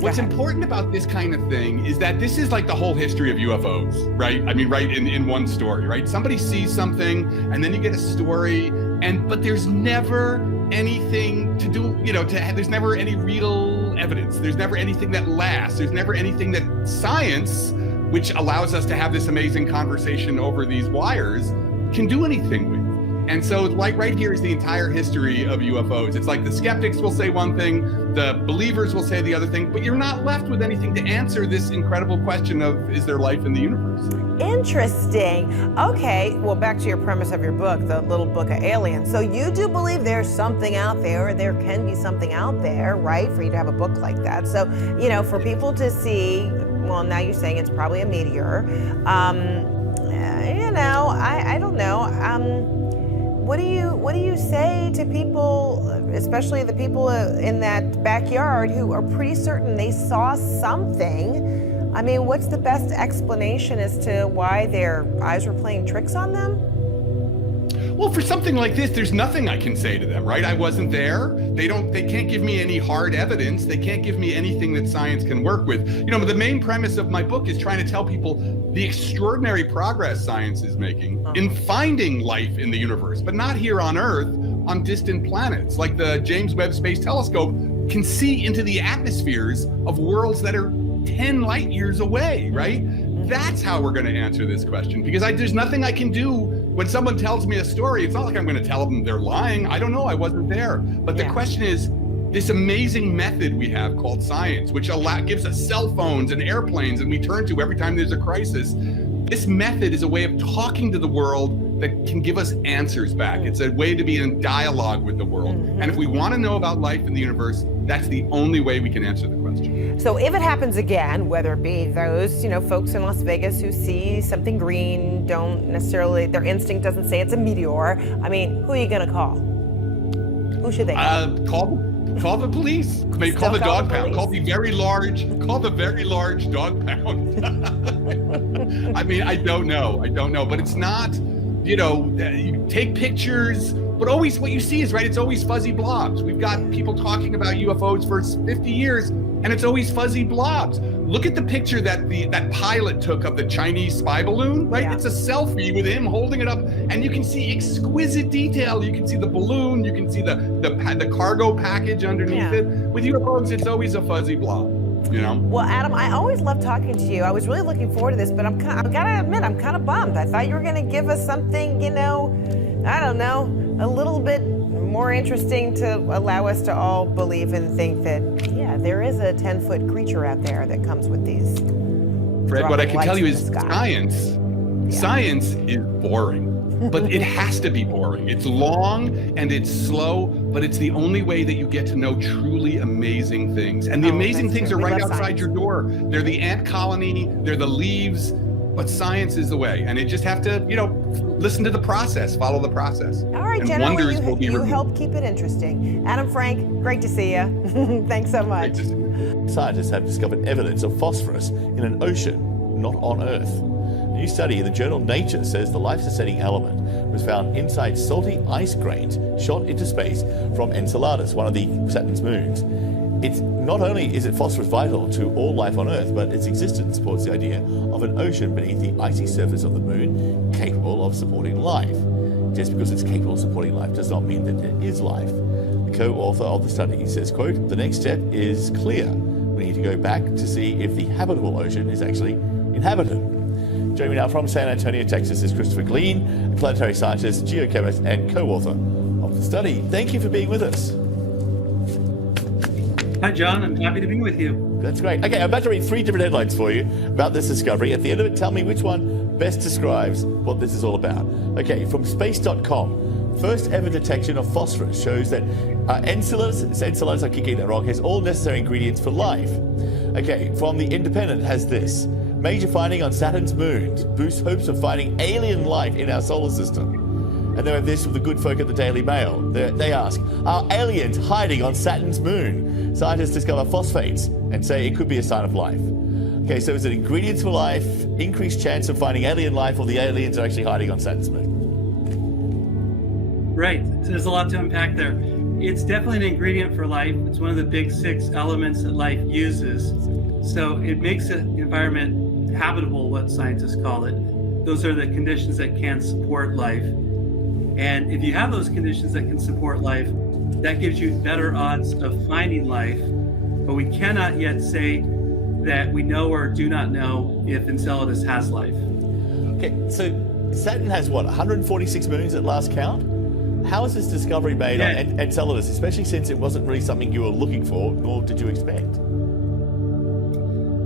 what's ahead. important about this kind of thing is that this is like the whole history of UFOs, right? I mean, right in one story, right? Somebody sees something and then you get a story, but there's never anything to do, you know, there's never any real evidence. There's never anything that lasts. There's never anything that science, which allows us to have this amazing conversation over these wires, can do anything with. And so, like, right here is the entire history of UFOs. It's like the skeptics will say one thing, the believers will say the other thing, but you're not left with anything to answer this incredible question of, is there life in the universe? Interesting. Okay, well, back to your premise of your book, the little book of aliens. So you do believe there's something out there, or there can be something out there, right, for you to have a book like that. So, you know, for people to see, well, now you're saying it's probably a meteor. You know, I don't know. What do you say to people, especially the people in that backyard who are pretty certain they saw something? I mean, what's the best explanation as to why their eyes were playing tricks on them? Well, for something like this, there's nothing I can say to them, right? I wasn't there. They can't give me any hard evidence. They can't give me anything that science can work with. You know, the main premise of my book is trying to tell people the extraordinary progress science is making in finding life in the universe, but not here on Earth, on distant planets. Like the James Webb Space Telescope can see into the atmospheres of worlds that are 10 light years away, right? That's how we're going to answer this question, because there's nothing I can do. When someone tells me a story, it's not like I'm going to tell them they're lying. I don't know, I wasn't there. But the question is, this amazing method we have called science, which gives us cell phones and airplanes and we turn to every time there's a crisis. This method is a way of talking to the world that can give us answers back. It's a way to be in dialogue with the world. And if we want to know about life in the universe, that's the only way we can answer the question. So if it happens again, whether it be those, folks in Las Vegas who see something green, don't necessarily, their instinct doesn't say it's a meteor. I mean, who are you going to call? Who should they call? Call the police. Maybe call the dog pound. Call the very large dog pound. I mean, I don't know, but it's not, you take pictures, but always what you see is, right, it's always fuzzy blobs. We've got people talking about UFOs for 50 years, and it's always fuzzy blobs. Look at the picture that pilot took of the Chinese spy balloon, right? Yeah. It's a selfie with him holding it up, and you can see exquisite detail. You can see the balloon, you can see the cargo package underneath it. With UFOs, it's always a fuzzy blob. Well, Adam, I always love talking to you. I was really looking forward to this, but I gotta admit, I'm kind of bummed. I thought you were gonna give us something, I don't know, a little bit more interesting to allow us to all believe and think that, there is a 10-foot creature out there that comes with these. Fred, what I can tell you is science is boring, but it has to be boring. It's long and it's slow, but it's the only way that you get to know truly amazing things. And the amazing things are right outside your door. They're the ant colony, they're the leaves, but science is the way. And you just have to, listen to the process, follow the process. All right, and General, wonders will be you revealed. help keep it interesting. Adam Frank, great to see you. Thanks so much. Scientists have discovered evidence of phosphorus in an ocean, not on Earth. A new study in the journal Nature says the life-sustaining element was found inside salty ice grains shot into space from Enceladus, one of the Saturn's moons. It's not only is it phosphorus vital to all life on Earth, but its existence supports the idea of an ocean beneath the icy surface of the moon capable of supporting life. Just because it's capable of supporting life does not mean that there is life. The co-author of the study says, quote, "The next step is clear. We need to go back to see if the habitable ocean is actually inhabited." Joining me now from San Antonio, Texas is Christopher Glean, a planetary scientist, geochemist, and co-author of the study. Thank you for being with us. Hi, John. I'm happy to be with you. That's great. Okay, I'm about to read 3 different headlines for you about this discovery. At the end of it, tell me which one best describes what this is all about. Okay, from space.com, first ever detection of phosphorus shows that Enceladus, I keep getting that wrong, has all necessary ingredients for life. Okay, from The Independent has this. Major finding on Saturn's moon boosts hopes of finding alien life in our solar system. And they have this from the good folk at the Daily Mail. They ask, are aliens hiding on Saturn's moon? Scientists discover phosphates and say it could be a sign of life. Okay, so is it ingredients for life, increased chance of finding alien life, or the aliens are actually hiding on Saturn's moon? Right, so there's a lot to unpack there. It's definitely an ingredient for life. It's one of the big 6 elements that life uses. So it makes an environment habitable, what scientists call it. Those are the conditions that can support life. And if you have those conditions that can support life, that gives you better odds of finding life. But we cannot yet say that we know or do not know if Enceladus has life. Okay, so Saturn has what, 146 moons at last count? How is this discovery made on Enceladus, especially since it wasn't really something you were looking for, nor did you expect?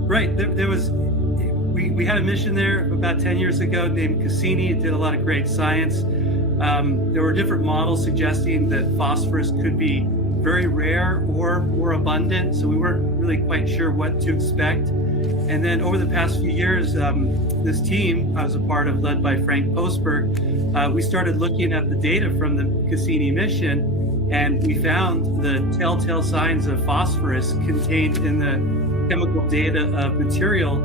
Right, there was, we had a mission there about 10 years ago named Cassini. It did a lot of great science. There were different models suggesting that phosphorus could be very rare or more abundant, so we weren't really quite sure what to expect. And then over the past few years, this team I was a part of, led by Frank Postberg, we started looking at the data from the Cassini mission, and we found the telltale signs of phosphorus contained in the chemical data of material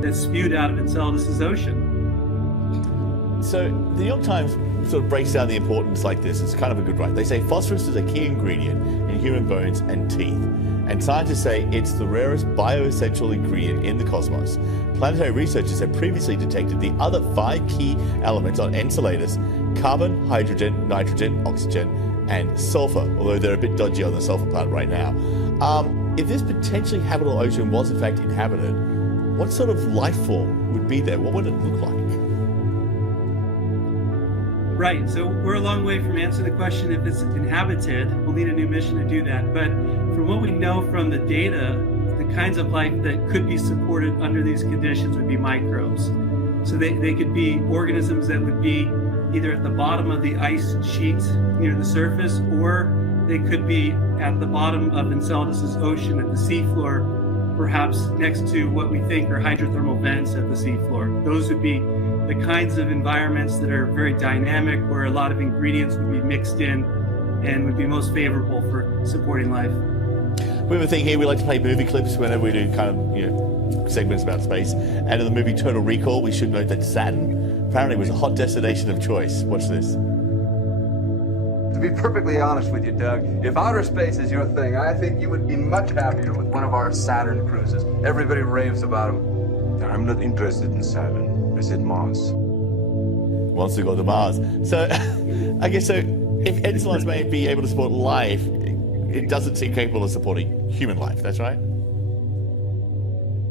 that spewed out of Enceladus's ocean. So the New York Times sort of breaks down the importance like this. It's kind of a good write. They say phosphorus is a key ingredient in human bones and teeth. And scientists say it's the rarest bioessential ingredient in the cosmos. Planetary researchers have previously detected the other 5 key elements on Enceladus: carbon, hydrogen, nitrogen, oxygen, and sulfur, although they're a bit dodgy on the sulfur part right now. If this potentially habitable ocean was in fact inhabited, what sort of life form would be there? What would it look like? Right, so we're a long way from answering the question if it's inhabited. We'll need a new mission to do that. But from what we know from the data, the kinds of life that could be supported under these conditions would be microbes. So they could be organisms that would be either at the bottom of the ice sheet near the surface, or they could be at the bottom of Enceladus's ocean at the seafloor, perhaps next to what we think are hydrothermal vents at the seafloor. Those would be the kinds of environments that are very dynamic, where a lot of ingredients would be mixed in and would be most favorable for supporting life. We have a thing here, we like to play movie clips whenever we do kind of, segments about space. And in the movie Total Recall, we should note that Saturn apparently was a hot destination of choice. Watch this. To be perfectly honest with you, Doug, if outer space is your thing, I think you would be much happier with one of our Saturn cruises. Everybody raves about them. I'm not interested in Saturn. I said Mars. Wants to go to Mars. So, I guess so. If Enceladus may be able to support life, it doesn't seem capable of supporting human life. That's right.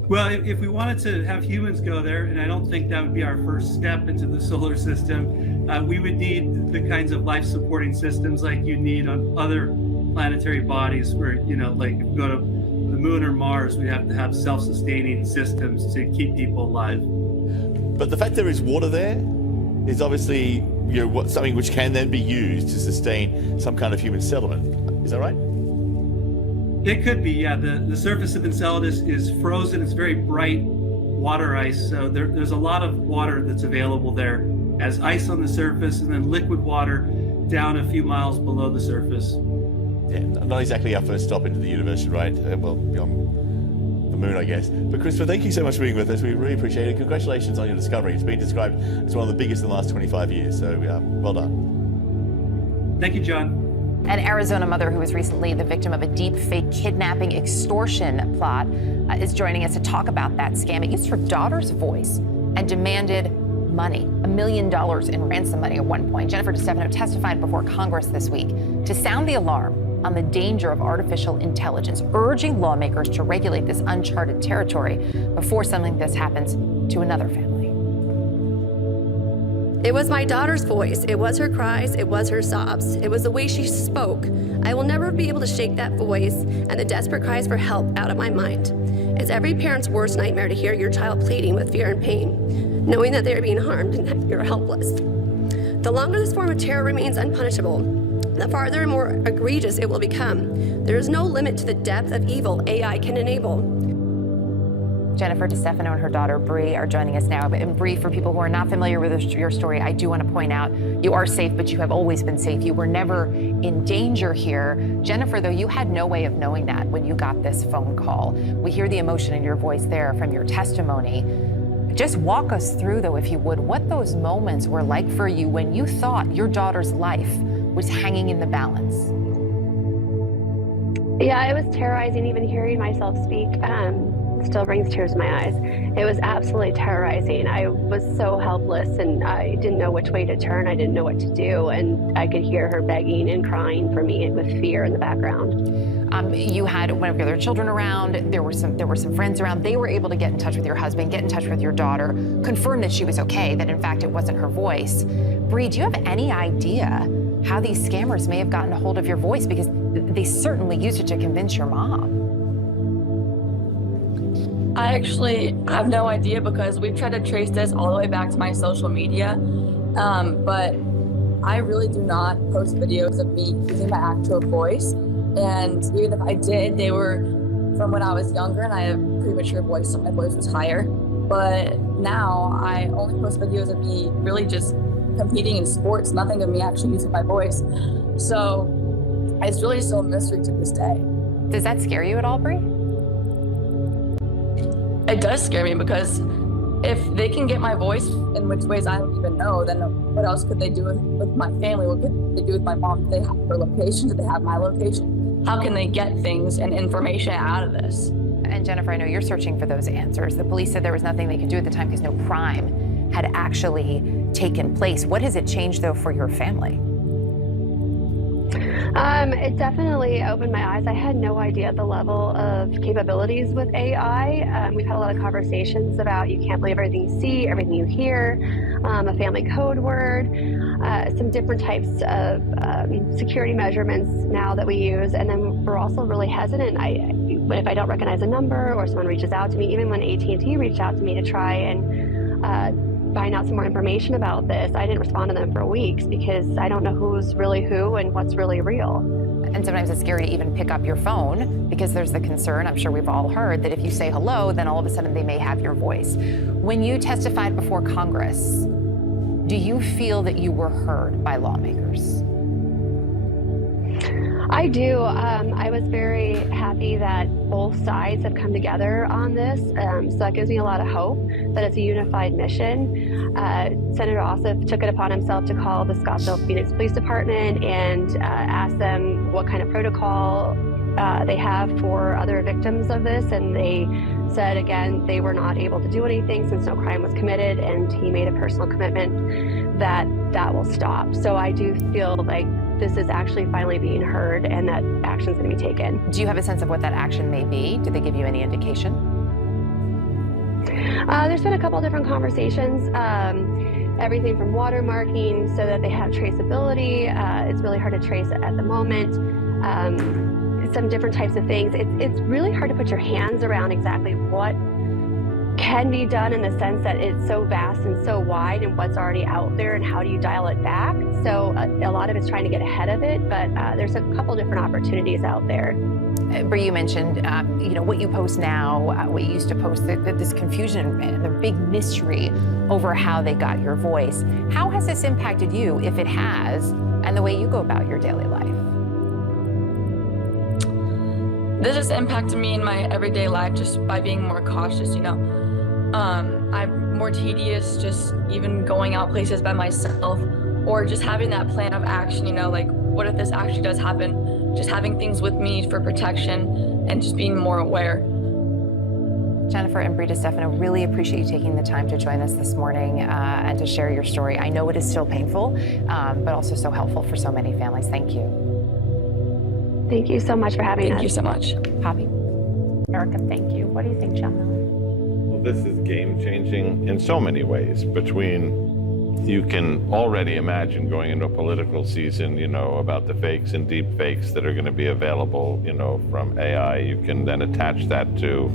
Well, if we wanted to have humans go there, and I don't think that would be our first step into the solar system, we would need the kinds of life-supporting systems like you need on other planetary bodies, where like if you go to the moon or Mars, we have to have self-sustaining systems to keep people alive. But the fact there is water there is obviously something which can then be used to sustain some kind of human settlement. Is that right? It could be, yeah. The surface of Enceladus is frozen. It's very bright water ice. So there's a lot of water that's available there as ice on the surface, and then liquid water down a few miles below the surface. Yeah, not exactly our first stop into the universe, right? Well, beyond the moon, I guess. But Christopher, thank you so much for being with us. We really appreciate it. Congratulations on your discovery. It's been described as one of the biggest in the last 25 years. So well done. Thank you, John. An Arizona mother who was recently the victim of a deep fake kidnapping extortion plot is joining us to talk about that scam. It used her daughter's voice and demanded money, $1 million in ransom money at one point. Jennifer DeStefano testified before Congress this week to sound the alarm on the danger of artificial intelligence, urging lawmakers to regulate this uncharted territory before something like this happens to another family. It was my daughter's voice. It was her cries. It was her sobs. It was the way she spoke. I will never be able to shake that voice and the desperate cries for help out of my mind. It's every parent's worst nightmare to hear your child pleading with fear and pain, knowing that they are being harmed and that you're helpless. The longer this form of terror remains unpunishable, the farther and more egregious it will become. There is no limit to the depth of evil AI can enable. Jennifer DeStefano and her daughter, Bree, are joining us now. And Bree, for people who are not familiar with your story, I do want to point out you are safe, but you have always been safe. You were never in danger here. Jennifer, though, you had no way of knowing that when you got this phone call. We hear the emotion in your voice there from your testimony. Just walk us through, though, if you would, what those moments were like for you when you thought your daughter's life was hanging in the balance. Yeah, it was terrorizing. Even hearing myself speak still brings tears to my eyes. It was absolutely terrorizing. I was so helpless, and I didn't know which way to turn. I didn't know what to do, and I could hear her begging and crying for me with fear in the background. You had one of your other children around. There were some friends around. They were able to get in touch with your husband, get in touch with your daughter, confirm that she was okay, that in fact it wasn't her voice. Bree, do you have any idea how these scammers may have gotten a hold of your voice? Because they certainly used it to convince your mom. I actually have no idea because we've tried to trace this all the way back to my social media, but I really do not post videos of me using my actual voice. And even if I did, they were from when I was younger and I have a premature voice, so my voice was higher. But now I only post videos of me really just competing in sports, nothing of me actually using my voice. So it's really still a mystery to this day. Does that scare you at all, Bree? It does scare me because if they can get my voice in which ways I don't even know, then what else could they do with my family? What could they do with my mom? Do they have her location? Do they have my location? How can they get things and information out of this? And Jennifer, I know you're searching for those answers. The police said there was nothing they could do at the time because no crime had actually taken place. What has it changed, though, for your family? It definitely opened my eyes. I had no idea the level of capabilities with AI. We've had a lot of conversations about you can't believe everything you see, everything you hear, a family code word, some different types of security measurements now that we use. And then we're also really hesitant. If I don't recognize a number or someone reaches out to me, even when AT&T reached out to me to try and find out some more information about this, I didn't respond to them for weeks because I don't know who's really who and what's really real. And sometimes it's scary to even pick up your phone because there's the concern, I'm sure we've all heard, that if you say hello, then all of a sudden they may have your voice. When you testified before Congress, do you feel that you were heard by lawmakers? I do. I was very happy that both sides have come together on this. So that gives me a lot of hope that it's a unified mission. Senator Ossoff took it upon himself to call the Scottsdale Phoenix Police Department and ask them what kind of protocol they have for other victims of this. And they said, again, they were not able to do anything since no crime was committed. And he made a personal commitment that that will stop. So I do feel like this is actually finally being heard and that action is going to be taken. Do you have a sense of what that action may be? Did they give you any indication? There's been a couple different conversations. Everything from watermarking so that they have traceability. It's really hard to trace at the moment. Some different types of things. It's really hard to put your hands around exactly what can be done in the sense that it's so vast and so wide and what's already out there and how do you dial it back. So a lot of it's trying to get ahead of it, but there's a couple different opportunities out there. Bree, you mentioned, what you post now, what you used to post, this confusion and the big mystery over how they got your voice. How has this impacted you, if it has, and the way you go about your daily life? This has impacted me in my everyday life just by being more cautious, I'm more tedious just even going out places by myself or just having that plan of action, like what if this actually does happen? Just having things with me for protection and just being more aware. Jennifer and Bree DeStefano, really appreciate you taking the time to join us this morning and to share your story. I know it is still painful, but also so helpful for so many families. Thank you. Thank you so much for having us. Thank you so much. Poppy? Erica, thank you. What do you think, John? Well, this is game-changing in so many ways. You can already imagine going into a political season, about the fakes and deep fakes that are going to be available, from AI. You can then attach that to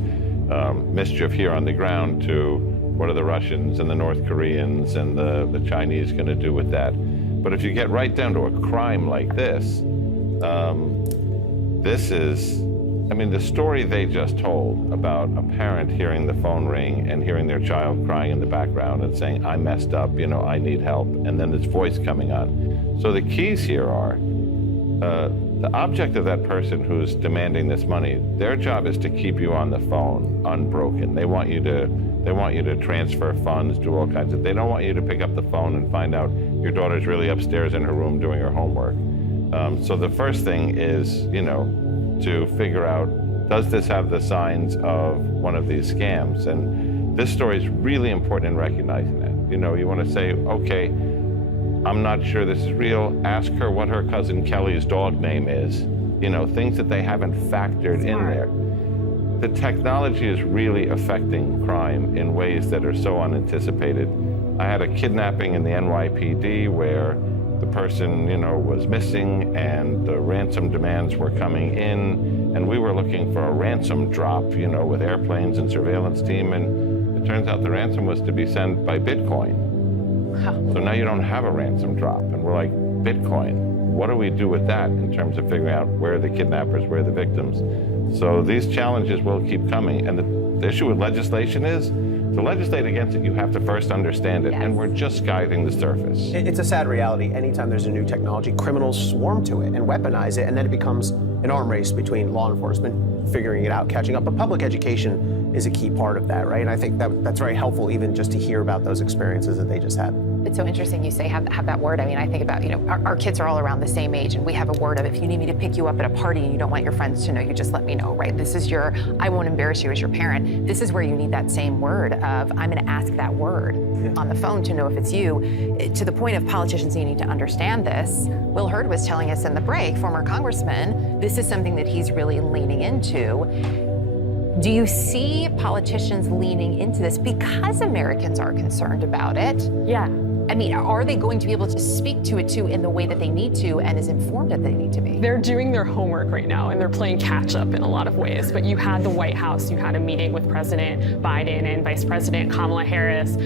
mischief here on the ground to what are the Russians and the North Koreans and the Chinese going to do with that. But if you get right down to a crime like this, this is I mean, the story they just told about a parent hearing the phone ring and hearing their child crying in the background and saying, I messed up, you know, I need help, and then this voice coming on. So the keys here are, the object of that person who's demanding this money, their job is to keep you on the phone unbroken. They want you to transfer funds, do all kinds of, they don't want you to pick up the phone and find out your daughter's really upstairs in her room doing her homework. So the first thing is, you know, to figure out, does this have the signs of one of these scams? And this story is really important in recognizing that. You know, you want to say, okay, I'm not sure this is real. Ask her what her cousin Kelly's dog name is. You know, things that they haven't factored in there. The technology is really affecting crime in ways that are so unanticipated. I had a kidnapping in the NYPD where the person, you know, was missing and the ransom demands were coming in, and we were looking for a ransom drop, you know, with airplanes and surveillance team, and it turns out the ransom was to be sent by Bitcoin. So now you don't have a ransom drop, and we're like, Bitcoin, what do we do with that in terms of figuring out where are the kidnappers, where are the victims? So these challenges will keep coming, and the issue with legislation is, to legislate against it, you have to first understand it, and we're just skiting the surface. It's a sad reality. Anytime there's a new technology, criminals swarm to it and weaponize it, and then it becomes an arm race between law enforcement figuring it out, catching up. But public education is a key part of that, right? And I think that's very helpful, even just to hear about those experiences that they just had. It's so interesting you say have that word. I mean, I think about, you know, our kids are all around the same age, and we have a word of, if you need me to pick you up at a party and you don't want your friends to know, you just let me know, right? This is your, I won't embarrass you as your parent. This is where you need that same word of, I'm going to ask that word on the phone to know if it's you. To the point of politicians needing to understand this, Will Hurd was telling us in the break, former congressman, this is something that he's really leaning into. Do you see politicians leaning into this because Americans are concerned about it? Yeah. I mean, are they going to be able to speak to it too in the way that they need to and as informed as they need to be? They're doing their homework right now and they're playing catch up in a lot of ways. But you had the White House, you had a meeting with President Biden and Vice President Kamala Harris.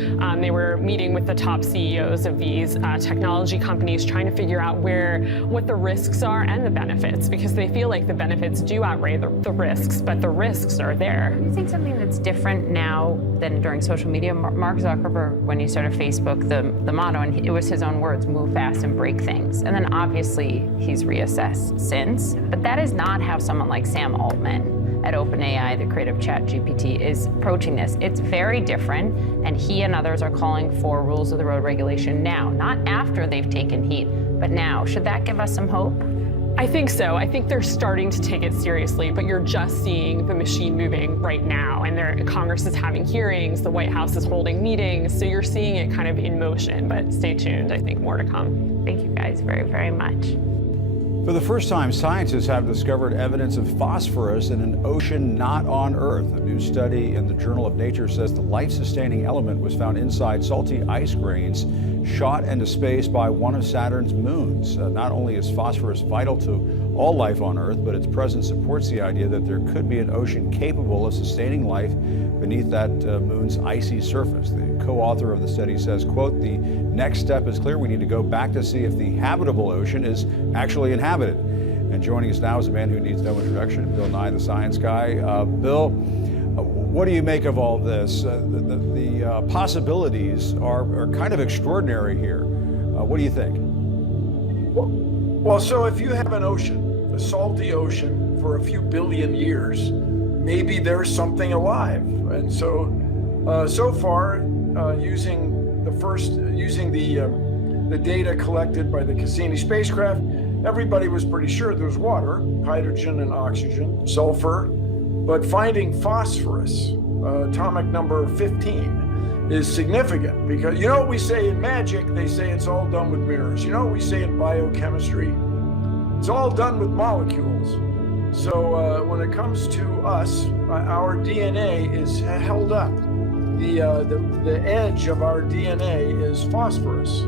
They were meeting with the top CEOs of these technology companies, trying to figure out what the risks are and the benefits, because they feel like the benefits do outweigh the risks, but the risks are there. Do you think something that's different now than during social media? Mark Zuckerberg, when he started Facebook, the motto, and it was his own words, move fast and break things. And then obviously he's reassessed since, but that is not how someone like Sam Altman at OpenAI, the creator of ChatGPT, is approaching this. It's very different, and he and others are calling for rules of the road regulation now, not after they've taken heat, but now. Should that give us some hope? I think so. I think they're starting to take it seriously, but you're just seeing the machine moving right now. And Congress is having hearings, the White House is holding meetings, so you're seeing it kind of in motion, but stay tuned. I think more to come. Thank you guys very, very much. For the first time, scientists have discovered evidence of phosphorus in an ocean not on Earth. A new study in the Journal of Nature says the life-sustaining element was found inside salty ice grains shot into space by one of Saturn's moons. Not only is phosphorus vital to all life on Earth, but its presence supports the idea that there could be an ocean capable of sustaining life beneath that moon's icy surface. The co-author of the study says, quote, the next step is clear. We need to go back to see if the habitable ocean is actually inhabited. And joining us now is a man who needs no introduction, Bill Nye, the science guy. Bill, what do you make of all this? The possibilities are kind of extraordinary here. What do you think? Well, so if you have an ocean, a salty ocean, for a few billion years, maybe there's something alive. And so, so far, using the data collected by the Cassini spacecraft, everybody was pretty sure there was water, hydrogen and oxygen, sulfur, but finding phosphorus, atomic number 15, is significant because you know what we say in magic? They say it's all done with mirrors. You know what we say in biochemistry? It's all done with molecules. So when it comes to us, our DNA is held up. The edge of our DNA is phosphorus.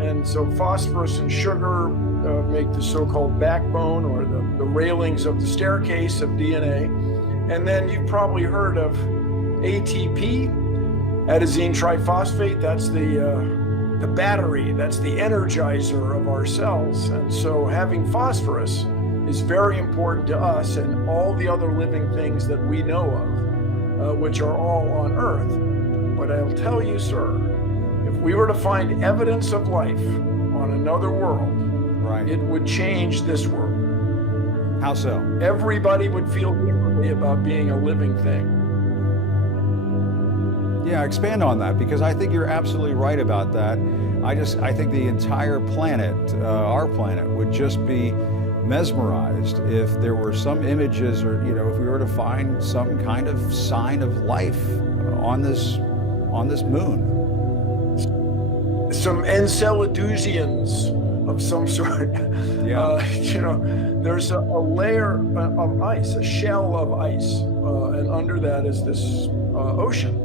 And so phosphorus and sugar make the so-called backbone or the railings of the staircase of DNA. And then you've probably heard of ATP, adenosine triphosphate. That's the battery, that's the energizer of our cells. And so having phosphorus is very important to us and all the other living things that we know of, which are all on Earth. But I'll tell you, sir, if we were to find evidence of life on another world, it would change this world. How so? Everybody would feel differently about being a living thing. Yeah, expand on that, because I think you're absolutely right about that. I think the entire planet, our planet, would just be mesmerized if there were some images, or if we were to find some kind of sign of life on this moon. Some Enceladosians of some sort. Yeah. There's a layer of ice, a shell of ice, and under that is this ocean.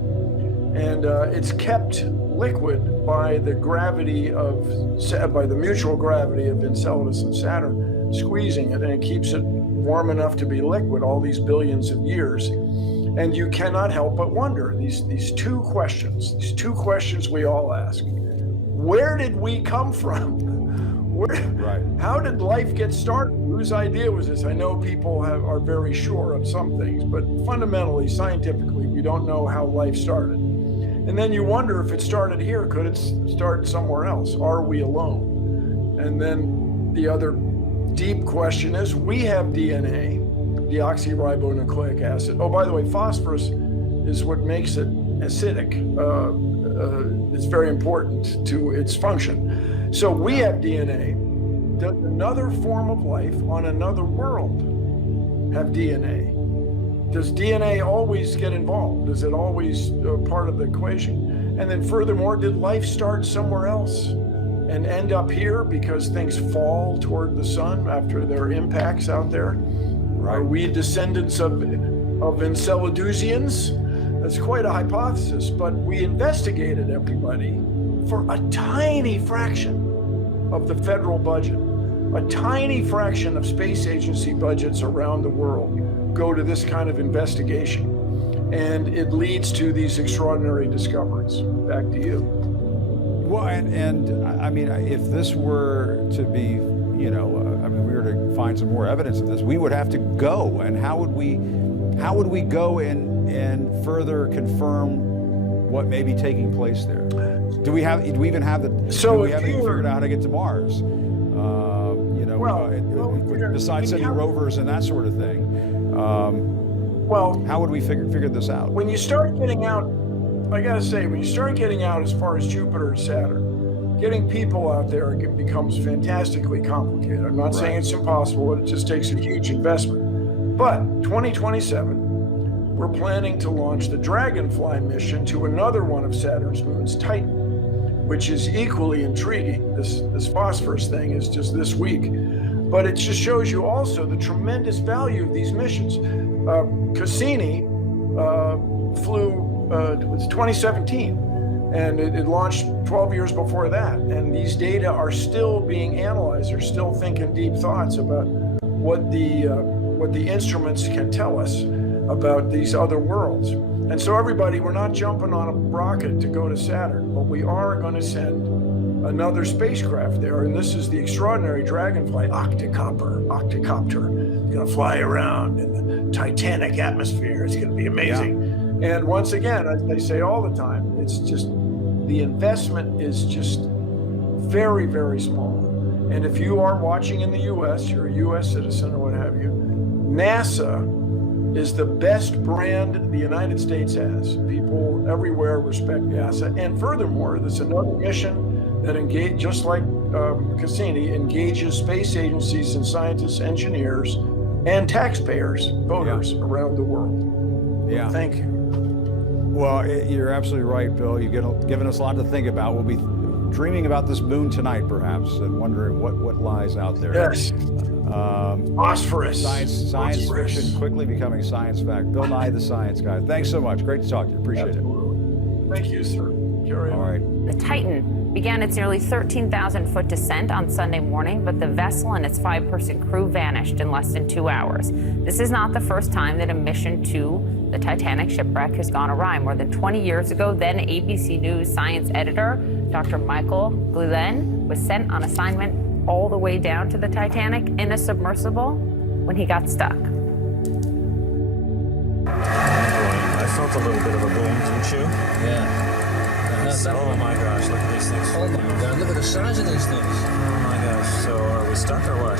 And it's kept liquid by the mutual gravity of Enceladus and Saturn squeezing it, and it keeps it warm enough to be liquid all these billions of years. And you cannot help but wonder these two questions we all ask. Where did we come from? How did life get started? Whose idea was this? I know people are very sure of some things, but fundamentally, scientifically, we don't know how life started. And then you wonder, if it started here, could it start somewhere else? Are we alone? And then the other deep question is, we have DNA, deoxyribonucleic acid. Oh, by the way, phosphorus is what makes it acidic. It's very important to its function. So we have DNA. Does another form of life on another world have DNA? Does DNA always get involved? Is it always part of the equation? And then furthermore, did life start somewhere else and end up here because things fall toward the sun after their impacts out there? Are we descendants of Enceladosians? That's quite a hypothesis, but we investigated everybody for a tiny fraction of the federal budget. A tiny fraction of space agency budgets around the world go to this kind of investigation. And it leads to these extraordinary discoveries. Back to you. Well, and I mean, if this were to be, we were to find some more evidence of this, we would have to go. And how would we go and further confirm what may be taking place there? Do we even have figured out how to get to Mars? Besides sending rovers and that sort of thing. How would we figure this out? When you start getting out, I gotta say, when you start getting out as far as Jupiter and Saturn, getting people out there becomes fantastically complicated. I'm not saying it's impossible, it just takes a huge investment. But 2027, we're planning to launch the Dragonfly mission to another one of Saturn's moons, Titan, which is equally intriguing. This phosphorus thing is just this week. But it just shows you also the tremendous value of these missions. Cassini flew, it was 2017, and it launched 12 years before that. And these data are still being analyzed. They're still thinking deep thoughts about what the instruments can tell us about these other worlds. And so everybody, we're not jumping on a rocket to go to Saturn, but we are going to send another spacecraft there, and this is the extraordinary Dragonfly octocopter. It's going to fly around in the Titanic atmosphere. It's going to be amazing. Yeah. And once again, as they say all the time, it's just, the investment is just very, very small. And if you are watching in the U.S., you're a U.S. citizen or what have you, NASA is the best brand the United States has. People everywhere respect NASA. And furthermore, there's another mission that engage, just like Cassini, engages space agencies and scientists, engineers, and taxpayers, voters around the world. Yeah. Thank you. Well, you're absolutely right, Bill. You've given us a lot to think about. We'll be dreaming about this moon tonight, perhaps, and wondering what lies out there. Yes. Phosphorus. Science fiction quickly becoming science fact. Bill Nye, the Science Guy. Thanks so much. Great to talk to you. Appreciate it. Thank you, sir. Carry on. All right. The Titan began its nearly 13,000-foot descent on Sunday morning, but the vessel and its 5-person crew vanished in less than 2 hours. This is not the first time that a mission to the Titanic shipwreck has gone awry. More than 20 years ago, then ABC News science editor Dr. Michael Glenn was sent on assignment all the way down to the Titanic in a submersible when he got stuck. I felt a little bit of a boom, didn't you? Yeah. Oh my gosh, look at these things. Oh my God, look at the size of these things. Oh my gosh, so are we stuck or what?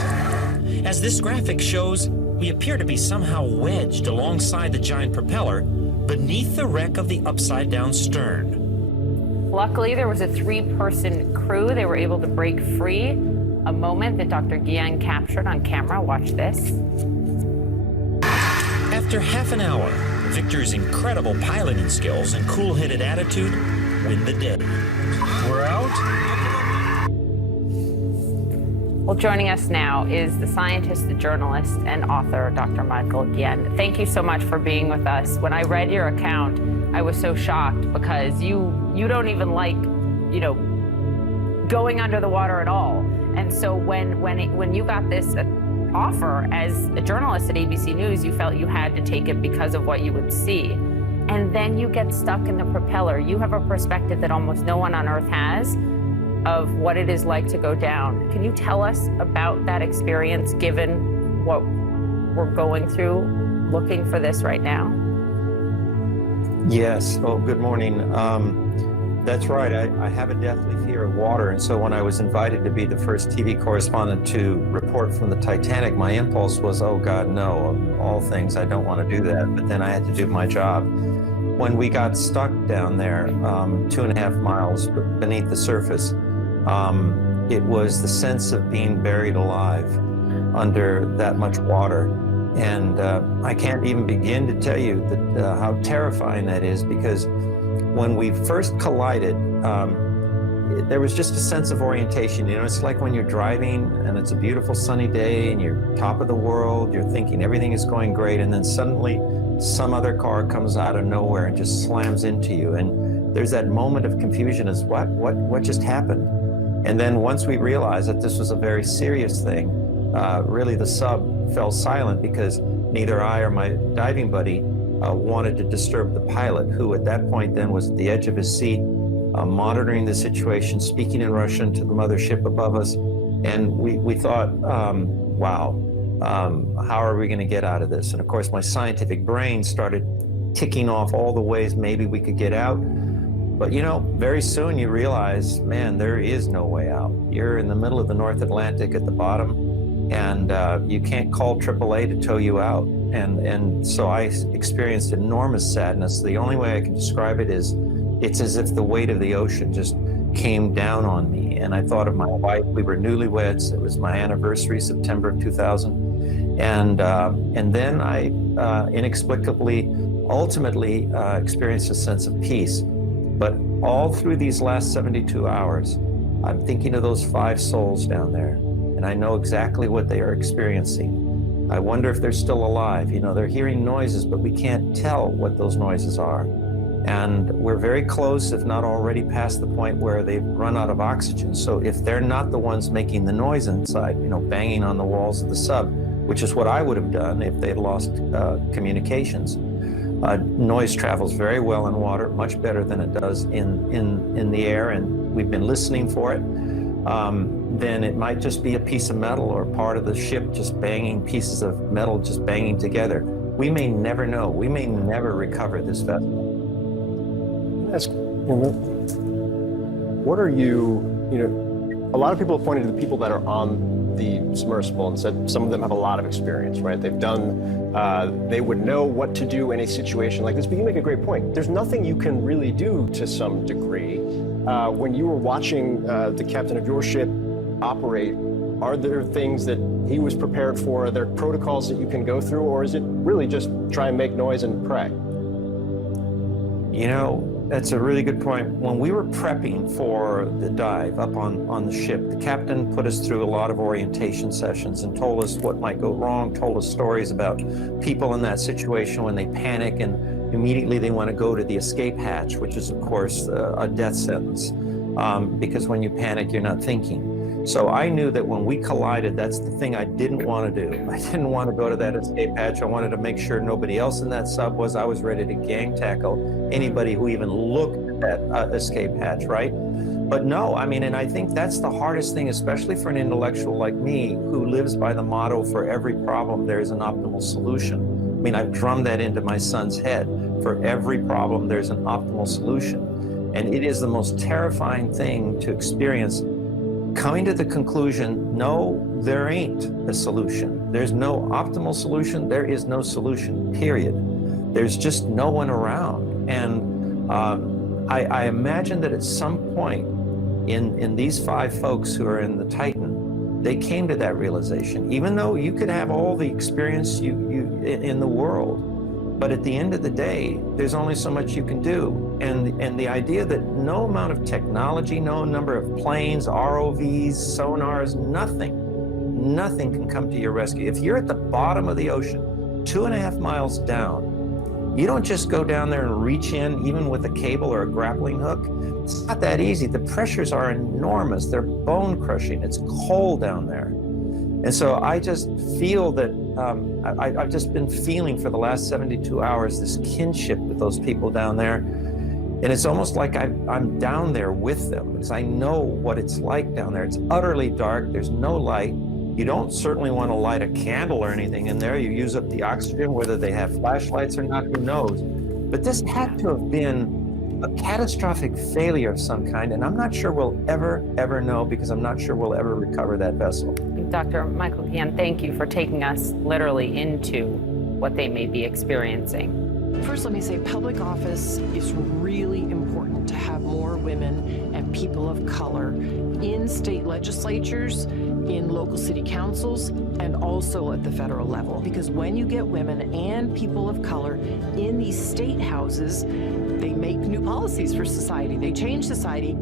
As this graphic shows, we appear to be somehow wedged alongside the giant propeller beneath the wreck of the upside-down stern. Luckily, there was a 3-person crew. They were able to break free. A moment that Dr. Guillen captured on camera. Watch this. After half an hour, Victor's incredible piloting skills and cool-headed attitude win the day. We're out? Well, joining us now is the scientist, the journalist, and author, Dr. Michael Guillen. Thank you so much for being with us. When I read your account, I was so shocked because you don't even like, going under the water at all. And so when you got this offer as a journalist at ABC News, you felt you had to take it because of what you would see. And then you get stuck in the propeller. You have a perspective that almost no one on Earth has of what it is like to go down. Can you tell us about that experience, given what we're going through, looking for this right now? Yes. Oh, good morning. That's right. I have a deathly fear of water. And so when I was invited to be the first TV correspondent to report from the Titanic, my impulse was, oh God, no, of all things, I don't want to do that. But then I had to do my job. When we got stuck down there, 2.5 miles beneath the surface, it was the sense of being buried alive under that much water. And I can't even begin to tell you how terrifying that is, because when we first collided, there was just a sense of orientation. It's like when you're driving and it's a beautiful sunny day and you're top of the world, you're thinking everything is going great, and then suddenly some other car comes out of nowhere and just slams into you. And there's that moment of confusion as what just happened? And then once we realized that this was a very serious thing, really the sub fell silent, because neither I or my diving buddy wanted to disturb the pilot, who at that point then was at the edge of his seat, monitoring the situation, speaking in Russian to the mothership above us. And we thought, wow, how are we going to get out of this? And of course, my scientific brain started ticking off all the ways maybe we could get out. But very soon you realize, man, there is no way out. You're in the middle of the North Atlantic at the bottom, and you can't call AAA to tow you out. And so I experienced enormous sadness. The only way I can describe it is, it's as if the weight of the ocean just came down on me. And I thought of my wife. We were newlyweds. It was my anniversary, September of 2000. And then I inexplicably, ultimately experienced a sense of peace. But all through these last 72 hours, I'm thinking of those 5 souls down there, and I know exactly what they are experiencing. I wonder if they're still alive. They're hearing noises, but we can't tell what those noises are. And we're very close, if not already past the point where they've run out of oxygen. So if they're not the ones making the noise inside, banging on the walls of the sub, which is what I would have done if they'd lost communications. Noise travels very well in water, much better than it does in the air, and we've been listening for it. Then it might just be a piece of metal or part of the ship just banging, pieces of metal just banging together. We may never know. We may never recover this vessel. What are a lot of people have pointed to the people that are on the submersible and said some of them have a lot of experience, right? They've done, they would know what to do in a situation like this. But you make a great point. There's nothing you can really do to some degree. When you were watching the captain of your ship operate, are there things that he was prepared for? Are there protocols that you can go through, or is it really just try and make noise and pray? That's a really good point. When we were prepping for the dive up on the ship, the captain put us through a lot of orientation sessions and told us what might go wrong, told us stories about people in that situation when they panic and immediately they want to go to the escape hatch, which is, of course, a death sentence, because when you panic, you're not thinking. So I knew that when we collided, that's the thing I didn't want to do. I didn't want to go to that escape hatch. I wanted to make sure nobody else in that sub was. I was ready to gang tackle anybody who even looked at that escape hatch, right? But no, I mean, and I think that's the hardest thing, especially for an intellectual like me, who lives by the motto, for every problem, there's an optimal solution. I mean, I've drummed that into my son's head. For every problem, there's an optimal solution. And it is the most terrifying thing to experience, coming to the conclusion, no, there ain't a solution. There's no optimal solution. There is no solution, period. There's just no one around. And I imagine that at some point in these 5 folks who are in the Titan, they came to that realization, even though you could have all the experience in the world. But at the end of the day, there's only so much you can do. And the idea that no amount of technology, no number of planes, ROVs, sonars, nothing can come to your rescue. If you're at the bottom of the ocean, 2.5 miles down, you don't just go down there and reach in, even with a cable or a grappling hook. It's not that easy. The pressures are enormous. They're bone crushing. It's cold down there. And so I just feel that I've just been feeling for the last 72 hours this kinship with those people down there. And it's almost like I'm down there with them, because I know what it's like down there. It's utterly dark. There's no light. You don't certainly want to light a candle or anything in there. You use up the oxygen, whether they have flashlights or not, who knows. But this had to have been a catastrophic failure of some kind, and I'm not sure we'll ever know, because I'm not sure we'll ever recover that vessel. Dr. Michael Guillen, thank you for taking us literally into what they may be experiencing. First, let me say public office is really important to have more women and people of color in state legislatures, in local city councils, and also at the federal level. Because when you get women and people of color in these state houses, they make new policies for society. They change society.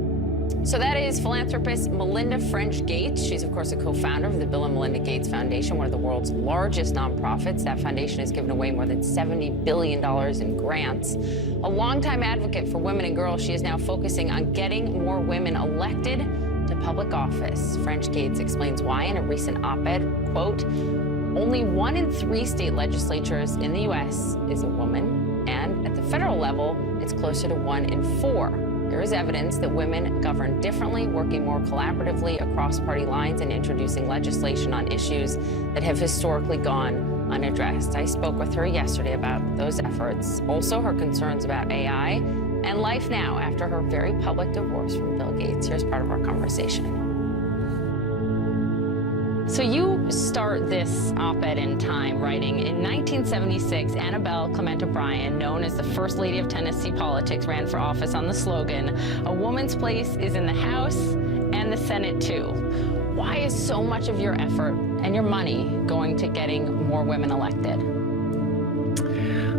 So that is philanthropist Melinda French Gates. She's, of course, a co-founder of the Bill and Melinda Gates Foundation, one of the world's largest nonprofits. That foundation has given away more than $70 billion in grants. A longtime advocate for women and girls, she is now focusing on getting more women elected to public office. French Gates explains why in a recent op-ed, quote, only 1 in 3 state legislatures in the U.S. is a woman, and at the federal level, it's closer to 1 in 4. There is evidence that women govern differently, working more collaboratively across party lines and introducing legislation on issues that have historically gone unaddressed. I spoke with her yesterday about those efforts, also her concerns about AI and life now after her very public divorce from Bill Gates. Here's part of our conversation. So you start this op-ed in Time writing, in 1976, Annabelle Clement O'Brien, known as the First Lady of Tennessee politics, ran for office on the slogan, "A woman's place is in the House and the Senate too." Why is so much of your effort and your money going to getting more women elected?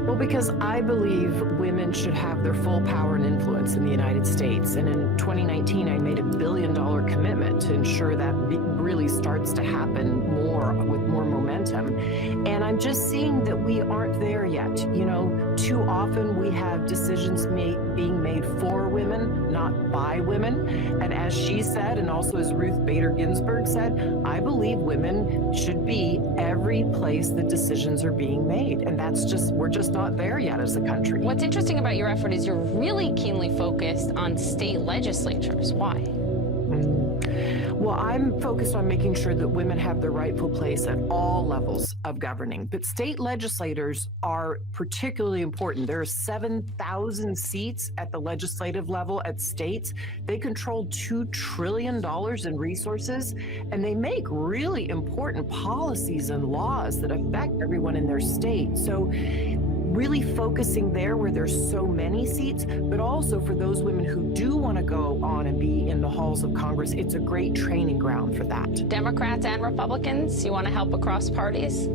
Well, because I believe women should have their full power and influence in the United States. And in 2019, I made $1 billion commitment to ensure that really starts to happen more with more momentum. And I'm just seeing that we aren't there yet. You know, too often we have decisions being made for women, not by women. And as she said, and also as Ruth Bader Ginsburg said, I believe women should be every place that decisions are being made. And that's just, we're just not there yet as a country. What's interesting about your effort is you're really keenly focused on state legislatures. Why? Well, I'm focused on making sure that women have their rightful place at all levels of governing. But state legislators are particularly important. There are 7,000 seats at the legislative level at states. They control $2 trillion in resources, and they make really important policies and laws that affect everyone in their state. So really focusing there where there's so many seats, but also for those women who do want to go on and be in the halls of Congress, it's a great training ground for that. Democrats and Republicans, you want to help across parties?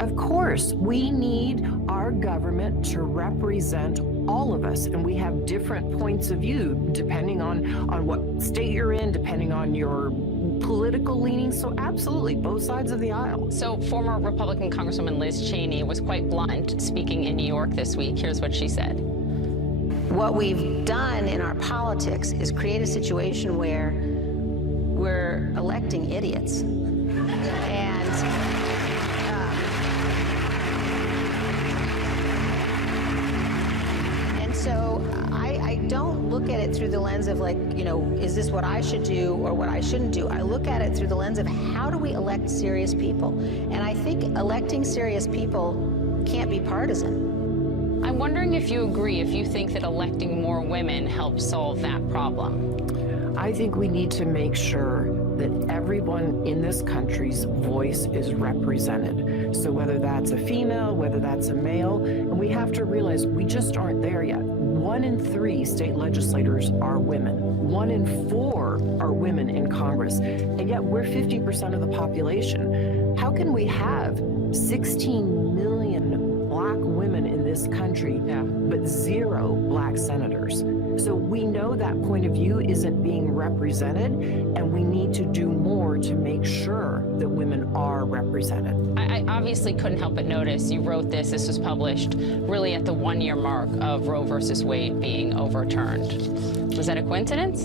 Of course, we need our government to represent all of us, and we have different points of view depending on what state you're in, depending on your political leanings. So absolutely, both sides of the aisle. So former Republican Congresswoman Liz Cheney was quite blunt speaking in New York this week. Here's what she said. What we've done in our politics is create a situation where we're electing idiots. And so I don't look at it through the lens of like, you know, is this what I should do or what I shouldn't do? I look at it through the lens of how do we elect serious people? And I think electing serious people can't be partisan. I'm wondering if you agree, if you think that electing more women helps solve that problem. I think we need to make sure that everyone in this country's voice is represented. So whether that's a female, whether that's a male, and we have to realize we just aren't there yet. 1 in 3 state legislators are women. 1 in 4 are women in Congress. And yet we're 50% of the population. How can we have 16 million black women in this country, but 0 black senators? So we know that point of view isn't being represented, and we need to do more to make sure that women are represented. I obviously couldn't help but notice you wrote this. This was published really at the 1-year mark of Roe versus Wade being overturned. Was that a coincidence?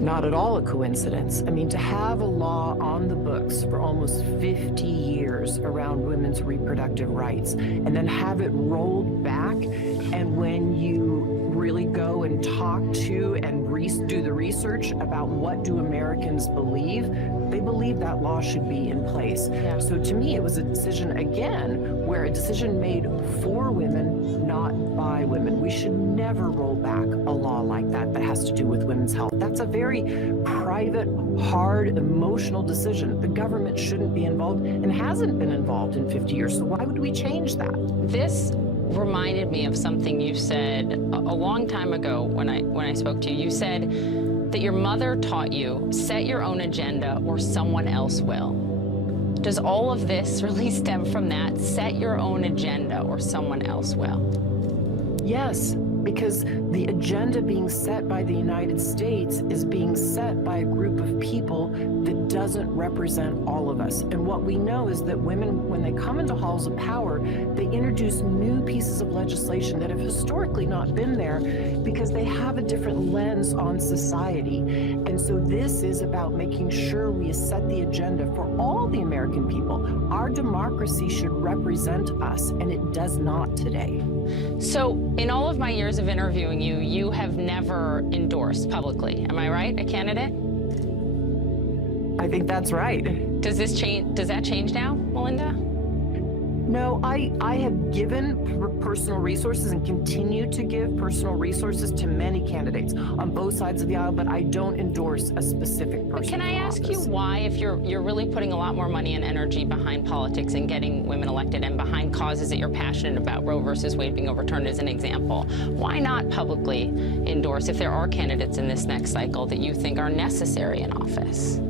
Not at all a coincidence. I mean, to have a law on the books for almost 50 years around women's reproductive rights, and then have it rolled back, and when you really go and talk to and do the research about what do Americans believe, they believe that law should be in place. So to me, it was a decision, again, where a decision made for women, not by women. We should never roll back a law like that that has to do with women's health. That's a very private, hard, emotional decision. The government shouldn't be involved and hasn't been involved in 50 years. So why would we change that? This reminded me of something you said a long time ago when I spoke to you. You said that your mother taught you, set your own agenda or someone else will. Does all of this really stem from that? Set your own agenda or someone else will? Yes, because the agenda being set by the United States is being set by a group of people that doesn't represent all of us. And what we know is that women, when they come into halls of power, they introduce new pieces of legislation that have historically not been there because they have a different lens on society. And so this is about making sure we set the agenda for all the American people. Our democracy should represent us, and it does not today. So in all of my years of interviewing you, you have never endorsed publicly, am I right, a candidate? I think that's right. Does that change now, Melinda? No, I have given personal resources and continue to give personal resources to many candidates on both sides of the aisle, but I don't endorse a specific person. But can I ask you why, if you're really putting a lot more money and energy behind politics and getting women elected and behind causes that you're passionate about, Roe versus Wade being overturned as an example, why not publicly endorse if there are candidates in this next cycle that you think are necessary in office?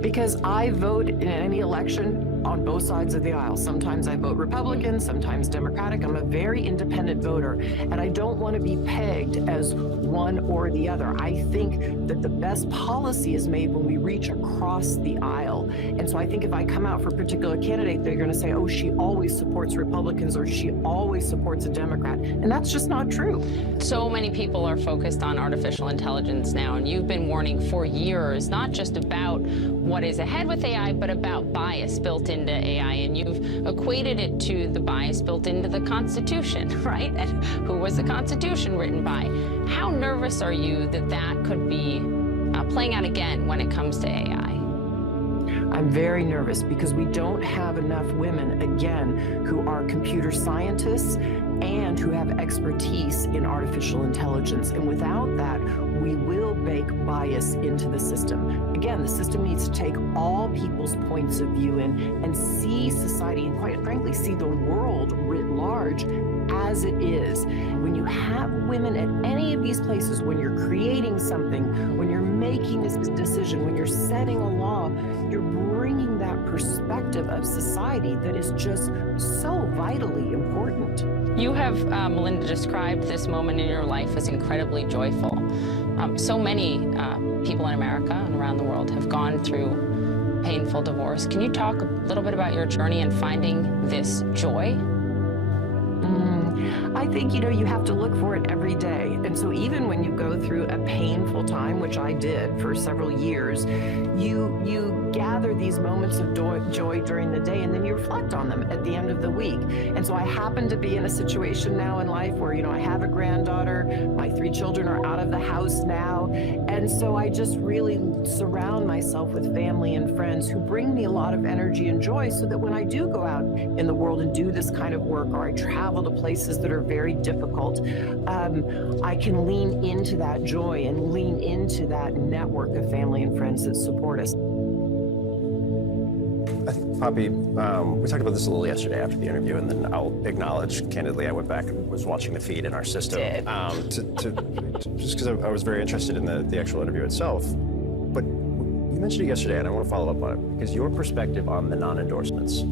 Because I vote in any election on both sides of the aisle. Sometimes I vote Republican, sometimes Democratic. I'm a very independent voter, and I don't want to be pegged as one or the other. I think that the best policy is made when we reach across the aisle. And so I think if I come out for a particular candidate, they're going to say, oh, she always supports Republicans or she always supports a Democrat. And that's just not true. So many people are focused on artificial intelligence now, and you've been warning for years, not just about what is ahead with AI, but about bias built into AI, and you've equated it to the bias built into the Constitution, right? And who was the Constitution written by? How nervous are you that that could be playing out again when it comes to AI? I'm very nervous because we don't have enough women, again, who are computer scientists and who have expertise in artificial intelligence. And without that, we will bake bias into the system. Again, the system needs to take all people's points of view in and see society, and quite frankly, see the world writ large as it is. When you have women at any of these places, when you're creating something, when you're making this decision, when you're setting a law, you're bringing that perspective of society that is just so vitally important. You have, Melinda, described this moment in your life as incredibly joyful. So many people in America and around the world have gone through painful divorce. Can you talk a little bit about your journey in finding this joy? I think, you have to look for it every day. And so even when you go through a painful time, which I did for several years, you gather these moments of joy during the day, and then you reflect on them at the end of the week. And so I happen to be in a situation now in life where, I have a granddaughter, my 3 children are out of the house now, and so I just really surround myself with family and friends who bring me a lot of energy and joy, so that when I do go out in the world and do this kind of work, or I travel to places that are very difficult, I can lean into that joy and lean into that network of family and friends that support us. I think, Poppy, we talked about this a little yesterday after the interview, and then I'll acknowledge, candidly, I went back and was watching the feed in our system. Just because I was very interested in the actual interview itself. But you mentioned it yesterday, and I want to follow up on it, because your perspective on the non-endorsements,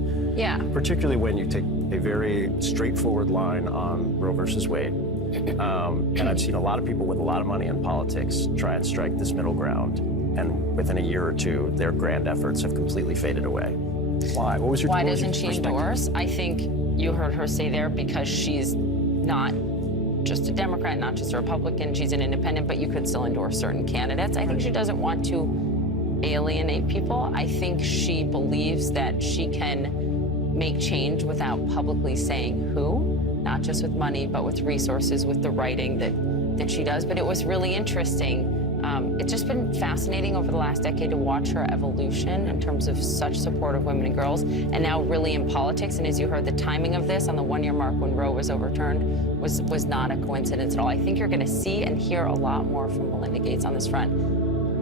particularly when you take a very straightforward line on Roe versus Wade, and I've seen a lot of people with a lot of money in politics try and strike this middle ground, and within a year or two, their grand efforts have completely faded away. Why? What was your Why what was your doesn't she perspective? endorse? I think you heard her say there, because she's not just a Democrat, not just a Republican, she's an independent, but you could still endorse certain candidates. I think she doesn't want to alienate people. I think she believes that she can make change without publicly saying who, not just with money, but with resources, with the writing that she does. But it was really interesting. It's just been fascinating over the last decade to watch her evolution in terms of such support of women and girls, and now really in politics. And as you heard, the timing of this on the 1-year mark when Roe was overturned was not a coincidence at all. I think you're going to see and hear a lot more from Melinda Gates on this front.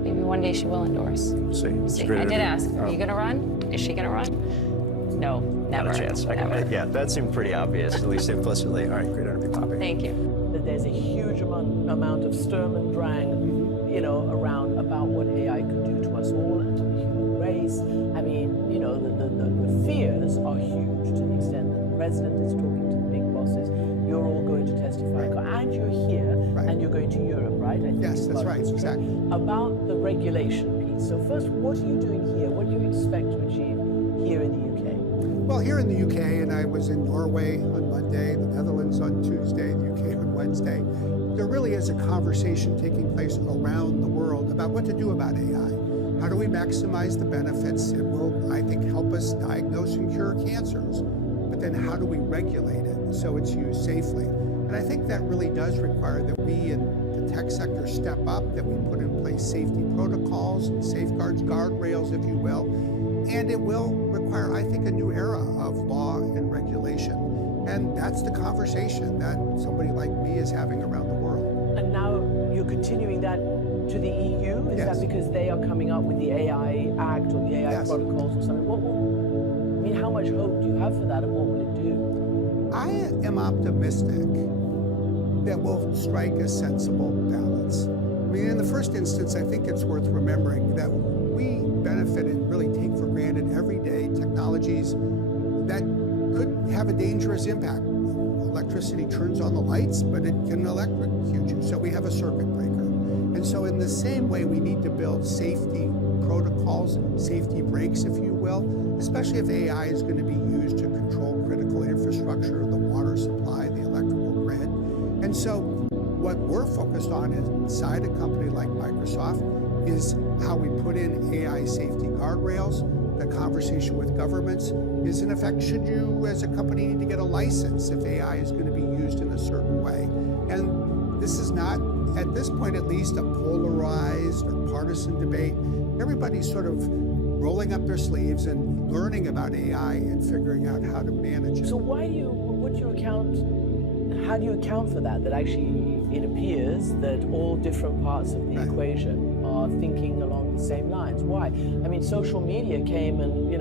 Maybe one day she will endorse. We'll see. I did ask, are you going to run? Is she going to run? No, never. Not a chance. Yeah, that seemed pretty obvious, at least implicitly. All right, great interview, Poppy. Thank you. That there's a huge amount of sturm and drang, around about what AI could do to us all and to the human race. I mean, the fears are huge to the extent that the president is talking to the big bosses. You're all going to testify, and you're here, and you're going to Europe, right? I think yes, that's right, exactly. About the regulation piece. So first, what are you doing here? What do you expect to achieve here in the UK? Well, here in the UK, and I was in Norway on Monday, the Netherlands on Tuesday, the UK on Wednesday, there really is a conversation taking place around the world about what to do about AI. How do we maximize the benefits? It will, I think, help us diagnose and cure cancers. But then how do we regulate it so it's used safely? And I think that really does require that we in the tech sector step up, that we put in place safety protocols and safeguards, guardrails, if you will. And it will require, I think, a new era of law and regulation. And that's the conversation that somebody like me is having around the world. And now you're continuing that to the EU? Is Yes. that because they are coming up with the AI Act or the AI Yes. protocols or something? How much hope do you have for that, and what will it do? I am optimistic that we'll strike a sensible balance. In the first instance, I think it's worth remembering that we benefit and really take for granted everyday technologies that could have a dangerous impact. Electricity turns on the lights, but it can electrocute you, so we have a circuit breaker. And so in the same way, we need to build safety protocols, safety breaks, if you will, especially if AI is going to be used to control critical infrastructure, the water supply, the electrical grid. And so what we're focused on inside a company like Microsoft is how we put in AI safety guardrails. The conversation with governments is, in effect, should you as a company need to get a license if AI is going to be used in a certain way? And this is not, at this point at least, a polarized or partisan debate. Everybody's sort of rolling up their sleeves and learning about AI and figuring out how to manage it. So how do you account for that? That actually it appears that all different parts of the equation are thinking along the same lines. Why? I mean, social media came and,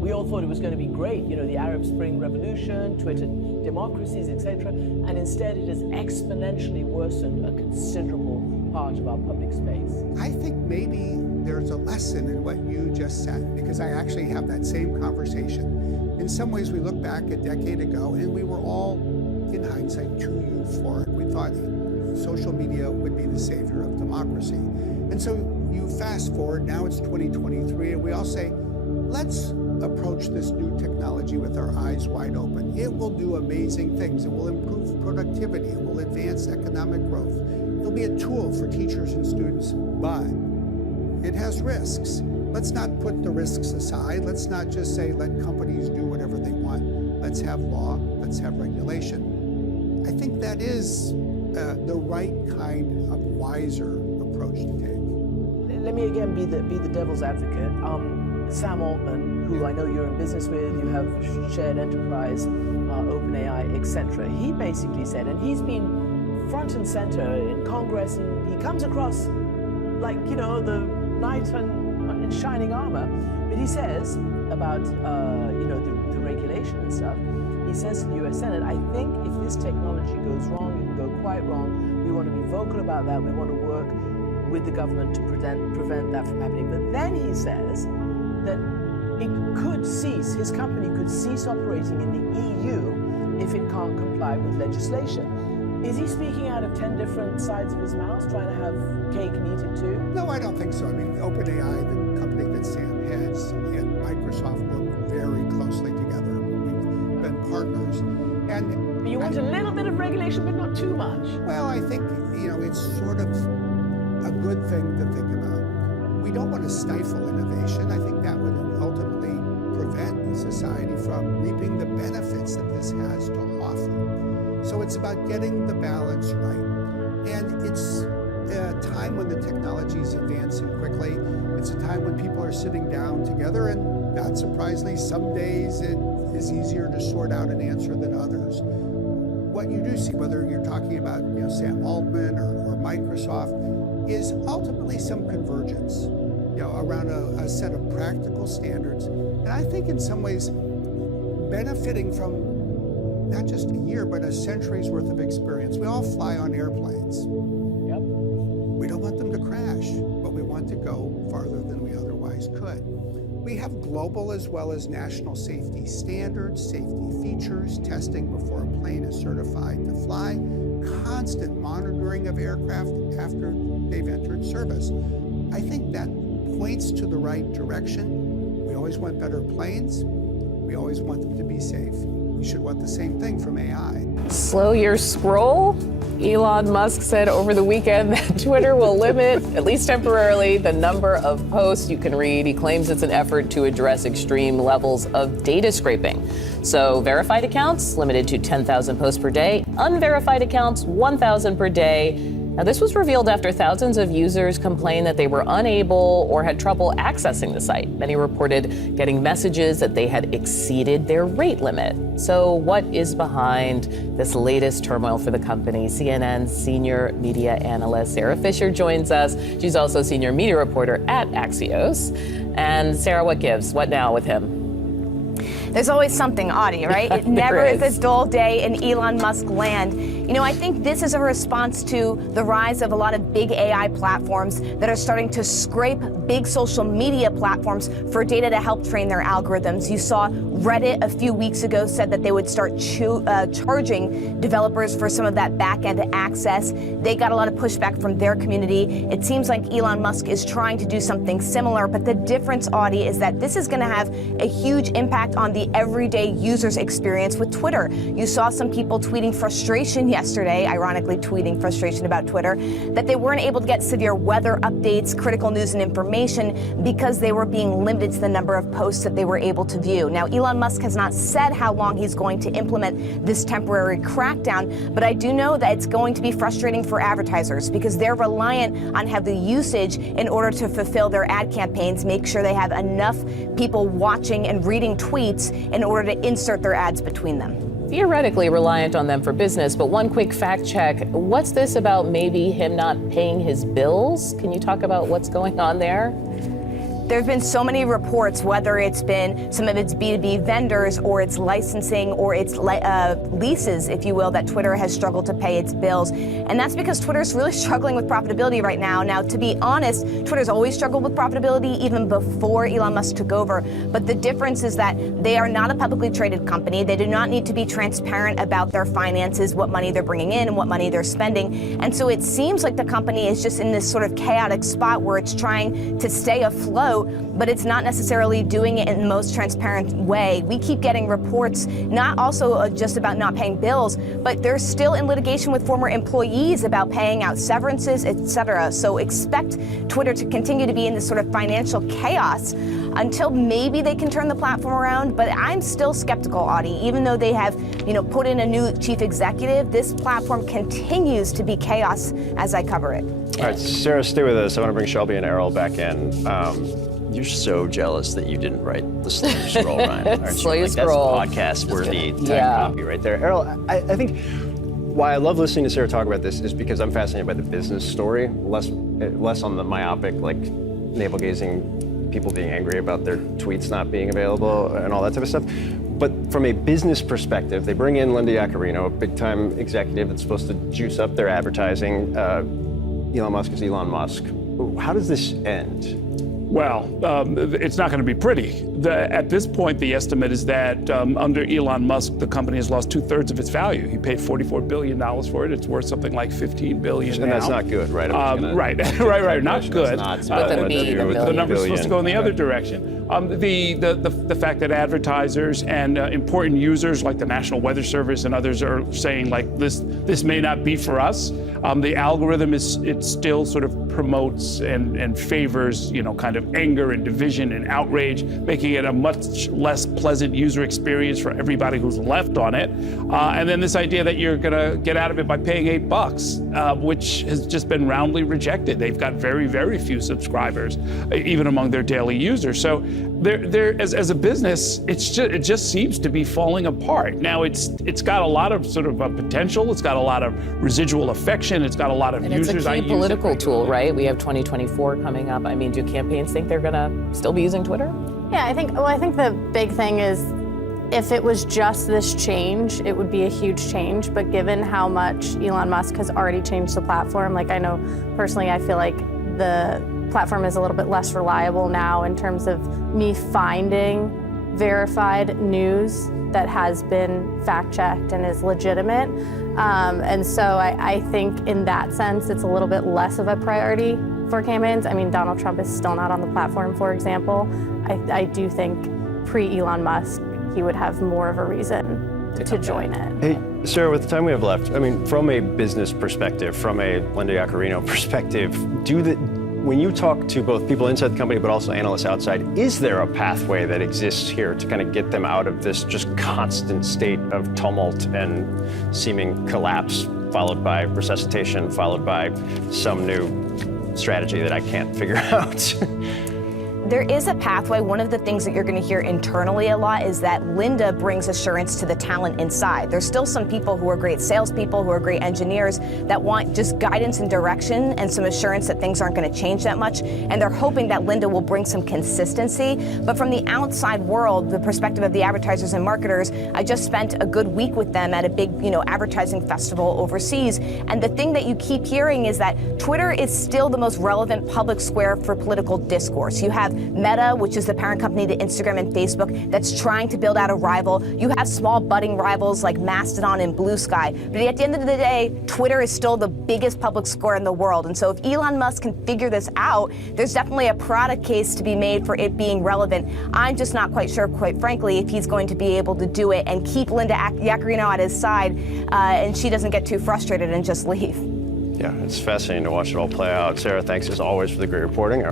we all thought it was going to be great, the Arab Spring Revolution, Twitter democracies, etc. And instead it has exponentially worsened a considerable part of our public space. I think maybe there's a lesson in what you just said, because I actually have that same conversation. In some ways, we look back a decade ago and we were all, in hindsight, too euphoric. We thought social media would be the savior of democracy. And so you fast forward, now it's 2023, and we all say, let's approach this new technology with our eyes wide open. It will do amazing things. It will improve productivity. It will advance economic growth. It'll be a tool for teachers and students, but It has risks. Let's not put the risks aside. Let's not just say let companies do whatever they want. Let's have law, let's have regulation. I think that is the right kind of wiser approach to take. Let me again be the devil's advocate. Sam Altman, who I know you're in business with, you have shared enterprise, OpenAI, etc. He basically said, and he's been front and center in Congress, and he comes across like, you know, the knight in shining armor. But he says about, you know, the regulation and stuff, he says to the US Senate, I think if this technology goes wrong, it can go quite wrong. We want to be vocal about that. We want to work with the government to prevent that from happening. But then he says that it could cease, his company could cease operating in the EU if it can't comply with legislation. Is he speaking out of 10 different sides of his mouth, trying to have cake and eat it too? No, I don't think so. I mean, OpenAI, the company that Sam heads, and Microsoft work very closely together. We've been partners. And you want a little bit of regulation, but not too much. Well, I think, you know, it's sort of a good thing to think about. We don't want to stifle innovation. I think that would ultimately prevent society from reaping the benefits that this has to offer. So it's about getting the balance right. And it's a time when the technology is advancing quickly. It's a time when people are sitting down together, and not surprisingly, some days it is easier to sort out an answer than others. What you do see, whether you're talking about, you know, Sam Altman or Microsoft, is ultimately some convergence, you know, around a set of practical standards. And I think in some ways benefiting from not just a year, but a century's worth of experience. We all fly on airplanes. Yep. We don't want them to crash, but we want to go farther than we otherwise could. We have global as well as national safety standards, safety features, testing before a plane is certified to fly, constant monitoring of aircraft after they've entered service. I think that points to the right direction. We always want better planes. We always want them to be safe. We should want the same thing from AI. Slow your scroll? Elon Musk said over the weekend that Twitter will limit, at least temporarily, the number of posts you can read. He claims it's an effort to address extreme levels of data scraping. So verified accounts limited to 10,000 posts per day, unverified accounts 1,000 per day. Now, this was revealed after thousands of users complained that they were unable or had trouble accessing the site. Many reported getting messages that they had exceeded their rate limit. So what is behind this latest turmoil for the company? CNN's senior media analyst Sarah Fisher joins us. She's also senior media reporter at Axios. And Sarah, what gives? What now with him? There's always something, Audie, right? It never is a dull day in Elon Musk land. You know, I think this is a response to the rise of a lot of big AI platforms that are starting to scrape big social media platforms for data to help train their algorithms. You saw Reddit a few weeks ago said that they would start charging developers for some of that back-end access. They got a lot of pushback from their community. It seems like Elon Musk is trying to do something similar, but the difference, Audie, is that this is going to have a huge impact on the everyday user's experience with Twitter. You saw some people tweeting frustration yesterday, ironically tweeting frustration about Twitter, that they weren't able to get severe weather updates, critical news and information because they were being limited to the number of posts that they were able to view. Now, Elon Musk has not said how long he's going to implement this temporary crackdown, but I do know that it's going to be frustrating for advertisers because they're reliant on heavy usage in order to fulfill their ad campaigns, make sure they have enough people watching and reading tweets in order to insert their ads between them. Theoretically reliant on them for business, but one quick fact check. What's this about maybe him not paying his bills? Can you talk about what's going on there? There have been so many reports, whether it's been some of its B2B vendors or its licensing or its leases, if you will, that Twitter has struggled to pay its bills. And that's because Twitter's really struggling with profitability right now. Now, to be honest, Twitter's always struggled with profitability even before Elon Musk took over. But the difference is that they are not a publicly traded company. They do not need to be transparent about their finances, what money they're bringing in and what money they're spending. And so it seems like the company is just in this sort of chaotic spot where it's trying to stay afloat but it's not necessarily doing it in the most transparent way. We keep getting reports, not also just about not paying bills, but they're still in litigation with former employees about paying out severances, etc. So expect Twitter to continue to be in this sort of financial chaos until maybe they can turn the platform around. But I'm still skeptical, Audie. Even though they have, put in a new chief executive, this platform continues to be chaos as I cover it. All right, Sarah, stay with us. I want to bring Shelby and Errol back in. You're so jealous that you didn't write the Slow You Scroll, Ryan, aren't you? Slow You Like, Scroll. That's podcast-worthy type copy right there. Errol, I think why I love listening to Sarah talk about this is because I'm fascinated by the business story, less on the myopic, like navel-gazing people being angry about their tweets not being available and all that type of stuff. But from a business perspective, they bring in Linda Yaccarino, a big-time executive that's supposed to juice up their advertising. Elon Musk is Elon Musk. How does this end? Well, it's not going to be pretty. At this point, the estimate is that under Elon Musk, the company has lost 2/3 of its value. He paid $44 billion for it. It's worth something like $15 billion And now. that's not good, right? Right, not good. The number's supposed to go in the other direction. The fact that advertisers and important users like the National Weather Service and others are saying like this may not be for us. The algorithm it still sort of promotes and favors kind of anger and division and outrage, making it a much less pleasant user experience for everybody who's left on it. And then this idea that you're gonna get out of it by paying $8, which has just been roundly rejected. They've got very, very few subscribers, even among their daily users. So they're as a business, it just seems to be falling apart. Now it's got a lot of sort of potential. It's got a lot of residual affection. It's got a lot of users. It's a key political tool, right? We have 2024 coming up. I mean, do campaigns think they're gonna still be using Twitter? Yeah, I think the big thing is if it was just this change, it would be a huge change. But given how much Elon Musk has already changed the platform, like I know personally, I feel like the platform is a little bit less reliable now in terms of me finding verified news that has been fact-checked and is legitimate. And so I think in that sense, it's a little bit less of a priority for campaigns. I mean, Donald Trump is still not on the platform, for example. I do think pre-Elon Musk, he would have more of a reason to join it. Hey, Sarah, with the time we have left, I mean, from a business perspective, from a Linda Yaccarino perspective, when you talk to both people inside the company but also analysts outside, is there a pathway that exists here to kind of get them out of this just constant state of tumult and seeming collapse, followed by resuscitation, followed by some new strategy that I can't figure out? There is a pathway. One of the things that you're going to hear internally a lot is that Linda brings assurance to the talent inside. There's still some people who are great salespeople, who are great engineers that want just guidance and direction and some assurance that things aren't going to change that much. And they're hoping that Linda will bring some consistency. But from the outside world, the perspective of the advertisers and marketers, I just spent a good week with them at a big, advertising festival overseas. And the thing that you keep hearing is that Twitter is still the most relevant public square for political discourse. You have Meta, which is the parent company to Instagram and Facebook, that's trying to build out a rival. You have small budding rivals like Mastodon and Blue Sky. But at the end of the day, Twitter is still the biggest public square in the world. And so if Elon Musk can figure this out, there's definitely a product case to be made for it being relevant. I'm just not quite sure, quite frankly, if he's going to be able to do it and keep Linda Yaccarino at his side and she doesn't get too frustrated and just leave. Yeah, it's fascinating to watch it all play out. Sarah, thanks as always for the great reporting.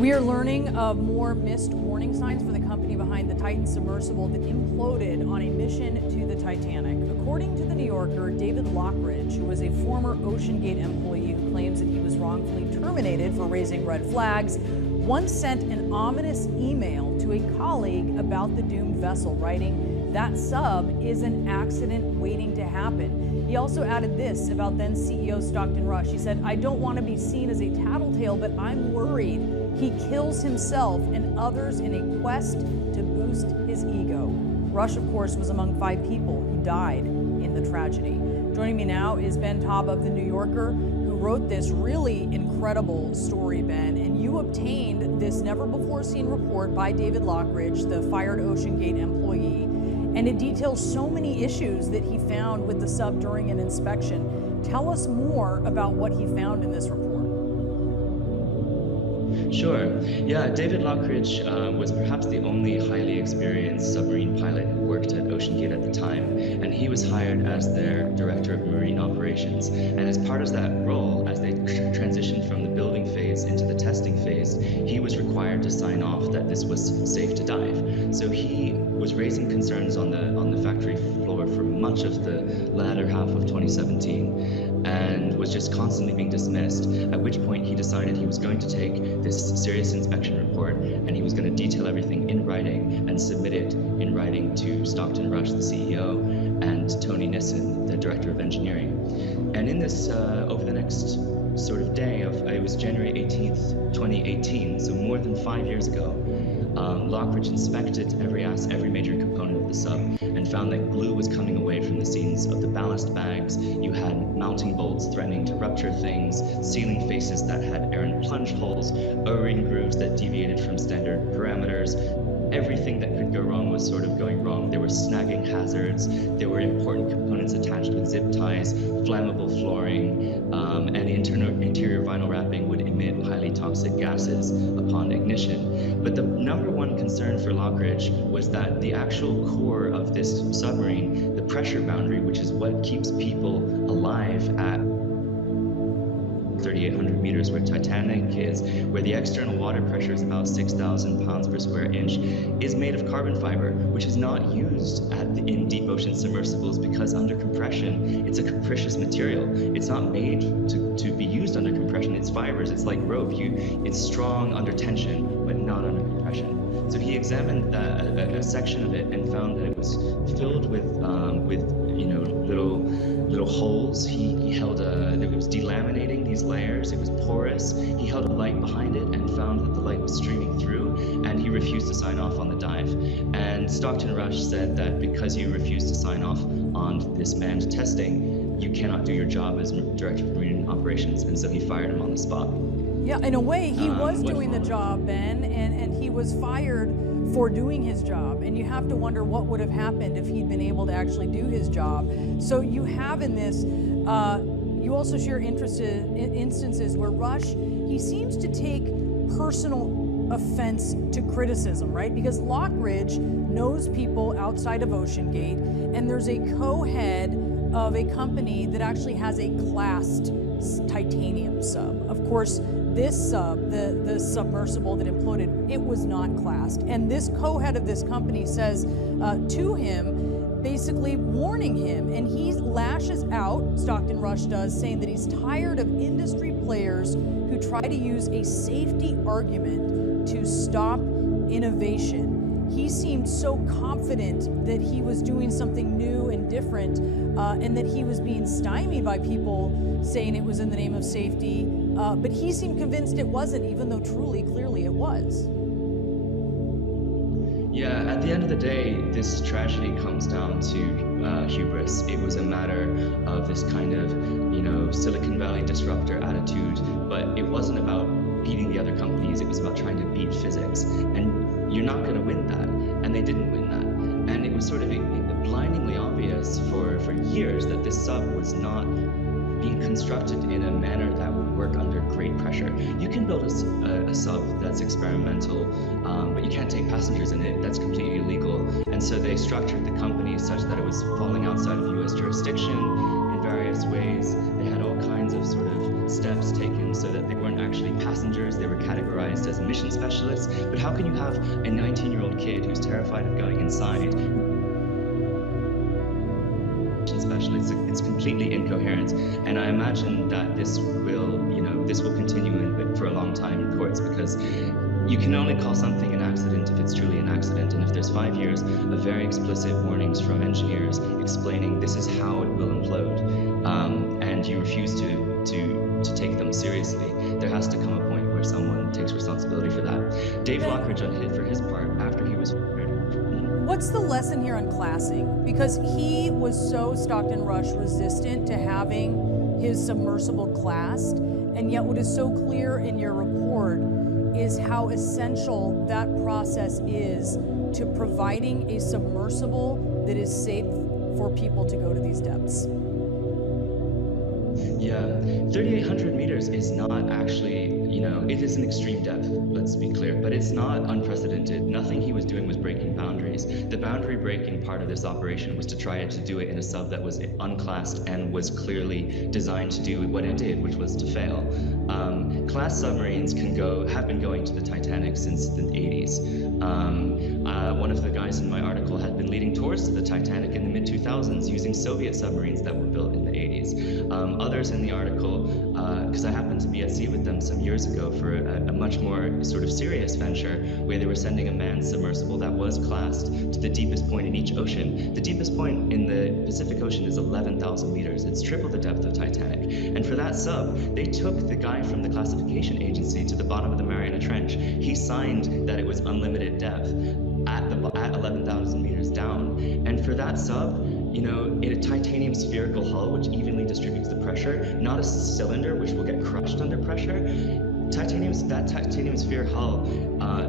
We are learning of more missed warning signs for the company behind the Titan submersible that imploded on a mission to the Titanic. According to The New Yorker, David Lockridge, who was a former OceanGate employee who claims that he was wrongfully terminated for raising red flags, once sent an ominous email to a colleague about the doomed vessel, writing, "That sub is an accident waiting to happen." He also added this about then CEO Stockton Rush. He said, "I don't want to be seen as a tattletale, but I'm worried he kills himself and others in a quest to boost his ego." Rush, of course, was among 5 people who died in the tragedy. Joining me now is Ben Taub of The New Yorker, who wrote this really incredible story, Ben, and you obtained this never-before-seen report by David Lockridge, the fired OceanGate employee, and it details so many issues that he found with the sub during an inspection. Tell us more about what he found in this report. Sure. Yeah, David Lockridge was perhaps the only highly experienced submarine pilot who worked at OceanGate at the time, and he was hired as their director of marine operations. And as part of that role, as they transitioned from the building phase into the testing phase, he was required to sign off that this was safe to dive. So he was raising concerns on the factory floor for much of the latter half of 2017, and was just constantly being dismissed, at which point he decided he was going to take this serious inspection report and he was going to detail everything in writing and submit it in writing to Stockton Rush, the CEO, and Tony Nissen, the director of engineering. And in this, over the next sort of day of, it was January 18th, 2018, so more than 5 years ago, Lockridge inspected every major component of the sub and found that glue was coming away from the seams of the ballast bags. You had mounting bolts threatening to rupture things, ceiling faces that had errant plunge holes, O-ring grooves that deviated from standard parameters. Everything that could go wrong was sort of going wrong. There were snagging hazards, there were important components attached with zip ties, flammable flooring, and the interior vinyl wrapping would emit highly toxic gases upon ignition. But the number one concern for Lockridge was that the actual core of this submarine, the pressure boundary, which is what keeps people alive at 3,800 meters where Titanic is, where the external water pressure is about 6,000 pounds per square inch, is made of carbon fiber, which is not used in deep ocean submersibles because under compression, it's a capricious material. It's not made to be used under compression. It's fibers. It's like rope. It's strong under tension, but not under compression. So he examined a section of it and found that it was filled with little holes. He held it was delaminating these layers. It was porous. He held a light behind it and found that the light was streaming through, and he refused to sign off on the dive. And Stockton Rush said that because you refused to sign off on this manned testing, you cannot do your job as director of marine operations, and so he fired him on the spot. Yeah, in a way, he was doing the job, Ben, and he was fired for doing his job. And you have to wonder what would have happened if he'd been able to actually do his job. So you have in this, you also share instances where Rush, he seems to take personal offense to criticism, right? Because Lockridge knows people outside of OceanGate, and there's a co-head of a company that actually has a classed titanium sub. Of course, this sub, the submersible that imploded, it was not classed. And this co-head of this company says to him, basically warning him, and he lashes out, Stockton Rush does, saying that he's tired of industry players who try to use a safety argument to stop innovation. He seemed so confident that he was doing something new and different, and that he was being stymied by people saying it was in the name of safety. But he seemed convinced it wasn't, even though clearly it was. Yeah, at the end of the day, this tragedy comes down to hubris. It was a matter of this kind of, Silicon Valley disruptor attitude, but it wasn't about beating the other companies. It was about trying to beat physics. And you're not going to win that. And they didn't win that. And it was sort of blindingly obvious for years that this sub was not being constructed in a manner that would work under great pressure. You can build a sub that's experimental, but you can't take passengers in it. That's completely illegal. And so they structured the company such that it was falling outside of U.S. jurisdiction in various ways. They had all kinds of sort of steps taken so that they weren't actually passengers. They were categorized as mission specialists. But how can you have a 19-year-old kid who's terrified of going inside specialists? It's completely incoherent, and I imagine that this will continue for a long time in courts, because you can only call something an accident if it's truly an accident, and if there's 5 years of very explicit warnings from engineers explaining this is how it will implode, and you refuse to take them seriously, there has to come a point where someone takes responsibility for that. Dave Lockridge undid for his part after he was fired. What's the lesson here on classing? Because he was so Stockton Rush resistant to having his submersible classed, and yet what is so clear in your report is how essential that process is to providing a submersible that is safe for people to go to these depths. Yeah, 3,800 meters is not actually it is an extreme depth, let's be clear, but it's not unprecedented. Nothing he was doing was breaking boundaries. The boundary breaking part of this operation was to try to do it in a sub that was unclassed and was clearly designed to do what it did, which was to fail. Class submarines have been going to the Titanic since the 80s. One of the guys in my article had been leading tours to the Titanic in the mid-2000s using Soviet submarines that were built in the 80s. Others in the article, because I happened to be at sea with them some years ago for a much more sort of serious venture where they were sending a manned submersible that was classed to the deepest point in each ocean. The deepest point in the Pacific Ocean is 11,000 meters. It's triple the depth of Titanic. And for that sub, they took the guy from the classification agency to the bottom of the Mariana Trench. He signed that it was unlimited depth at 11,000 meters down. And for that sub, in a titanium spherical hull, which evenly distributes the pressure, not a cylinder which will get crushed under pressure, that titanium sphere hull,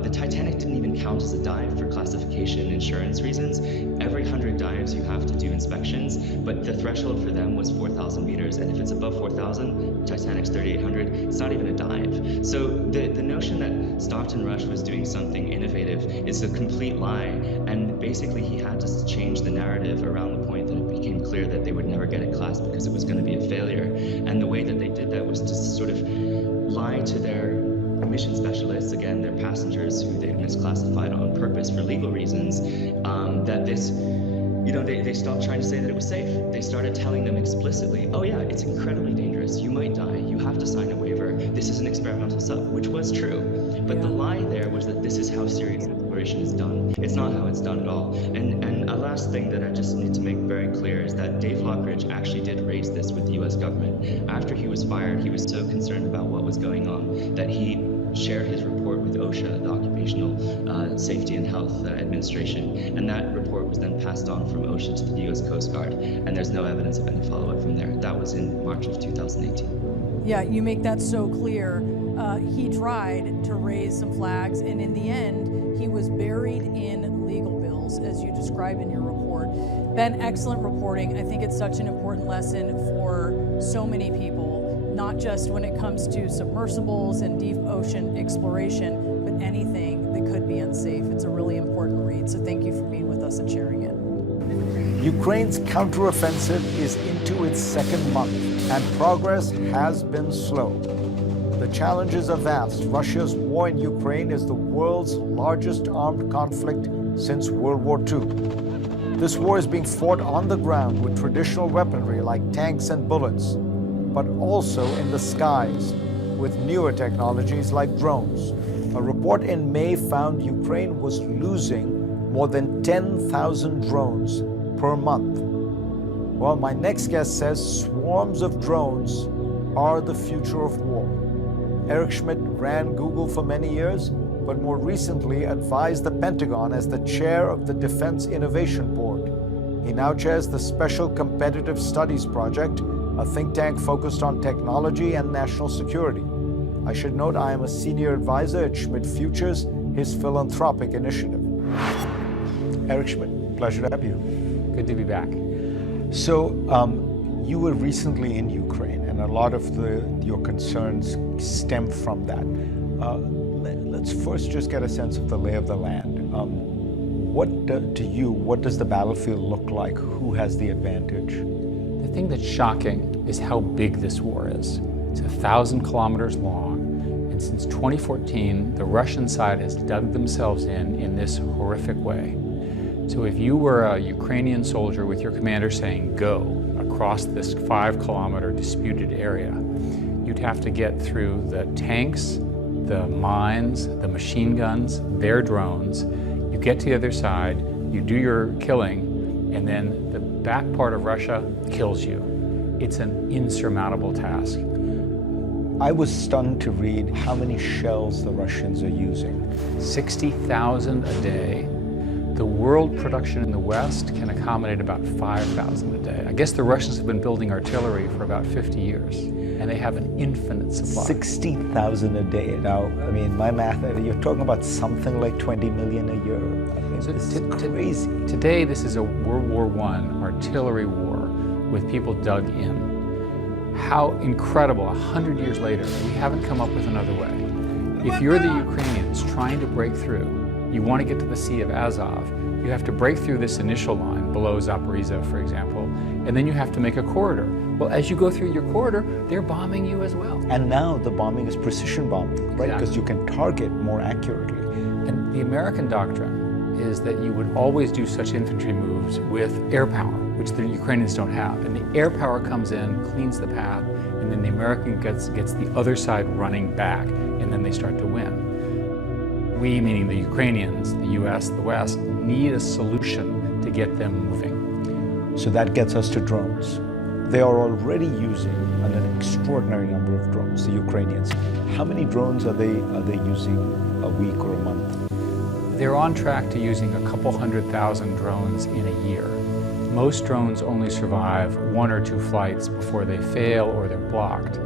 the Titanic didn't even count as a dive for classification and insurance reasons. Every 100 dives you have to do inspections, but the threshold for them was 4,000 meters, and if it's above 4,000, Titanic's 3,800, it's not even a dive. So the notion that Stockton Rush was doing something innovative is a complete lie, and basically he had to change the narrative around the point that it became clear that they would never get it classed because it was going to be a failure. And the way that they did that was to sort of lie to their mission specialists, again, their passengers who they misclassified on purpose for legal reasons, that this, they stopped trying to say that it was safe. They started telling them explicitly, oh yeah, it's incredibly dangerous, you might die, you have to sign a waiver, this is an experimental sub, which was true. But the lie there was that this is how serious exploration is done. It's not how it's done at all. And a last thing that I just need to make very clear is that Dave Lockridge actually did raise this with the US government. After he was fired, he was so concerned about what was going on that he shared his report with OSHA, the Occupational Safety and Health Administration, and that report was then passed on from OSHA to the US Coast Guard, and there's no evidence of any follow-up from there. That was in March of 2018. Yeah, you make that so clear. He tried to raise some flags, and in the end, he was buried in legal bills, as you describe in your report. Ben, excellent reporting. I think it's such an important lesson for so many people, not just when it comes to submersibles and deep ocean exploration, but anything that could be unsafe. It's a really important read, so thank you for being with us and sharing it. Ukraine's counteroffensive is into its second month, and progress has been slow. The challenges are vast. Russia's war in Ukraine is the world's largest armed conflict since World War II. This war is being fought on the ground with traditional weaponry like tanks and bullets, but also in the skies with newer technologies like drones. A report in May found Ukraine was losing more than 10,000 drones per month. Well, my next guest says swarms of drones are the future of war. Eric Schmidt ran Google for many years, but more recently advised the Pentagon as the chair of the Defense Innovation Board. He now chairs the Special Competitive Studies Project, a think tank focused on technology and national security. I should note I am a senior advisor at Schmidt Futures, his philanthropic initiative. Eric Schmidt, pleasure to have you. Good to be back. So, you were recently in Ukraine, and a lot of your concerns stem from that. Let's first just get a sense of the lay of the land. What does the battlefield look like? Who has the advantage? The thing that's shocking is how big this war is. It's 1,000 kilometers long, and since 2014, the Russian side has dug themselves in this horrific way. So if you were a Ukrainian soldier with your commander saying go across this 5-kilometer disputed area, you'd have to get through the tanks, the mines, the machine guns, their drones. You get to the other side, you do your killing, and then the back part of Russia kills you. It's an insurmountable task. I was stunned to read how many shells the Russians are using. 60,000 a day. The world production in the West can accommodate about 5,000 a day. I guess the Russians have been building artillery for about 50 years, and they have an infinite supply. 60,000 a day. Now, I mean, my math, you're talking about something like 20 million a year. I mean, so this is crazy. Today, this is a World War I artillery war with people dug in. how incredible, 100 years later, we haven't come up with another way. If you're the Ukrainians trying to break through, you want to get to the Sea of Azov, you have to break through this initial line below Zaporizhzhia, for example, and then you have to make a corridor. Well, as you go through your corridor, they're bombing you as well. And now the bombing is precision bombing, right? Because you can target more accurately. And the American doctrine is that you would always do such infantry moves with air power, which the Ukrainians don't have. And the air power comes in, cleans the path, and then the American gets the other side running back, and then they start to win. We, meaning the Ukrainians, the US, the West, need a solution to get them moving. So that gets us to drones. They are already using an extraordinary number of drones, the Ukrainians. How many drones are they using a week or a month? They're on track to using a couple 100,000 drones in a year. Most drones only survive 1 or 2 flights before they fail or they're blocked.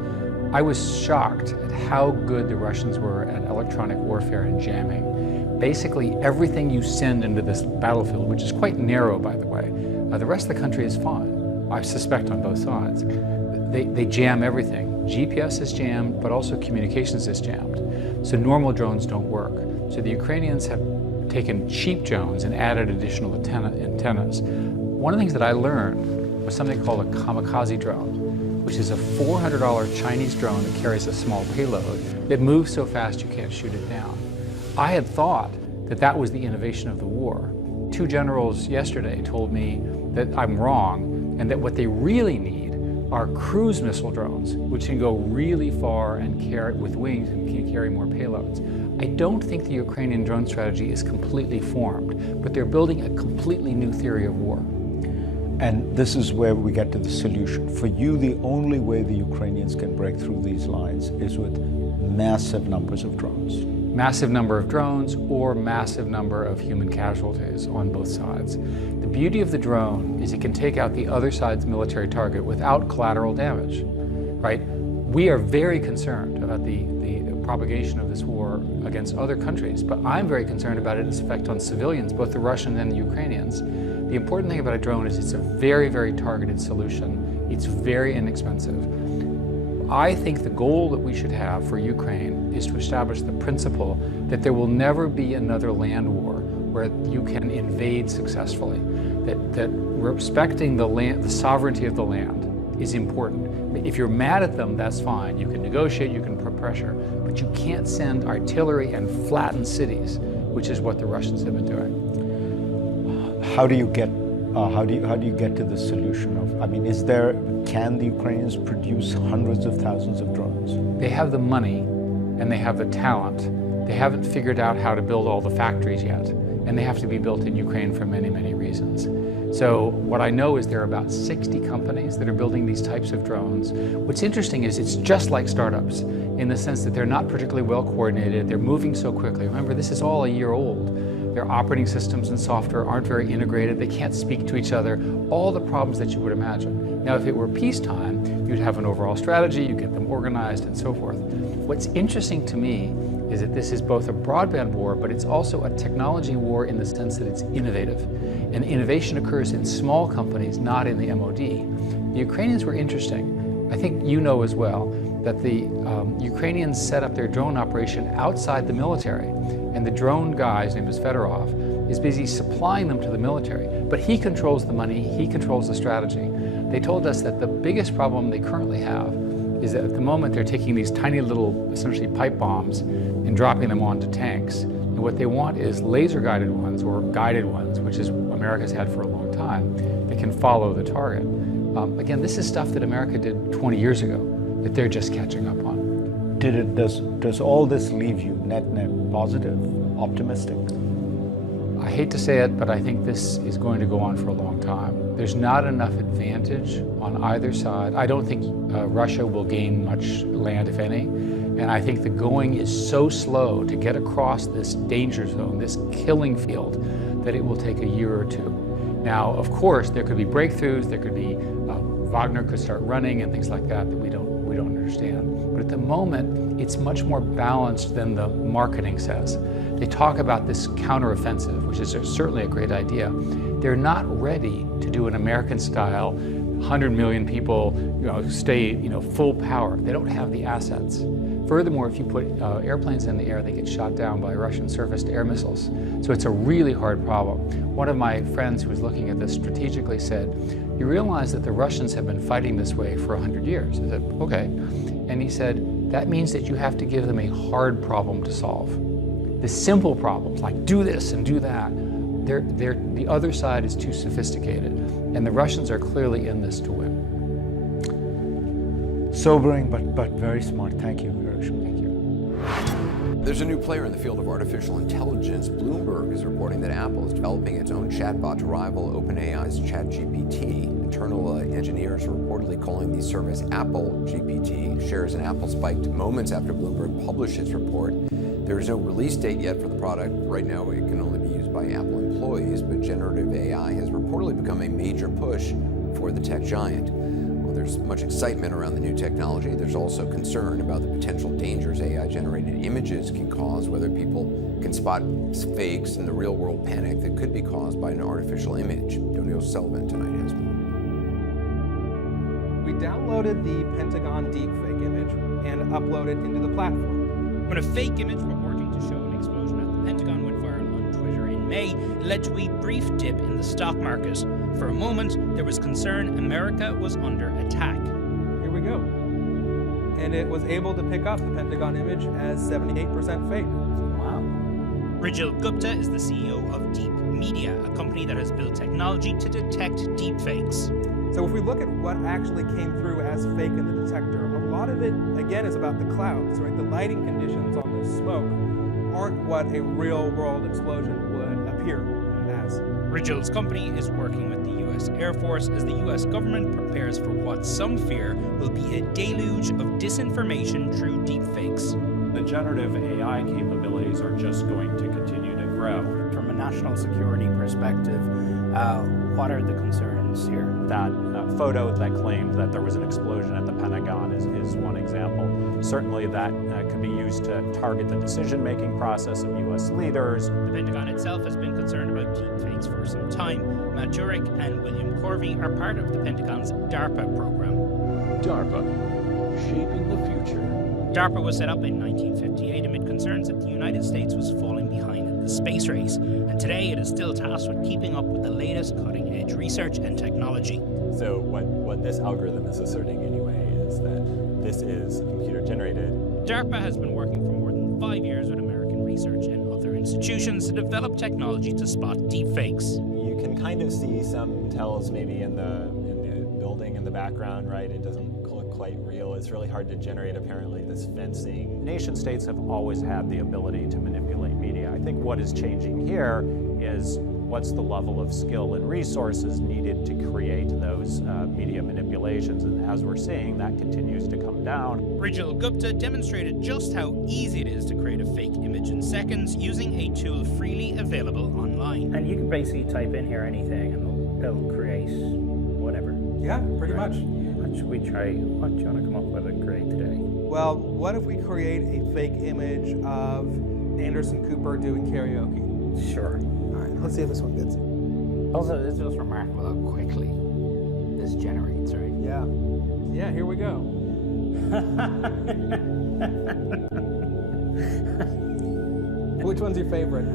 I was shocked at how good the Russians were at electronic warfare and jamming. Basically, everything you send into this battlefield, which is quite narrow, by the way, the rest of the country is fine. I suspect on both sides. They jam everything. GPS is jammed, but also communications is jammed. So normal drones don't work. So the Ukrainians have taken cheap drones and added additional antennas. One of the things that I learned was something called a kamikaze drone, which is a $400 Chinese drone that carries a small payload that moves so fast you can't shoot it down. I had thought that that was the innovation of the war. 2 generals yesterday told me that I'm wrong, and that what they really need are cruise missile drones, which can go really far and carry with wings and can carry more payloads. I don't think the Ukrainian drone strategy is completely formed, but they're building a completely new theory of war. And this is where we get to the solution. For you, the only way the Ukrainians can break through these lines is with massive numbers of drones. Massive number of drones or massive number of human casualties on both sides. The beauty of the drone is it can take out the other side's military target without collateral damage, right? We are very concerned about the propagation of this war against other countries, but I'm very concerned about its effect on civilians, both the Russians and the Ukrainians. The important thing about a drone is it's a very, very targeted solution. It's very inexpensive. I think the goal that we should have for Ukraine is to establish the principle that there will never be another land war where you can invade successfully, that respecting the land, the sovereignty of the land is important. If you're mad at them, that's fine. You can negotiate, you can put pressure, but you can't send artillery and flatten cities, which is what the Russians have been doing. How do you get to the solution of, can the Ukrainians produce hundreds of thousands of drones? They have the money and they have the talent. They haven't figured out how to build all the factories yet, and they have to be built in Ukraine for many, many reasons. So what I know is there are about 60 companies that are building these types of drones. What's interesting is it's just like startups in the sense that they're not particularly well coordinated. They're moving so quickly. Remember, this is all a year old. Their operating systems and software aren't very integrated. They can't speak to each other. All the problems that you would imagine. Now, if it were peacetime, you'd have an overall strategy, you get them organized and so forth. What's interesting to me is that this is both a broadband war, but it's also a technology war in the sense that it's innovative. And innovation occurs in small companies, not in the MOD. The Ukrainians were interesting. I think you know as well that the Ukrainians set up their drone operation outside the military. And the drone guy, his name is Fedorov, is busy supplying them to the military. But he controls the money, he controls the strategy. They told us that the biggest problem they currently have is that at the moment they're taking these tiny little, essentially pipe bombs, and dropping them onto tanks. And what they want is laser-guided ones or guided ones, which is America's had for a long time, that can follow the target. Again, this is stuff that America did 20 years ago that they're just catching up on. Does all this leave you net positive, optimistic? I hate to say it, but I think this is going to go on for a long time. There's not enough advantage on either side. I don't think Russia will gain much land, if any. And I think the going is so slow to get across this danger zone, this killing field, that it will take a year or two. Now, of course, there could be breakthroughs, there could be, Wagner could start running and things like that we don't understand. But at the moment, it's much more balanced than the marketing says. They talk about this counteroffensive, which is certainly a great idea. They're not ready to do an American-style 100 million people, stay, full power. They don't have the assets. Furthermore, if you put airplanes in the air, they get shot down by Russian surface-to-air missiles. So it's a really hard problem. One of my friends who was looking at this strategically said, you realize that the Russians have been fighting this way for 100 years. I said, okay. And he said, that means that you have to give them a hard problem to solve. The simple problems, like do this and do that, the other side is too sophisticated. And the Russians are clearly in this to win. Sobering, but very smart. Thank you, Hirsch. Thank you. There's a new player in the field of artificial intelligence. Bloomberg is reporting that Apple is developing its own chatbot to rival OpenAI's ChatGPT. Internal engineers are reportedly calling the service Apple GPT. Shares in Apple spiked moments after Bloomberg published its report. There is no release date yet for the product. Right now, it can only be used by Apple employees, but generative AI has reportedly become a major push for the tech giant. While there's much excitement around the new technology, there's also concern about the potential dangers AI-generated images can cause, whether people can spot fakes and the real-world panic that could be caused by an artificial image. Donio Sullivan tonight has more. We downloaded the Pentagon deepfake image and uploaded it into the platform. When a fake image purporting to show an explosion at the Pentagon went viral on Twitter in May, it led to a brief dip in the stock market. For a moment, there was concern America was under attack. Here we go. And it was able to pick up the Pentagon image as 78% fake. Wow. Rijal Gupta is the CEO of Deep Media, a company that has built technology to detect deepfakes. So if we look at what actually came through as fake in the detector, a lot of it, again, is about the clouds, right? The lighting conditions on the smoke aren't what a real-world explosion would appear as. Rijal's company is working with the U.S. Air Force as the U.S. government prepares for what some fear will be a deluge of disinformation through deepfakes. The generative AI capabilities are just going to continue to grow. From a national security perspective, what are the concerns here? That photo that claimed that there was an explosion at the Pentagon is one example. Certainly that could be used to target the decision-making process of U.S. leaders. The Pentagon itself has been concerned about deepfakes for some time. Matt Jurek and William Corvey are part of the Pentagon's DARPA program. DARPA, shaping the future. DARPA was set up in 1958 amid concerns that the United States was falling behind in the space race, and today it is still tasked with keeping up with the latest cutting-edge research and technology. So what this algorithm is asserting anyway is that this is computer-generated. DARPA has been working for more than 5 years with American research and other institutions to develop technology to spot deepfakes. You can kind of see some tells maybe in the building in the background, right? It doesn't look quite real. It's really hard to generate, apparently, this fencing. Nation-states have always had the ability to manipulate media. I think what is changing here is what's the level of skill and resources needed to create those media manipulations, and as we're seeing, that continues to come down. Rijal Gupta demonstrated just how easy it is to create a fake image in seconds using a tool freely available online. And you can basically type in here anything and it'll create whatever. Yeah, pretty much. What should we try? What do you want to come up with and create today? Well, what if we create a fake image of Anderson Cooper doing karaoke? Sure. All right, let's see if this one gets it. Also, it's just remarkable how quickly this generates, right? Yeah. Yeah, here we go. Which one's your favorite?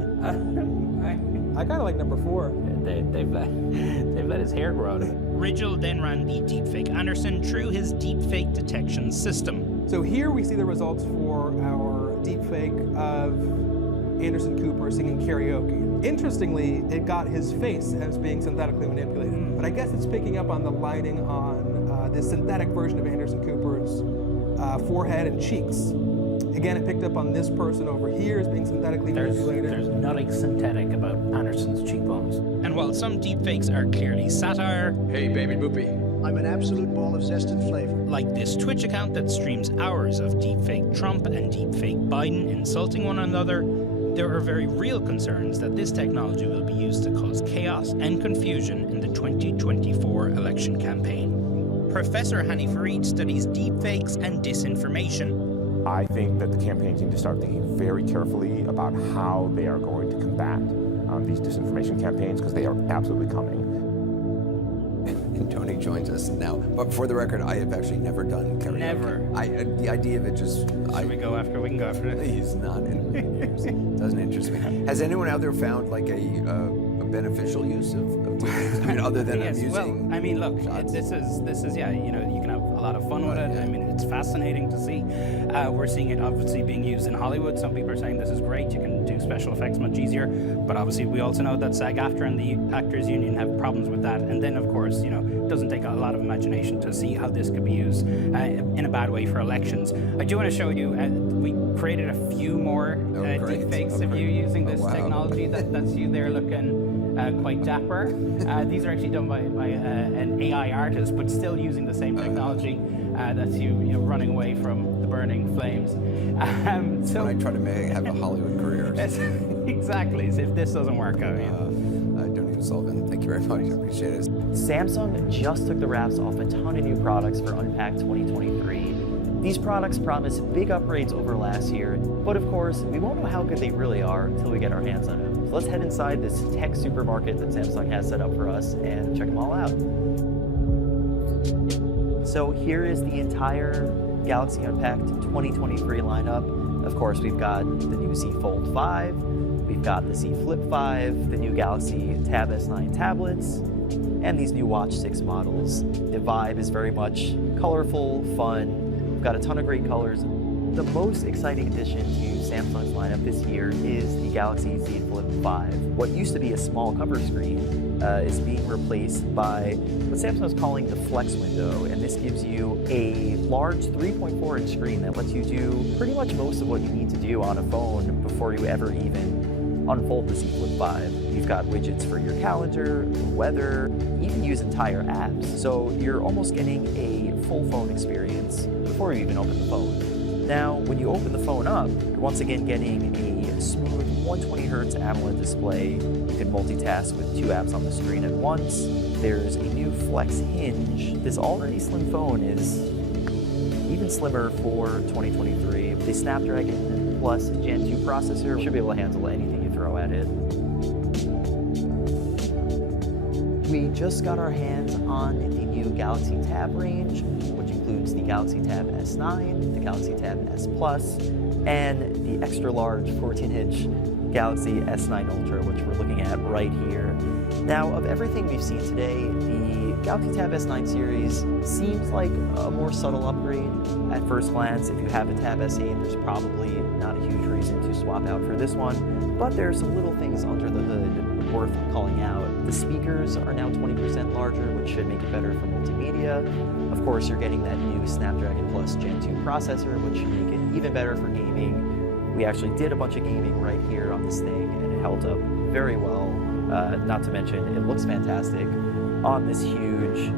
I kind of like number 4. They've let his hair grow out of it. Rijal then ran the deepfake Anderson through his deepfake detection system. So here we see the results for our deepfake of Anderson Cooper singing karaoke. Interestingly, it got his face as being synthetically manipulated, but I guess it's picking up on the lighting on this synthetic version of Anderson Cooper's forehead and cheeks. Again, it picked up on this person over here as being synthetically manipulated. There's nothing synthetic about Anderson's cheekbones. And while some deepfakes are clearly satire, hey baby boopy, I'm an absolute ball of zest and flavor. Like this Twitch account that streams hours of deepfake Trump and deepfake Biden insulting one another, there are very real concerns that this technology will be used to cause chaos and confusion in the 2024 election campaign. Professor Hani Farid studies deepfakes and disinformation. I think that the campaigns need to start thinking very carefully about how they are going to combat these disinformation campaigns, because they are absolutely coming. And Tony joins us now. But for the record, I have actually never done karaoke. Never. The idea of it just... Should we go after? We can go after it. He's not in a million years. Doesn't interest me. Has anyone out there found like a beneficial use of deepfakes? I mean, other than yes, amusing? well, I mean, look, this is yeah, you know, you can have a lot of fun with it. I mean, it's fascinating to see. We're seeing it obviously being used in Hollywood. Some people are saying this is great. You can do special effects much easier. But obviously, we also know that SAG-AFTRA and the Actors Union have problems with that. And then, of course, you know, it doesn't take a lot of imagination to see how this could be used in a bad way for elections. I do want to show you. We created a few more deepfakes of you using this technology. That's you there looking quite dapper. These are actually done by an AI artist, but still using the same technology. That's you know, running away from the burning flames. So when I try to have a Hollywood career. Exactly. So if this doesn't work out, Donnie Sullivan, thank you very much. I appreciate it. Samsung just took the wraps off a ton of new products for Unpacked 2023. These products promise big upgrades over last year, but of course, we won't know how good they really are until we get our hands on them. So let's head inside this tech supermarket that Samsung has set up for us and check them all out. So here is the entire Galaxy Unpacked 2023 lineup. Of course, we've got the new Z Fold 5, we've got the Z Flip 5, the new Galaxy Tab S9 tablets, and these new Watch 6 models. The vibe is very much colorful, fun. We've got a ton of great colors. The most exciting addition to Samsung's lineup this year is the Galaxy Z Flip 5. What used to be a small cover screen is being replaced by what Samsung is calling the Flex window, and this gives you a large 3.4-inch screen that lets you do pretty much most of what you need to do on a phone before you ever even unfold the Z Flip 5. You've got widgets for your calendar, weather, you can use entire apps, so you're almost getting a full phone experience before you even open the phone. Now, when you open the phone up, you're once again getting a smooth 120Hz AMOLED display. You can multitask with 2 apps on the screen at once. There's a new Flex hinge. This already slim phone is even slimmer for 2023. The Snapdragon Plus Gen 2 processor should be able to handle anything you throw at it. We just got our hands on the new Galaxy Tab range, which includes the Galaxy Tab S9, the Galaxy Tab S Plus, and the extra large 14-inch Galaxy S9 Ultra, which we're looking at right here. Now, of everything we've seen today, the Galaxy Tab S9 series seems like a more subtle upgrade. At first glance, if you have a Tab S8, there's probably not a huge reason to swap out for this one, but there are some little things under the hood worth calling out. The speakers are now 20% larger, which should make it better for multimedia. Of course, you're getting that new Snapdragon Plus Gen 2 processor, which should make it even better for gaming. We actually did a bunch of gaming right here on this thing, and it held up very well. Not to mention, it looks fantastic on this huge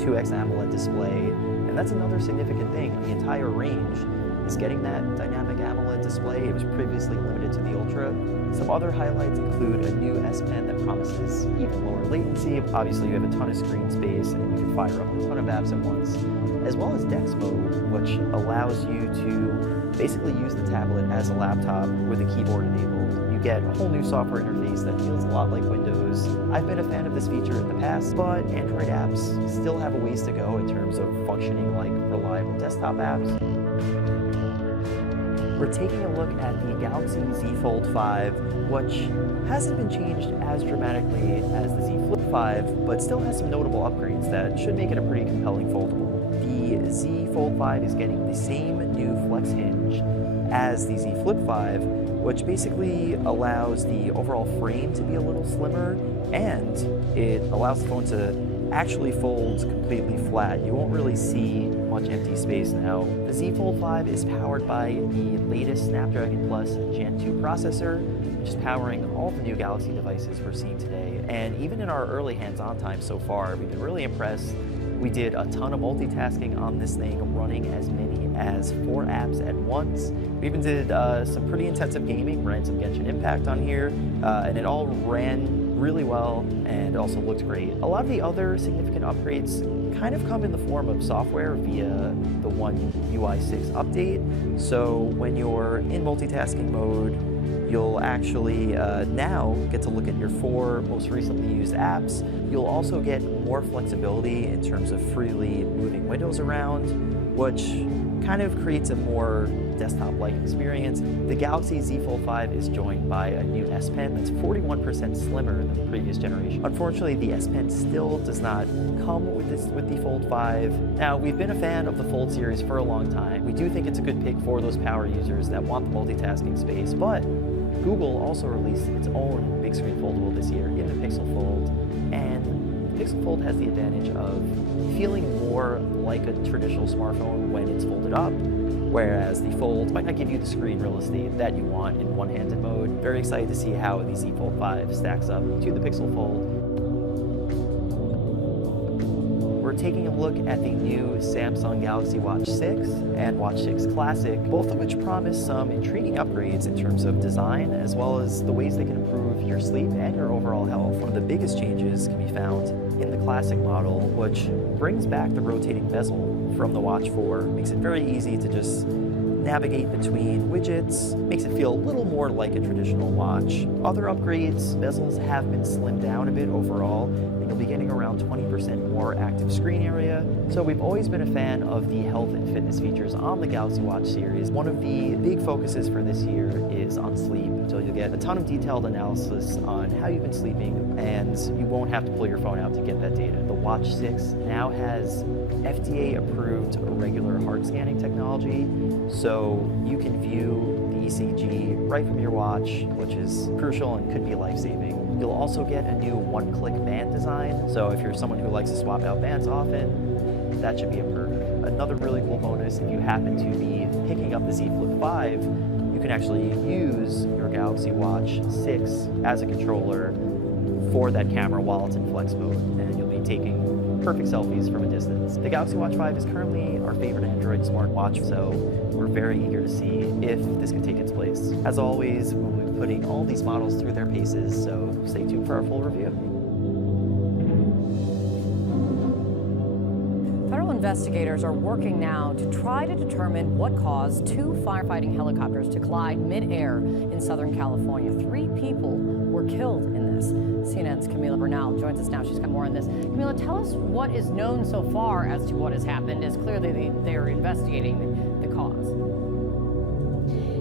2X AMOLED display, and that's another significant thing. The entire range is getting that dynamic AMOLED display. It was previously limited to the Ultra. Some other highlights include a new S Pen that promises even lower latency. Obviously, you have a ton of screen space, and you can fire up a ton of apps at once, as well as DeX mode, which allows you to basically use the tablet as a laptop with a keyboard enabled. You get a whole new software interface that feels a lot like Windows. I've been a fan of this feature in the past, but Android apps still have a ways to go in terms of functioning like reliable desktop apps. We're taking a look at the Galaxy Z Fold 5, which hasn't been changed as dramatically as the Z Flip 5, but still has some notable upgrades that should make it a pretty compelling foldable. The Z Fold 5 is getting the same new Flex hinge as the Z Flip 5, which basically allows the overall frame to be a little slimmer, and it allows the phone to actually folds completely flat. You won't really see much empty space now. The Z Fold 5 is powered by the latest Snapdragon Plus Gen 2 processor, which is powering all the new Galaxy devices we're seeing today. And even in our early hands-on time so far, we've been really impressed. We did a ton of multitasking on this thing, running as many as 4 apps at once. We even did some pretty intensive gaming, ran some Genshin Impact on here, and it all ran really well and also looked great. A lot of the other significant upgrades kind of come in the form of software via the One UI 6 update. So when you're in multitasking mode, You'll actually now get to look at your 4 most recently used apps. You'll also get more flexibility in terms of freely moving windows around, which kind of creates a more desktop-like experience. The Galaxy Z Fold 5 is joined by a new S Pen that's 41% slimmer than the previous generation. Unfortunately, the S Pen still does not come with the Fold 5. Now, we've been a fan of the Fold series for a long time. We do think it's a good pick for those power users that want the multitasking space, but Google also released its own big screen foldable this year in the Pixel Fold, and the Pixel Fold has the advantage of feeling more like a traditional smartphone when it's folded up, whereas the Fold might not give you the screen real estate that you want in one-handed mode. Very excited to see how the Z Fold 5 stacks up to the Pixel Fold. We're taking a look at the new Samsung Galaxy Watch 6 and Watch 6 Classic, both of which promise some intriguing upgrades in terms of design, as well as the ways they can improve your sleep and your overall health. One of the biggest changes can be found in the Classic model, which brings back the rotating bezel from the Watch 4. Makes it very easy to just navigate between widgets, makes it feel a little more like a traditional watch. Other upgrades, bezels have been slimmed down a bit overall, and you'll be getting around 20% more active screen area. So we've always been a fan of the health and fitness features on the Galaxy Watch series. One of the big focuses for this year is on sleep. So you'll get a ton of detailed analysis on how you've been sleeping, and you won't have to pull your phone out to get that data. The Watch 6 now has FDA-approved regular heart scanning technology, so you can view the ECG right from your watch, which is crucial and could be life-saving. You'll also get a new one-click band design, so if you're someone who likes to swap out bands often, that should be a perk. Another really cool bonus, if you happen to be picking up the Z Flip 5, you can actually use your Galaxy Watch 6 as a controller for that camera while it's in flex mode, and you'll be taking perfect selfies from a distance. The Galaxy Watch 5 is currently our favorite Android smartwatch, so we're very eager to see if this can take its place. As always, we'll be putting all these models through their paces, so stay tuned for our full review. Federal investigators are working now to try to determine what caused 2 firefighting helicopters to collide mid-air in Southern California. 3 people were killed in this. CNN's Camila Bernal joins us now. She's got more on this. Camila, tell us what is known so far as to what has happened, as clearly they're investigating the cause.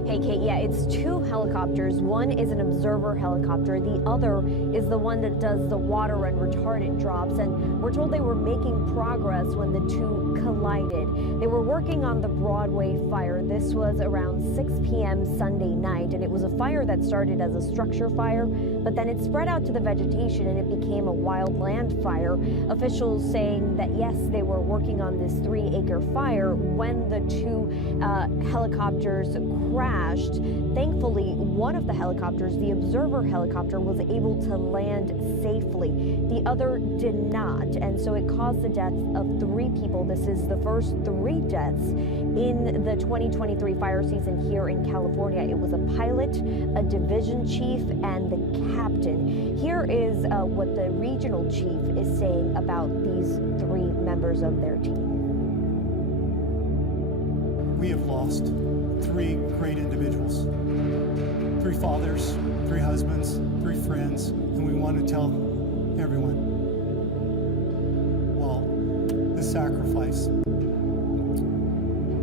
Hey, Kate, yeah, it's 2 helicopters. One is an observer helicopter. The other is the one that does the water and retardant drops. And we're told they were making progress when the 2 collided. They were working on the Broadway fire. This was around 6 p.m. Sunday night, and it was a fire that started as a structure fire, but then it spread out to the vegetation and it became a wildland fire. Officials saying that, yes, they were working on this 3-acre fire when the 2 helicopters crashed. Thankfully, one of the helicopters, the observer helicopter, was able to land safely. The other did not, and so it caused the death of 3 people. This is the first 3 deaths in the 2023 fire season here in California. It was a pilot, a division chief, and the captain. Here is what the regional chief is saying about these 3 members of their team. We have lost 3 great individuals, 3 fathers, 3 husbands, 3 friends, and we want to tell everyone, well, the sacrifice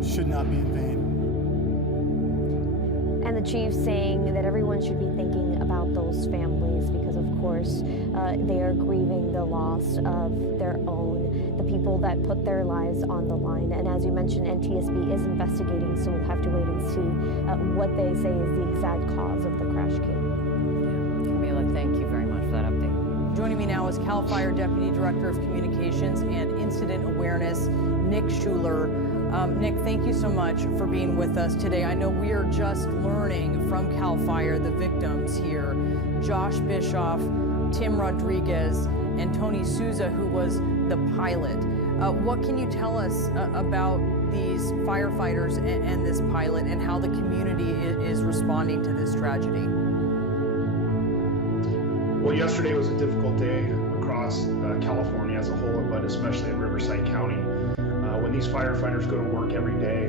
should not be in vain. And the chief saying that everyone should be thinking about those families because, of course, they are grieving the loss of their own, the people that put their lives on the line. And as you mentioned, NTSB is investigating, so we'll have to wait and see what they say is the exact cause of the crash, Kate. Camila, thank you very much for that update. Joining me now is CAL FIRE Deputy Director of Communications and Incident Awareness, Nick Schuler. Nick, thank you so much for being with us today. I know we are just learning from CAL FIRE the victims here, Josh Bischoff, Tim Rodriguez, and Tony Souza, who was the pilot. What can you tell us about these firefighters and this pilot and how the community is responding to this tragedy? Well, yesterday was a difficult day across California as a whole, but especially in Riverside County. When these firefighters go to work every day,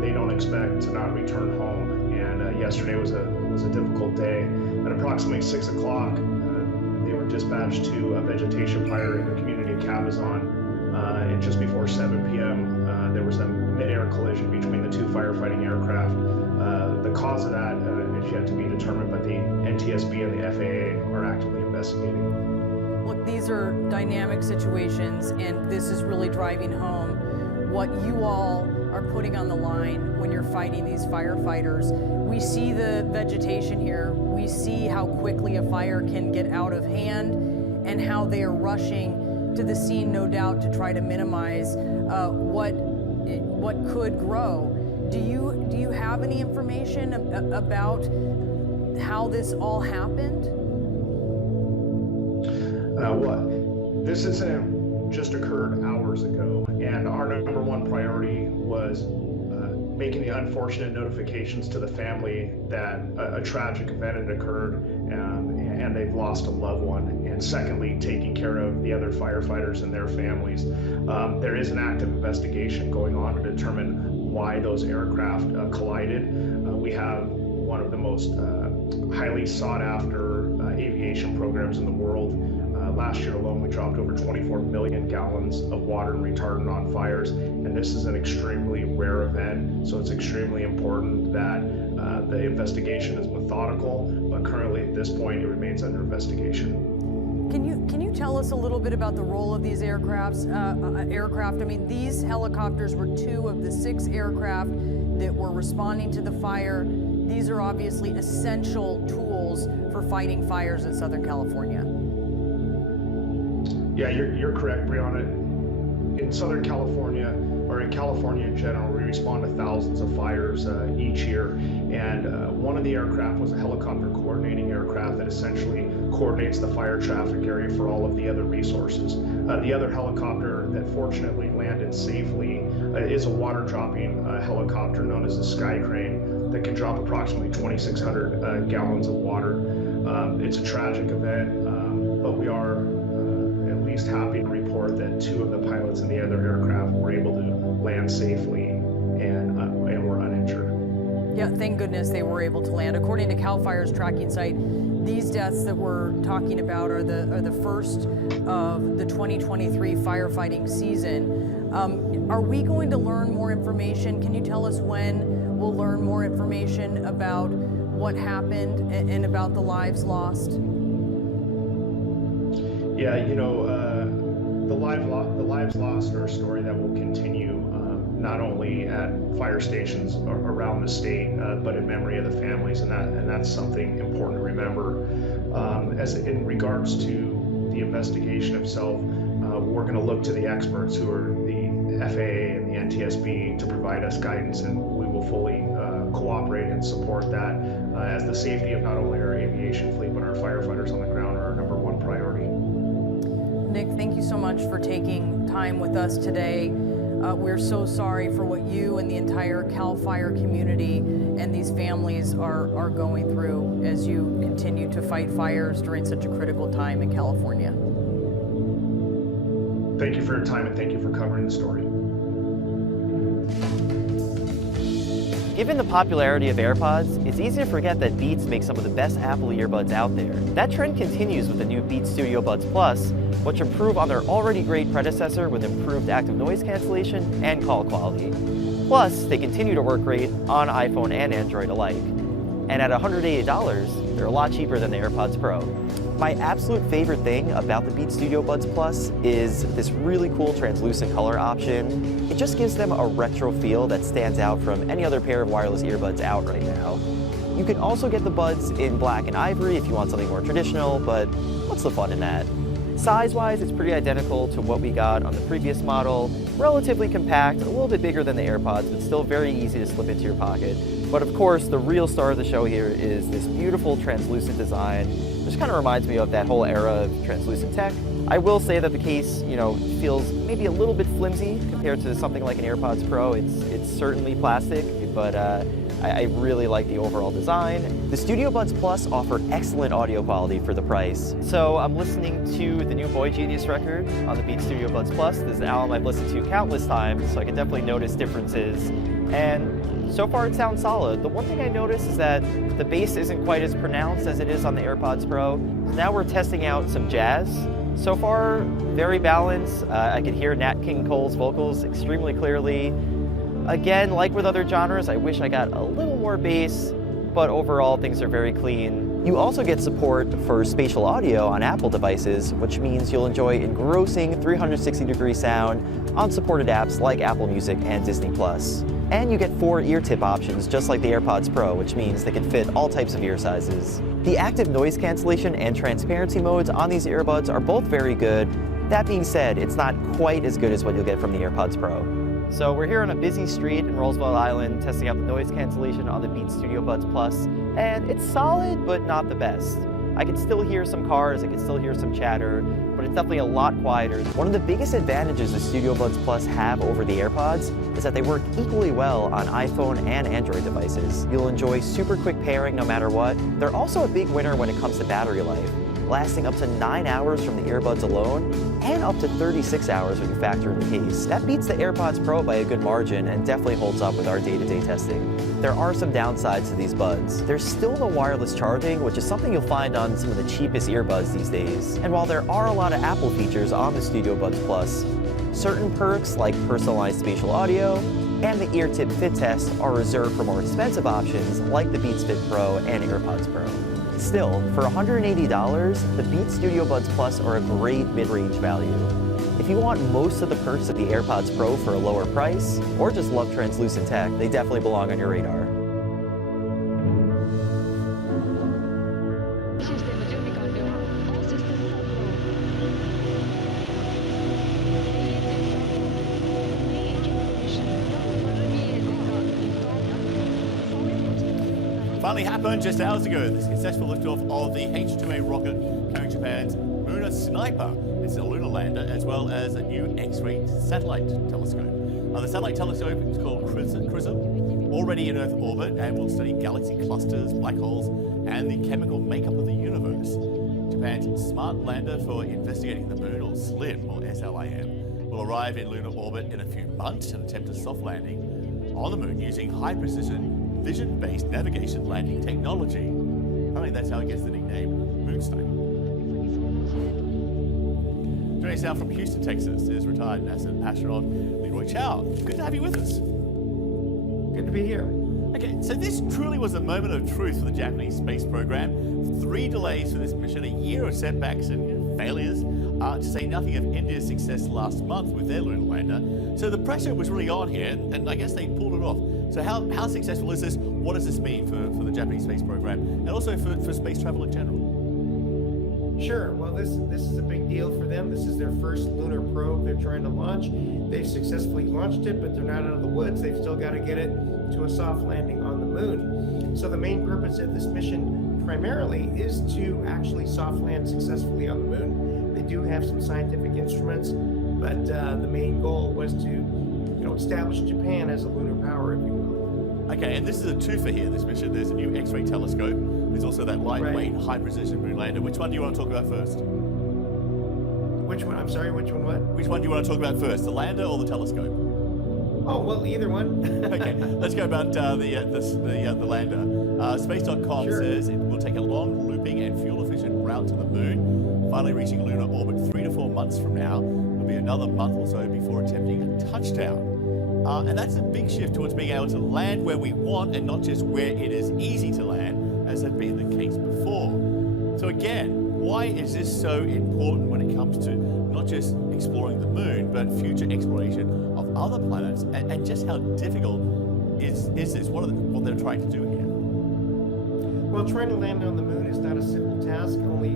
they don't expect to not return home. And yesterday was a was a difficult day. At approximately 6 o'clock, they were dispatched to a vegetation fire in the community of Cabazon. And just before 7 p.m., there was a mid-air collision between the two firefighting aircraft. The cause of that is yet to be determined, but the NTSB and the FAA are actively investigating. Look, these are dynamic situations, and this is really driving home what you all are putting on the line when you're fighting these firefighters. We see the vegetation here. We see how quickly a fire can get out of hand and how they are rushing to the scene, no doubt, to try to minimize what could grow. Do you have any information about how this all happened? This incident just occurred hours ago, and our number one priority was making the unfortunate notifications to the family that a tragic event had occurred and they've lost a loved one. And secondly, taking care of the other firefighters and their families. There is an active investigation going on to determine why those aircraft collided. We have one of the most highly sought after aviation programs in the world. Last year alone, we dropped over 24 million gallons of water and retardant on fires, and this is an extremely rare event, so it's extremely important that the investigation is methodical, but currently at this point it remains under investigation. Can you tell us a little bit about the role of these aircraft? I mean, these helicopters were 2 of the 6 aircraft that were responding to the fire. These are obviously essential tools for fighting fires in Southern California. Yeah, you're correct, Brianna. In Southern California, or in California in general, we respond to thousands of fires each year. And one of the aircraft was a helicopter coordinating aircraft that essentially coordinates the fire traffic area for all of the other resources. The other helicopter that fortunately landed safely is a water dropping helicopter known as the Sky Crane that can drop approximately 2,600 gallons of water. It's a tragic event, but we are happy to report that 2 of the pilots in the other aircraft were able to land safely and were uninjured. Yeah, thank goodness they were able to land. According to CAL FIRE's tracking site, these deaths that we're talking about are the first of the 2023 firefighting season. Are we going to learn more information? Can you tell us when we'll learn more information about what happened and about the lives lost? Yeah, you know, the lives lost are a story that will continue not only at fire stations around the state, but in memory of the families, and that's something important to remember. As in regards to the investigation itself, we're going to look to the experts who are the FAA and the NTSB to provide us guidance, and we will fully cooperate and support that as the safety of not only our aviation fleet but our firefighters on the ground are our number one priority. Nick, thank you so much for taking time with us today. We're so sorry for what you and the entire CAL FIRE community and these families are going through as you continue to fight fires during such a critical time in California. Thank you for your time and thank you for covering the story. Given the popularity of AirPods, it's easy to forget that Beats makes some of the best Apple earbuds out there. That trend continues with the new Beats Studio Buds Plus, which improve on their already great predecessor with improved active noise cancellation and call quality. Plus, they continue to work great on iPhone and Android alike. And at $180, they're a lot cheaper than the AirPods Pro. My absolute favorite thing about the Beats Studio Buds Plus is this really cool translucent color option. It just gives them a retro feel that stands out from any other pair of wireless earbuds out right now. You can also get the buds in black and ivory if you want something more traditional, but what's the fun in that? Size-wise, it's pretty identical to what we got on the previous model. Relatively compact, a little bit bigger than the AirPods, but still very easy to slip into your pocket. But of course, the real star of the show here is this beautiful translucent design, which kind of reminds me of that whole era of translucent tech. I will say that the case, feels maybe a little bit flimsy compared to something like an AirPods Pro. It's certainly plastic, but I really like the overall design. The Studio Buds Plus offer excellent audio quality for the price. So I'm listening to the new Boy Genius record on the Beats Studio Buds Plus. This is an album I've listened to countless times, so I can definitely notice differences. And So far it sounds solid. The one thing I noticed is that the bass isn't quite as pronounced as it is on the AirPods Pro. Now we're testing out some jazz. So far, very balanced. I can hear Nat King Cole's vocals extremely clearly. Again, like with other genres, I wish I got a little more bass, but overall things are very clean. You also get support for spatial audio on Apple devices, which means you'll enjoy engrossing 360-degree sound on supported apps like Apple Music and Disney+. And you get 4 ear tip options, just like the AirPods Pro, which means they can fit all types of ear sizes. The active noise cancellation and transparency modes on these earbuds are both very good. That being said, it's not quite as good as what you'll get from the AirPods Pro. So we're here on a busy street in Roosevelt Island testing out the noise cancellation on the Beats Studio Buds Plus, and it's solid, but not the best. I can still hear some cars, I can still hear some chatter, but it's definitely a lot quieter. One of the biggest advantages the Studio Buds Plus have over the AirPods is that they work equally well on iPhone and Android devices. You'll enjoy super quick pairing no matter what. They're also a big winner when it comes to battery life, lasting up to 9 hours from the earbuds alone, and up to 36 hours when you factor in the case. That beats the AirPods Pro by a good margin and definitely holds up with our day-to-day testing. There are some downsides to these buds. There's still no wireless charging, which is something you'll find on some of the cheapest earbuds these days. And while there are a lot of Apple features on the Studio Buds Plus, certain perks like personalized spatial audio and the ear tip fit test are reserved for more expensive options like the Beats Fit Pro and AirPods Pro. Still, for $180, the Beats Studio Buds Plus are a great mid-range value. If you want most of the perks of the AirPods Pro for a lower price, or just love translucent tech, they definitely belong on your radar. Finally happened just hours ago. The successful liftoff of the H-2A rocket carrying Japan's Lunar Sniper. It's a lunar lander as well as a new X-ray satellite telescope. The satellite telescope is called Prism, already in Earth orbit and will study galaxy clusters, black holes, and the chemical makeup of the universe. Japan's smart lander for investigating the moon, or SLIM, or SLIM, will arrive in lunar orbit in a few months and attempt a soft landing on the moon using high-precision vision-based navigation landing technology. Apparently that's how it gets the nickname Moon Sniper. Joining us now from Houston, Texas is retired NASA astronaut Leroy Chow. Good to have you with us. Good to be here. Okay, so this truly was a moment of truth for the Japanese space program. 3 delays for this mission, a year of setbacks and failures, to say nothing of India's success last month with their lunar lander. So the pressure was really on here, and I guess they pulled it off. So how successful is this? What does this mean for the Japanese space program, and also for space travel in general? Sure. Well, this is a big deal for them. This is their first lunar probe they're trying to launch. They've successfully launched it, but they're not out of the woods. They've still got to get it to a soft landing on the moon. So the main purpose of this mission primarily is to actually soft land successfully on the moon. They do have some scientific instruments, but the main goal was to establish Japan as a lunar power, if you will. Okay, and this is a twofer here, this mission. There's a new X-ray telescope. There's also that lightweight, high-precision moon lander. Which one do you want to talk about first? Which one? I'm sorry, which one what? Which one do you want to talk about first, the lander or the telescope? Oh, well, either one. Okay, let's go about the lander. Space.com says it will take a long, looping and fuel-efficient route to the moon, finally reaching lunar orbit 3 to 4 months from now. It'll be another month or so before attempting a touchdown. And that's a big shift towards being able to land where we want and not just where it is easy to land, as had been the case before. So again, why is this so important when it comes to not just exploring the moon, but future exploration of other planets, and just how difficult is this? What they're trying to do here? Well, trying to land on the moon is not a simple task. Only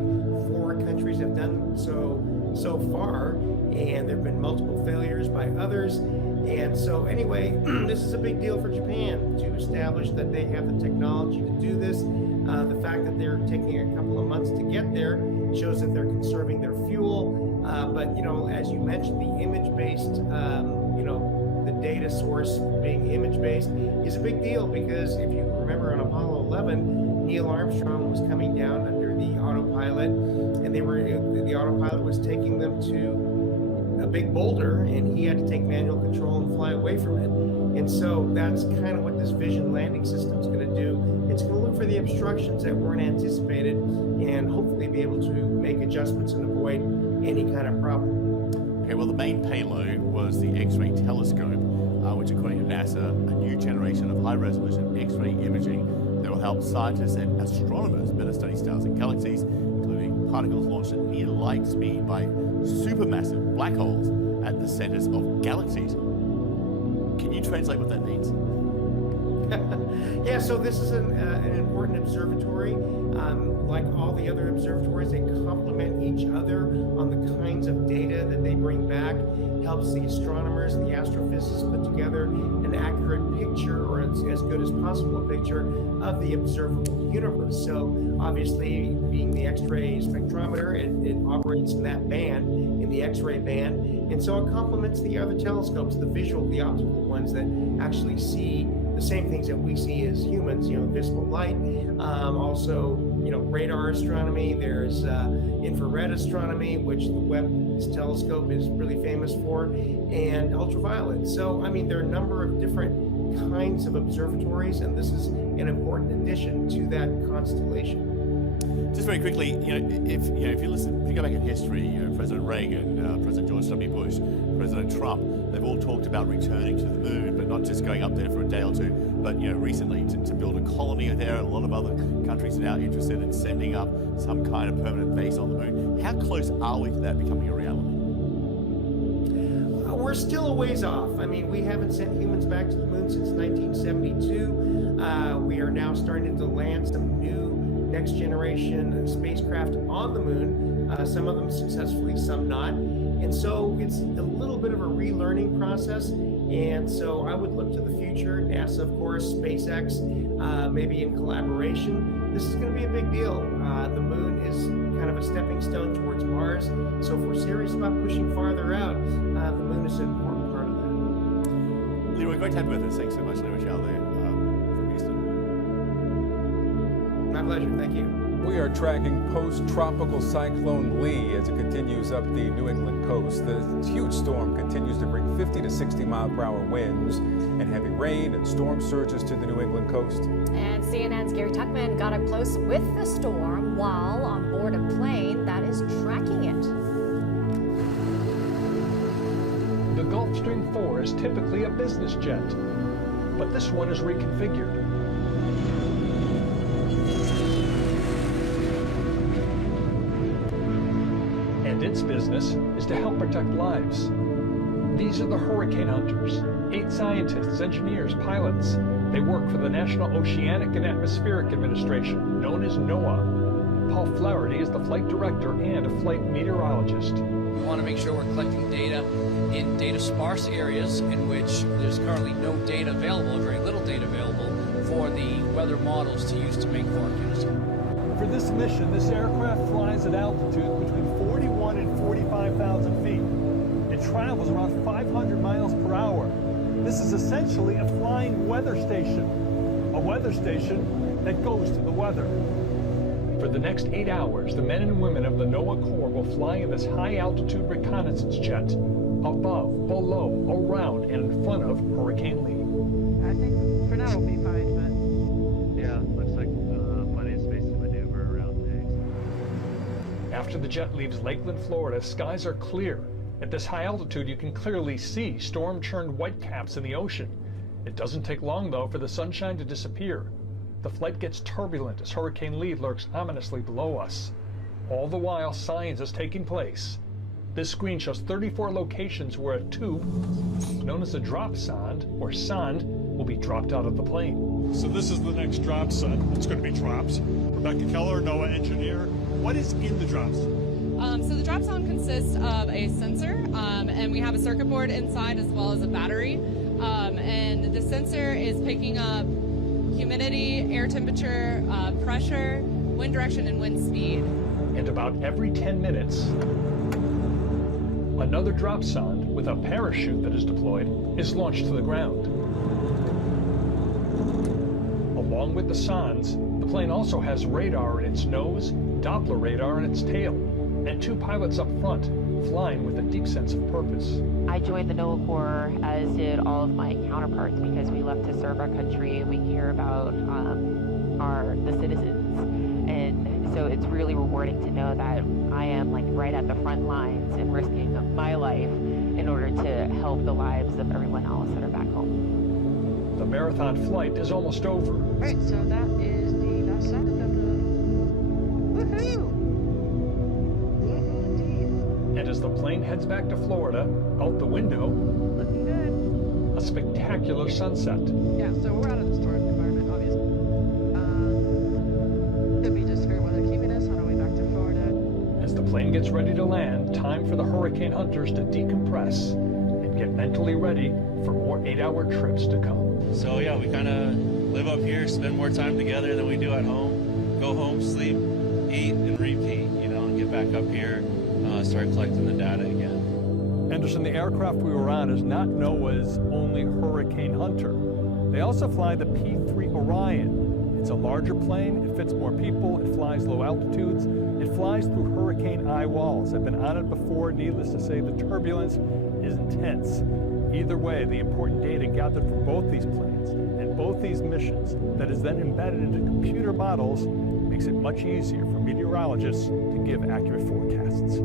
4 countries have done so far, and there have been multiple failures by others. And so anyway, this is a big deal for Japan to establish that they have the technology to do this. The fact that they're taking a couple of months to get there shows that they're conserving their fuel. But as you mentioned, the image-based, the data source being image-based is a big deal, because if you remember on Apollo 11, Neil Armstrong was coming down under the autopilot, and the autopilot was taking them to a big boulder, and he had to take manual control and fly away from it. And so that's kind of what this Vision landing system is going to do. It's going to look for the obstructions that weren't anticipated and hopefully be able to make adjustments and avoid any kind of problem. Okay, well, the main payload was the X-ray telescope, which, according to NASA, a new generation of high-resolution X-ray imaging that will help scientists and astronomers better study stars and galaxies, including particles launched at near light speed by supermassive black holes at the centers of galaxies. Can you translate what that means? Yeah, so this is an important observatory. Like all the other observatories, they complement each other on the kinds of data that they bring back. Helps the astronomers and the astrophysicists put together an accurate picture, or as good as possible a picture of the observable universe. So obviously, being the X-ray spectrometer, it operates in that band, in the X-ray band, and so it complements the other telescopes, the visual, the optical ones that actually see the same things that we see as humans, visible light. Also, radar astronomy. There's infrared astronomy, which the Webb telescope is really famous for, and ultraviolet. So, I mean, there are a number of different kinds of observatories, and this is an important addition to that constellation. Just very quickly, if you go back in history, President Reagan, President George W. Bush, President Trump, they've all talked about returning to the moon, but not just going up there for a day or two, but recently to build a colony there. A lot of other countries are now interested in sending up some kind of permanent base on the moon. How close are we to that becoming a reality? We're still a ways off. I mean, we haven't sent humans back to the moon since 1972. We are now starting to land some new next generation spacecraft on the moon, some of them successfully, some not. And so it's a little bit of a relearning process. And so I would look to the future, NASA, of course, SpaceX, maybe in collaboration. This is going to be a big deal. The moon is kind of a stepping stone towards Mars. So if we're serious about pushing farther out, the moon is an important part of that. Leroy, great to have you with us. Thanks so much, Leroy Chow there from Houston. My pleasure. Thank you. We are tracking post-tropical cyclone Lee as it continues up the New England coast. The huge storm continues to bring 50 to 60 mile-per-hour winds and heavy rain and storm surges to the New England coast. And CNN's Gary Tuchman got up close with the storm while on board a plane that is tracking it. The Gulfstream 4 is typically a business jet, but this one is reconfigured. Its business is to help protect lives. These are the hurricane hunters, 8 scientists, engineers, pilots. They work for the National Oceanic and Atmospheric Administration, known as NOAA. Paul Flaherty is the flight director and a flight meteorologist. We want to make sure we're collecting data in data-sparse areas in which there's currently no data available, very little data available, for the weather models to use to make forecasts. For this mission, this aircraft flies at altitude between 41 and 45,000 feet. It travels around 500 miles per hour. This is essentially a flying weather station, a weather station that goes to the weather. For the next 8 hours, the men and women of the NOAA Corps will fly in this high-altitude reconnaissance jet, above, below, around, and in front of Hurricane Lee. I think for now it'll be fine, but yeah, looks like plenty of space to maneuver around things. After the jet leaves Lakeland, Florida, skies are clear. At this high altitude, you can clearly see storm-churned whitecaps in the ocean. It doesn't take long, though, for the sunshine to disappear. The flight gets turbulent as Hurricane Lee lurks ominously below us. All the while, science is taking place. This screen shows 34 locations where a tube, known as a drop sonde, or sonde, will be dropped out of the plane. So this is the next drop sonde. It's going to be dropped. Rebecca Keller, NOAA engineer. What is in the drop sonde? So the drop sonde consists of a sensor, and we have a circuit board inside as well as a battery. And the sensor is picking up humidity, air temperature, pressure, wind direction, and wind speed. And about every 10 minutes, another drop sonde with a parachute that is deployed is launched to the ground. Along with the sondes, the plane also has radar in its nose, Doppler radar in its tail, and 2 pilots up front flying with a deep sense of purpose. I joined the NOAA Corps, as did all of my counterparts, because we love to serve our country. We care about the citizens, and so it's really rewarding to know that I am like right at the front lines and risking my life in order to help the lives of everyone else that are back home. The marathon flight is almost over. Right, so that is the last second of the woohoo! And as the plane heads back to Florida, out the window, Looking good. a spectacular sunset. Yeah, so we're out of the storm environment, obviously. Could be just fair weather keeping us on our way back to Florida. As the plane gets ready to land, time for the hurricane hunters to decompress and get mentally ready for more 8-hour trips to come. So yeah, we kind of live up here, spend more time together than we do at home. Go home, sleep, eat, and repeat, you know, and get back up here, start collecting the data again. Anderson, the aircraft we were on is not NOAA's only Hurricane Hunter. They also fly the P-3 Orion. It's a larger plane, it fits more people, it flies low altitudes, it flies through hurricane eye walls. I've been on it before. Needless to say, the turbulence is intense. Either way, the important data gathered from both these planes and both these missions that is then embedded into computer models makes it much easier for meteorologists to give accurate forecasts.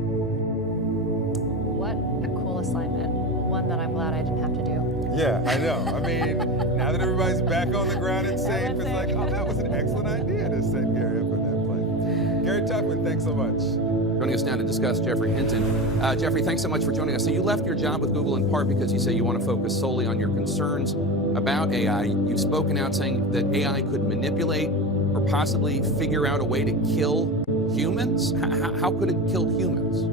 What a cool assignment. One that I'm glad I didn't have to do. Yeah, I know. I mean, now that everybody's back on the ground and safe, it's like, oh, that was an excellent idea to send Gary up in that plane. Gary Tuchman, thanks so much. Joining us now to discuss, Jeffrey Hinton. Jeffrey, thanks so much for joining us. So you left your job with Google in part because you say you want to focus solely on your concerns about AI. You've spoken out saying that AI could manipulate or possibly figure out a way to kill humans. How could it kill humans?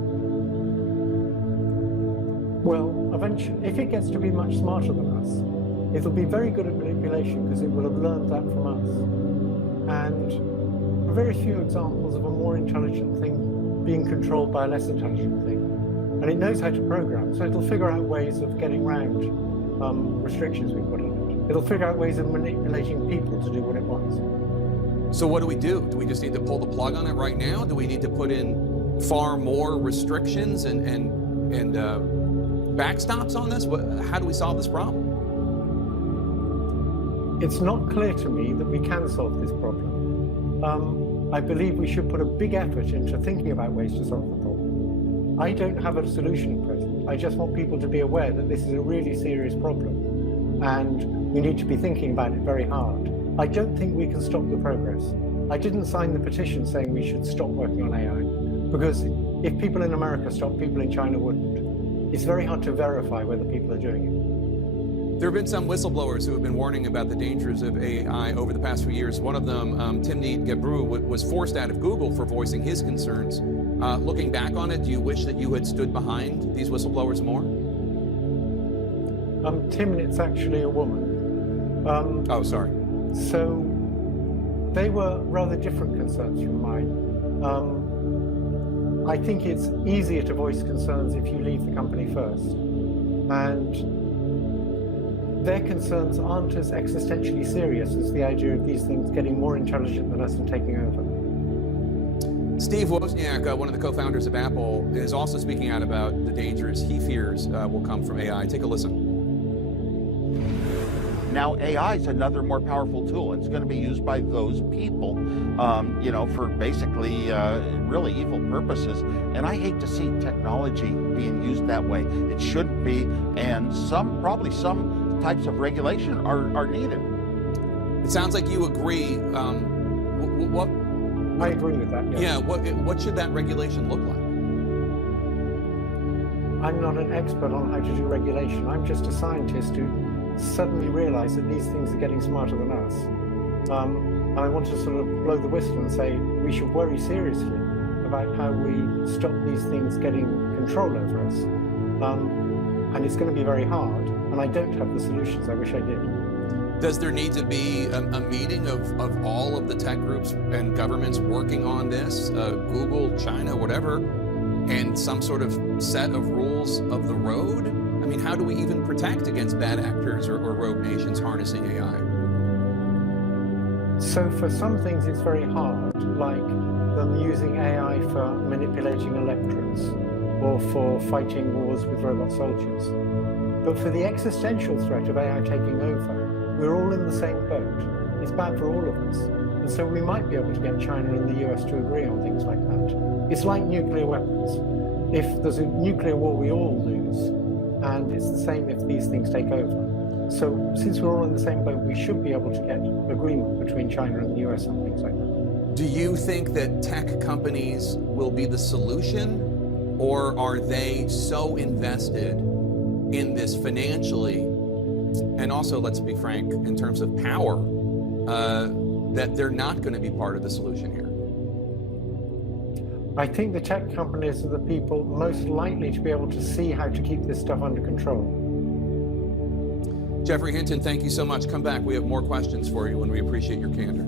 Well, eventually, if it gets to be much smarter than us, it'll be very good at manipulation because it will have learned that from us. And there are very few examples of a more intelligent thing being controlled by a less intelligent thing. And it knows how to program, so it'll figure out ways of getting around restrictions we put on it. It'll figure out ways of manipulating people to do what it wants. So what do? Do we just need to pull the plug on it right now? Do we need to put in far more restrictions and backstops on this? How do we solve this problem? It's not clear to me that we can solve this problem. I believe we should put a big effort into thinking about ways to solve the problem. I don't have a solution at present. I just want people to be aware that this is a really serious problem and we need to be thinking about it very hard. I don't think we can stop the progress. I didn't sign the petition saying we should stop working on AI because if people in America stopped, people in China wouldn't. It's very hard to verify whether people are doing it. There have been some whistleblowers who have been warning about the dangers of AI over the past few years. One of them, Timnit Gebru, was forced out of Google for voicing his concerns. Looking back on it, do you wish that you had stood behind these whistleblowers more? Timnit's actually a woman. Oh, sorry. So they were rather different concerns from mine. I think it's easier to voice concerns if you leave the company first. And their concerns aren't as existentially serious as the idea of these things getting more intelligent than us and taking over. Steve Wozniak, one of the co-founders of Apple, is also speaking out about the dangers he fears will come from AI. Take a listen. Now AI is another more powerful tool. It's going to be used by those people, you know, for basically really evil purposes. And I hate to see technology being used that way. It shouldn't be, and probably some types of regulation are needed. It sounds like you agree. I agree with that. Yes. Yeah. What should that regulation look like? I'm not an expert on how to do regulation. I'm just a scientist who suddenly realized that these things are getting smarter than us. And I want to sort of blow the whistle and say we should worry seriously about how we stop these things getting control over us. And it's going to be very hard, and I don't have the solutions. I wish I did. Does there need to be a meeting of all of the tech groups and governments working on this, Google, China, whatever, and some sort of set of rules of the road? I mean, how do we even protect against bad actors or rogue nations harnessing AI? So for some things it's very hard, like them using AI for manipulating electorates. or for fighting wars with robot soldiers. But for the existential threat of AI taking over, we're all in the same boat. It's bad for all of us. And so we might be able to get China and the US to agree on things like that. It's like nuclear weapons. If there's a nuclear war, we all lose. And it's the same if these things take over. So since we're all in the same boat, we should be able to get agreement between China and the US on things like that. Do you think that tech companies will be the solution, or are they so invested in this financially, and also, let's be frank, in terms of power, that they're not going to be part of the solution here? I think the tech companies are the people most likely to be able to see how to keep this stuff under control. Jeffrey Hinton, thank you so much. Come back. We have more questions for you, and we appreciate your candor.